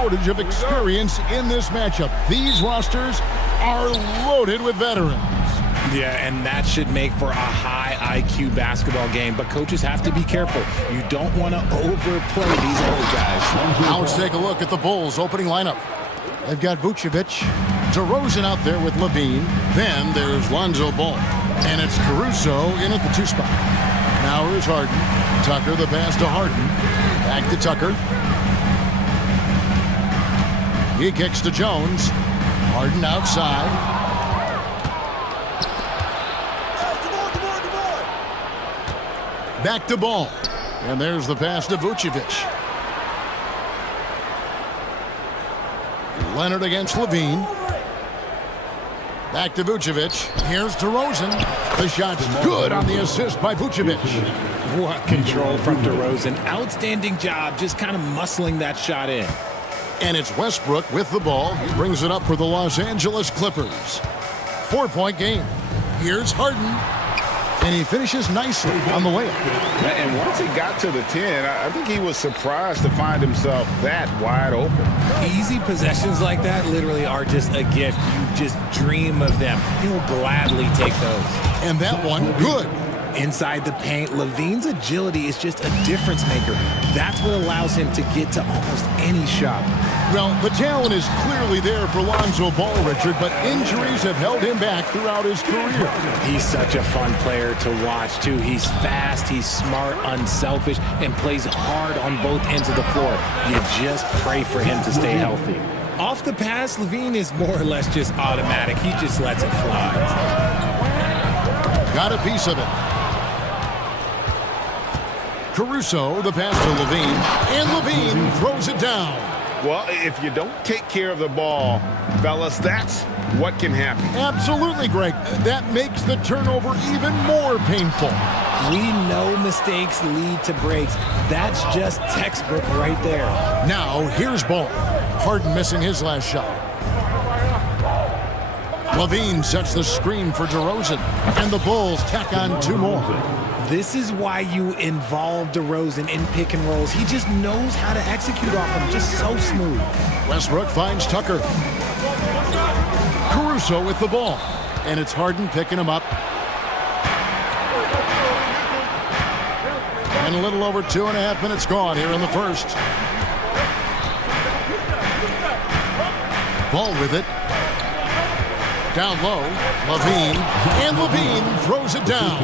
shortage of experience in this matchup. These rosters are loaded with veterans. Yeah, and that should make for a high IQ basketball game, but coaches have to be careful. You don't want to overplay these old guys. Now let's take a look at the Bulls' opening lineup. They've got Vucevic, DeRozan out there with Levine. Then there's Lonzo Ball. And it's Caruso in at the 2 spot. Now here's Harden. Tucker, the pass to Harden. Back to Tucker. He kicks to Jones. Harden outside. Back to Ball. And there's the pass to Vucevic. Leonard against Levine. Back to Vucevic. Here's DeRozan. The shot's good on the assist by Vucevic. What control from DeRozan. Outstanding job just kind of muscling that shot in. And it's Westbrook with the ball. He brings it up for the Los Angeles Clippers. 4-point game. Here's Harden. And he finishes nicely on the layup. And once he got to the 10, I think he was surprised to find himself that wide open. Easy possessions like that literally are just a gift. You just dream of them. He'll gladly take those. And that one, good. Inside the paint, Levine's agility is just a difference maker. That's what allows him to get to almost any shot. Well, the talent is clearly there for Lonzo Ball, Richard, but injuries have held him back throughout his career. He's such a fun player to watch, too. He's fast, he's smart, unselfish, and plays hard on both ends of the floor. You just pray for him to stay healthy. Off the pass, Levine is more or less just automatic. He just lets it fly. Got a piece of it. Caruso, the pass to Levine, and Levine throws it down. Well, if you don't take care of the ball, fellas, that's what can happen. Absolutely, Greg. That makes the turnover even more painful. We know mistakes lead to breaks. That's just textbook right there. Now, here's Ball. Harden missing his last shot. Levine sets the screen for DeRozan, and the Bulls tack on 2 more. This is why you involve DeRozan in pick and rolls. He just knows how to execute off them, just so smooth. Westbrook finds Tucker. Caruso with the ball, and it's Harden picking him up. And a little over 2.5 minutes gone here in the first. Ball with it. Down low, Levine, and Levine throws it down.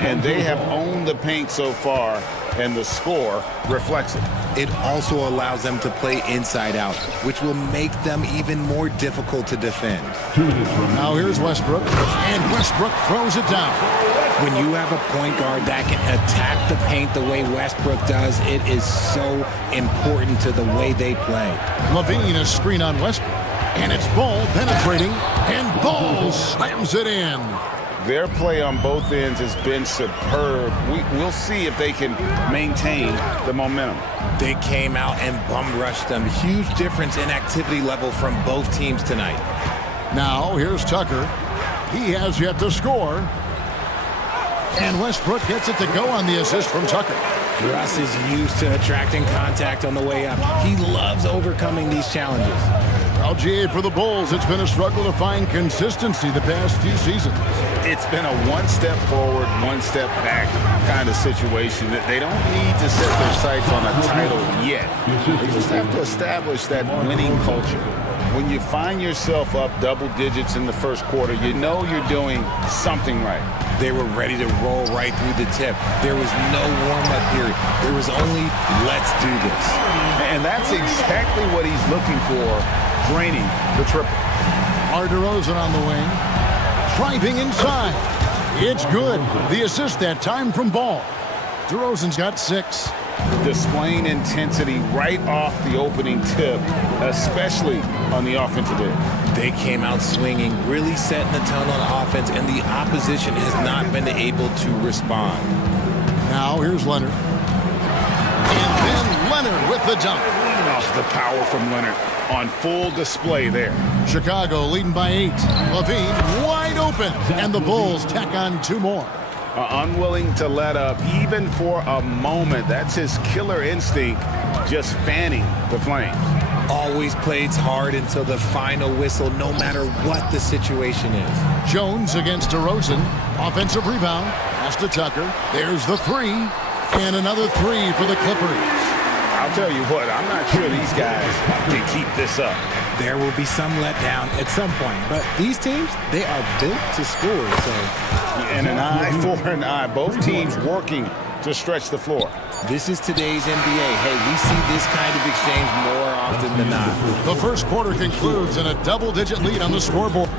And they have owned the paint so far, and the score reflects it. It also allows them to play inside out, which will make them even more difficult to defend. Now here's Westbrook, and Westbrook throws it down. When you have a point guard that can attack the paint the way Westbrook does, it is so important to the way they play. Levine, a screen on Westbrook, and it's Ball penetrating, and Ball slams it in. Their play on both ends has been superb. We'll see if they can maintain the momentum. They came out and bum rushed them. Huge difference in activity level from both teams tonight. Now, here's Tucker. He has yet to score. And Westbrook gets it to go on the assist from Tucker. Russ is used to attracting contact on the way up. He loves overcoming these challenges. Well, GA, for the Bulls, it's been a struggle to find consistency the past few seasons. It's been a one step forward, one step back kind of situation. That they don't need to set their sights on a title yet. They just have to establish that winning culture. When you find yourself up double digits in the first quarter, you know you're doing something right. They were ready to roll right through the tip. There was no warm-up period. There was only, let's do this. And that's exactly what he's looking for, draining the triple. DeRozan on the wing. Driving inside. It's good. The assist that time from Ball. DeRozan's got 6. Displaying intensity right off the opening tip, especially on the offensive end. They came out swinging, really setting the tone on offense, and the opposition has not been able to respond. Now here's Leonard. And then Leonard with the dunk. Oh, the power from Leonard on full display there. Chicago leading by 8. Levine wide open, and the Bulls tack on 2 more. Unwilling to let up even for a moment. That's his killer instinct, just fanning the flames. Always plays hard until the final whistle, no matter what the situation is. Jones against DeRozan. Offensive rebound. Pass to Tucker. There's the three. And another three for the Clippers. I'll tell you what, I'm not sure these guys can keep this up. There will be some letdown at some point, but these teams, they are built to score. So, and an eye for an eye. Both teams working to stretch the floor. This is today's NBA. Hey, we see this kind of exchange more often than not. The first quarter concludes in a double-digit lead on the scoreboard.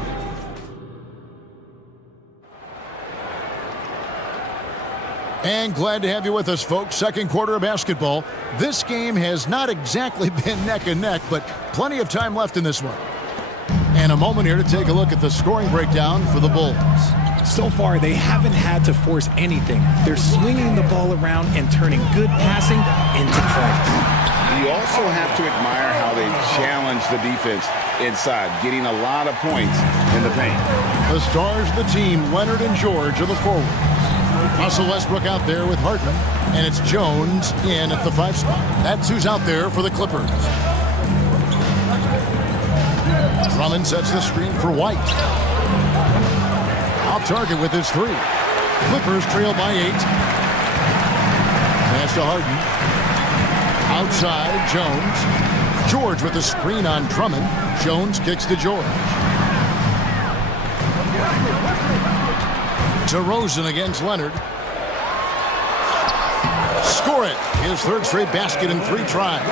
And glad to have you with us, folks. Second quarter of basketball. This game has not exactly been neck and neck, but plenty of time left in this one. And a moment here to take a look at the scoring breakdown for the Bulls. So far, they haven't had to force anything. They're swinging the ball around and turning good passing into points. You also have to admire how they've challenged the defense inside, getting a lot of points in the paint. The stars of the team, Leonard and George, are the forwards. Russell Westbrook out there with Harden, and it's Jones in at the 5 spot. That's who's out there for the Clippers. Drummond sets the screen for White. Off target with his 3. Clippers trail by 8. Pass to Harden. Outside, Jones. George with the screen on Drummond. Jones kicks to George. DeRozan against Leonard. Score it. His third straight basket in 3 tries.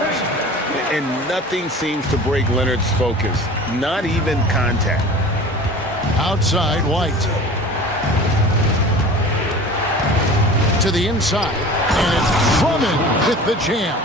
And nothing seems to break Leonard's focus. Not even contact. Outside, White. To the inside. And it's Drummond with the jam.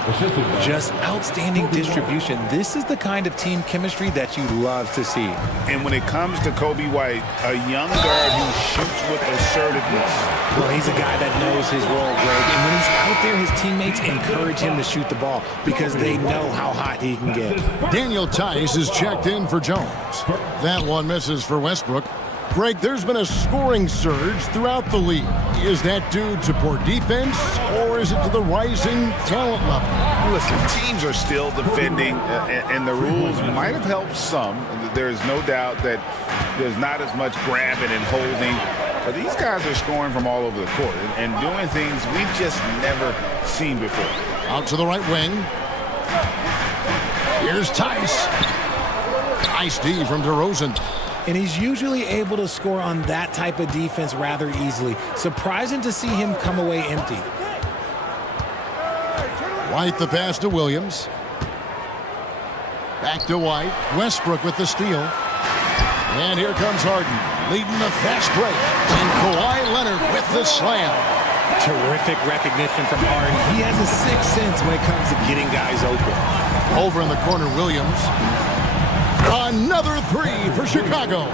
Just outstanding distribution. This is the kind of team chemistry that you love to see. And when it comes to Kobe White, a young guard who shoots with assertiveness. Well, he's a guy that knows his role, Greg. And when he's out there, his teammates encourage him to shoot the ball because they know how hot he can get. Daniel Tice is checked in for Jones. That one misses for Westbrook. Greg, there's been a scoring surge throughout the league. Is that due to poor defense, or is it to the rising talent level? Listen, teams are still defending, and the rules might have helped some. There's no doubt that there's not as much grabbing and holding. But these guys are scoring from all over the court and doing things we've just never seen before. Out to the right wing. Here's Tice. Nice D from DeRozan. And he's usually able to score on that type of defense rather easily. Surprising to see him come away empty. White the pass to Williams. Back to White. Westbrook with the steal. And here comes Harden, leading the fast break. And Kawhi Leonard with the slam. Terrific recognition from Harden. He has a sixth sense when it comes to getting guys open. Over in the corner, Williams. Another 3 for Chicago.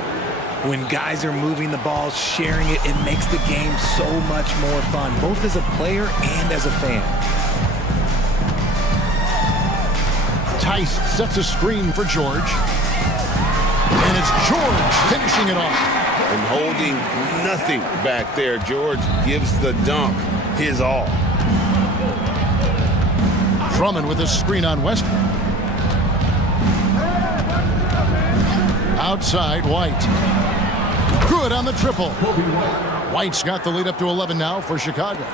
When guys are moving the ball, sharing it, it makes the game so much more fun, both as a player and as a fan. Tice sets a screen for George. And it's George finishing it off. And holding nothing back there. George gives the dunk his all. Drummond with a screen on Westbrook. Outside, White. Good on the triple. White's got the lead up to 11 now for Chicago.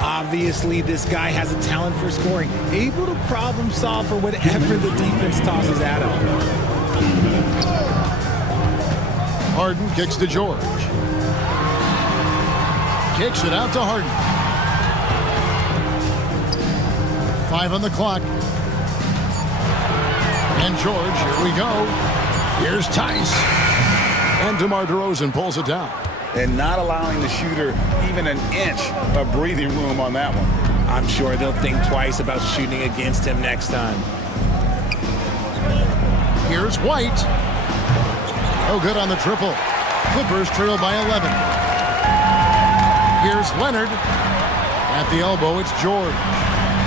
Obviously, this guy has a talent for scoring, able to problem solve for whatever the defense tosses at him. Harden kicks to George. Kicks it out to Harden. 5 on the clock. And George, here we go. Here's Tice. And DeMar DeRozan pulls it down. And not allowing the shooter even an inch of breathing room on that one. I'm sure they'll think twice about shooting against him next time. Here's White. No good on the triple. Clippers trail by 11. Here's Leonard. At the elbow, it's George.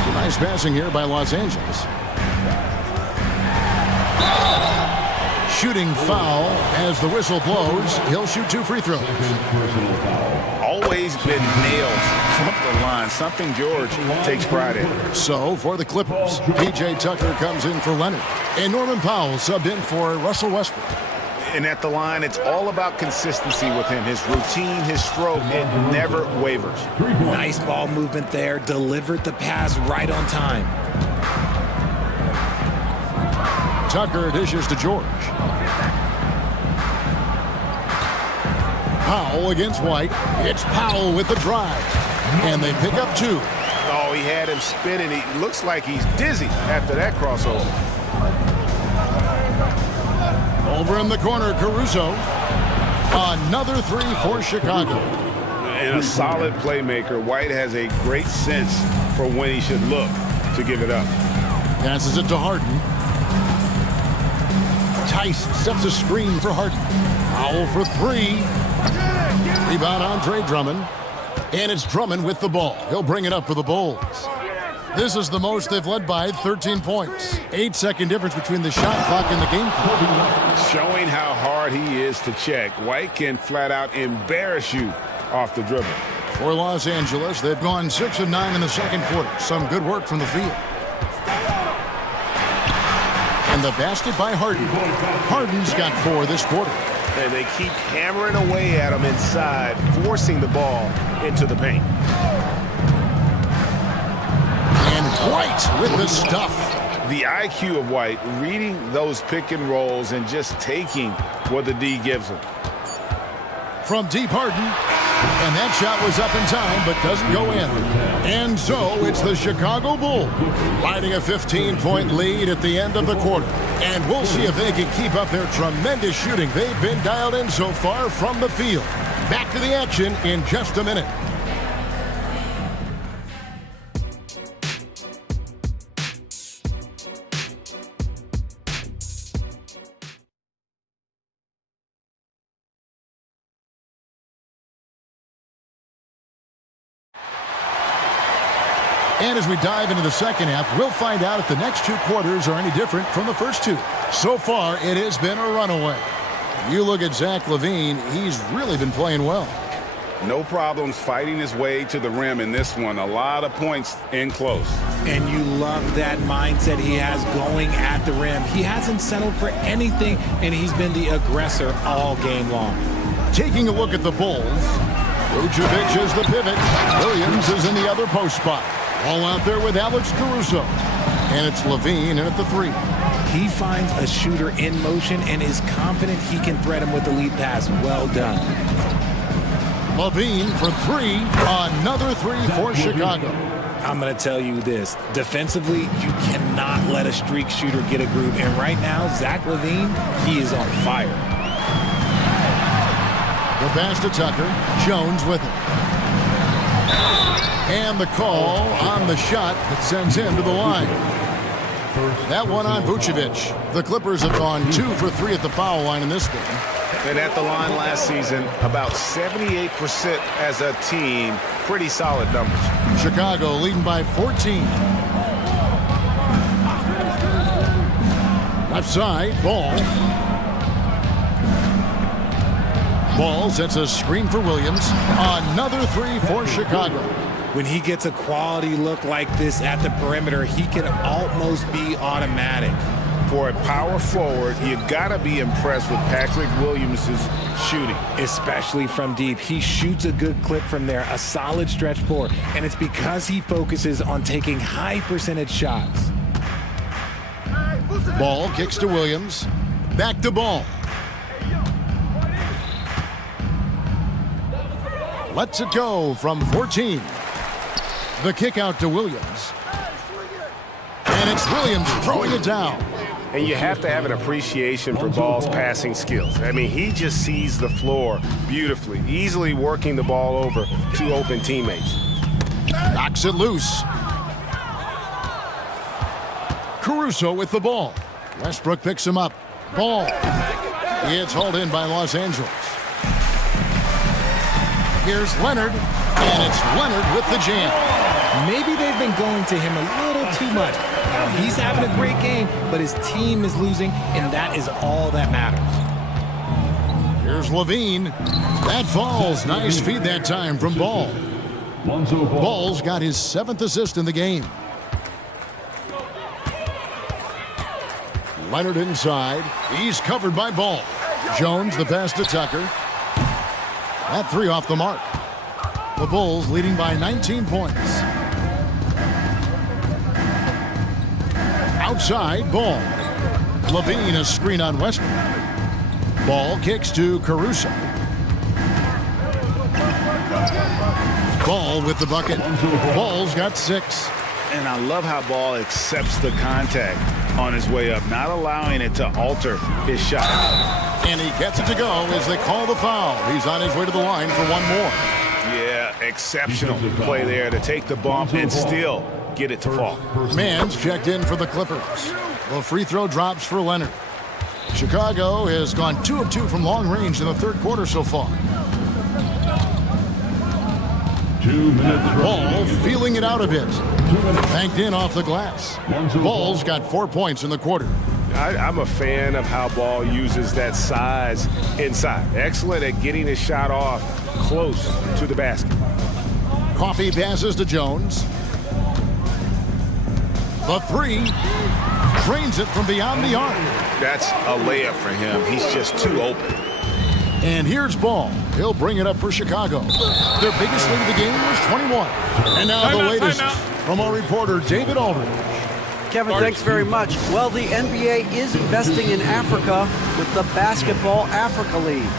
Some nice passing here by Los Angeles. shooting foul. As the whistle blows, he'll shoot 2 free throws. Always been nailed from the line, something George takes pride in. So for the Clippers, P.J. Tucker comes in for Leonard, and Norman Powell subbed in for Russell Westbrook. And at the line, it's all about consistency with him. His routine, his stroke, it never wavers. Nice ball movement there. Delivered the pass right on time. Tucker dishes to George. Powell against White. It's Powell with the drive. And they pick up 2. Oh, he had him spinning. He looks like he's dizzy after that crossover. Over in the corner, Caruso. Another 3 for Chicago. And a solid playmaker. White has a great sense for when he should look to give it up. Passes it to Harden. Tice sets a screen for Harden. Powell for 3. Rebound Andre Drummond. And it's Drummond with the ball. He'll bring it up for the Bulls. This is the most they've led by, 13 points. 8-second difference between the shot clock and the game clock. Showing how hard he is to check. White can flat out embarrass you off the dribble. For Los Angeles, they've gone 6 of 9 in the second quarter. Some good work from the field. And the basket by Harden. Harden's got 4 this quarter. And they keep hammering away at him inside, forcing the ball into the paint. And White with the stuff. The IQ of White, reading those pick and rolls and just taking what the D gives him. From deep, Harden. And that shot was up in time, but doesn't go in. And so it's the Chicago Bulls riding a 15-point lead at the end of the quarter. And we'll see if they can keep up their tremendous shooting they've been dialed in so far from the field. Back to the action in just a minute. And as we dive into the second half, we'll find out if the next 2 quarters are any different from the first 2. So far, it has been a runaway. You look at Zach LaVine, he's really been playing well. No problems fighting his way to the rim in this one. A lot of points in close. And you love that mindset he has going at the rim. He hasn't settled for anything, and he's been the aggressor all game long. Taking a look at the Bulls, Vucevic is the pivot. Williams is in the other post spot. All out there with Alex Caruso. And it's LaVine in at the 3. He finds a shooter in motion and is confident he can thread him with the lead pass. Well done. LaVine for 3. Another 3 for Chicago. I'm going to tell you this. Defensively, you cannot let a streak shooter get a groove. And right now, Zach LaVine, he is on fire. The pass to Tucker. Jones with it. And the call on the shot that sends him to the line. That one on Vucevic. The Clippers have gone 2 for 3 at the foul line in this game. And at the line last season, about 78% as a team. Pretty solid numbers. Chicago leading by 14. Left side, Ball. Ball sets a screen for Williams. Another 3 for Chicago. When he gets a quality look like this at the perimeter, he can almost be automatic. For a power forward, you gotta be impressed with Patrick Williams' shooting. Especially from deep. He shoots a good clip from there, a solid stretch forward, and it's because he focuses on taking high percentage shots. Ball kicks to Williams. Back to Ball. Lets it go from 14. The kick out to Williams. And it's Williams throwing it down. And you have to have an appreciation for Ball's passing skills. I mean, he just sees the floor beautifully, easily working the ball over 2 open teammates. Knocks it loose. Caruso with the ball. Westbrook picks him up. Ball. It's hauled in by Los Angeles. Here's Leonard, and it's Leonard with the jam. Maybe they've been going to him a little too much. Now, he's having a great game, but his team is losing, and that is all that matters. Here's Levine. That falls. Nice feed that time from Ball. Ball's got his 7th assist in the game. Leonard inside. He's covered by Ball. Jones, the pass to Tucker. That 3 off the mark. The Bulls leading by 19 points. Outside, Ball. Levine, a screen on Westbrook. Ball kicks to Caruso. Ball with the bucket. Ball's got 6. And I love how Ball accepts the contact on his way up, not allowing it to alter his shot. And he gets it to go as they call the foul. He's on his way to the line for one more. Yeah, exceptional play there to take the bump and still get it to fall. Mann's checked in for the Clippers. The free throw drops for Leonard. Chicago has gone 2 of 2 from long range in the 3rd quarter so far. 2 minutes. Ball feeling it out a bit. Banked in off the glass. Ball's got 4 points in the quarter. I'm a fan of how Ball uses that size inside. Excellent at getting his shot off close to the basket. Coffee passes to Jones. The 3. Drains it from beyond the arc. That's a layup for him. He's just too open. And here's Ball. He'll bring it up for Chicago. Their biggest lead of the game was 21. And now the latest from our reporter, David Aldridge. Kevin, thanks very much. Well, the NBA is investing in Africa with the Basketball Africa League.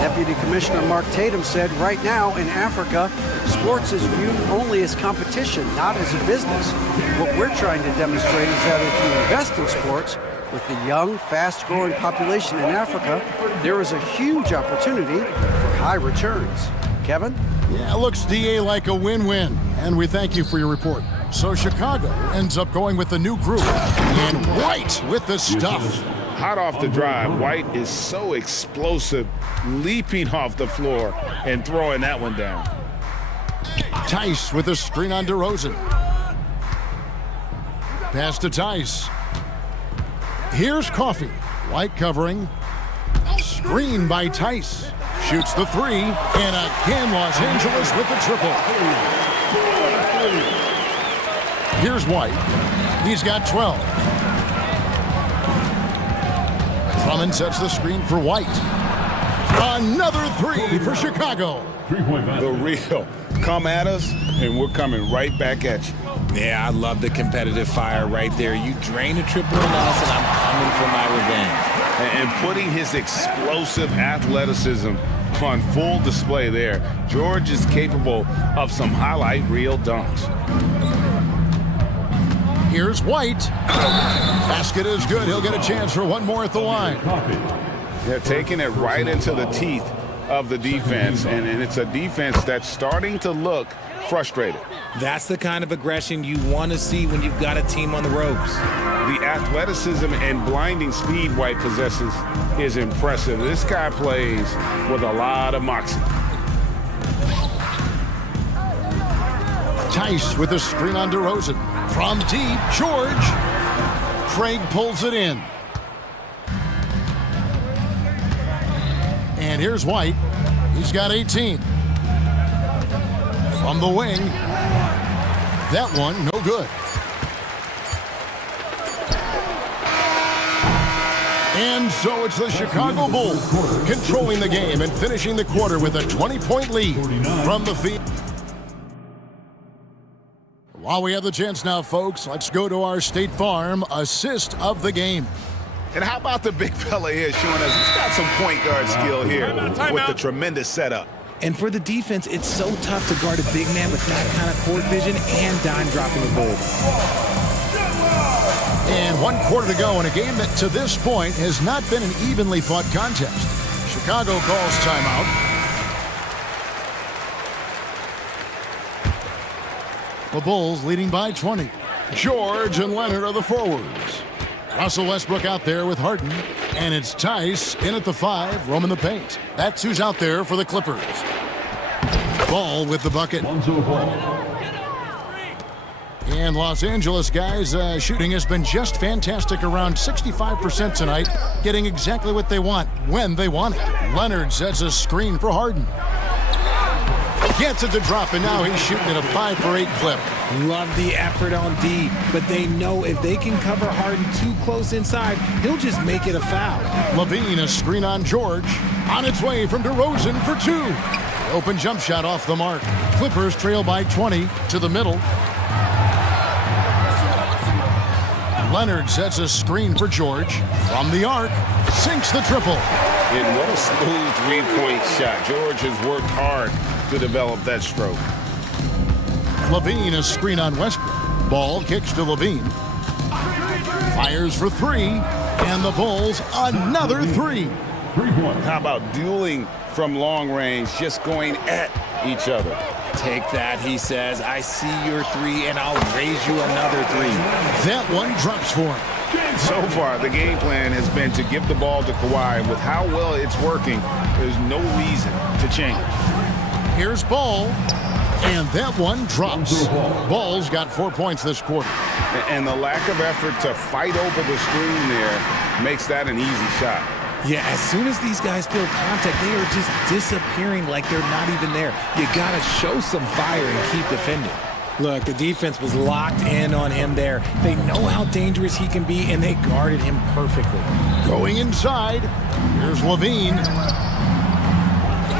Deputy Commissioner Mark Tatum said right now in Africa, sports is viewed only as competition, not as a business. What we're trying to demonstrate is that if you invest in sports, with the young, fast-growing population in Africa, there is a huge opportunity for high returns. Kevin? Yeah, looks, DA, like a win-win. And we thank you for your report. So Chicago ends up going with the new group. And White with the stuff. Hot off the drive, White is so explosive, leaping off the floor and throwing that one down. Tice with a screen on DeRozan. Pass to Tice. Here's Coffee. White covering. Screen by Tice. Shoots the 3. And again, Los Angeles with the triple. Here's White. He's got 12. Drummond sets the screen for White. Another 3 for Chicago. The real. Come at us, and we're coming right back at you. Yeah, I love the competitive fire right there. You drain a triple on us, and I'm coming for my revenge. And putting his explosive athleticism on full display there, George is capable of some highlight reel dunks. Here's White. Basket is good. He'll get a chance for one more at the line. Yeah, taking it right into the teeth of the defense, and it's a defense that's starting to look frustrated. That's the kind of aggression you want to see when you've got a team on the ropes. The athleticism and blinding speed White possesses is impressive. This guy plays with a lot of moxie. Tice with a screen on DeRozan. From deep, George. Craig pulls it in. And here's White. He's got 18. From the wing. That one, no good. And so it's the Chicago Bulls controlling the game and finishing the quarter with a 20-point lead from the field. While we have the chance now, folks, let's go to our State Farm assist of the game. And how about the big fella here showing us he's got some point guard skill here with the tremendous setup. And for the defense, it's so tough to guard a big man with that kind of court vision and dime dropping the ball. And 1 quarter to go in a game that to this point has not been an evenly fought contest. Chicago calls timeout. The Bulls leading by 20. George and Leonard are the forwards. Russell Westbrook out there with Harden. And it's Tice in at the 5, roaming the paint. That's who's out there for the Clippers. Ball with the bucket. And Los Angeles guys, shooting has been just fantastic, around 65% tonight, getting exactly what they want when they want it. Leonard sets a screen for Harden. Gets it to drop, and now he's shooting at a 5-for-8 clip. Love the effort on D, but they know if they can cover Harden too close inside, he'll just make it a foul. Levine, a screen on George. On its way from DeRozan for 2. Open jump shot off the mark. Clippers trail by 20 to the middle. Leonard sets a screen for George. From the arc, sinks the triple. And what a smooth three-point shot. George has worked hard to develop that stroke. Levine, a screen on Westbrook. Ball kicks to Levine. Fires for 3. And the Bulls, another 3. 3-point. How about dueling from long range, just going at each other? Take that, he says. I see your 3, and I'll raise you another 3. That one drops for him. So far, the game plan has been to give the ball to Kawhi, and with how well it's working, there's no reason to change. Here's Ball, and that one drops. Ball's got 4 points this quarter. And the lack of effort to fight over the screen there makes that an easy shot. Yeah, as soon as these guys feel contact, they are just disappearing like they're not even there. You gotta show some fire and keep defending. Look, the defense was locked in on him there. They know how dangerous he can be, and they guarded him perfectly. Going inside, here's Levine.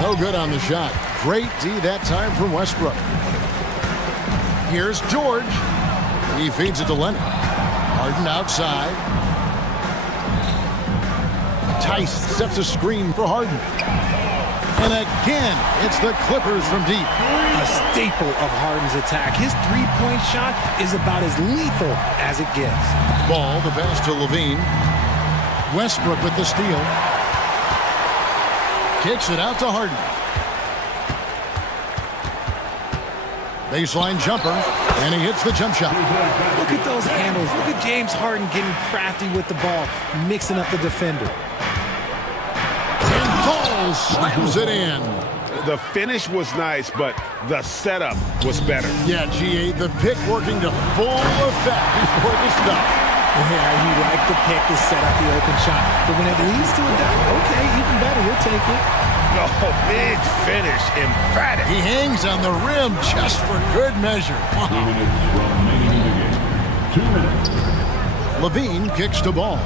No good on the shot. Great D that time from Westbrook. Here's George. He feeds it to Leonard. Harden outside. Tice sets a screen for Harden. And again, it's the Clippers from deep. A staple of Harden's attack. His three-point shot is about as lethal as it gets. Ball, the pass to Levine. Westbrook with the steal. Kicks it out to Harden. Baseline jumper, and he hits the jump shot. Look at those handles. Look at James Harden getting crafty with the ball, mixing up the defender. And Ball slams it in. The finish was nice, but the setup was better. Yeah, GA, the pick working to full effect before the stuff. Yeah, you like the pick to set up the open shot, but when it leads to a dunk, okay, even better, we'll take it. Oh, big finish, emphatic. He hangs on the rim just for good measure. 2 minutes remaining in the game. 2 minutes. Levine kicks to Ball.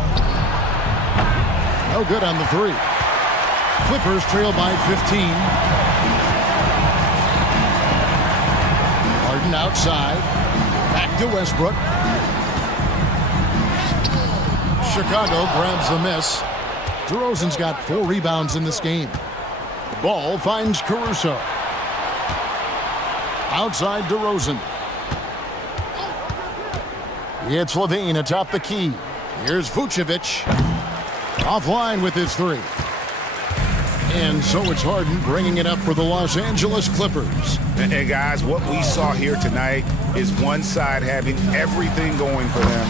No good on the 3. Clippers trail by 15. Harden outside. Back to Westbrook. Chicago grabs the miss. DeRozan's got 4 rebounds in this game. Ball finds Caruso. Outside DeRozan. It's Levine atop the key. Here's Vucevic. Offline with his 3. And so it's Harden bringing it up for the Los Angeles Clippers. And guys, what we saw here tonight is one side having everything going for them.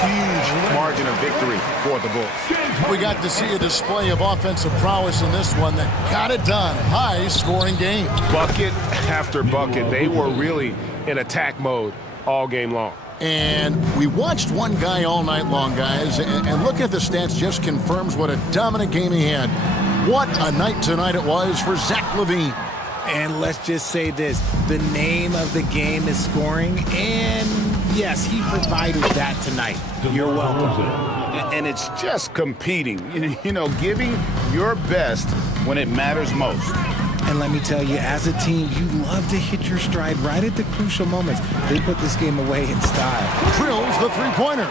Huge margin of victory for the Bulls. We got to see a display of offensive prowess in this one that got it done. High-scoring game. Bucket after bucket. They were really in attack mode all game long. And we watched one guy all night long, guys, and looking at the stats just confirms what a dominant game he had. What a night tonight it was for Zach LaVine. And let's just say this, the name of the game is scoring, and yes, he provided that tonight. You're welcome. And it's just competing, you know, giving your best when it matters most. And let me tell you, as a team, you love to hit your stride right at the crucial moments. They put this game away in style. Drills the three-pointer.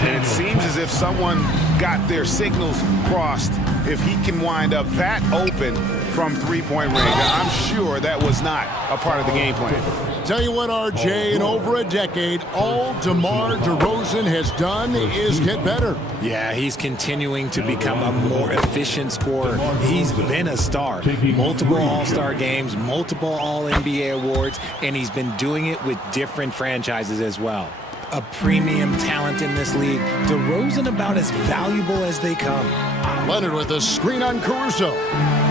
And it seems as if someone got their signals crossed. If he can wind up that open from three-point range, I'm sure that was not a part of the game plan. Tell you what, RJ, in over a decade, all DeMar DeRozan has done is get better. Yeah, he's continuing to become a more efficient scorer. He's been a star. Multiple All-Star games, multiple All-NBA awards, and he's been doing it with different franchises as well. A premium talent in this league. DeRozan about as valuable as they come. Leonard with a screen on Caruso.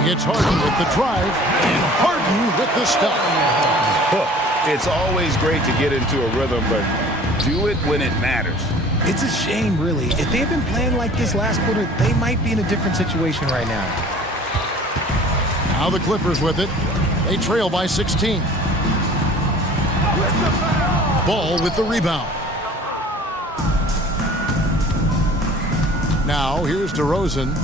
It's Harden with the drive, and Harden with the stuff. It's always great to get into a rhythm, but do it when it matters. It's a shame, really. If they had been playing like this last quarter, they might be in a different situation right now. Now the Clippers with it. They trail by 16. Ball with the rebound. Now here's DeRozan.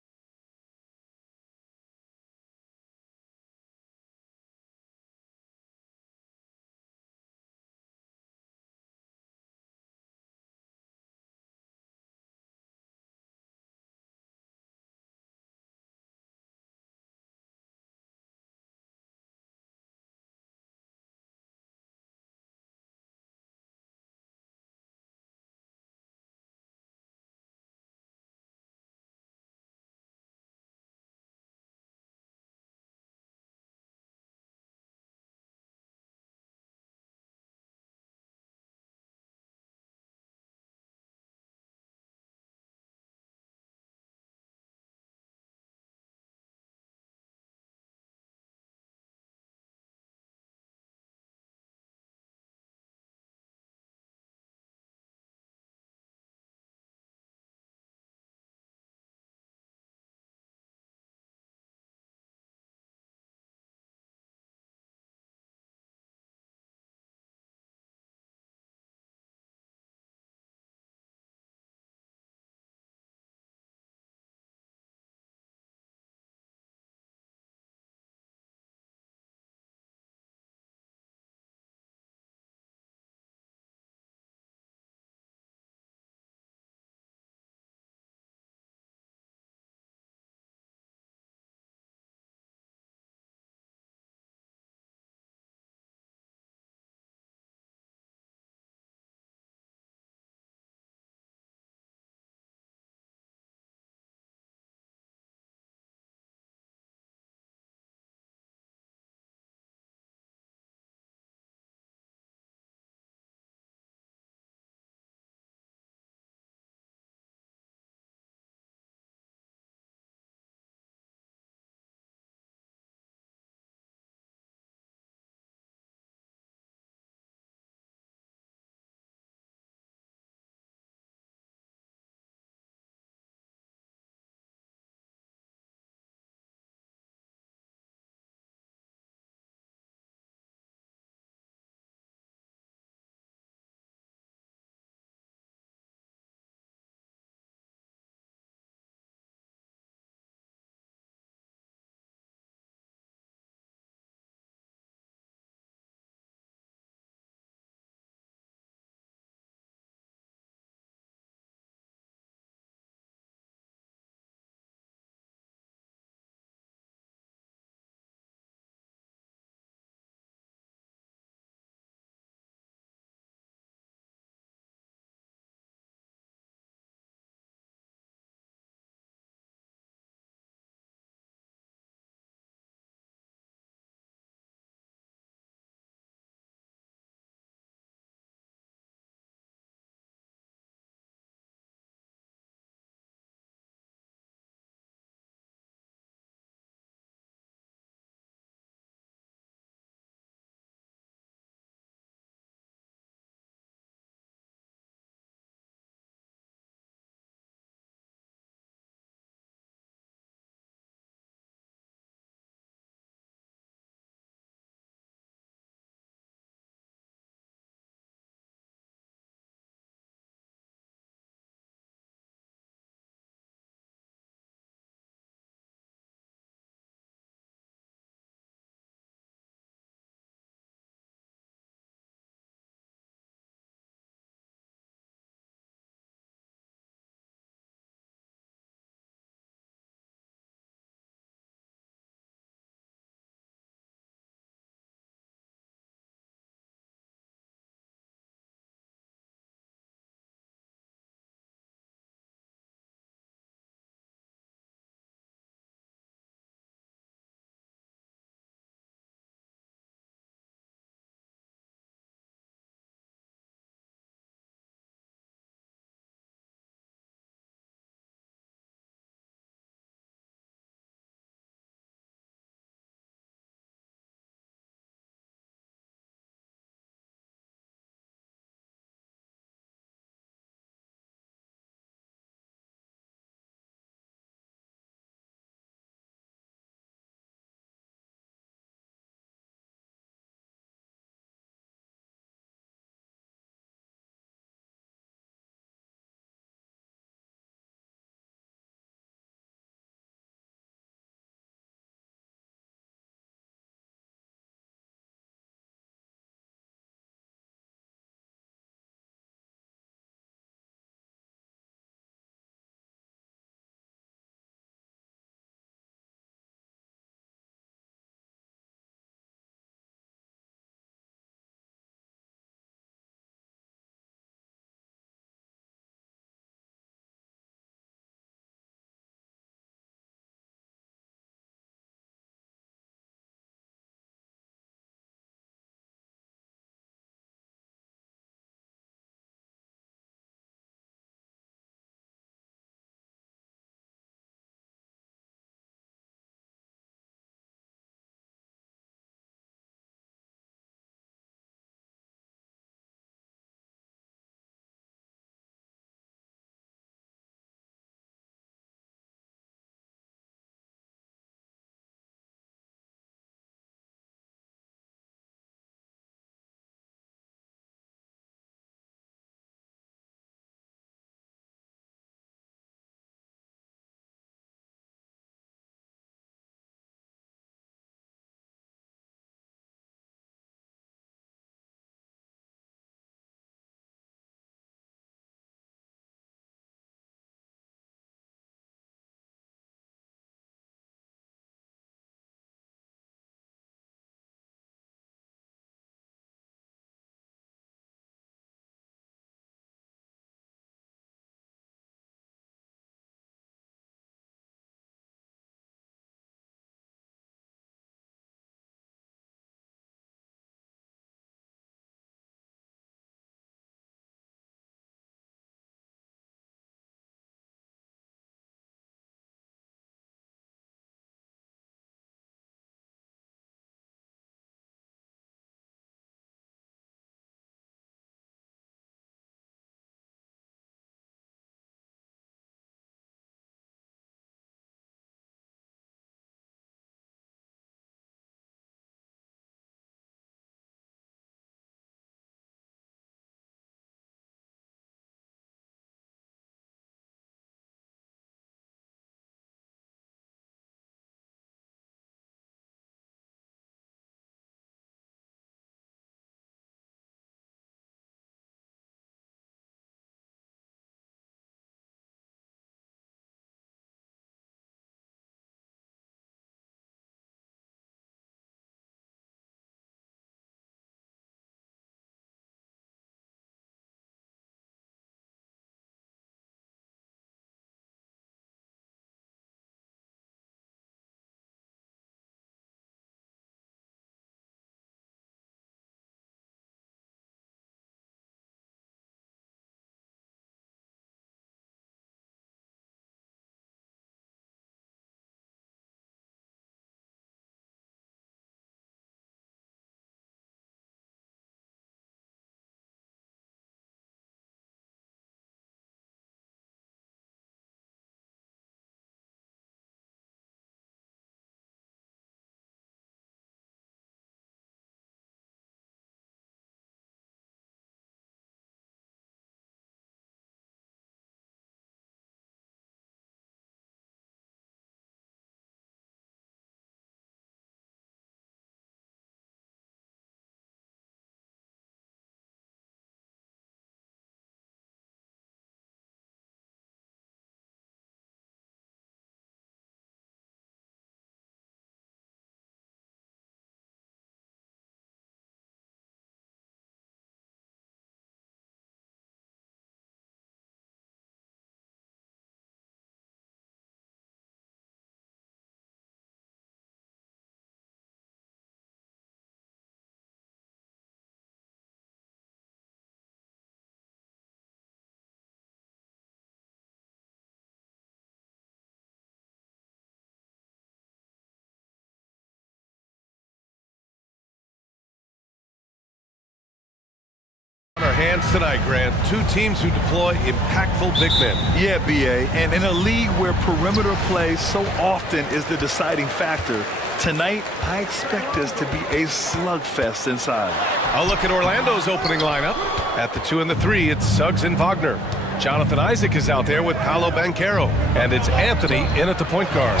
hands tonight, Grant. Two teams who deploy impactful big men. Yeah, B.A., and in a league where perimeter play so often is the deciding factor, tonight I expect us to be a slugfest inside. A look at Orlando's opening lineup. At the 2 and the 3, it's Suggs and Wagner. Jonathan Isaac is out there with Paolo Banchero. And it's Anthony in at the point guard.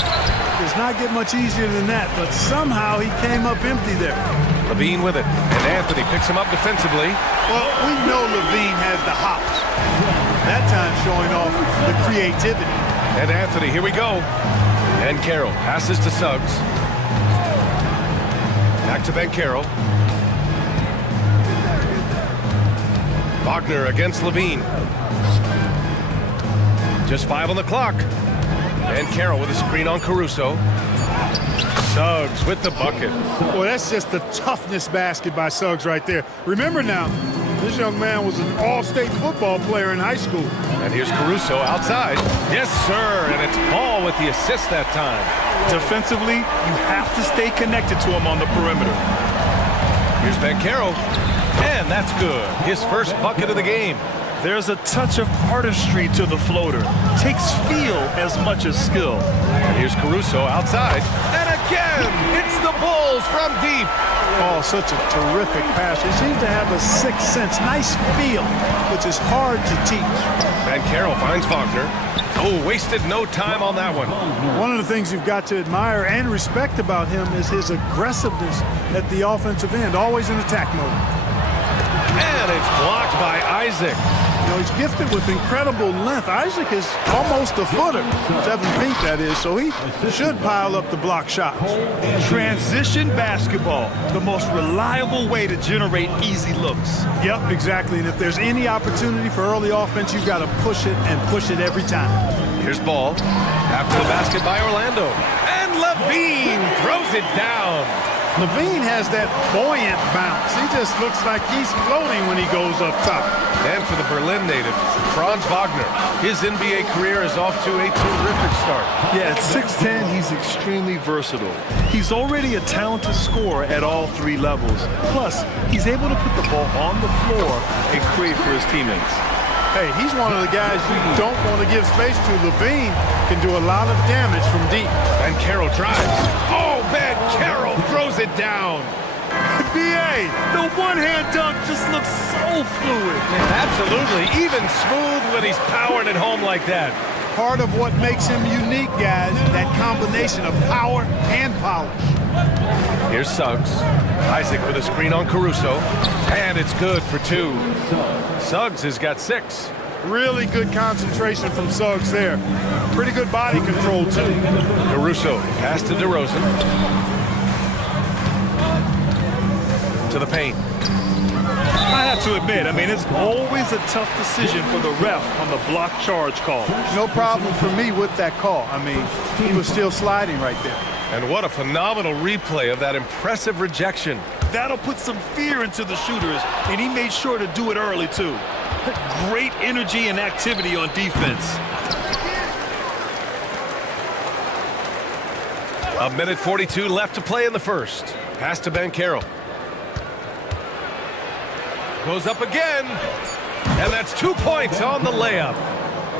Does not get much easier than that, but somehow he came up empty there. Levine with it, and Anthony picks him up defensively. Well, we know Levine has the hops. That time showing off the creativity. And Anthony, here we go. And Carroll passes to Suggs. Back to Banchero. Wagner against Levine. Just 5 on the clock. And Carroll with a screen on Caruso. Suggs with the bucket. Boy, that's just the toughness basket by Suggs right there. Remember now, this young man was an all-state football player in high school. And here's Caruso outside. Yes, sir. And it's Ball with the assist that time. Defensively, you have to stay connected to him on the perimeter. Here's Banchero. And that's good. His first bucket of the game. There's a touch of artistry to the floater. Takes feel as much as skill. And here's Caruso outside. And again, it's the Bulls from deep. Oh, such a terrific pass. He seems to have a sixth sense. Nice feel, which is hard to teach. Banchero finds Wagner. Oh, wasted no time on that one. One of the things you've got to admire and respect about him is his aggressiveness at the offensive end, always in attack mode. And it's blocked by Isaac. You know, he's gifted with incredible length. Isaac is almost a footer, 7 feet that is, so he should pile up the block shots. Transition basketball, the most reliable way to generate easy looks. Yep, exactly. And if there's any opportunity for early offense, you've got to push it and push it every time. Here's Ball. After the basket by Orlando. And Levine throws it down. Levine has that buoyant bounce. He just looks like he's floating when he goes up top. And for the Berlin native, Franz Wagner. His NBA career is off to a terrific start. Yeah, at 6'10", he's extremely versatile. He's already a talented scorer at all 3 levels. Plus, he's able to put the ball on the floor and create for his teammates. Hey, he's one of the guys you don't want to give space to. Levine can do a lot of damage from deep. And Carroll drives. Oh, man, Carroll throws it down. B.A., the one-hand dunk just looks so fluid. Absolutely, even smooth when he's powering it home like that. Part of what makes him unique, guys, that combination of power and polish. Here's Suggs. Isaac with a screen on Caruso. And it's good for 2. Suggs has got 6. Really good concentration from Suggs there. Pretty good body control, too. Caruso pass to DeRozan. To the paint. I have to admit, I mean, it's always a tough decision for the ref on the block charge call. No problem for me with that call. I mean, he was still sliding right there. And what a phenomenal replay of that impressive rejection. That'll put some fear into the shooters, and he made sure to do it early, too. Great energy and activity on defense. A minute 42 left to play in the first. Pass to Banchero. Goes up again. And that's 2 points on the layup.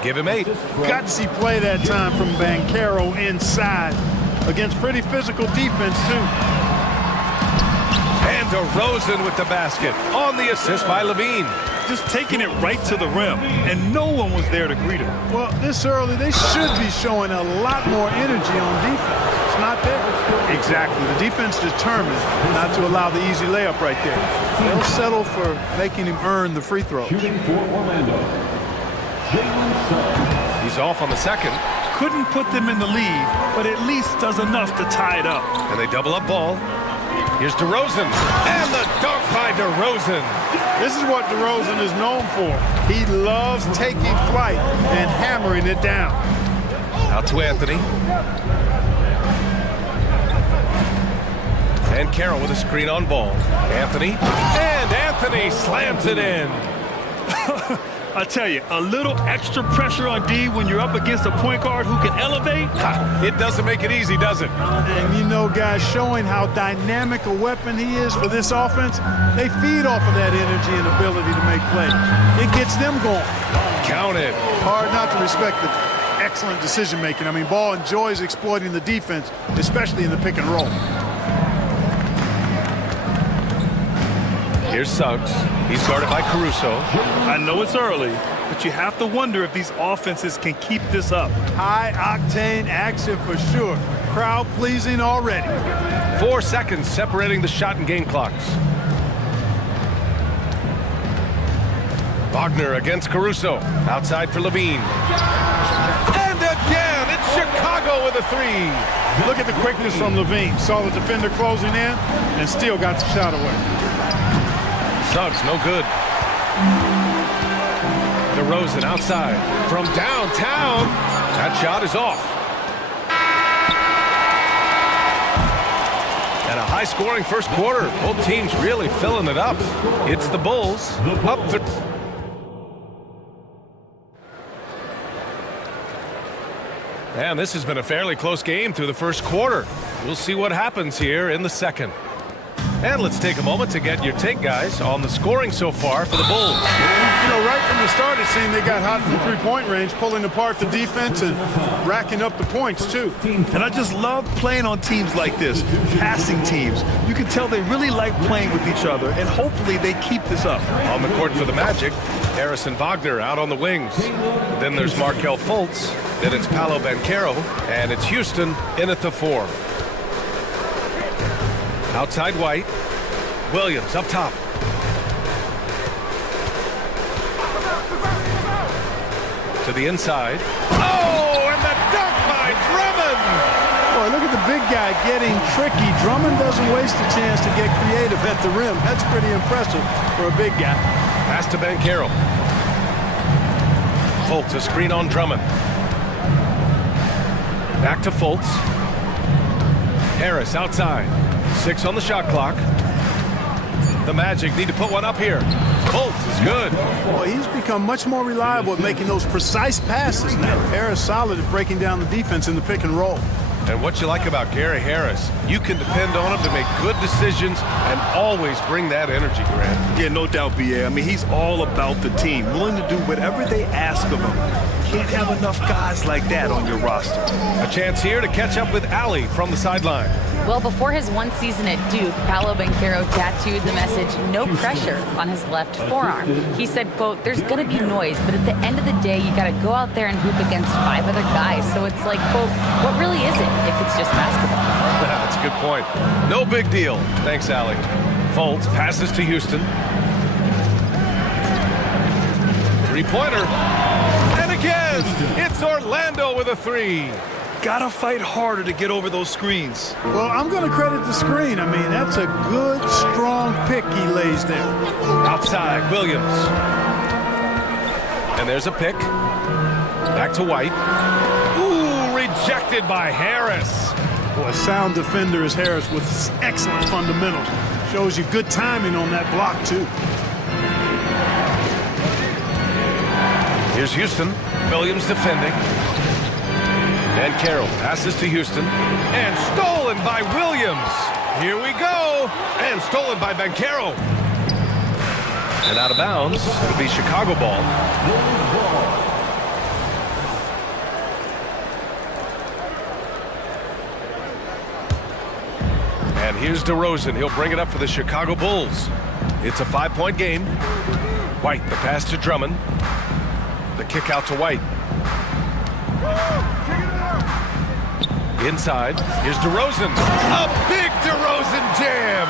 Give him 8. Gutsy play that time from Banchero inside against pretty physical defense, too. And DeRozan with the basket on the assist by Levine. Just taking it right to the rim, and no one was there to greet him. Well, this early, they should be showing a lot more energy on defense. It's not there. Exactly. The defense determined not to allow the easy layup right there. They'll settle for making him earn the free throws. Shooting for Orlando. He's off on the second. Couldn't put them in the lead, but at least does enough to tie it up. And they double up Ball. Here's DeRozan. And the dunk by DeRozan. This is what DeRozan is known for. He loves taking flight and hammering it down. Out to Anthony. And Carroll with a screen on Ball. Anthony. And Anthony slams it in. I tell you, a little extra pressure on D when you're up against a point guard who can elevate. It doesn't make it easy, does it? And you know, guys, showing how dynamic a weapon he is for this offense, they feed off of that energy and ability to make plays. It gets them going. Counted. Hard not to respect the excellent decision-making. I mean, Ball enjoys exploiting the defense, especially in the pick and roll. Here's Suggs. He's guarded by Caruso. I know it's early, but you have to wonder if these offenses can keep this up. High-octane action for sure. Crowd-pleasing already. 4 seconds separating the shot and game clocks. Wagner against Caruso. Outside for Levine. And again, it's Chicago with a three. Look at the quickness from Levine. Saw the defender closing in and still got the shot away. Suggs, no good. DeRozan outside from downtown. That shot is off. And a high-scoring first quarter. Both teams really filling it up. It's the Bulls up the. And this has been a fairly close game through the first quarter. We'll see what happens here in the second. And let's take a moment to get your take, guys, on the scoring so far for the Bulls. You know, right from the start, it seemed they got hot from three-point range, pulling apart the defense and racking up the points, too. And I just love playing on teams like this, passing teams. You can tell they really like playing with each other, and hopefully they keep this up. On the court for the Magic, Harrison Wagner out on the wings. Then there's Markelle Fultz. Then it's Paolo Banchero, and it's Houston in at the 4. Outside White. Williams up top. To the inside. Oh, and the dunk by Drummond! Boy, look at the big guy getting tricky. Drummond doesn't waste a chance to get creative at the rim. That's pretty impressive for a big guy. Pass to Banchero. Fultz, a screen on Drummond. Back to Fultz. Harris outside. 6 on the shot clock. The Magic need to put one up here. Fultz is good. Boy, he's become much more reliable at making those precise passes now. Harris solid at breaking down the defense in the pick and roll. And what you like about Gary Harris, you can depend on him to make good decisions and always bring that energy, Grant. Yeah, no doubt, B.A. I mean, he's all about the team, willing to do whatever they ask of him. Can't have enough guys like that on your roster. A chance here to catch up with Allie from the sideline. Well, before his one season at Duke, Paolo Banchero tattooed the message, "No pressure," on his left forearm. He said, quote, "There's going to be noise, but at the end of the day, you got to go out there and hoop against 5 other guys. So it's like, quote, what really is it if it's just basketball?" That's a good point. No big deal. Thanks, Allie. Fultz passes to Houston. Three-pointer. And again, it's Orlando with a 3. Gotta fight harder to get over those screens. Well, I'm going to credit the screen. I mean, that's a good, strong pick he lays there. Outside, Williams. And there's a pick. Back to White. Ooh, rejected by Harris. Boy, sound defender is Harris with excellent fundamentals. Shows you good timing on that block, too. Here's Houston. Williams defending. Banchero passes to Houston. And stolen by Williams. Here we go. And stolen by Banchero. And out of bounds. It'll be Chicago ball. And here's DeRozan. He'll bring it up for the Chicago Bulls. It's a 5-point game. White, the pass to Drummond. The kick out to White. Inside, here's DeRozan. A big DeRozan jam.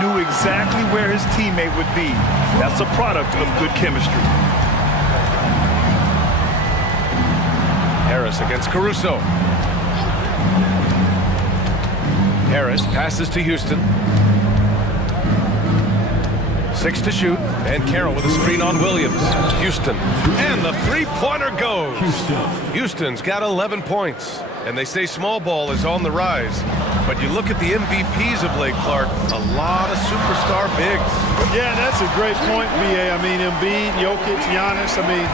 Knew exactly where his teammate would be. That's a product of good chemistry. Harris against Caruso. Harris passes to Houston. 6 to shoot, and Carroll with a screen on Williams. Houston, and the three-pointer goes. Houston's got 11 points, and they say small ball is on the rise. But you look at the MVPs of late, Clark, a lot of superstar bigs. Yeah, that's a great point, B.A. I mean, Embiid, Jokic, Giannis, I mean,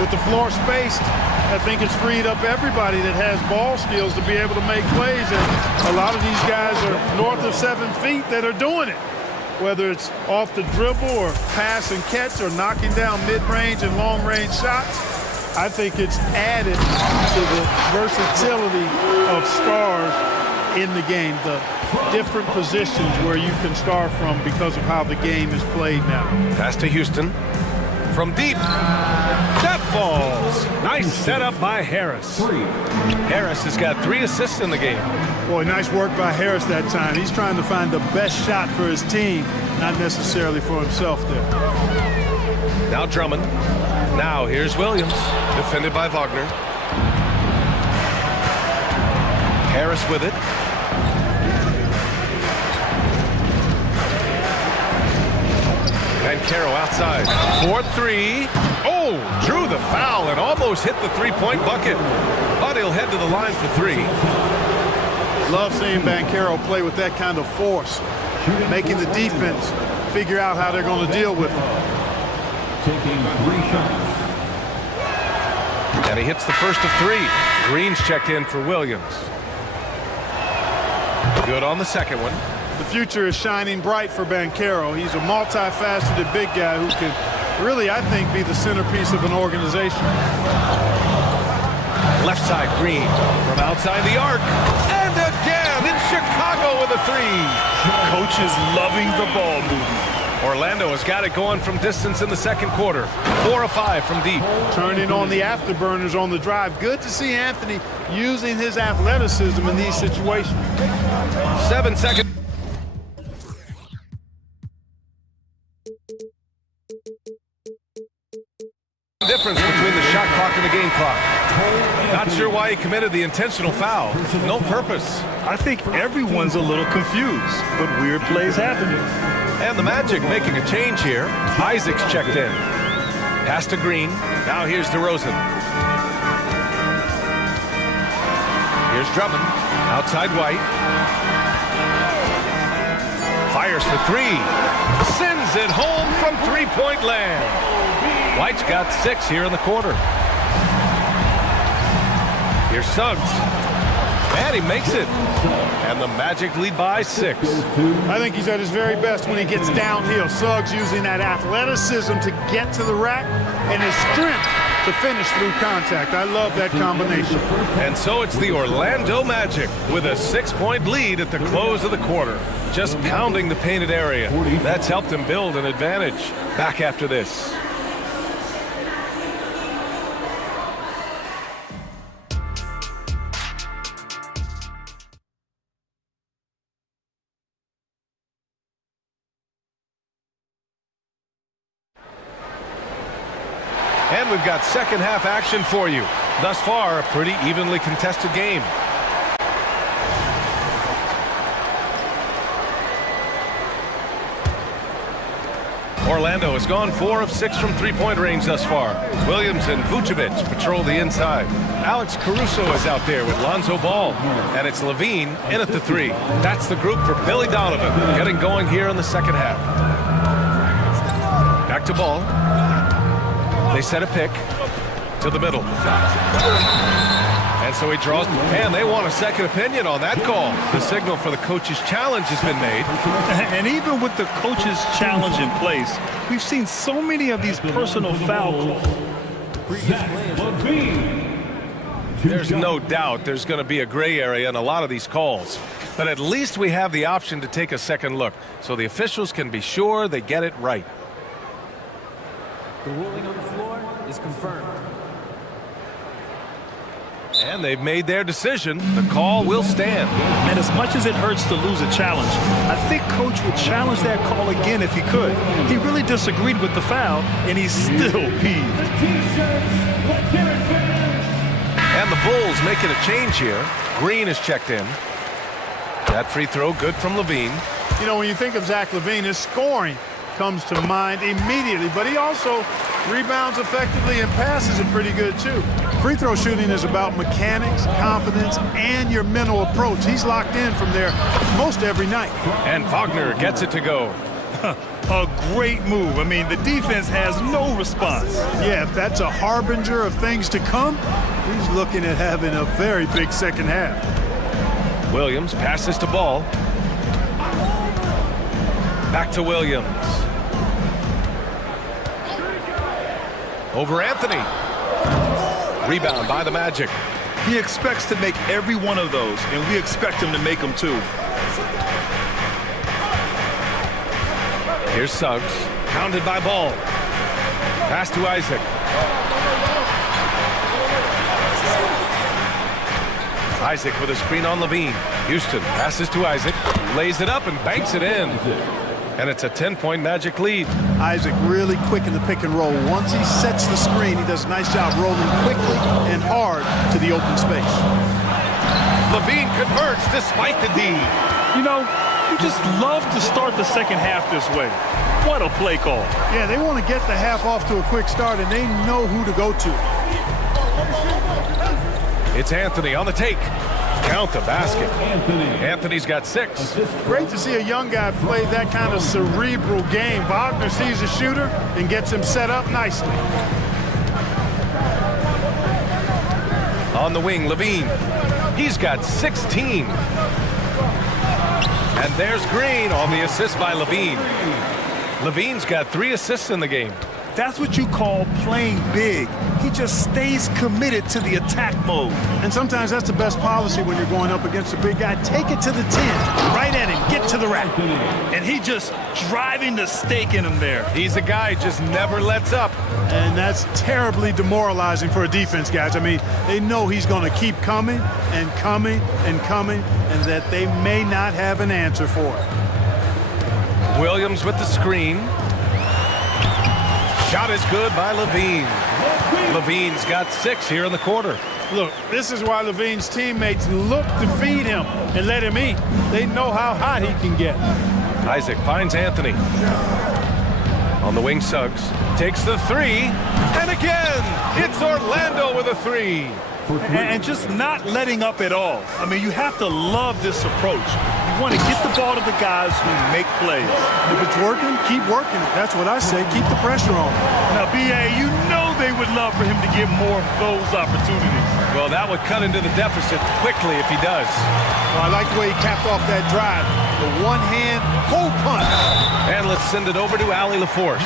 with the floor spaced, I think it's freed up everybody that has ball skills to be able to make plays. And a lot of these guys are north of 7 feet that are doing it, whether it's off the dribble or pass and catch or knocking down mid-range and long-range shots. I think it's added to the versatility of stars in the game, the different positions where you can start from because of how the game is played now. Pass to Houston. From deep. That falls. Nice setup by Harris. Harris has got 3 assists in the game. Boy, nice work by Harris that time. He's trying to find the best shot for his team, not necessarily for himself there. Now Drummond. Now here's Williams, defended by Wagner. Harris with it. And Caro outside. 4-3. Oh, drew the foul and almost hit the three-point bucket. But he'll head to the line for 3. Love seeing Banchero play with that kind of force, making the defense figure out how they're going to deal with him. Taking 3 shots. And he hits the first of 3. Green's checked in for Williams. Good on the second one. The future is shining bright for Banchero. He's a multifaceted big guy who can really, I think, be the centerpiece of an organization. Left side, Green from outside the arc. And again in Chicago with a 3. Coaches loving the ball movement. Orlando has got it going from distance in the second quarter. 4 of 5 from deep. Turning on the afterburners on the drive. Good to see Anthony using his athleticism in these situations. 7 seconds. Difference between the shot clock and the game clock. Not sure why he committed the intentional foul. No purpose. I think everyone's a little confused, but weird plays happen. And the Magic making a change here. Isaac's checked in. Pass to Green. Now here's DeRozan. Here's Drummond. Outside White. Fires for 3. Sends it home from three-point land. White's got 6 here in the quarter. Here's Suggs. And he makes it. And the Magic lead by 6. I think he's at his very best when he gets downhill. Suggs using that athleticism to get to the rack and his strength to finish through contact. I love that combination. And so it's the Orlando Magic with a 6-point lead at the close of the quarter. Just pounding the painted area. That's helped him build an advantage. Back after this. And we've got second half action for you. Thus far, a pretty evenly contested game. Orlando has gone 4 of 6 from three-point range thus far. Williams and Vucevic patrol the inside. Alex Caruso is out there with Lonzo Ball. And it's Levine in at the 3. That's the group for Billy Donovan, getting going here in the second half. Back to Ball. They set a pick to the middle. And so he draws, and they want a second opinion on that call. The signal for the coach's challenge has been made. And even with the coach's challenge in place, we've seen so many of these personal foul calls. There's no doubt there's going to be a gray area in a lot of these calls. But at least we have the option to take a second look, so the officials can be sure they get it right. The ruling on the floor is confirmed. And they've made their decision. The call will stand. And as much as it hurts to lose a challenge, I think Coach would challenge that call again if he could. He really disagreed with the foul, and he's still peeved. And the Bulls making a change here. Green is checked in. That free throw good from Levine. You know, when you think of Zach Levine, his scoring comes to mind immediately, but he also rebounds effectively and passes it pretty good too. Free throw shooting is about mechanics, confidence, and your mental approach. He's locked in from there most every night. And Wagner gets it to go. A great move. I mean, the defense has no response. Yeah, if that's a harbinger of things to come, he's looking at having a very big second half. Williams passes to Ball. Back to Williams. Over Anthony. Rebound by the Magic. He expects to make every one of those, and we expect him to make them too. Here's Suggs, pounded by Ball. Pass to Isaac. Isaac with a screen on Levine. Houston passes to Isaac, lays it up and banks it in. And it's a 10-point Magic lead. Isaac really quick in the pick and roll. Once he sets the screen, he does a nice job rolling quickly and hard to the open space. Levine converts despite the D. You know, you just love to start the second half this way. What a play call. Yeah, they want to get the half off to a quick start, and they know who to go to. It's Anthony on the take. Count the basket. Anthony's got 6. Great to see a young guy play that kind of cerebral game. Wagner sees a shooter and gets him set up nicely. On the wing, Levine. He's got 16. And there's Green on the assist by Levine. Levine's got 3 assists in the game. That's what you call playing big. He just stays committed to the attack mode. And sometimes that's the best policy when you're going up against a big guy. Take it to the 10, right at him, get to the rack. And he just driving the stake in him there. He's a guy just never lets up. And that's terribly demoralizing for a defense, guys. I mean, they know he's going to keep coming and coming and coming, and that they may not have an answer for it. Williams with the screen. Shot is good by Levine. Levine's got 6 here in the quarter. Look, this is why Levine's teammates look to feed him and let him eat. They know how hot he can get. Isaac finds Anthony. On the wing, Suggs takes the 3. And again, it's Orlando with a 3. And just not letting up at all. I mean, you have to love this approach. You want to get the ball to the guys who make plays. If it's working, keep working it. That's what I say. Keep the pressure on. Now, B.A., you know they would love for him to get more of those opportunities. Well, that would cut into the deficit quickly if he does. Well, I like the way he capped off that drive. The one-hand pull punch. And let's send it over to Allie LaForce.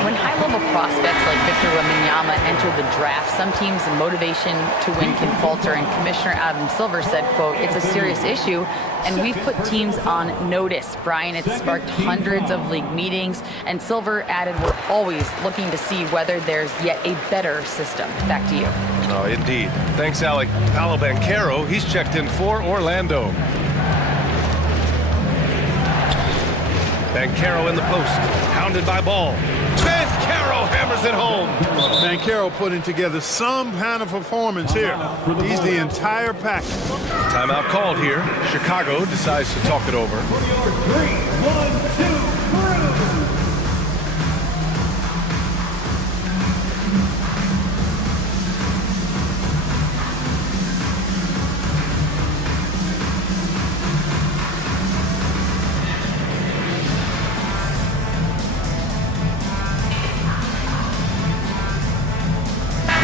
When high-level prospects like Victor Wembanyama enter the draft, some teams' motivation to win can falter, and Commissioner Adam Silver said, quote, "It's a serious issue, and we've put teams on notice." Brian, it's sparked hundreds of league meetings, and Silver added, "We're always looking to see whether there's yet a better system." Back to you. Oh, indeed. Thanks, Allie. Paolo Banchero, he's checked in for Orlando. Banchero in the post, hounded by Ball. Banchero hammers it home. Banchero putting together some kind of performance here. He's the entire package. Timeout called here. Chicago decides to talk it over. 3, 1, 2.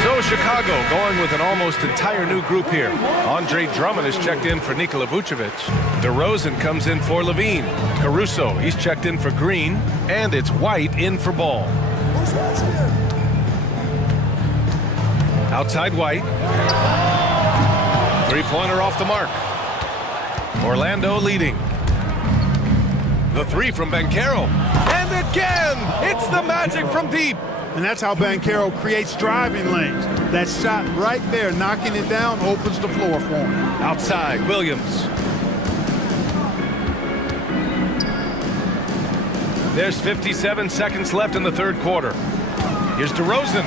So Chicago going with an almost entire new group here. Andre Drummond is checked in for Nikola Vucevic. DeRozan comes in for Levine. Caruso, he's checked in for Green. And it's White in for Ball. Outside White. 3-pointer off the mark. Orlando leading. The 3 from Banchero. And again, it's the Magic from deep. And that's how Banchero creates driving lanes. That shot right there, knocking it down, opens the floor for him. Outside, Williams. There's 57 seconds left in the third quarter. Here's DeRozan.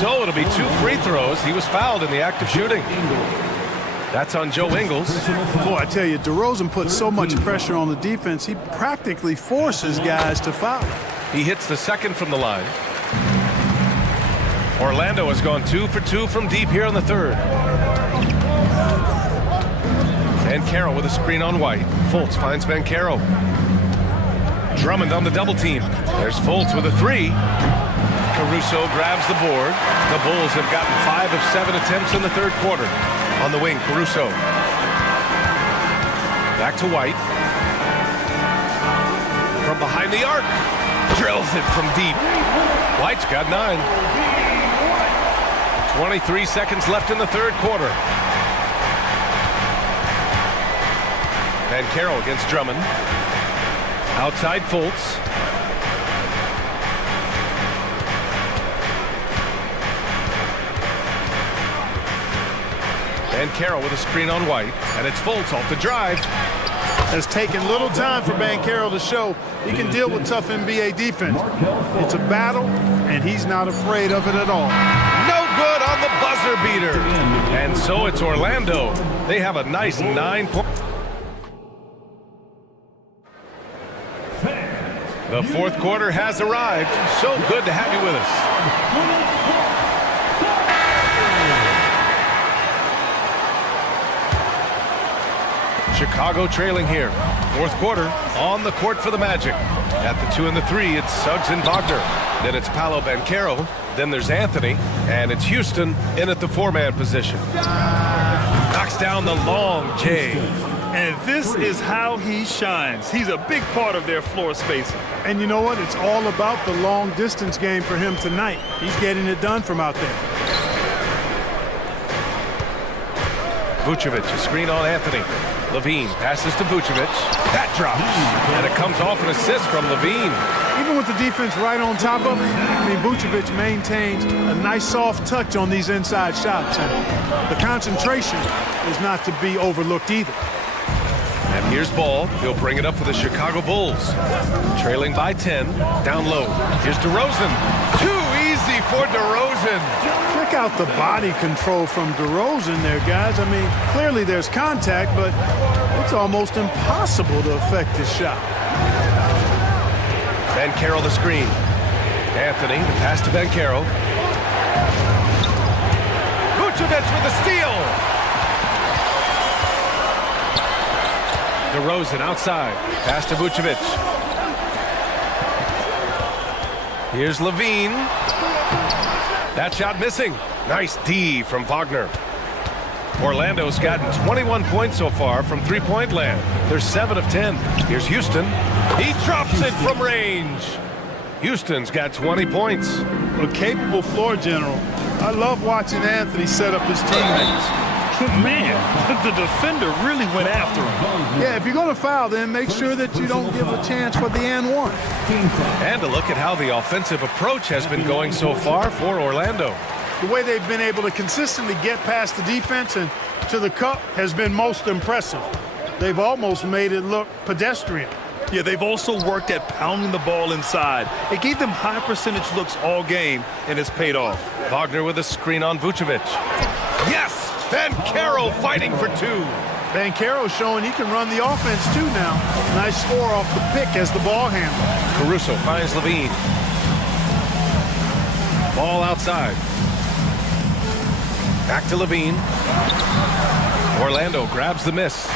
So it'll be 2 free throws. He was fouled in the act of shooting. That's on Joe Ingles. Boy, I tell you, DeRozan puts so much pressure on the defense, he practically forces guys to foul. He hits the second from the line. Orlando has gone 2 for 2 from deep here in the third. Banchero with a screen on White. Fultz finds Banchero. Drummond on the double team. There's Fultz with a three. Caruso grabs the board. The Bulls have gotten 5 of 7 attempts in the third quarter. On the wing, Caruso. Back to White. From behind the arc. Drills it from deep. White's got 9. 23 seconds left in the third quarter. Banchero against Drummond. Outside Fultz. Banchero with a screen on White, and it's Fultz off the drive. It's taken little time for Banchero to show he can deal with tough NBA defense. It's a battle, and he's not afraid of it at all. No good on the buzzer beater. And so it's Orlando. They have a nice 9-point. The fourth quarter has arrived. So good to have you with us. Chicago trailing here. Fourth quarter on the court for the Magic. At the 2 and the 3, it's Suggs and Wagner. Then it's Paolo Banchero. Then there's Anthony. And it's Houston in at the 4-man position. Knocks down the long J. And this is how he shines. He's a big part of their floor spacing. And you know what? It's all about the long distance game for him tonight. He's getting it done from out there. Vucevic, a screen on Anthony. Levine passes to Vucevic. That drops. And it comes off an assist from Levine. Even with the defense right on top of him, I mean, Vucevic maintains a nice soft touch on these inside shots. And the concentration is not to be overlooked either. And here's Ball. He'll bring it up for the Chicago Bulls. Trailing by 10. Down low. Here's DeRozan. Too easy for DeRozan. Check out the body control from DeRozan there, guys. I mean, clearly there's contact, but it's almost impossible to affect this shot. Banchero the screen. Anthony, the pass to Banchero. Vucevic with the steal. DeRozan outside. Pass to Vucevic. Here's Levine. That shot missing. Nice D from Wagner. Orlando's gotten 21 points so far from three-point land. They're 7 of 10. Here's Houston. He drops it from range. Houston's got 20 points. A capable floor general. I love watching Anthony set up his teammates. Man, the defender really went after him. Yeah, if you're going to foul, then make sure that you don't give a chance for the and one. And a look at how the offensive approach has been going so far for Orlando. The way they've been able to consistently get past the defense and to the cup has been most impressive. They've almost made it look pedestrian. Yeah, they've also worked at pounding the ball inside. It gave them high percentage looks all game, and it's paid off. Wagner with a screen on Vucevic. Yes! Banchero fighting for 2. Banchero showing he can run the offense too now. Nice score off the pick as the ball handler. Caruso finds Levine. Ball outside. Back to Levine. Orlando grabs the miss.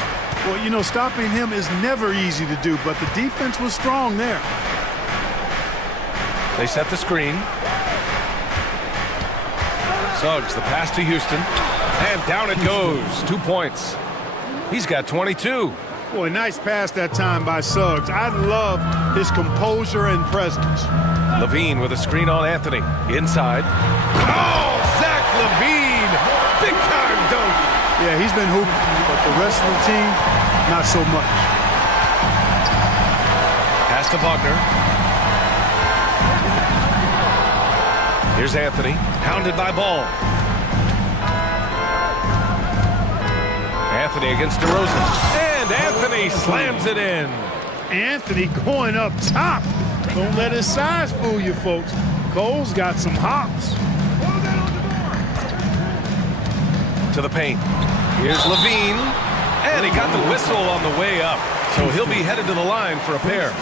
Well, you know, stopping him is never easy to do, but the defense was strong there. They set the screen. Suggs, the pass to Houston. And down it goes. 2 points. He's got 22. Boy, nice pass that time by Suggs. I love his composure and presence. Levine with a screen on Anthony. Inside. Oh, Zach Levine! Big time dunk! Yeah, he's been hooping, but the rest of the team, not so much. Pass to Wagner. Here's Anthony, hounded by Ball. Anthony against DeRozan. And Anthony slams it in. Anthony going up top. Don't let his size fool you, folks. Cole's got some hops. To the paint. Here's Levine. And he got the whistle on the way up. So he'll be headed to the line for a pair.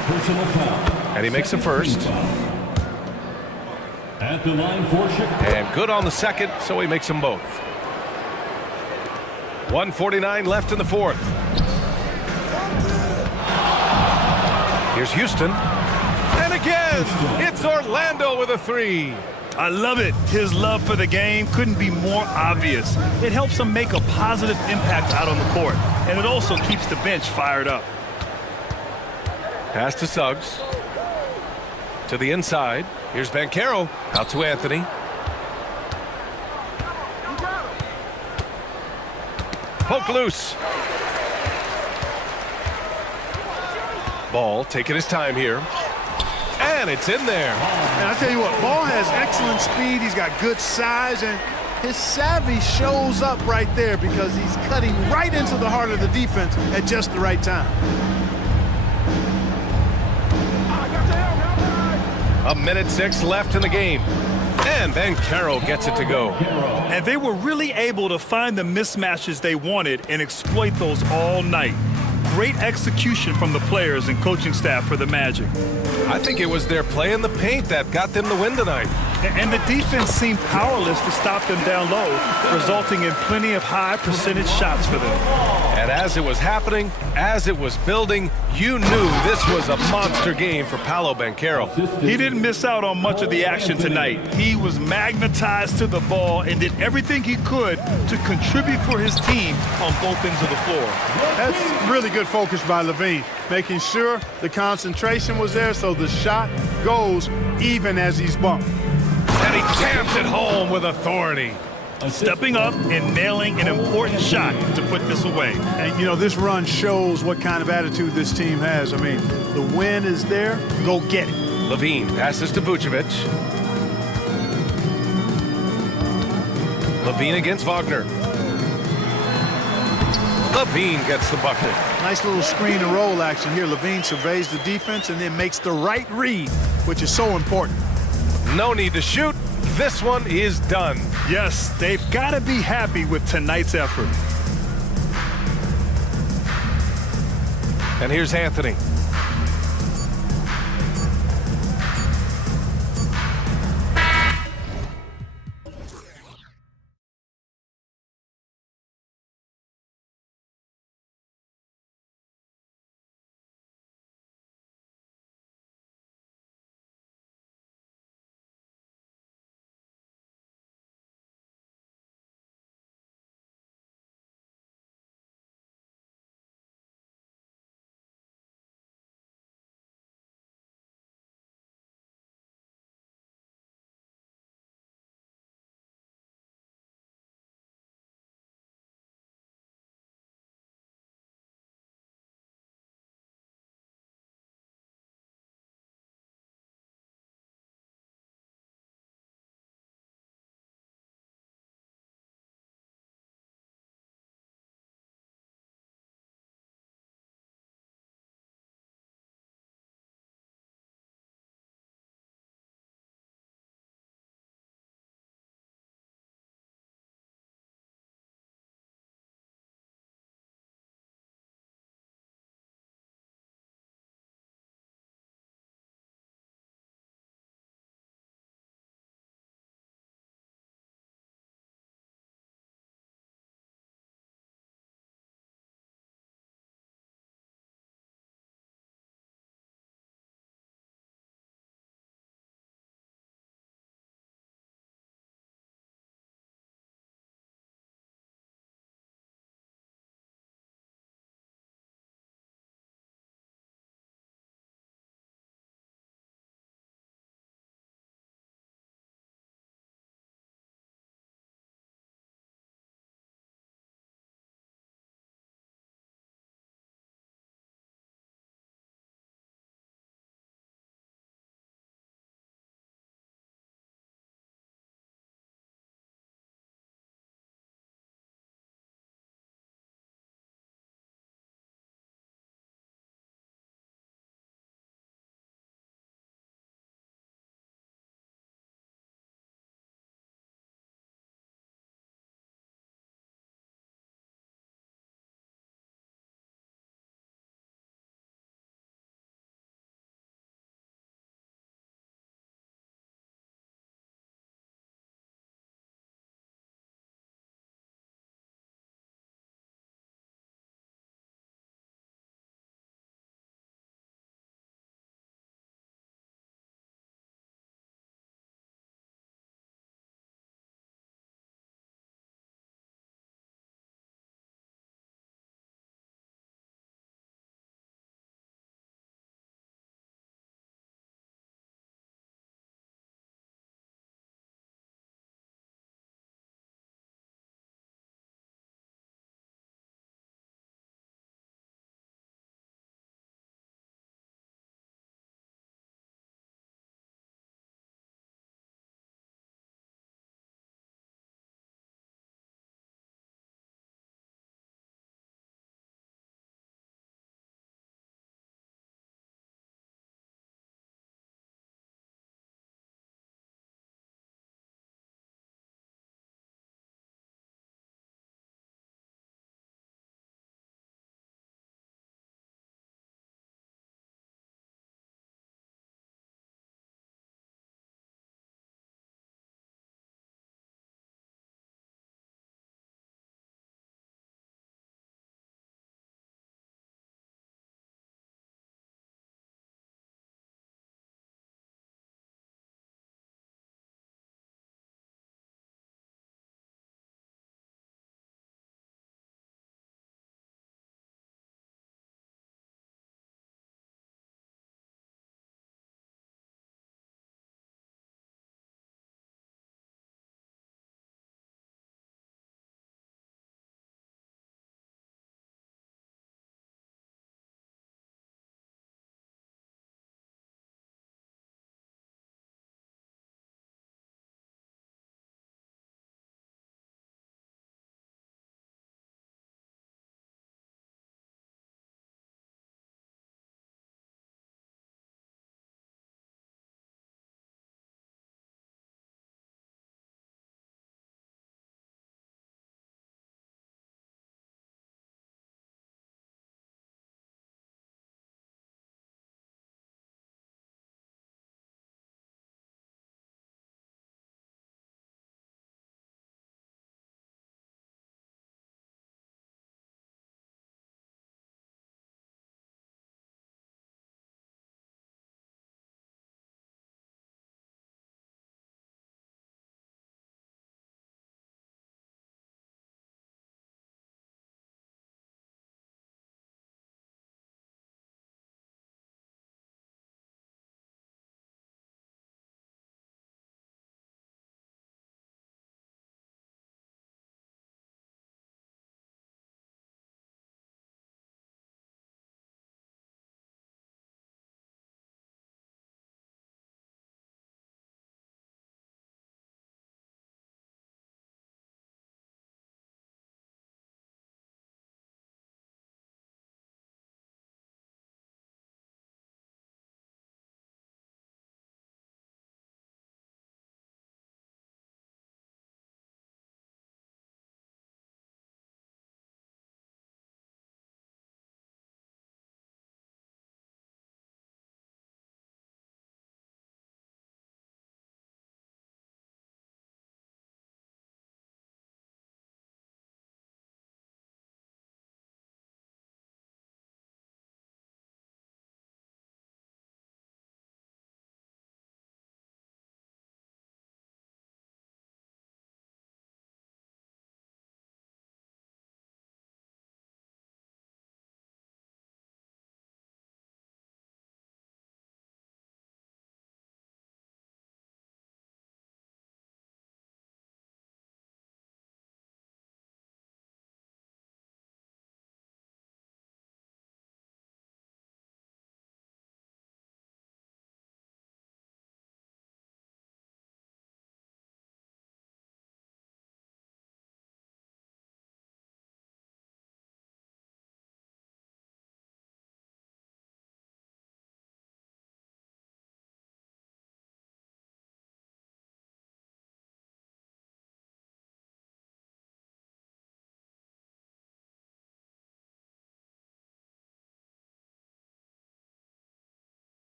And he makes a first. At the line for Chicago. And good on the second, so he makes them both. 1:49 left in the fourth. Here's Houston. And again, it's Orlando with a three. I love it. His love for the game couldn't be more obvious. It helps him make a positive impact out on the court, and it also keeps the bench fired up. Pass to Suggs. To the inside. Here's Banchero. Out to Anthony. Poke loose. Ball taking his time here. And it's in there. And I tell you what, Ball has excellent speed. He's got good size, and his savvy shows up right there because he's cutting right into the heart of the defense at just the right time. A minute 6 left in the game. And Banchero gets it to go. And they were really able to find the mismatches they wanted and exploit those all night. Great execution from the players and coaching staff for the Magic. I think it was their play in the paint that got them the win tonight. And the defense seemed powerless to stop them down low, resulting in plenty of high percentage shots for them. And as it was happening, as it was building, you knew this was a monster game for Paolo Banchero. He didn't miss out on much of the action tonight. He was magnetized to the ball and did everything he could to contribute for his team on both ends of the floor. That's really good focus by Levine, making sure the concentration was there so the shot goes even as he's bumped. And he jams it home with authority. Stepping up and nailing an important shot to put this away. And, you know, this run shows what kind of attitude this team has. I mean, the win is there. Go get it. Levine passes to Vucevic. Levine against Wagner. Levine gets the bucket. Nice little screen and roll action here. Levine surveys the defense and then makes the right read, which is so important. No need to shoot. This one is done. Yes, they've got to be happy with tonight's effort. And here's Anthony.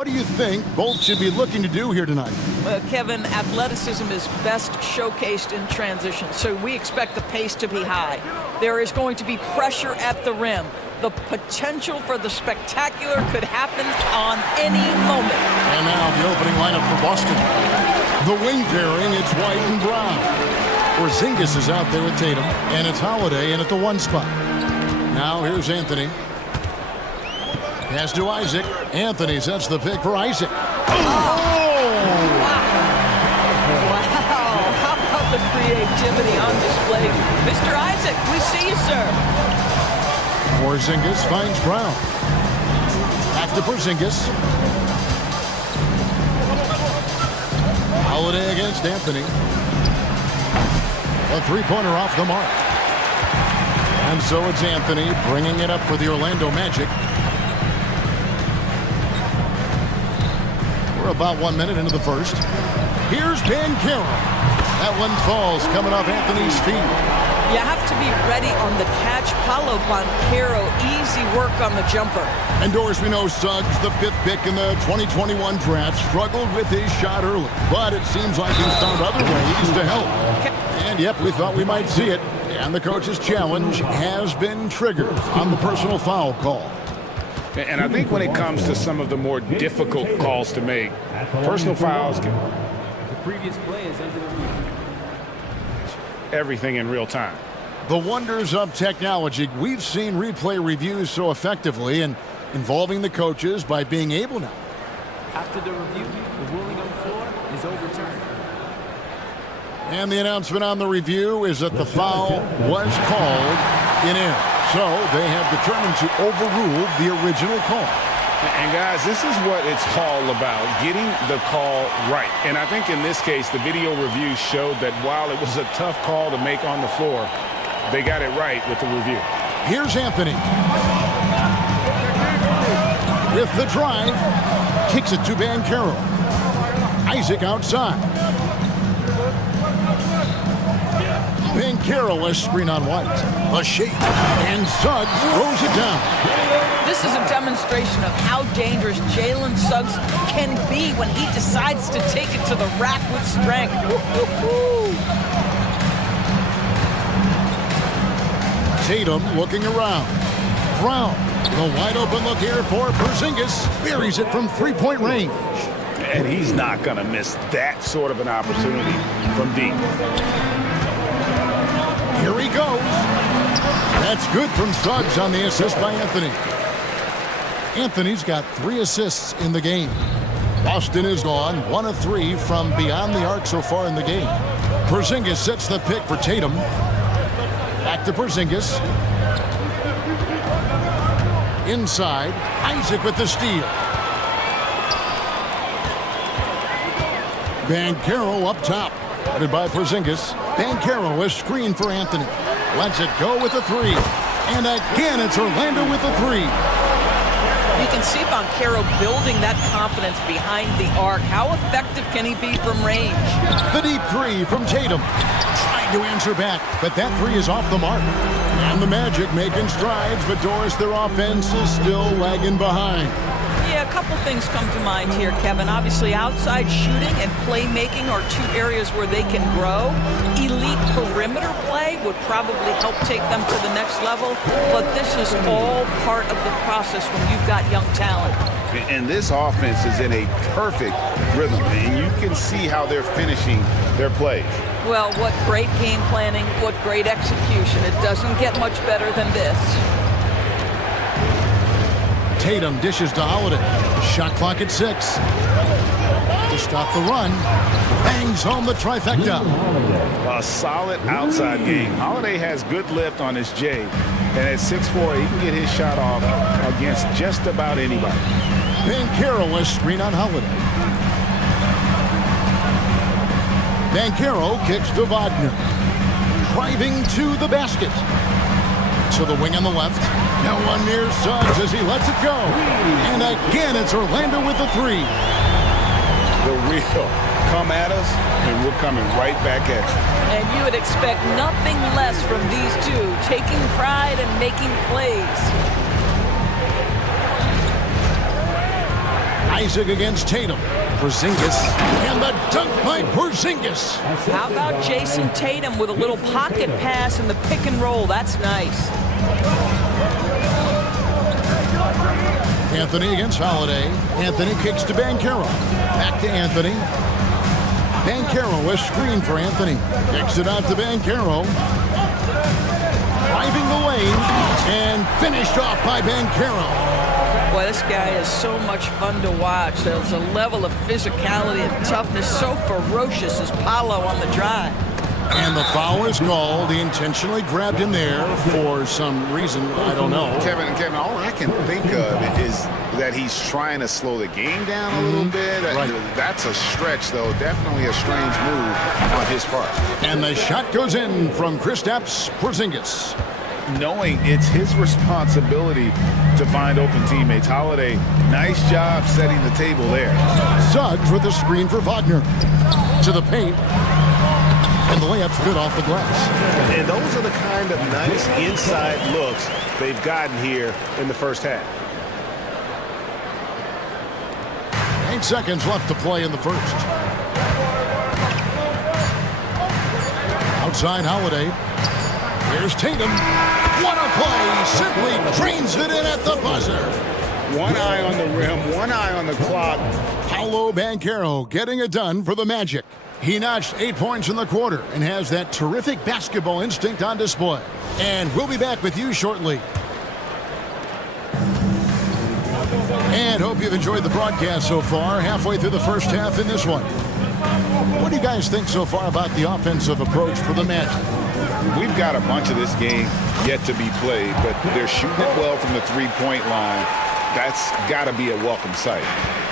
What do you think both should be looking to do here tonight? Kevin, athleticism is best showcased in transition, so we expect the pace to be high. There is going to be pressure at the rim. The potential for the spectacular could happen on any moment. And now the opening lineup for Boston. The wing pairing, it's White and Brown. Porzingis is out there with Tatum, and it's Holiday in at the 1 spot. Now here's Anthony. Pass to Isaac. Anthony sets the pick for Isaac. Wow. How about the creativity on display? Mr. Isaac, we see you, sir. Porzingis finds Brown. Back to Porzingis. Holiday against Anthony. A three-pointer off the mark. And so it's Anthony bringing it up for the Orlando Magic. We're about 1 minute into the first. Here's Banchero. That one falls coming off Anthony's feet. You have to be ready on the catch. Paulo Banchero, easy work on the jumper. And Doris, we know Suggs, the 5th pick in the 2021 draft, struggled with his shot early. But it seems like he's found other ways to help. And yep, we thought we might see it. And the coach's challenge has been triggered on the personal foul call. And I think when it comes to some of the more difficult calls to make, personal fouls can... The previous play is under review. Everything in real time. The wonders of technology. We've seen replay reviews so effectively and involving the coaches by being able now. After the review, the ruling on the floor is overturned. And the announcement on the review is that the foul was called in error. So they have determined to overrule the original call. And guys, this is what it's all about, getting the call right. And I think in this case, the video review showed that while it was a tough call to make on the floor, they got it right with the review. Here's Anthony. With the drive, kicks it to Banchero. Isaac outside. Banchero, a screen on White. A shake, and Suggs throws it down. This is a demonstration of how dangerous Jalen Suggs can be when he decides to take it to the rack with strength. Tatum looking around. Brown, the wide open look here for Porzingis. Buries it from three-point range. And he's not going to miss that sort of an opportunity from deep. Here he goes. That's good from Suggs on the assist by Anthony. Anthony's got 3 assists in the game. Boston is gone 1 of 3 from beyond the arc so far in the game. Porzingis sets the pick for Tatum. Back to Porzingis. Inside, Isaac with the steal. Banchero up top. Headed by Porzingis. Banchero, a screen for Anthony. Lets it go with a 3. And again, it's Orlando with a 3. You can see Banchero building that confidence behind the arc. How effective can he be from range? The deep 3 from Tatum. Trying to answer back, but that 3 is off the mark. And the Magic making strides, but Doris, their offense is still lagging behind. Yeah, a couple things come to mind here, Kevin. Obviously, outside shooting and playmaking are 2 areas where they can grow. Elite perimeter play would probably help take them to the next level, but this is all part of the process when you've got young talent. And this offense is in a perfect rhythm, and you can see how they're finishing their plays. Well, what great game planning, what great execution. It doesn't get much better than this. Tatum dishes to Holiday. Shot clock at 6. To stop the run. Bangs home the trifecta. A solid outside game. Holiday has good lift on his J. And at 6'4", he can get his shot off against just about anybody. Banchero, a screen on Holiday. Banchero kicks to Wagner. Driving to the basket. To the wing on the left. No one near Suggs as he lets it go. And again, it's Orlando with the 3. The real come at us, and we're coming right back at you. And you would expect nothing less from these 2, taking pride and making plays. Isaac against Tatum. Porzingis. And the dunk by Porzingis. How about Jason Tatum with a little pocket pass in the pick and roll? That's nice. Anthony against Holiday. Anthony kicks to Banchero. Back to Anthony. Banchero, a screen for Anthony. Kicks it out to Banchero. Driving the lane and finished off by Banchero. Boy, this guy is so much fun to watch. There's a level of physicality and toughness so ferocious as Paolo on the drive. And the foul is called. He intentionally grabbed him there for some reason. I don't know. Kevin, all I can think of is that he's trying to slow the game down a little bit. Right. That's a stretch, though. Definitely a strange move on his part. And the shot goes in from Kristaps Porzingis. Knowing it's his responsibility to find open teammates. Holiday, nice job setting the table there. Suggs with a screen for Wagner. To the paint. And the layup's good off the glass. And those are the kind of nice inside looks they've gotten here in the first half. 8 seconds left to play in the first. Outside Holiday. Here's Tatum. What a play! Simply drains it in at the buzzer. One eye on the rim, one eye on the clock. Paolo Banchero getting it done for the Magic. He notched 8 points in the quarter and has that terrific basketball instinct on display. And we'll be back with you shortly. And hope you've enjoyed the broadcast so far, halfway through the first half in this one. What do you guys think so far about the offensive approach for the Magic? We've got a bunch of this game yet to be played, but they're shooting it well from the three-point line. That's got to be a welcome sight.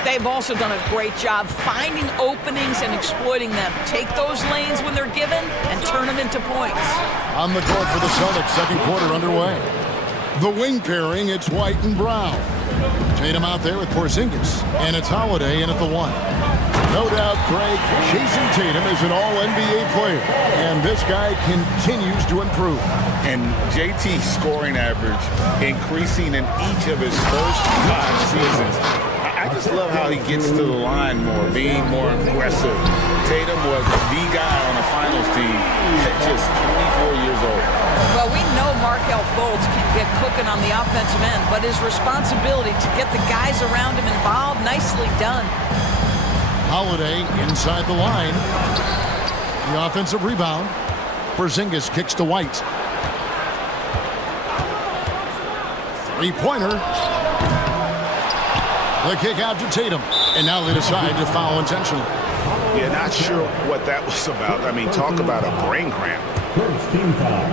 They've also done a great job finding openings and exploiting them. Take those lanes when they're given and turn them into points. On the court for the Celtics, second quarter underway. The wing pairing, it's White and Brown. Tatum out there with Porzingis, and it's Holiday in at the 1. No doubt, Greg, Jason Tatum is an all-NBA player, and this guy continues to improve. And JT's scoring average increasing in each of his first 5 seasons. I just love how he gets to the line more, being more aggressive. Tatum was the guy on the finals team at just 24 years old. Well, we know Markelle Fultz can get cooking on the offensive end, but his responsibility to get the guys around him involved, nicely done. Holiday inside the line. The offensive rebound. Porzingis kicks to White. Three-pointer. The kick out to Tatum. And now they decide to foul intentionally. Yeah, not sure what that was about. I mean, talk about a brain cramp. First team foul.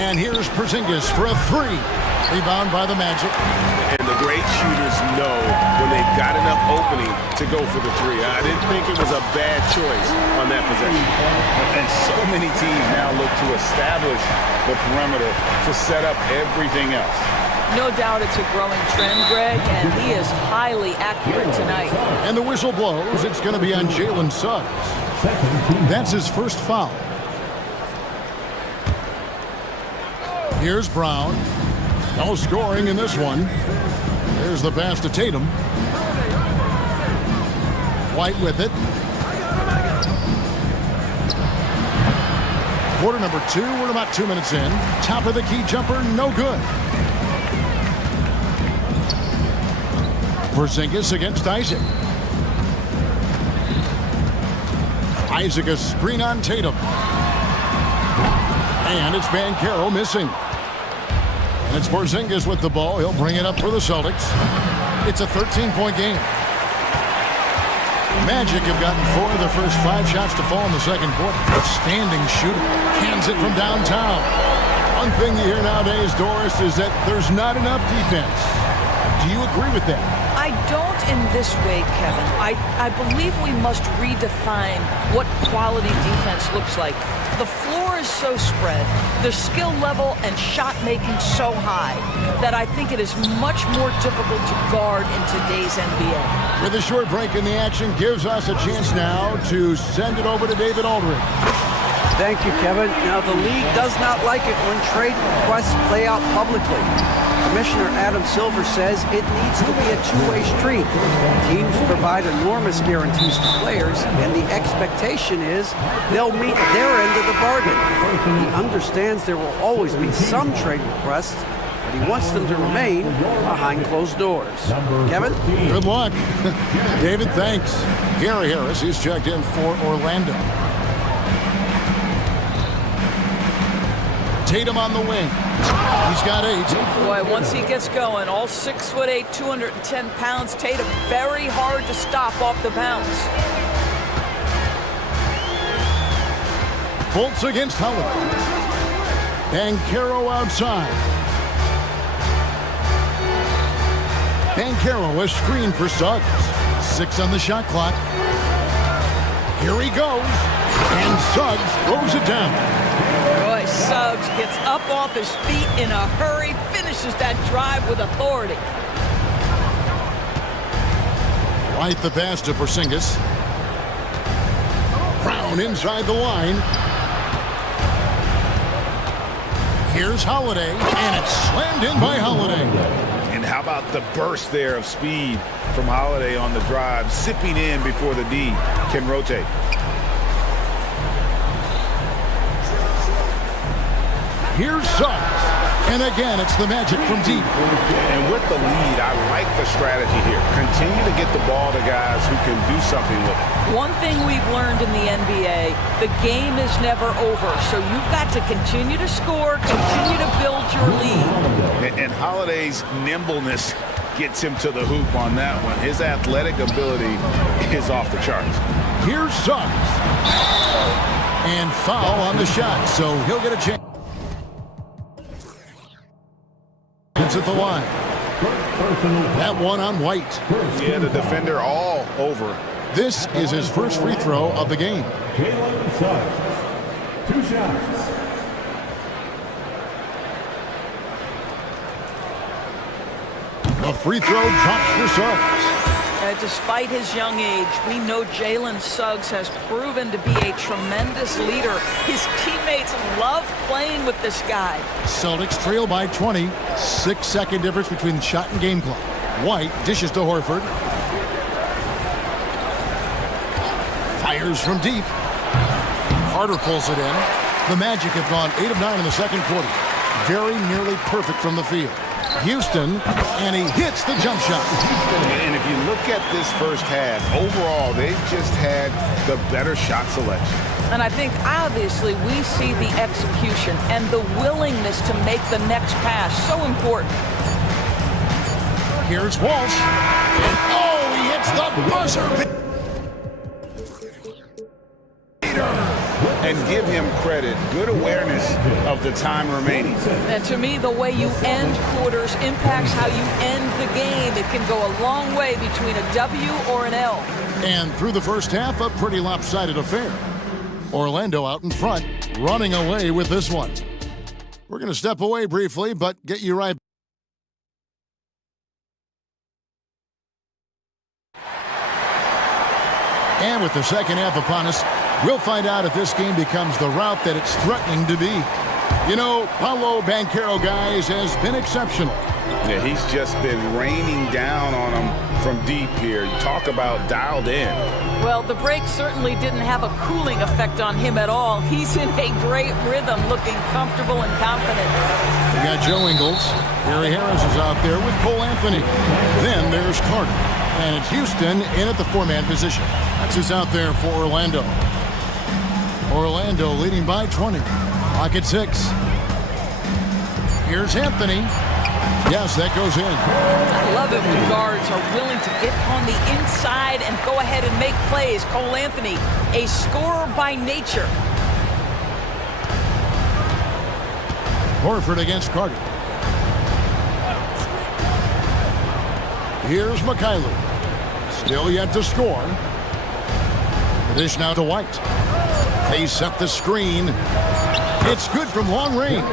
And here's Porzingis for a 3. Rebound by the Magic. And the great shooters know when they've got enough opening to go for the 3. I didn't think it was a bad choice on that possession. And so many teams now look to establish the perimeter to set up everything else. No doubt it's a growing trend, Greg, and he is highly accurate tonight. And the whistle blows. It's going to be on Jalen Suggs. That's his first foul. Here's Brown. No scoring in this one. There's the pass to Tatum. White with it. Quarter number 2. We're about 2 minutes in. Top of the key jumper, no good. Porzingis against Isaac. Isaac a screen on Tatum. And it's Banchero missing. And it's Porzingis with the ball. He'll bring it up for the Celtics. It's a 13-point game. Magic have gotten 4 of their first 5 shots to fall in the second quarter. Outstanding shooter. Cans it from downtown. One thing you hear nowadays, Doris, is that there's not enough defense. Do you agree with that? I don't in this way, Kevin. I believe we must redefine what quality defense looks like. The floor is so spread, the skill level and shot making so high that I think it is much more difficult to guard in today's NBA. With a short break in the action, gives us a chance now to send it over to David Aldridge. Thank you, Kevin. Now, the league does not like it when trade requests play out publicly. Commissioner Adam Silver says it needs to be a two-way street. Teams provide enormous guarantees to players, and the expectation is they'll meet their end of the bargain. He understands there will always be some trade requests, but he wants them to remain behind closed doors. Kevin? Good luck. David, thanks. Gary Harris, he's checked in for Orlando. Tatum on the wing. He's got 8. Boy, once he gets going, all 6'8", 210 pounds, Tatum very hard to stop off the bounce. Fultz against Holiday. Banchero outside. Banchero a screen for Suggs. 6 on the shot clock. Here he goes. And Suggs throws it down. Boy, Suggs gets up off his feet in a hurry, finishes that drive with authority. Right the pass to Porzingis. Brown inside the line. Here's Holiday, and it's slammed in by Holiday. And how about the burst there of speed from Holiday on the drive, zipping in before the D can rotate. Here's Suggs. And again, it's the Magic from deep. And with the lead, I like the strategy here. Continue to get the ball to guys who can do something with it. One thing we've learned in the NBA, the game is never over. So you've got to continue to score, continue to build your lead. And Holiday's nimbleness gets him to the hoop on that one. His athletic ability is off the charts. Here's Suggs. And foul on the shot, so he'll get a chance. It's at the line. That one on White. Yeah, the defender all over. This is his first free throw of the game. Jalen Suggs, 2 shots. A free throw drops for Suggs. Despite his young age, we know Jalen Suggs has proven to be a tremendous leader. His teammates love playing with this guy. Celtics trail by 20. 6-second difference between shot and game clock. White dishes to Horford. Fires from deep. Carter pulls it in. The Magic have gone 8 of 9 in the second quarter. Very nearly perfect from the field. Houston, and he hits the jump shot. And if you look at this first half, overall, they've just had the better shot selection. And I think, obviously, we see the execution and the willingness to make the next pass so important. Here's Walsh. Oh, he hits the buzzer. And give him credit. Good awareness of the time remaining. And to me, the way you end quarters impacts how you end the game. It can go a long way between a W or an L. And through the first half, a pretty lopsided affair. Orlando out in front, running away with this one. We're going to step away briefly, but get you right back. And with the second half upon us, we'll find out if this game becomes the route that it's threatening to be. You know, Paolo Banchero, guys, has been exceptional. Yeah, he's just been raining down on him from deep here. You talk about dialed in. Well, the break certainly didn't have a cooling effect on him at all. He's in a great rhythm, looking comfortable and confident. We got Joe Ingles. Gary Harris is out there with Cole Anthony. Then there's Carter. And it's Houston in at the 4-man position. That's who's out there for Orlando. Orlando leading by 20. Clock at 6. Here's Anthony. Yes, that goes in. I love it when guards are willing to get on the inside and go ahead and make plays. Cole Anthony, a scorer by nature. Horford against Carter. Here's Mikhailuk. Still yet to score. The dish now to White. They set the screen. It's good from long range.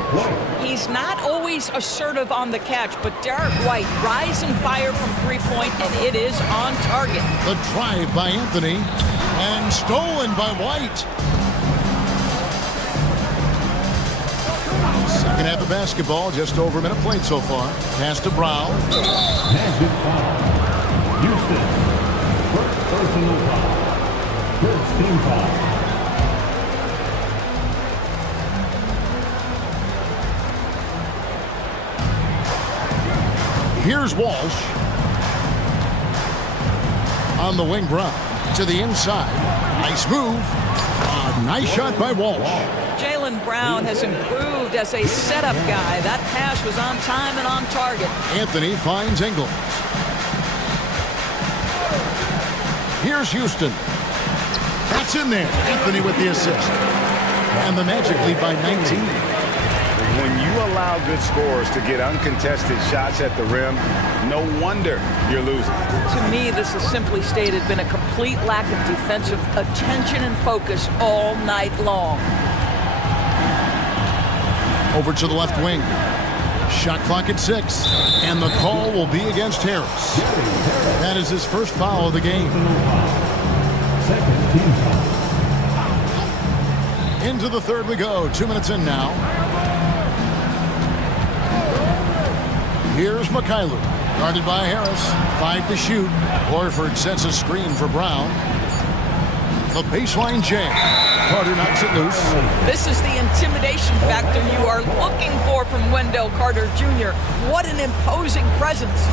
He's not always assertive on the catch, but Derek White rise and fire from three-point, and it is on target. The drive by Anthony, and stolen by White. And at the basketball, just over a minute played so far. Pass to Brown. Magic foul. Houston. First personal foul. First team foul. Here's Walsh. On the wing, Brown. To the inside. Nice move. Nice shot by Walsh. Jaylen Brown has improved as a setup guy. That pass was on time and on target. Anthony finds Ingles. Here's Houston. That's in there. Anthony with the assist. And the Magic lead by 19. When you allow good scorers to get uncontested shots at the rim, no wonder you're losing. To me, this has simply stated been a complete lack of defensive attention and focus all night long. Over to the left wing. Shot clock at 6. And the call will be against Harris. That is his first foul of the game. Second team foul. Into the third we go. 2 minutes in now. Here's Mikhailuk. Guarded by Harris. 5 to shoot. Horford sets a screen for Brown. The baseline jam. Carter knocks it loose. This is the intimidation factor you are looking for from Wendell Carter Jr. What an imposing presence.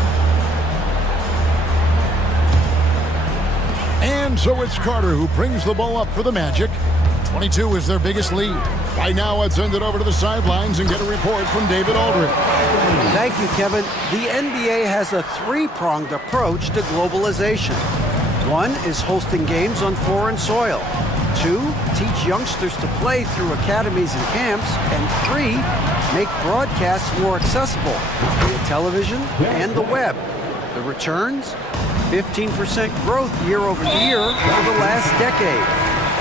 And so it's Carter who brings the ball up for the Magic. 22 is their biggest lead. Right now, let's send it over to the sidelines and get a report from David Aldridge. Thank you, Kevin. The NBA has a three-pronged approach to globalization. One is hosting games on foreign soil. 2, teach youngsters to play through academies and camps. And 3, make broadcasts more accessible via television and the web. The returns? 15% growth year over year for the last decade.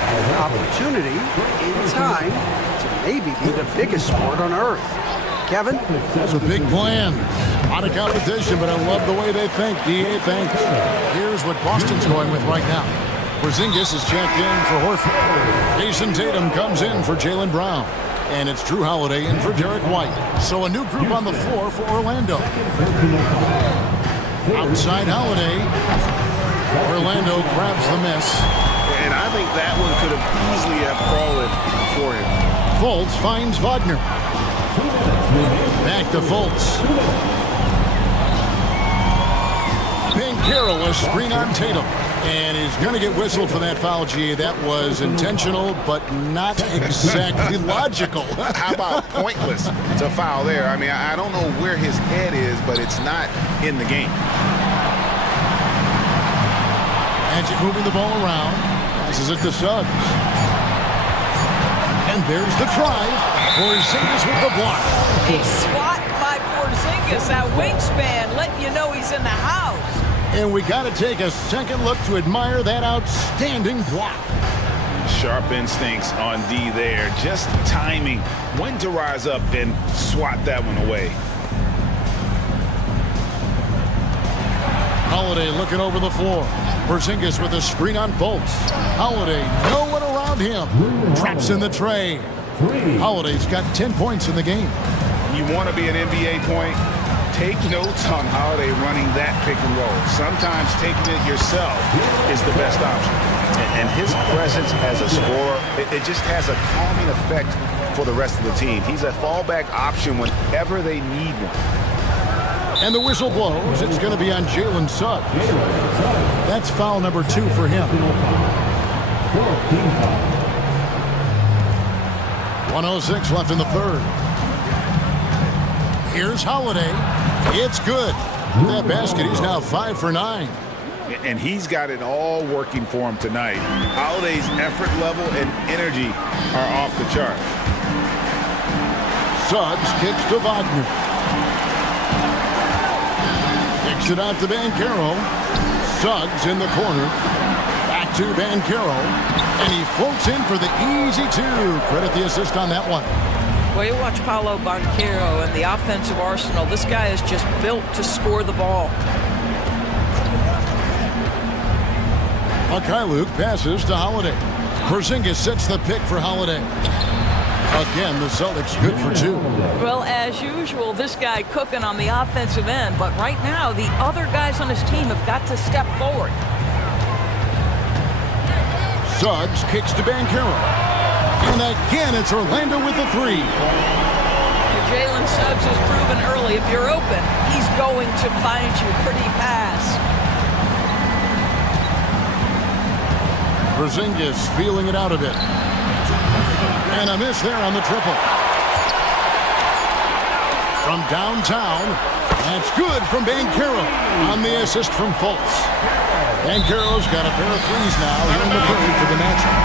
And an opportunity in time to maybe be the biggest sport on earth. Kevin? That's a big plan. A lot of competition, but I love the way they think. DA thanks. Here's what Boston's going with right now. Porzingis is checked in for Horford. Jason Tatum comes in for Jaylen Brown. And it's Drew Holiday in for Derek White. So a new group on the floor for Orlando. Outside Holiday. Orlando grabs the miss. And I think that one could have easily have fallen for him. Fultz finds Wagner. Back to Fultz. Banchero, a screen on Tatum. And he's going to get whistled for that foul, G. That was intentional, but not exactly logical. How about pointless to foul there? I mean, I don't know where his head is, but it's not in the game. Magic moving the ball around. Passes it to Suggs. And there's the drive. Porzingis with the block. A swat by Porzingis. That wingspan letting you know he's in the house. And we got to take a second look to admire that outstanding block. Sharp instincts on D there. Just timing when to rise up and swat that one away. Holiday looking over the floor. Porzingis with a screen on Fultz. Holiday, no one around him. Traps in the tray. Holiday's got 10 points in the game. You want to be an NBA point? Take notes on Holiday running that pick and roll. Sometimes taking it yourself is the best option. And his presence as a scorer, it just has a calming effect for the rest of the team. He's a fallback option whenever they need one. And the whistle blows. It's going to be on Jalen Suggs. That's foul number 2 for him. 1:06 left in the third. Here's Holiday. It's good. With that basket, he's now 5 for 9. And he's got it all working for him tonight. Holiday's effort level and energy are off the chart. Suggs kicks to Wagner. Kicks it out to Banchero. Suggs in the corner. Back to Banchero. And he floats in for the easy 2. Credit the assist on that one. Well, you watch Paolo Banchero and the offensive arsenal. This guy is just built to score the ball. Mikhailuk passes to Holiday. Porzingis sets the pick for Holiday. Again, the Celtics good for 2. Well, as usual, this guy cooking on the offensive end, but right now the other guys on his team have got to step forward. Suggs kicks to Banchero. And again, it's Orlando with the 3. Jalen Suggs has proven early, if you're open, he's going to find you. Pretty pass. Porzingis feeling it out a bit. And a miss there on the triple. From downtown, that's good from Banchero on the assist from Fultz. Banchero's got a pair of threes now here in the third for the matchup.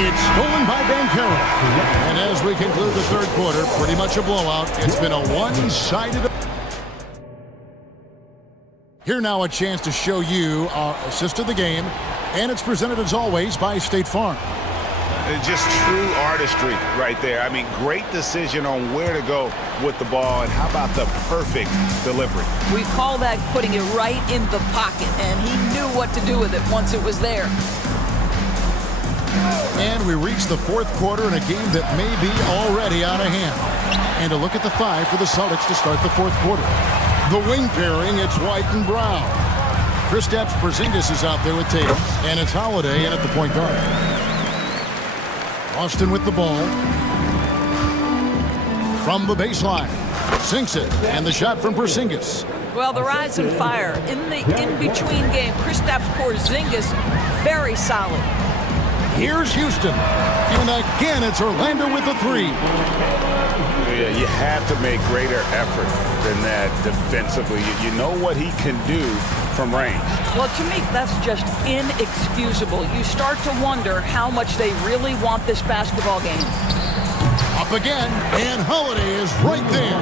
It's stolen by Banchero. And as we conclude the third quarter, pretty much a blowout. It's been a one-sided. Here now a chance to show you our assist of the game. And it's presented as always by State Farm. Just true artistry right there. I mean, great decision on where to go with the ball, and how about the perfect delivery? We call that putting it right in the pocket, and he knew what to do with it once it was there. And we reach the fourth quarter in a game that may be already out of hand. And a look at the 5 for the Celtics to start the fourth quarter. The wing pairing, it's White and Brown. Kristaps Porzingis is out there with Tatum, and it's Holiday in at the point guard. Austin with the ball. From the baseline. Sinks it, and the shot from Porzingis. Well, the rise and fire in the in-between game. Kristaps Porzingis, very solid. Here's Houston. And again, it's Orlando with the 3. Yeah, you have to make greater effort than that defensively. You know what he can do from range. Well, to me, that's just inexcusable. You start to wonder how much they really want this basketball game. Up again, and Holiday is right there.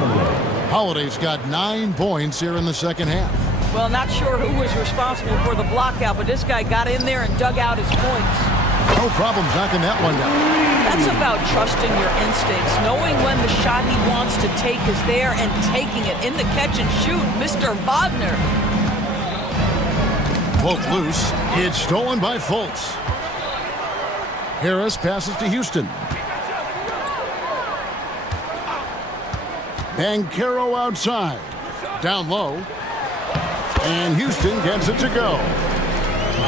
Holiday's got 9 points here in the second half. Well, not sure who was responsible for the block out, but this guy got in there and dug out his points. No problem knocking that one down. That's about trusting your instincts, knowing when the shot he wants to take is there and taking it in the catch and shoot. Mr. Wagner. Poke loose. It's stolen by Fultz. Harris passes to Houston. Banchero outside. Down low. And Houston gets it to go.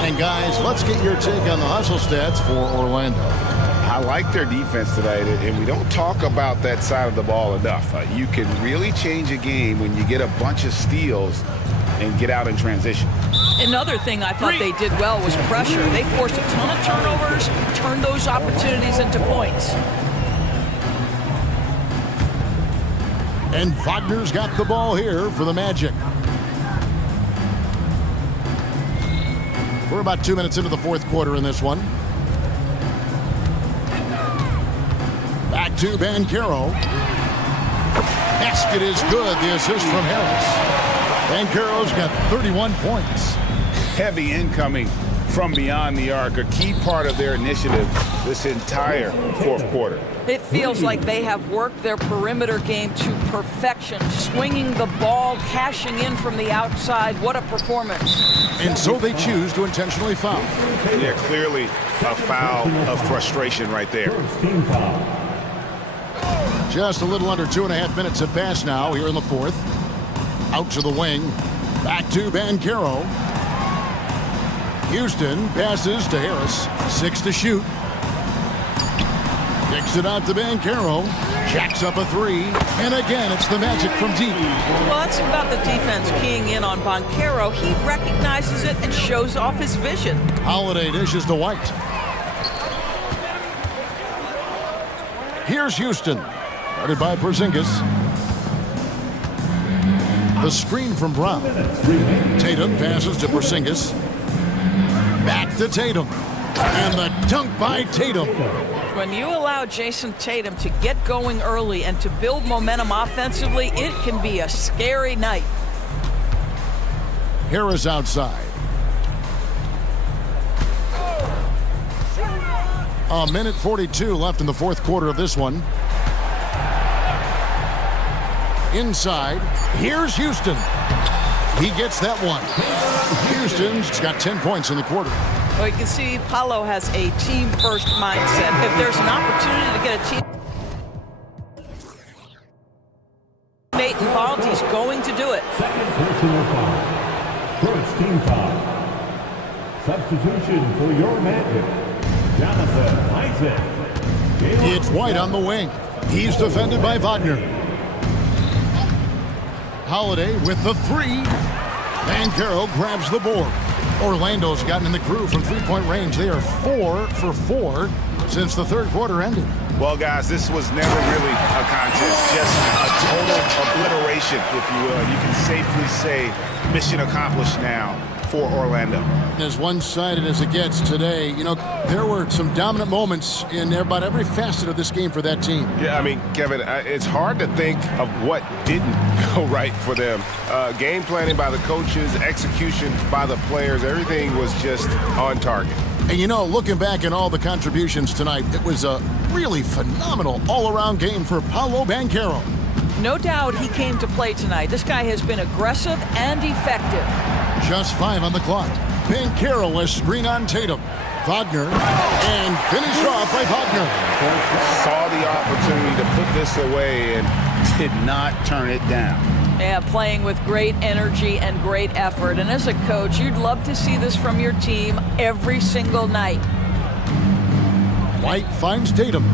And guys, let's get your take on the hustle stats for Orlando. I like their defense tonight, and we don't talk about that side of the ball enough. You can really change a game when you get a bunch of steals and get out in transition. Another thing I thought they did well was pressure. They forced a ton of turnovers, turned those opportunities into points. And Wagner's got the ball here for the Magic. We're about 2 minutes into the fourth quarter in this one. Back to Banchero. Basket is good. The assist from Harris. Banchero's got 31 points. Heavy incoming from beyond the arc, a key part of their initiative this entire fourth quarter. It feels like they have worked their perimeter game to perfection, swinging the ball, cashing in from the outside. What a performance. And so they choose to intentionally foul. Yeah, clearly a foul of frustration right there. Just a little under 2.5 minutes have passed now here in the fourth. Out to the wing. Back to Banchero. Houston passes to Harris. 6 to shoot. Kicks it out to Banchero. Jacks up a 3. And again, it's the Magic from deep. Well, that's about the defense keying in on Banchero. He recognizes it and shows off his vision. Holiday dishes to White. Here's Houston. Guarded by Porzingis. The screen from Brown. Tatum passes to Porzingis. Back to Tatum. And the dunk by Tatum. When you allow Jason Tatum to get going early and to build momentum offensively, it can be a scary night. Harris outside. A minute 42 left in the fourth quarter of this one. Inside, here's Houston. He gets that one. Houston's got 10 points in the quarter. Well, you can see Paolo has a team-first mindset. If there's an opportunity to get a teammate involved, he's going to do it. Second personal foul. First team foul. Substitution for your magic. Jonathan Isaac. It's White on the wing. He's defended by Wagner. Holiday with the three. Banchero grabs the board. Orlando's gotten in the groove from three-point range. They are 4 for 4 since the third quarter ended. Well, guys, this was never really a contest, just a total obliteration, if you will. And you can safely say mission accomplished now for Orlando. As one-sided as it gets today, you know, there were some dominant moments in about every facet of this game for that team. Yeah, I mean, Kevin, it's hard to think of what didn't go right for them. Game planning by the coaches, execution by the players, everything was just on target. And you know, looking back at all the contributions tonight, it was a really phenomenal all-around game for Paolo Banchero. No doubt he came to play tonight. This guy has been aggressive and effective. Just 5 on the clock. Banchero was screen on Tatum. Wagner, and finished off by Wagner. Saw the opportunity to put this away and did not turn it down. Yeah, playing with great energy and great effort. And as a coach, you'd love to see this from your team every single night. White finds Tatum.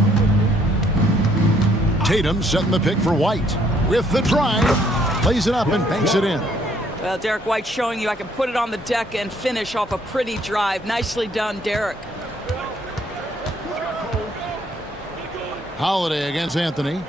Tatum setting the pick for White. With the drive, plays it up and banks it in. Well, Derek White showing you I can put it on the deck and finish off a pretty drive. Nicely done, Derek. Holiday against Anthony.